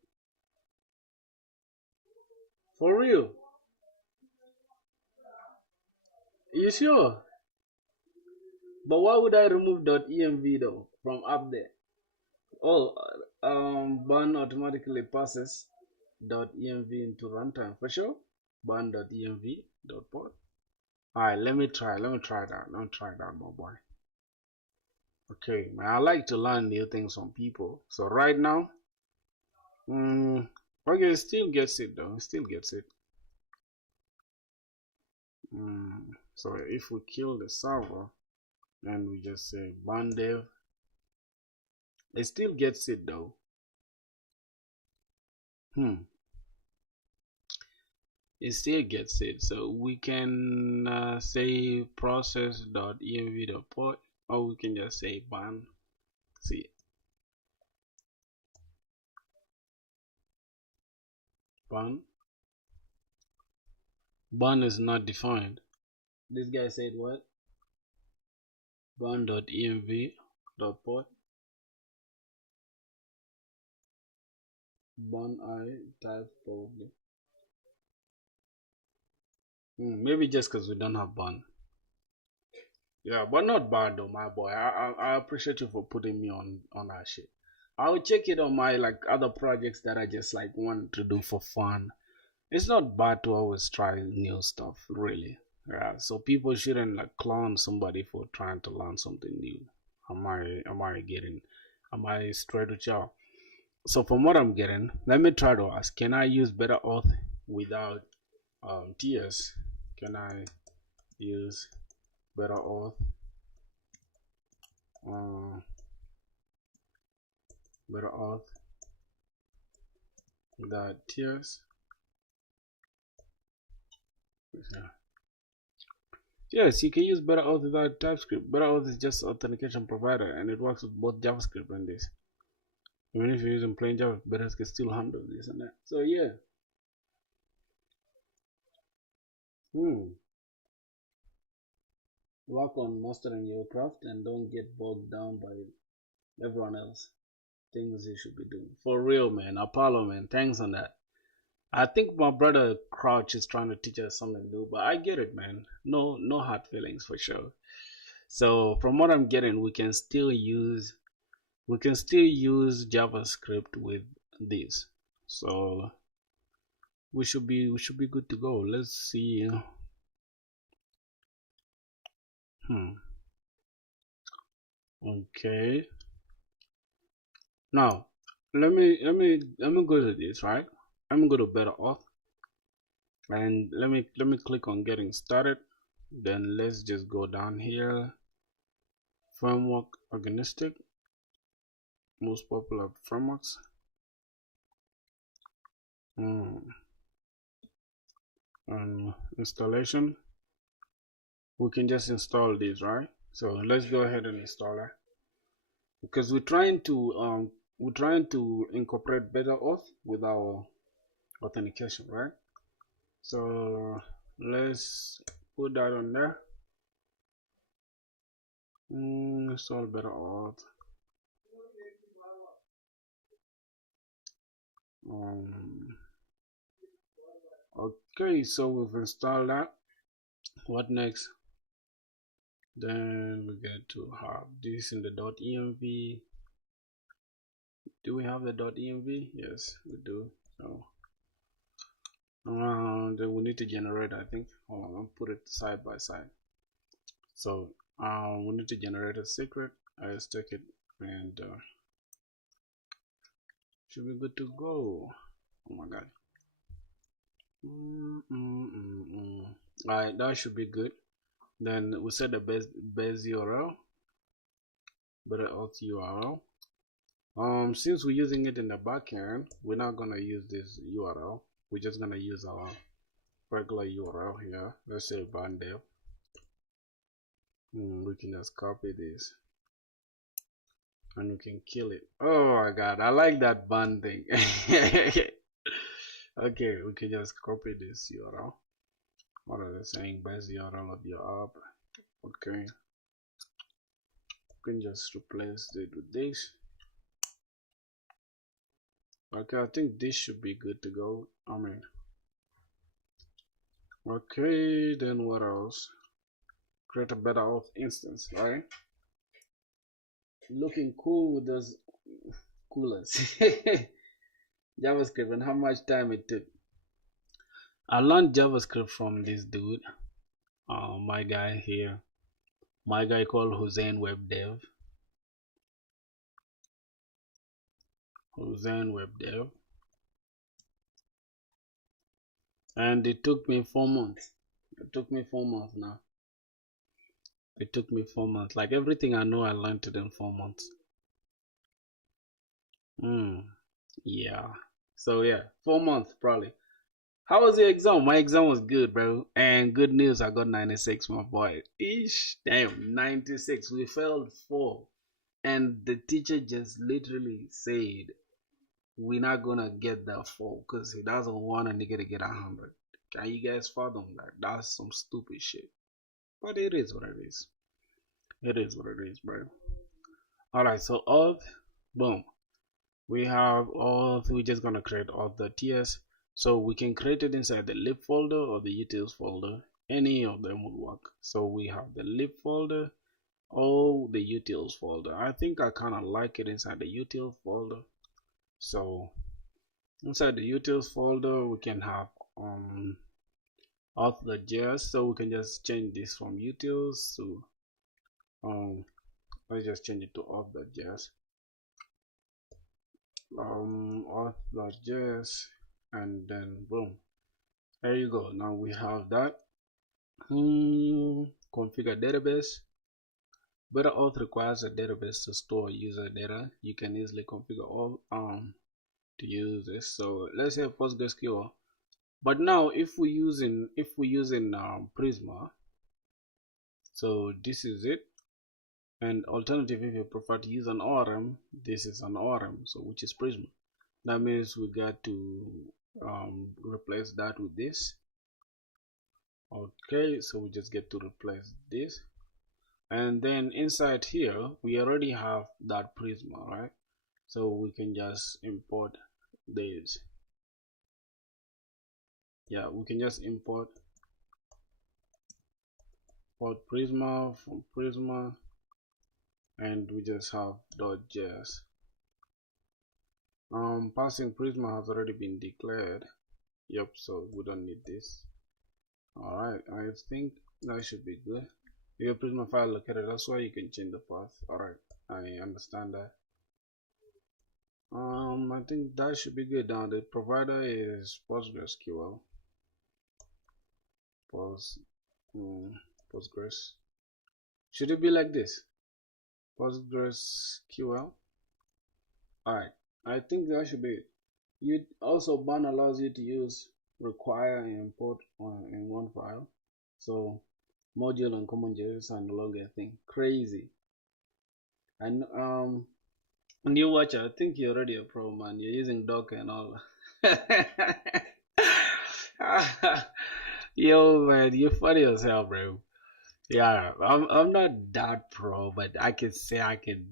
For real? You sure? But why would I remove .env though from up there? Oh, bun automatically passes .env into runtime for sure. Bun.env.port. Alright, let me try that. Let me try that, my boy. Okay, man, I like to learn new things from people. So right now, okay, it still gets it though. It still gets it. So if we kill the server, and we just say bun dev, it still gets it though. It still gets it. So we can say process.env.port, or we can just say bun. See, bun is not defined. This guy said what? Bun.env.port. Bun I type probably. Maybe just because we don't have bun. Yeah, but not bad though, my boy. I appreciate you for putting me on that shit. I'll check it on my like other projects that I just like want to do for fun. It's not bad to always try new stuff, really. Yeah, so people shouldn't like clown somebody for trying to learn something new. Am I straight with y'all? So from what I'm getting, let me try to ask, can I use better auth without TS? Can I use better auth better auth without TS? Yeah. Yes, you can use better auth without TypeScript. Better auth is just authentication provider, and it works with both JavaScript and this. Even if you're using plain Java, better can still handle this and that. So yeah. Work on mastering your craft and don't get bogged down by everyone else. Things you should be doing. For real, man. Apollo, man. Thanks on that. I think my brother Crouch is trying to teach us something new, but I get it, man. No hard feelings for sure. So from what I'm getting, we can still use JavaScript with this. So we should be good to go. Let's see. Okay. Now let me go to this, right? Let me go to better auth, and let me click on getting started. Then let's just go down here. Framework agnostic, most popular frameworks. And installation, we can just install these, right? So let's go ahead and install it, because we're trying to incorporate better auth with our authentication, right? So let's put that on there. Install better auth. Okay, so we've installed that. What next? Then we get to have this in the .env. Do we have the .env? Yes, we do. So then we need to generate, I think. Hold on, I'll put it side by side. So we need to generate a secret. I'll stick it, and should be good to go. Oh my god. Alright, that should be good. Then we set the base URL, better auth URL. Since we're using it in the backend, we're not gonna use this URL. We're just gonna use our regular URL here. Let's say bandev. We can just copy this and we can kill it. Oh my god, I like that band thing. Okay, we can just copy this URL. What are they saying? Base URL of your app. Okay, we can just replace it with this. Okay, I think this should be good to go. Okay, then what else? Create a better auth instance, right? Looking cool with those coolers. JavaScript, and how much time it took. I learned JavaScript from this dude, my guy here, my guy called Hussein Web Dev. And it took me 4 months. It took me 4 months now. It took me 4 months. Like everything I know, I learned it in 4 months. Yeah. So yeah, 4 months probably. How was your exam? My exam was good, bro. And good news, I got 96, my boy. Ish, damn, 96. We failed 4. And the teacher just literally said, we're not gonna get that 4 because he doesn't want a nigga to get 100. Can you guys fathom that? That's some stupid shit. But it is what it is. It is what it is, bro. Alright, so auth, boom. We have auth, we're just gonna create auth.ts. So we can create it inside the lib folder or the utils folder. Any of them would work. So we have the lib folder or the utils folder. I think I kind of like it inside the utils folder. So inside the utils folder, we can have auth.js. So we can just change this from utils to let's just change it to auth.js. Auth.js, and then boom, there you go. Now we have that. Configure database. Better auth requires a database to store user data. You can easily configure all to use this. So let's say PostgreSQL. But now if we're using Prisma, So this is it. And alternative, if you prefer to use an ORM, this is an ORM, so which is Prisma. That means we got to replace that with this. Okay, so we just get to replace this, and then inside here we already have that Prisma, right? So we can just import this. Yeah, we can just import Prisma from Prisma, and we just have .js. Passing Prisma has already been declared. Yep, so we don't need this. Alright, I think that should be good. Your Prisma file located elsewhere, you can change the path. Alright, I understand that. I think that should be good. Now the provider is PostgreSQL. Postgres. Should it be like this? PostgreSQL. Alright, I think that should be it. You also ban allows you to use require and import in one file. So module and common JS and logger thing. Crazy. And new watcher, I think you're already a pro, man. You're using Docker and all. Yo, man, you're funny as hell, bro. Yeah, I'm not that pro, but I can say I can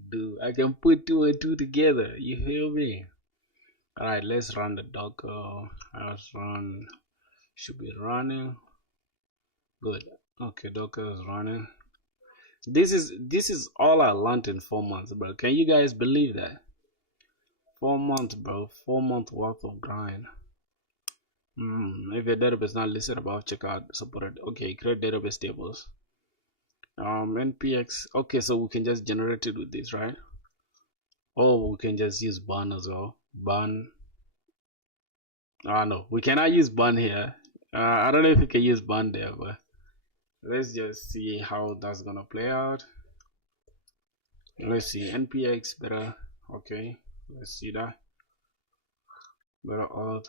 put two and two together. You feel me? All right, let's run the Docker. Let's run. Should be running. Good. Okay, Docker is running. This is all I learned in 4 months, bro. Can you guys believe that? 4 months, bro. 4 month worth of grind. If your database not listed above, check out supported. Okay, create database tables. npx. Okay, so we can just generate it with this, right? Oh, we can just use bun as well. Bun. No, we cannot use bun here. I don't know if we can use bun there, but let's just see how that's gonna play out. Let's see, npx better. Okay, let's see that. Better alt.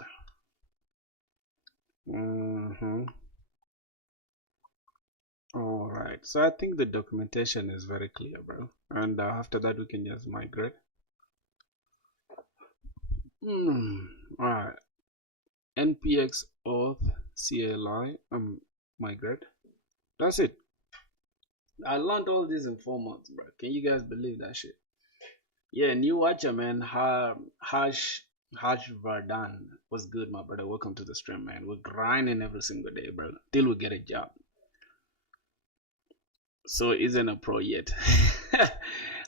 All right, so I think the documentation is very clear, bro. And after that, we can just migrate. All right, npx auth cli migrate. That's it. I learned all this in 4 months, bro. Can you guys believe that shit? Yeah, new watcher, man. Hash Vardan. What's good, my brother? Welcome to the stream, man. We're grinding every single day, bro, till we get a job. So isn't a pro yet.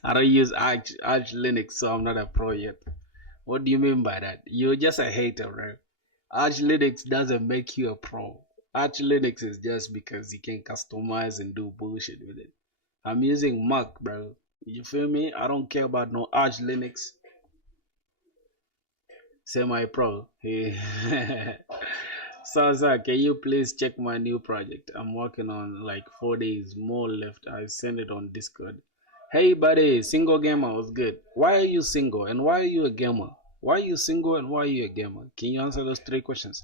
I don't use Arch Linux, so I'm not a pro yet. What do you mean by that? You're just a hater, bro. Arch Linux doesn't make you a pro. Arch Linux is just because you can customize and do bullshit with it. I'm using Mac, bro. You feel me? I don't care about no Arch Linux. Semi-pro. So, can you please check my new project? I'm working on like 4 days more left. I send it on Discord. Hey buddy, single gamer was good. Why are you single and why are you a gamer? Why are you single and why are you a gamer? Can you answer those 3 questions?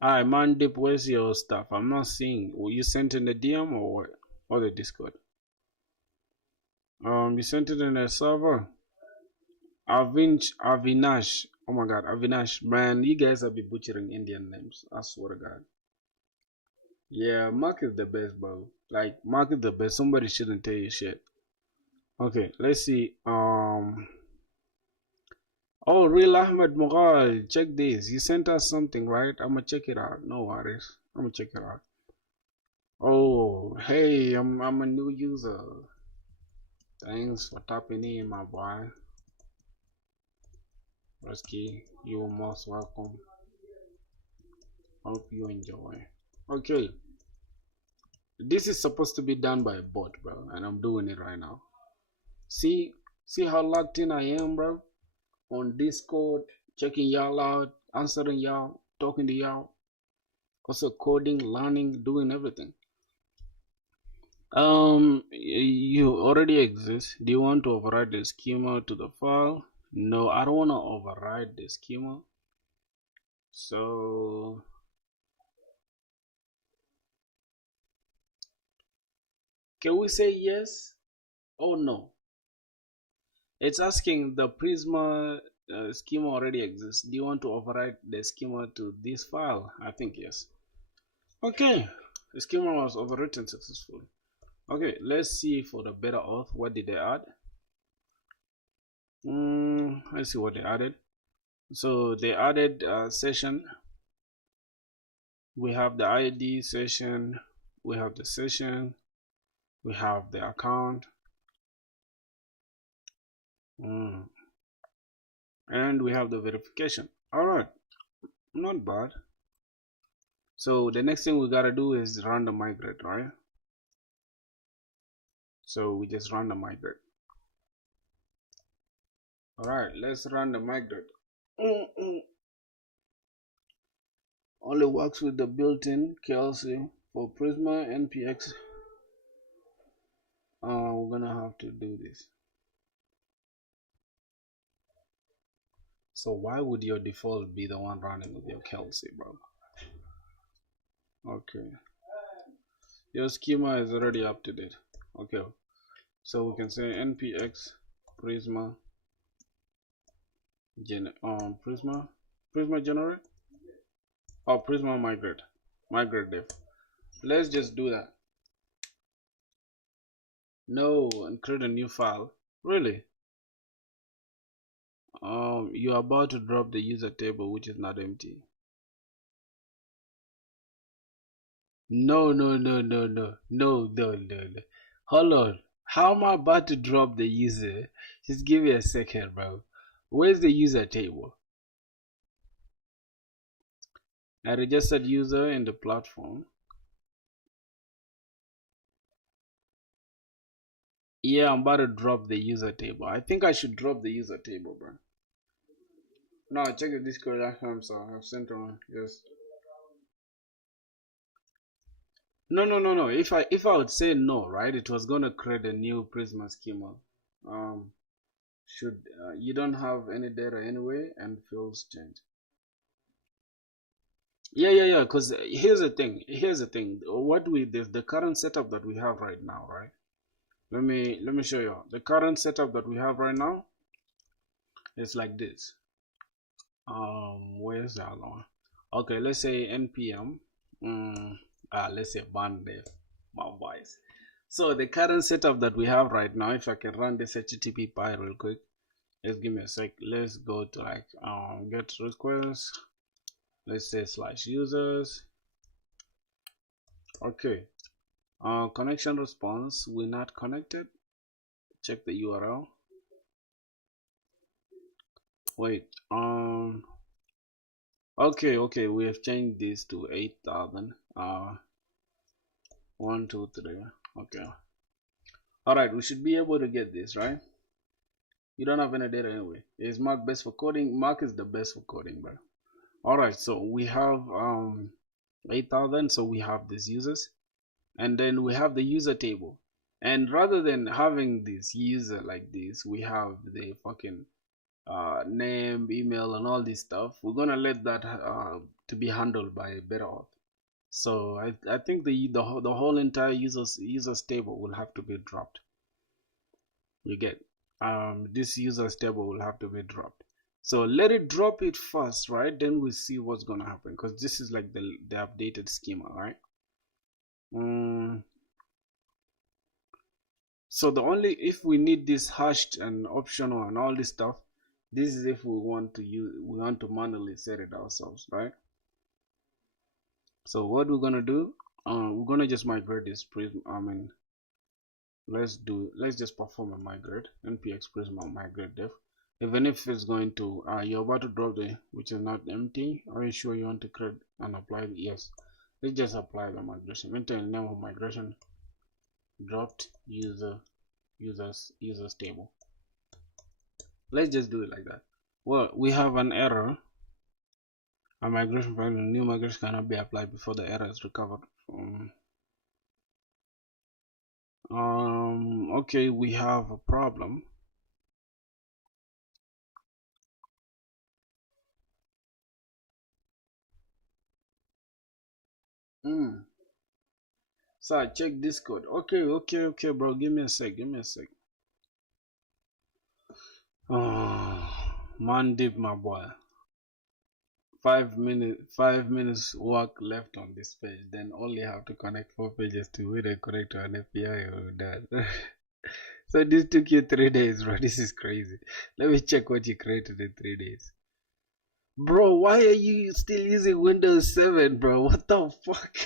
Alright, man, Dip, where's your stuff? I'm not seeing. Were you sent in the DM or what? Or the Discord? You sent it in the server. Avinash. Oh my god, Avinash. Man, you guys have been butchering Indian names. I swear to god. Yeah, Mark is the best, bro. Like, Mark is the best. Somebody shouldn't tell you shit. Okay, let's see. Oh, Real Ahmed Mughal, check this. You sent us something, right? I'm gonna check it out. No worries. I'm gonna check it out. Oh, hey, I'm a new user. Thanks for tapping in, my boy. Rusky, you're most welcome. Hope you enjoy. Okay. This is supposed to be done by a bot, bro, and I'm doing it right now. See how locked in I am, bro? On Discord, checking y'all out, answering y'all, talking to y'all, also coding, learning, doing everything. You already exist. Do you want to override the schema to the file? No, I don't want to override the schema. So Can we say yes or no? It's asking the Prisma schema already exists. Do you want to override the schema to this file? I think yes. Okay, the schema was overwritten successfully. Okay, let's see for the better auth. What did they add? Let's see what they added. So they added a session. We have the ID session. We have the session. We have the account. And we have the verification. All right, not bad. So the next thing we gotta do is run the migrate, right? So we just run the migrate. All right, let's run the migrate. Only works with the built-in KLC for Prisma NPX. We're gonna have to do this. So why would your default be the one running with your KLC, bro? Okay, your schema is already up to date. Okay, so we can say npx prisma prisma generate or prisma migrate dev. Let's just do that. No, and create a new file. Really? You're about to drop the user table, which is not empty. No. Hold on. How am I about to drop the user? Just give me a second, bro. Where's the user table? I registered user in the platform. Yeah, I'm about to drop the user table. I think I should drop the user table, bro. No, check the Discord accounts. I've sent one. Yes. No. If I would say no, right, it was gonna create a new Prisma schema. Should you don't have any data anyway, and fields change. Yeah. Because here's the thing. What the current setup that we have right now, right? Let me show you. The current setup that we have right now is like this. Where's the other one? Okay, let's say npm. Let's say banddev. My voice. So the current setup that we have right now, if I can run this HTTP py real quick, just give me a sec. Let's go to like get requests. Let's say /users. Okay. Connection response. We're not connected. Check the URL. Wait. Okay. We have changed this to 8,000. 1, 2, 3. Okay. All right. We should be able to get this, right? You don't have any data anyway. Is Mark best for coding? Mark is the best for coding, bro. All right. So we have 8,000. So we have these users, and then we have the user table. And rather than having this user like this, we have the fucking name, email, and all this stuff. We're gonna let that to be handled by better auth. So I think the whole entire users table will have to be dropped. You get this users table will have to be dropped. So let it drop it first, right? Then we'll see what's gonna happen, because this is like the updated schema, right? So the only if we need this hashed and optional and all this stuff, this is if we want to manually set it ourselves, right? So what we're gonna do, we're gonna just migrate this prism. Let's just perform a migrate npx prisma migrate dev. Even if it's going to you're about to drop the which is not empty. Are you sure you want to create and apply? Yes. Let's just apply the migration. Enter the name of migration. Dropped users table. Let's just do it like that. Well, we have an error. A migration file, new migration cannot be applied before the error is recovered from. Okay, we have a problem. So I check Discord. Okay, bro. Give me a sec. Oh, man, dip, my boy. 5 minutes work left on this page. Then only have to connect 4 pages to either correct to an API or that. So this took you 3 days, bro. This is crazy. Let me check what you created in 3 days. Bro, why are you still using Windows 7, bro? What the fuck?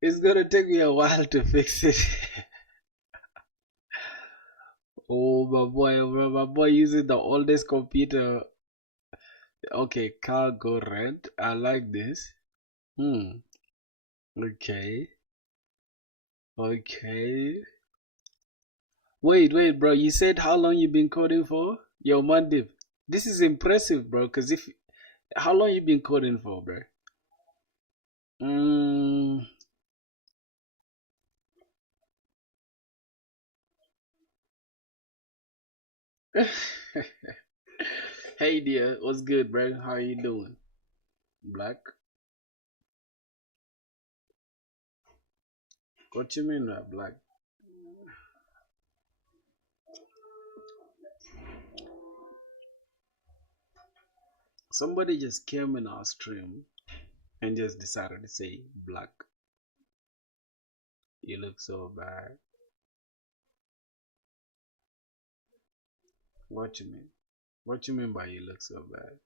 It's gonna take me a while to fix it. Oh, my boy using the oldest computer. Okay, cargo rent. I like this. Okay. Wait, bro. You said how long you been coding for? Yo, Mandip. This is impressive, bro. Cause if how long you been coding for, bro? Hey, dear. What's good, bro? How you doing? Black. What you mean by black? Somebody just came in our stream and just decided to say black. You look so bad. What you mean? What you mean by you look so bad?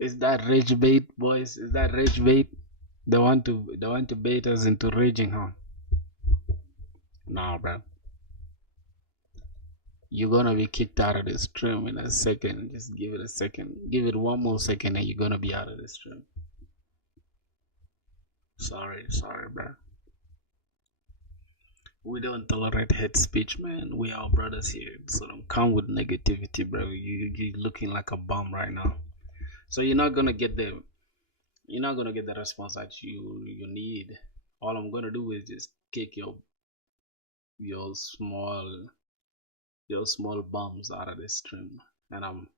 Is that rage bait, boys? Is that rage bait? They want to bait us into raging, huh? Nah, bro. You're gonna be kicked out of the stream in a second. Just give it a second. Give it one more second and you're gonna be out of the stream. Sorry, bro. We don't tolerate hate speech, man. We are brothers here. So don't come with negativity, bro. You're looking like a bum right now. So you're not gonna get the response that you need. All I'm gonna do is just kick your small bums out of the stream, and I'm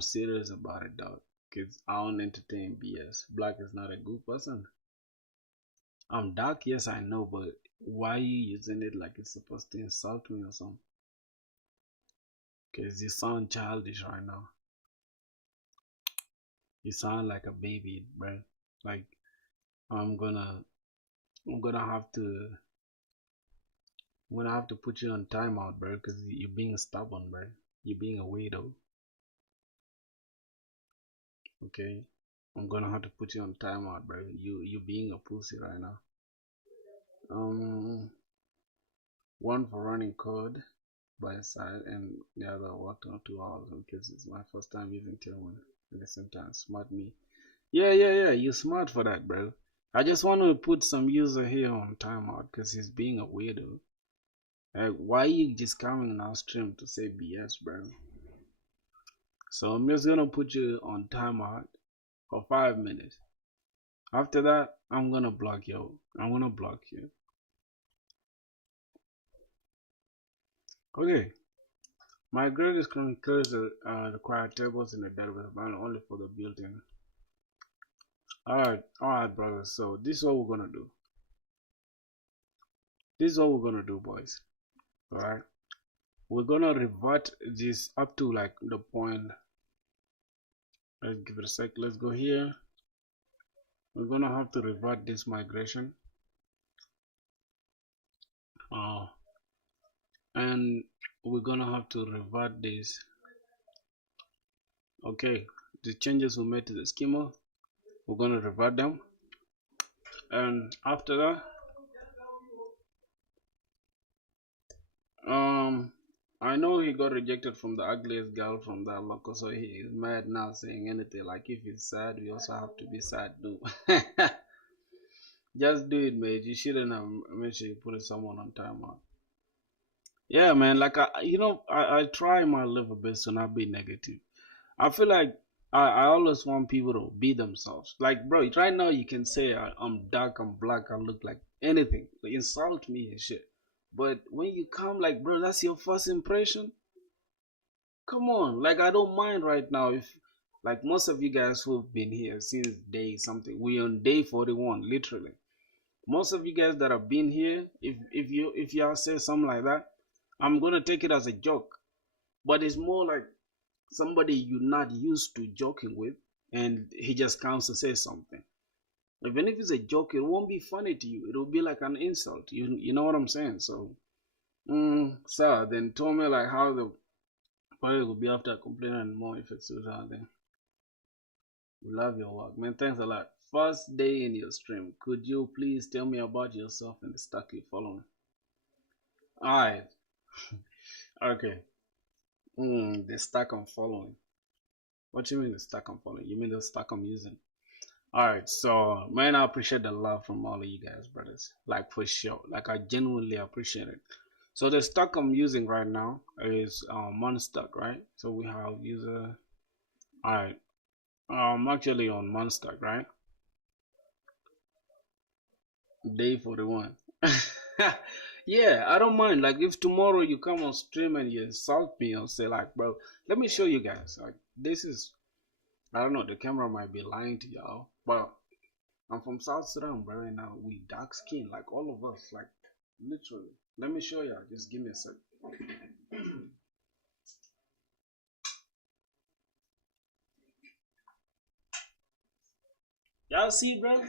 serious about it, dog. Cause I don't entertain BS. Black is not a good person. I'm dark, yes I know, but why are you using it like it's supposed to insult me or something? Cause you sound childish right now. You sound like a baby, bro. Like I'm gonna have to put you on timeout, bro, because you're being stubborn, bro. You're being a weirdo. Okay, I'm gonna have to put you on timeout, bro. You being a pussy right now. One for running code by side, and the other worked on 2 hours because it's my first time using Tailwind. At the same time, smart me. Yeah. You smart for that, bro. I just want to put some user here on timeout because he's being a weirdo. Like, why you just coming on our stream to say BS, bro? So I'm just gonna put you on timeout for 5 minutes. After that, I'm gonna block you. Okay. My greatest concurs require tables in the database, but only for the built-in. Alright, brothers. So this is what we're gonna do. Boys. Alright. We're gonna revert this up to like the point. Let's give it a sec. Let's go here. We're gonna have to revert this migration. And we're gonna have to revert this. Okay, the changes we made to the schema, we're gonna revert them. And after that, I know he got rejected from the ugliest girl from that local, so he is mad now saying anything. Like if he's sad, we also have to be sad too. Just do it, mate. You shouldn't have mentioned you put someone on timeout. Yeah, man. Like I try my level best to not be negative. I feel like I always want people to be themselves. Like, bro, right now you can say I'm dark, I'm black, I look like anything. Like, insult me and shit. But when you come, like, bro, that's your first impression. Come on, like, I don't mind right now if, like, most of you guys who've been here since day something, we on day 41, literally. Most of you guys that have been here, if y'all say something like that, I'm gonna take it as a joke. But it's more like somebody you're not used to joking with, and he just comes to say something. Even if it's a joke, it won't be funny to you. It'll be like an insult. You know what I'm saying? So, so then told me like how the party will be after complaining and more effective out there. We love your work, man. Thanks a lot. First day in your stream. Could you please tell me about yourself and the stack you following? Alright. Okay. The stack I'm following. What you mean the stack I'm following? You mean the stack I'm using? Alright, so man, I appreciate the love from all of you guys, brothers. Like for sure. Like I genuinely appreciate it. So the stack I'm using right now is Monstack, right? So we have user. Alright. I'm actually on Monstack, right? Day 41. Yeah, I don't mind. Like if tomorrow you come on stream and you insult me and say like, bro, let me show you guys. Like this is, I don't know, the camera might be lying to y'all, but I'm from South Sudan, bro, and now we dark skin, like all of us, like literally. Let me show y'all. Just give me a sec. Y'all see, bro?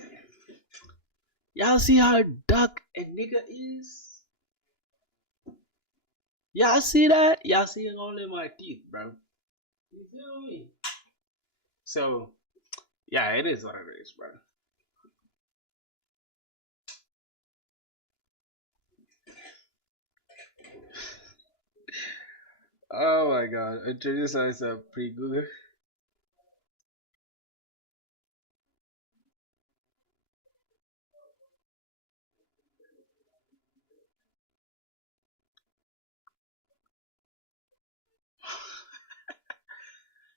Y'all see how dark a nigga is? Y'all see that? Y'all see only my teeth, bro. You feel me? So, yeah, it is what it is, bro. Oh my god, introduce myself pretty good.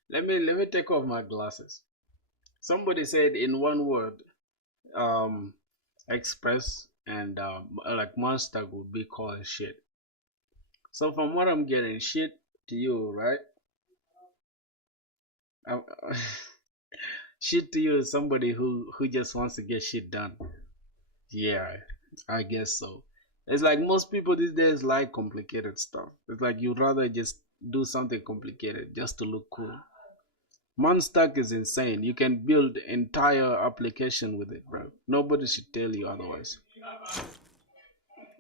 Let me take off my glasses. Somebody said in one word, um, express and like monster would be called shit. So from what I'm getting, shit to you, right? Um, shit to you is somebody who just wants to get shit done. Yeah, I guess so. It's like most people these days like complicated stuff. It's like you'd rather just do something complicated just to look cool. Monstack is insane. You can build entire application with it, bro. Nobody should tell you otherwise.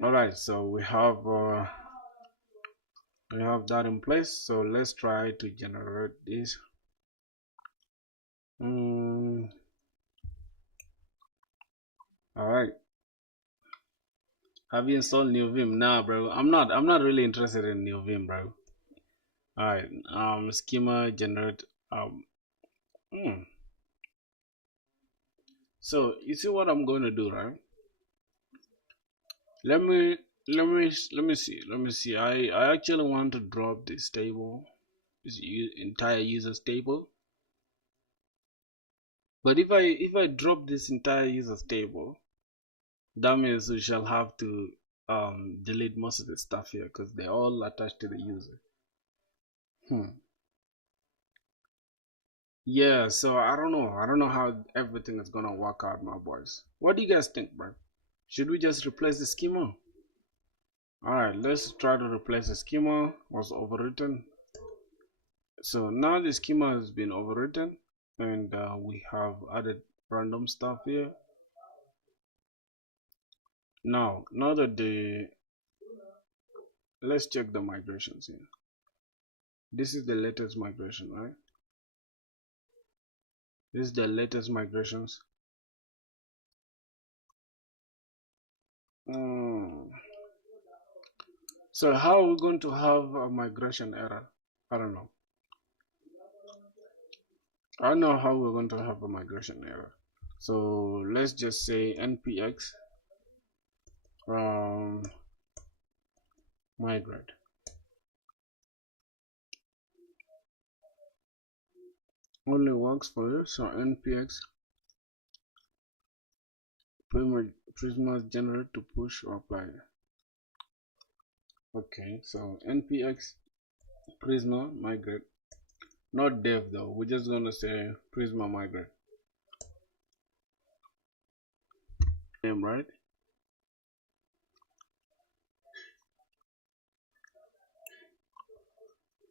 All right, so we have that in place. So let's try to generate this. All right. Have you installed new Vim? Nah, bro. I'm not really interested in new Vim, bro. All right. Schema generate. So you see what I'm going to do, right? Let me see. I actually want to drop this table, this entire users table. But if I drop this entire users table, that means we shall have to delete most of the stuff here because they're all attached to the user. Yeah, so I don't know. I don't know how everything is gonna work out, my boys. What do you guys think, bro? Should we just replace the schema? Alright, let's try to replace the schema. Was overwritten. So now the schema has been overwritten and we have added random stuff here. Now that let's check the migrations here. This is the latest migration, right? This is the latest migrations. So how are we going to have a migration error? I don't know. I know how we're going to have a migration error. So let's just say npx migrate. Only works for you. So npx Prisma generate to push or apply. Okay, so npx prisma migrate, not dev though. We're just gonna say prisma migrate. Name, right?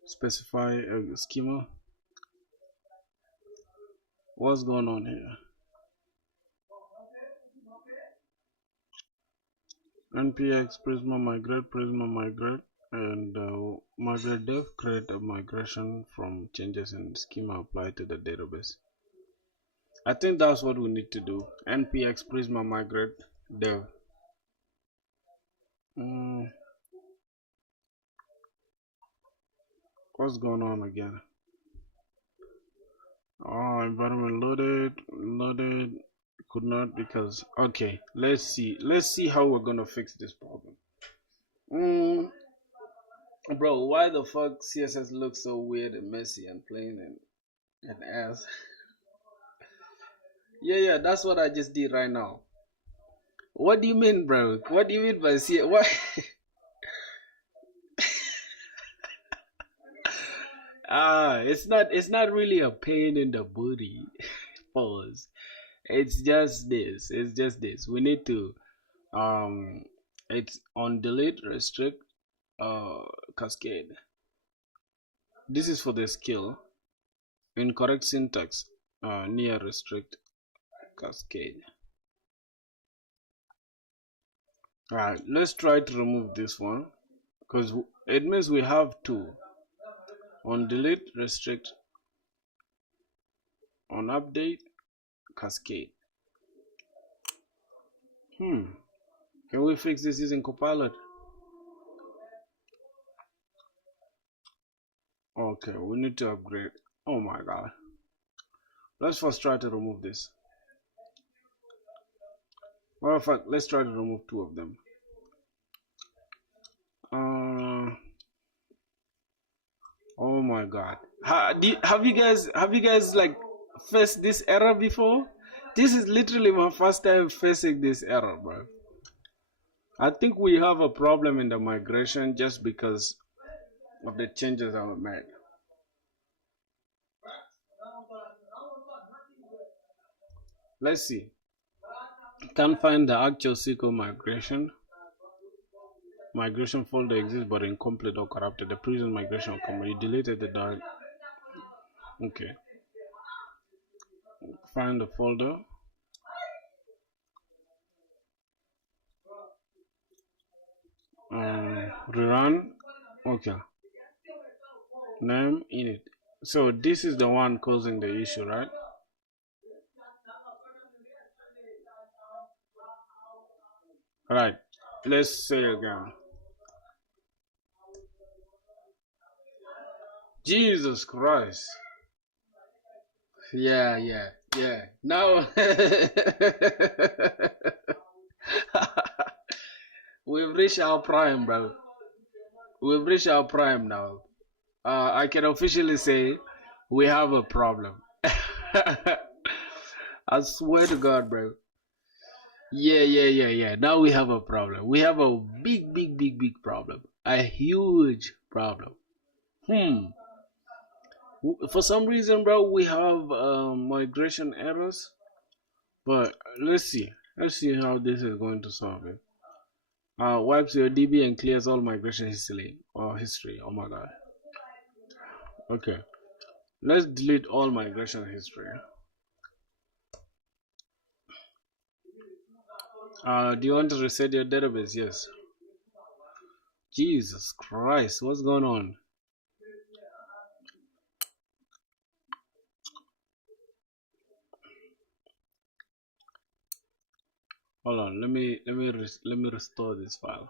Specify a schema. What's going on here? npx prisma migrate, and migrate dev create a migration from changes in schema applied to the database. I think that's what we need to do. npx prisma migrate dev. What's going on again? Oh, environment loaded. Could not because okay. Let's see how we're gonna fix this problem. Bro, why the fuck CSS looks so weird and messy and plain and ass? Yeah, that's what I just did right now. What do you mean, bro? What do you mean by CSS? What? It's not really a pain in the booty. Pause. It's just this. We need to it's on delete restrict cascade. This is for the skill. Incorrect syntax near restrict cascade. Alright, let's try to remove this one because it means we have two. On delete restrict, on update cascade. Can we fix this using Copilot? Okay, we need to upgrade. Oh my god. Let's first try to remove this. Matter of fact, let's try to remove two of them. Oh my god. Have you guys like faced this error before? This is literally my first time facing this error, bro. I think we have a problem in the migration just because of the changes that were made. Let's see. Can't find the actual SQL migration folder exists but incomplete or corrupted. The previous migration command, you deleted the direct. Okay, find the folder, rerun. Okay, name init. So this is the one causing the issue, right? Right, let's say again. Jesus Christ. Yeah. Now we've reached our prime, bro. We've reached our prime now. I can officially say we have a problem. I swear to God, bro. Yeah. Now we have a problem. We have a big problem. A huge problem. For some reason, bro, we have migration errors. But let's see how this is going to solve it. Wipes your DB and clears all migration history. Oh my god. Okay, let's delete all migration history. Do you want to reset your database? Yes. Jesus Christ, what's going on? Hold on, let me restore this file.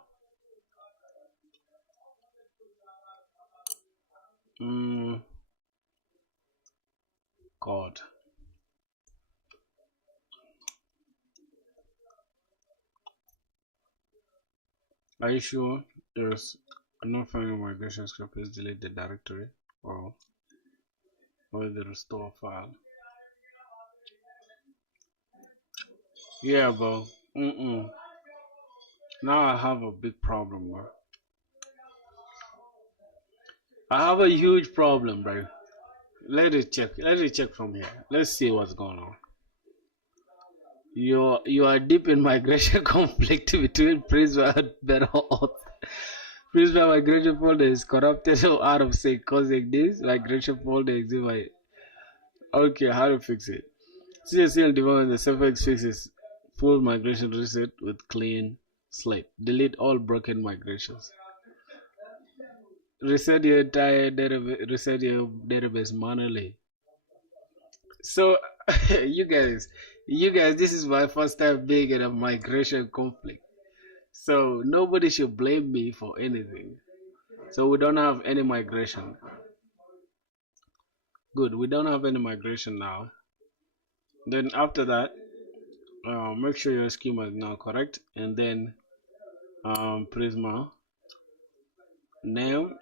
God. Are you sure there's no final migration script? Please delete the directory or the restore file. Yeah, bro. Now I have a big problem, bro. I have a huge problem, bro. Let it check. Let it check from here. Let's see what's going on. You are deep in migration conflict between Prisma and Better Auth. Prisma migration folder is corrupted or out of sync, causing this migration folder exhibit. Okay, how to fix it? CSL development the suffix fixes full migration reset with clean slate. Delete all broken migrations. Reset your entire database. Reset your database manually. So, you guys, this is my first time being in a migration conflict. So nobody should blame me for anything. So we don't have any migration. Good, we don't have any migration now. Then after that, make sure your schema is now correct, and then Prisma name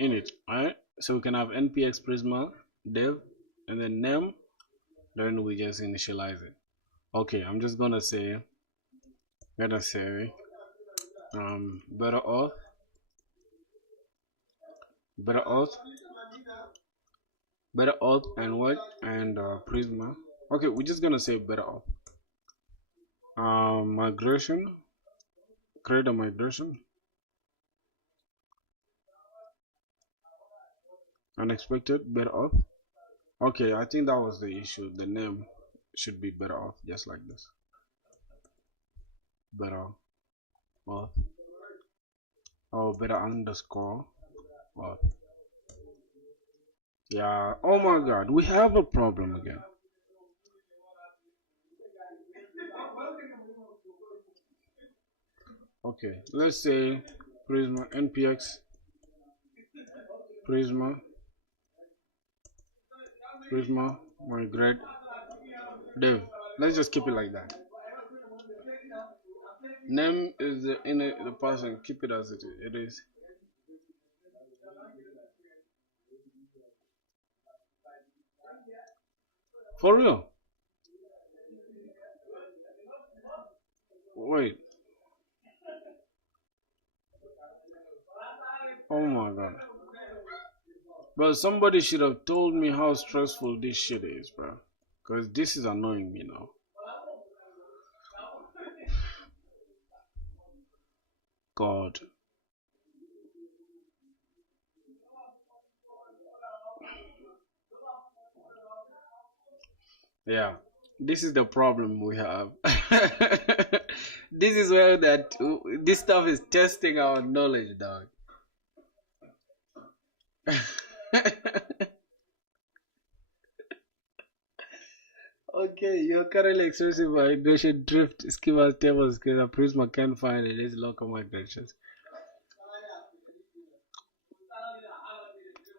init. Alright, so we can have npx Prisma dev, and then name. Then we just initialize it. Okay, I'm just gonna say better auth, better auth, and what, and Prisma. Okay, we're just gonna say better auth. Migration, create a migration, unexpected, better auth. Okay, I think that was the issue. The name should be better auth, just like this. Better auth. Oh, better underscore auth. Yeah, oh my god, we have a problem again. Okay, let's say Prisma npx Prisma migrate dev. Let's just keep it like that. Name is the person. Keep it as it is. For real? Wait. Oh my god. But somebody should have told me how stressful this shit is, bro. Because this is annoying me now. God. Yeah. This is the problem we have. This is where this stuff is testing our knowledge, dog. Okay, you're currently experiencing migration drift, schemas, tables, because Prisma can't find it. It's local migrations.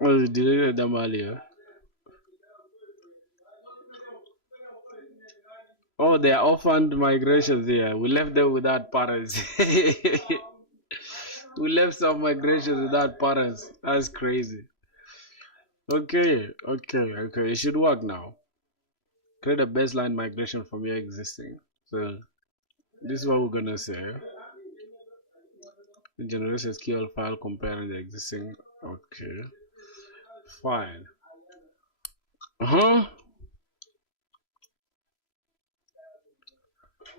Oh, you deleted them earlier. Oh, they are orphaned migrations here. We left them without parents. We left some migrations without parents. That's crazy. Okay. It should work now. Create a baseline migration from your existing. So this is what we're gonna say. Generate SQL file comparing the existing. Okay. Fine.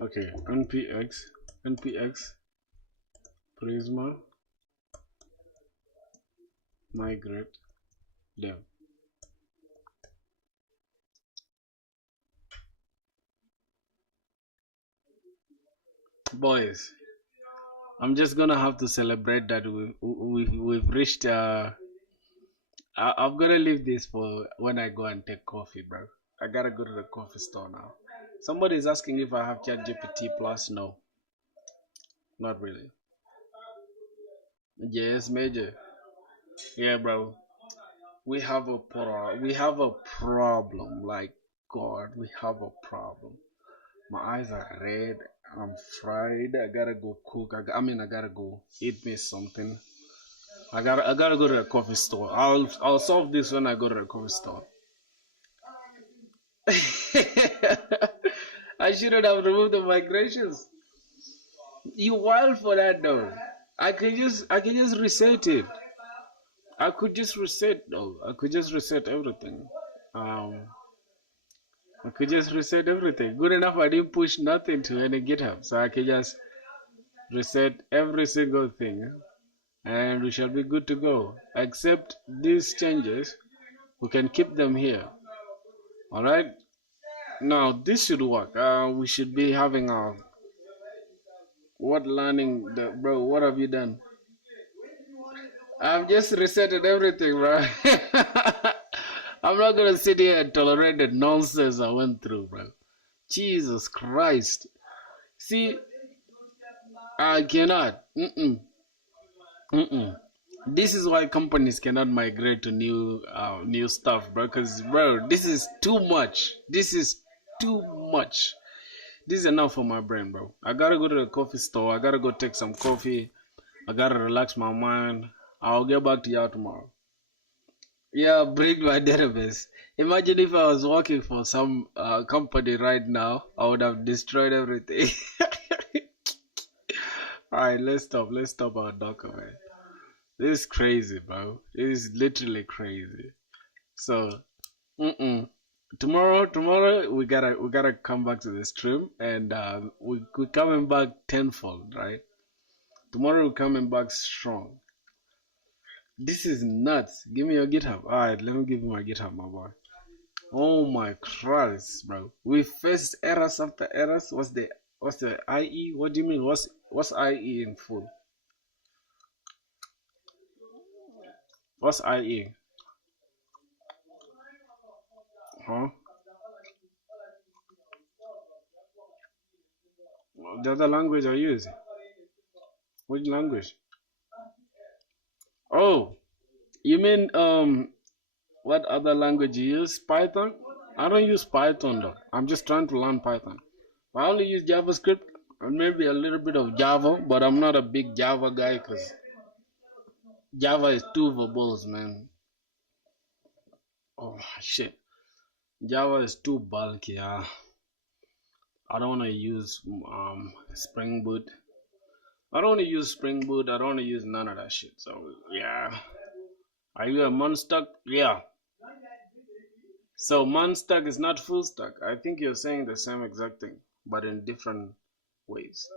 Okay, npx Prisma migrate dev. Boys, I'm just gonna have to celebrate that we've reached. I'm gonna leave this for when I go and take coffee, bro. I gotta go to the coffee store now. Somebody is asking if I have ChatGPT Plus. No, not really. Yes, Major. Yeah, bro. We have a problem. Like God, we have a problem. My eyes are red. I'm fried. I gotta go cook. I gotta go eat me something. I gotta go to the coffee store. I'll solve this when I go to the coffee store. I shouldn't have removed the migrations. You wild for that though. I can just reset it. I could just reset though. I could just reset everything. Um, I could just reset everything. Good enough. I didn't push nothing to any GitHub, so I could just reset every single thing, and we shall be good to go. Except these changes, we can keep them here. All right. Now this should work. We should be having our what learning, the, bro. What have you done? I've just resetted everything, bro. I'm not gonna sit here and tolerate the nonsense I went through, bro. Jesus Christ. See, I cannot. This is why companies cannot migrate to new stuff, bro. Cause, bro, this is too much. This is too much. This is enough for my brain, bro. I gotta go to the coffee store. I gotta go take some coffee. I gotta relax my mind. I'll get back to y'all tomorrow. Yeah, bring my database. Imagine if I was working for some company right now, I would have destroyed everything. Alright, let's stop. Let's stop our document. This is crazy, bro. This is literally crazy. So, tomorrow we gotta come back to the stream, and we're coming back tenfold, right? Tomorrow we're coming back strong. This is nuts. Give me your GitHub. Alright, let me give you my GitHub, my boy. Oh my Christ, bro. We faced errors after errors. What's the IE? What do you mean? What's IE in full? What's IE? Huh? The other language I use. Which language? Oh, you mean what other language you use? Python? I don't use Python though. I'm just trying to learn Python. I only use JavaScript and maybe a little bit of Java, but I'm not a big Java guy because Java is too verbose, man. Oh shit. Java is too bulky. Yeah. I don't want to use Spring Boot. I don't want to use Spring Boot. I don't want to use none of that shit. So yeah. Are you a monstack? Yeah. So monstack is not full stack. I think you're saying the same exact thing, but in different ways.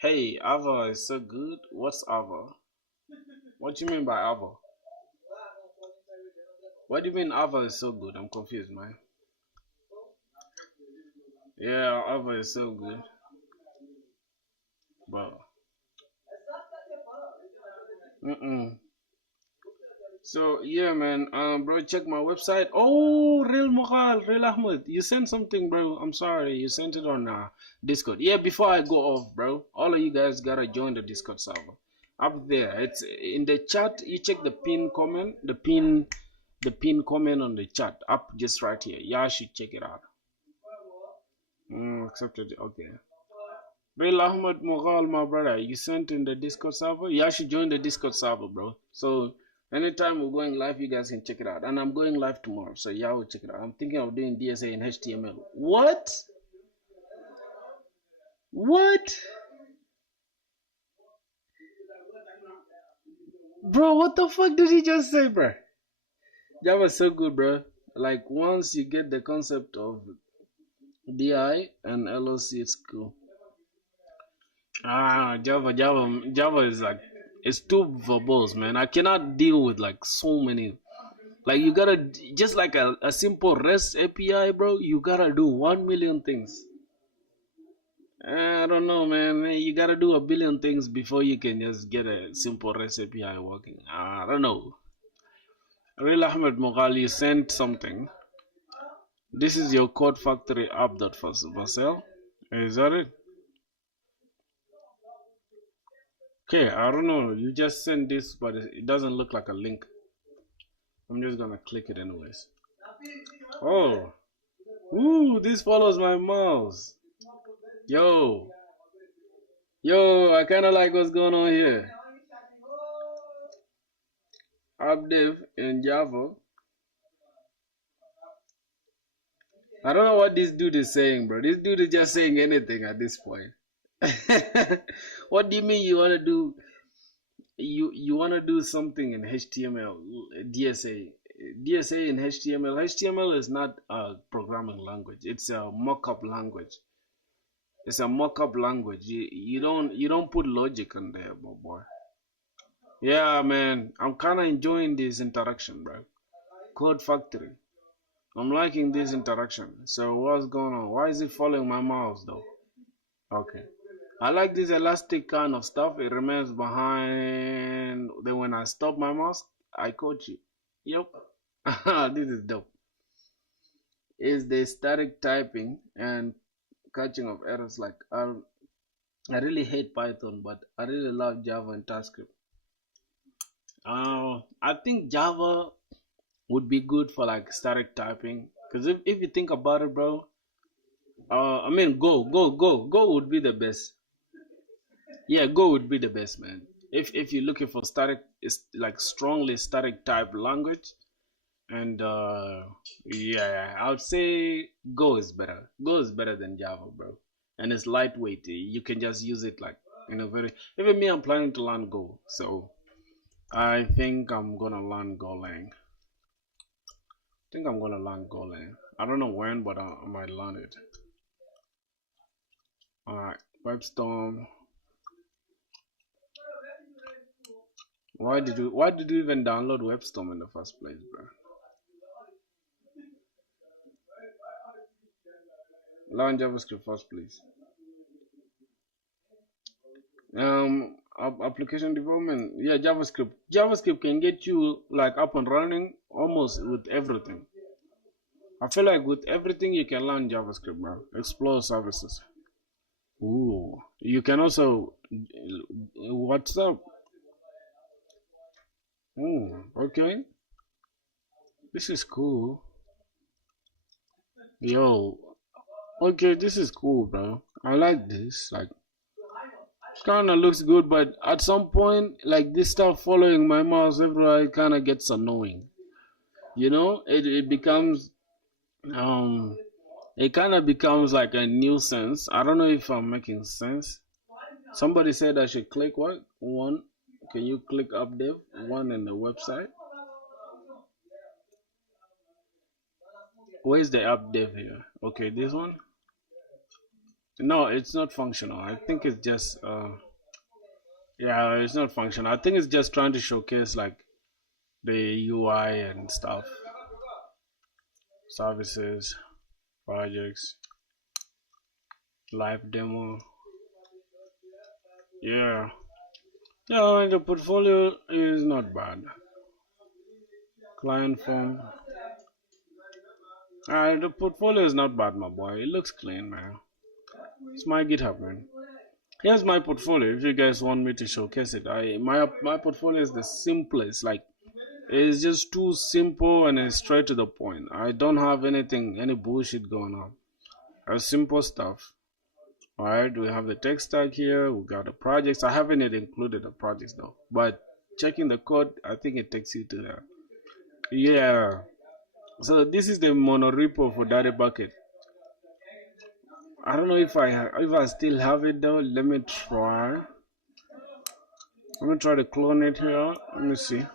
Hey, Ava is so good. What's Ava? What do you mean by Ava? What do you mean Ava is so good? I'm confused, man. Yeah, Ava is so good. Bro. So yeah, man. Bro, check my website. Oh, Real Mughal, Real Ahmed, you sent something, bro. I'm sorry, you sent it on Discord. Yeah, before I go off, bro, all of you guys gotta join the Discord server. Up there, it's in the chat. You check the pin comment, the pin comment on the chat up just right here. Yeah, should check it out. Accepted. Okay. Real Ahmed Mughal, my brother, you sent in the Discord server. You should join the Discord server, bro. So anytime we're going live, you guys can check it out. And I'm going live tomorrow, so yeah, will check it out. I'm thinking of doing DSA in HTML. What? What? Bro, what the fuck did he just say, bro? That was so good, bro. Like, once you get the concept of DI and LOC, it's cool. Java is like, it's too verbose, man. I cannot deal with like so many. Like, you gotta, just like a simple REST API, bro, you gotta do 1 million things. I don't know, man. You gotta do a billion things before you can just get a simple REST API working. I don't know. Real Ahmed Mughal, you sent something. This is your code factory app.vasel. Is that it? Okay, I don't know. You just sent this, but it doesn't look like a link. I'm just gonna click it anyways. Oh. Ooh, this follows my mouse. Yo. Yo, I kinda like what's going on here. Update in Java. I don't know what this dude is saying, bro. This dude is just saying anything at this point. What do you mean you want to do you want to do something in HTML, DSA. DSA in HTML. HTML is not a programming language. It's a mock-up language. It's a mock-up language. You don't put logic in there, my boy. Yeah, man. I'm kind of enjoying this interaction, bro. Code Factory. I'm liking this interaction. So what's going on? Why is it following my mouse though? Okay. I like this elastic kind of stuff. It remains behind. Then when I stop my mouse, I coach you. Yep. This is dope. Is the static typing and catching of errors. Like I really hate Python, but I really love Java and TypeScript. I think Java would be good for like static typing. Because if you think about it, bro, I mean, Go would be the best. Yeah, Go would be the best, man. If you're looking for static, it's like strongly static type language, and yeah, I would say Go is better. Go is better than Java, bro, and it's lightweight. You can just use it like in a very. Even me, I'm planning to learn Go, so I think I'm gonna learn Golang. I'm gonna learn Golang. I don't know when, but I might learn it. Alright, WebStorm. Why did you even download WebStorm in the first place, bro? Learn JavaScript first, please. Application development. Yeah, JavaScript can get you like up and running almost with everything. I feel like with everything you can learn JavaScript, bro. Explore services. Ooh, you can also. What's up? Ooh, okay. This is cool. Yo, okay, this is cool, bro. I like this. Like, kind of looks good, but at some point, like this stuff following my mouse everywhere, it kind of gets annoying. You know, it becomes it kind of becomes like a nuisance. I don't know if I'm making sense. Somebody said I should click what? One. Can you click update one in the website? Where's the update here? Okay, this one. No, it's not functional. I think it's just yeah, it's not functional. I think it's just trying to showcase like the UI and stuff. Services, projects, live demo. Yeah. Yeah, the portfolio is not bad. Client form. The portfolio is not bad, my boy. It looks clean, man. It's my GitHub, man. Here's my portfolio. If you guys want me to showcase it, my portfolio is the simplest. Like, it's just too simple and it's straight to the point. I don't have any bullshit going on. Simple stuff. Alright, we have the tech stack here. We got the projects. I haven't included the projects though. But checking the code, I think it takes you to there. Yeah. So this is the monorepo for Data Bucket. I don't know if I still have it though. Let me try. Let me try to clone it here. Let me see.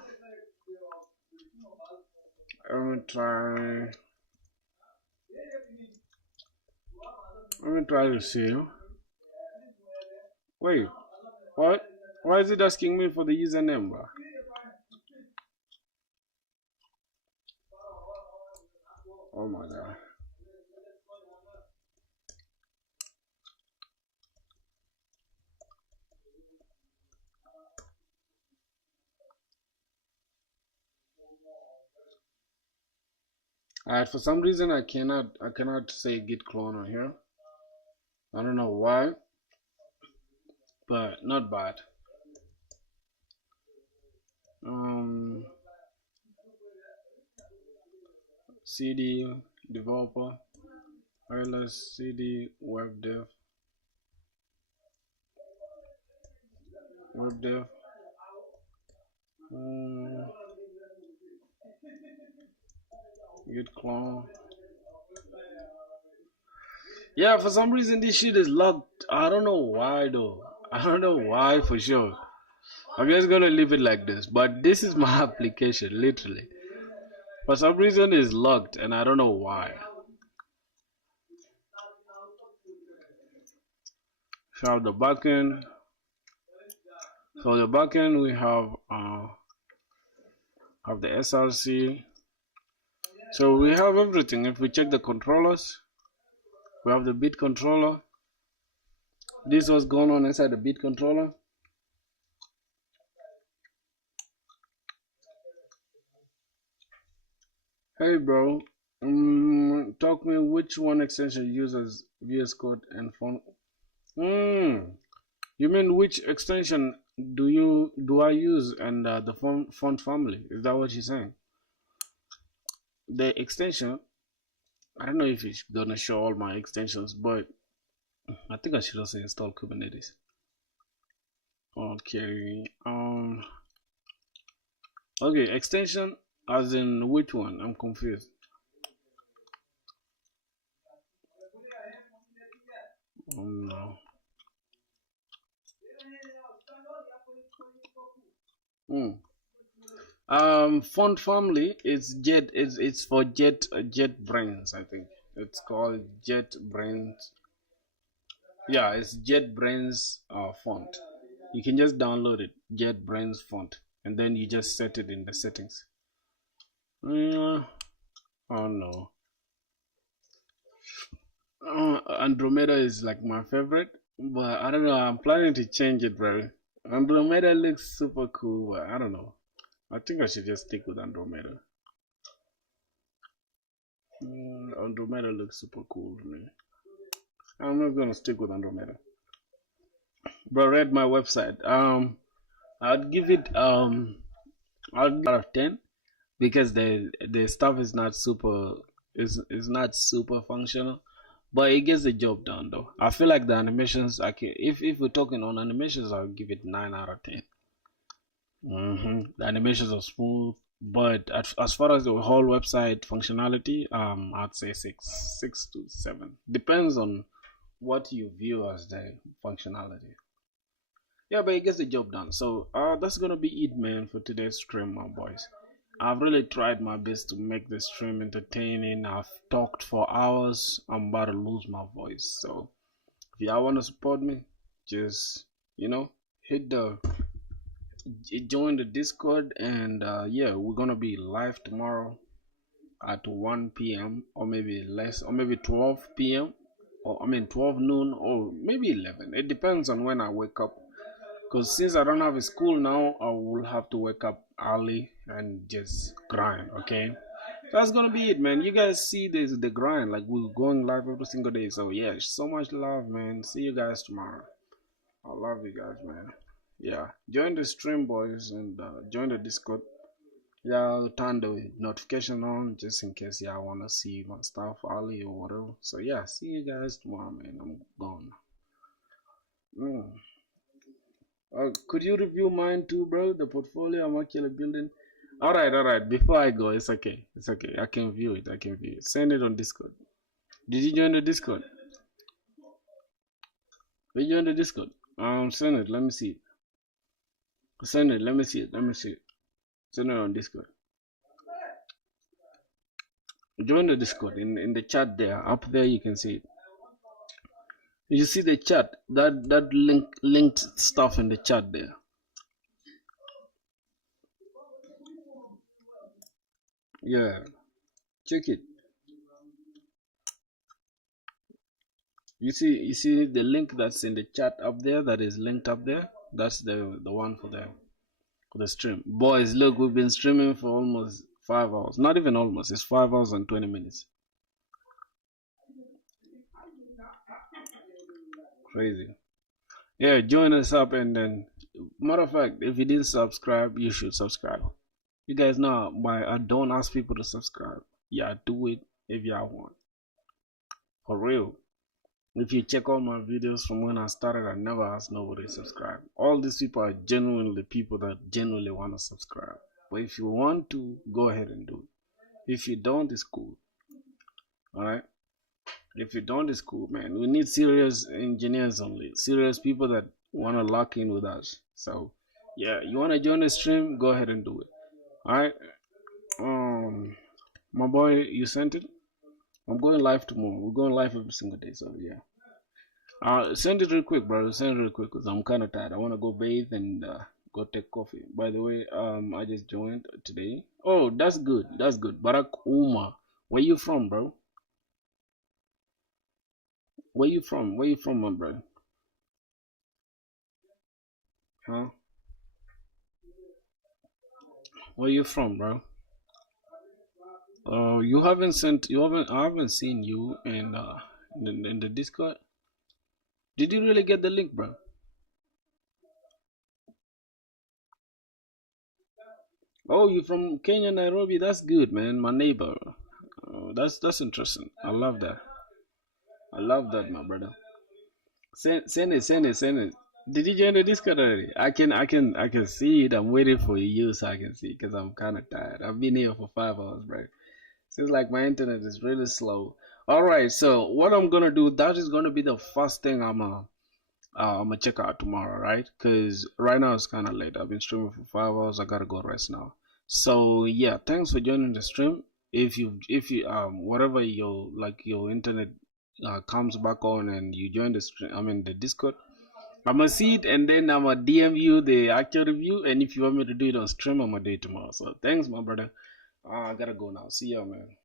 Let me try to see. Wait, what? Why is it asking me for the username, bro? Oh my god. Alright, for some reason I cannot say git clone on here. I don't know why, but not bad. CD developer, wireless CD web dev, git clone. Yeah, for some reason this shit is locked. I don't know why though. I don't know why for sure. I'm just gonna leave it like this. But this is my application, literally. For some reason, it's locked, and I don't know why. So the backend. So the backend we have the SRC. So we have everything. If we check the controllers, we have the bit controller. This was going on inside the bit controller. Hey bro, talk me which one extension uses VS Code and font. You mean which extension do I use and the font family? Is that what you're saying? The extension, I don't know if it's gonna show all my extensions, but I think I should also install Kubernetes. Okay, okay, extension as in which one? I'm confused. Oh no. Font family is Jet. It's for JetBrains. I think it's called JetBrains. Yeah, it's JetBrains font. You can just download it, JetBrains font, and then you just set it in the settings. Oh no. Andromeda is like my favorite, but I don't know. I'm planning to change it, bro. Andromeda looks super cool, but I don't know. I think I should just stick with Andromeda. Andromeda looks super cool to me. I'm not gonna stick with Andromeda. But read my website. I'd give it I'll give it out of 10 because the stuff is not super is not super functional, but it gets the job done though. I feel like the animations if we're talking on animations, I'll give it 9 out of 10. The animations are smooth, but as far as the whole website functionality, I'd say 6 to 7. Depends on what you view as the functionality. Yeah, but it gets the job done. So that's gonna be it, man, for today's stream, my boys. I've really tried my best to make the stream entertaining. I've talked for hours. I'm about to lose my voice. So if y'all want to support me, just hit the join the Discord, and yeah, we're gonna be live tomorrow at 1 p.m. or maybe less, or maybe 12 p.m. or 12 noon or maybe 11. It depends on when I wake up. Because since I don't have a school now, I will have to wake up early and just grind, okay? So that's gonna be it, man. You guys see this the grind, like we're going live every single day. So yeah, so much love, man. See you guys tomorrow. I love you guys, man. Yeah, join the stream, boys, and join the Discord. Yeah, I'll turn the notification on just in case y'all wanna see my stuff early or whatever. So yeah, see you guys tomorrow, man. I'm gone. Could you review mine too, bro? The portfolio I'm actually building. All right. Before I go, it's okay. It's okay. I can view it. Send it on Discord. Did you join the Discord? Did you join the Discord? Send it. Let me see it. Send it. Let me see it. Send it on Discord. Join the Discord in the chat there. Up there, you can see it. You see the chat, that linked stuff in the chat there. Yeah, check it. You see the link that's in the chat up there, that is linked up there. That's the one for the stream. Boys, look, we've been streaming for almost 5 hours. Not even almost. It's 5 hours and 20 minutes. Crazy. Yeah, join us up, and then matter of fact, if you didn't subscribe, you should subscribe. You guys know I don't ask people to subscribe. Yeah, do it if y'all want. For real. If you check all my videos from when I started, I never asked nobody to subscribe. All these people are genuinely people that genuinely want to subscribe. But if you want to, go ahead and do it. If you don't, it's cool. Alright? If you don't, it's cool, man. We need serious engineers only. Serious people that want to lock in with us. So, Yeah, you wanna join the stream? Go ahead and do it. All right. My boy, you sent it. I'm going live tomorrow. We're going live every single day, so yeah. Send it real quick, bro. Send it real quick because I'm kind of tired. I want to go bathe and go take coffee. By the way, I just joined today. Oh, that's good. That's good. Barack Uma, where you from, bro? Where you from? Where you from, my bro? Huh? Where you from, bro? You haven't sent. You haven't. I haven't seen you in the Discord. Did you really get the link, bro? Oh, you from Kenya, Nairobi? That's good, man. My neighbor. That's interesting. I love that. I love that, my brother. Send it. Did you join the Discord already? I can see it. I'm waiting for you so I can see because I'm kind of tired. I've been here for 5 hours, bro. Seems like my internet is really slow. All right, so what I'm gonna do, that is gonna be the first thing I'm gonna check out tomorrow, right? Because right now it's kind of late. I've been streaming for 5 hours. I gotta go rest now. So yeah, thanks for joining the stream. If you whatever your internet comes back on and you join the stream, I mean the Discord, I'm gonna see it and then I'm gonna DM you the actual review. And if you want me to do it on stream, I'm gonna do it tomorrow. So thanks, my brother. I gotta go now. See ya, man.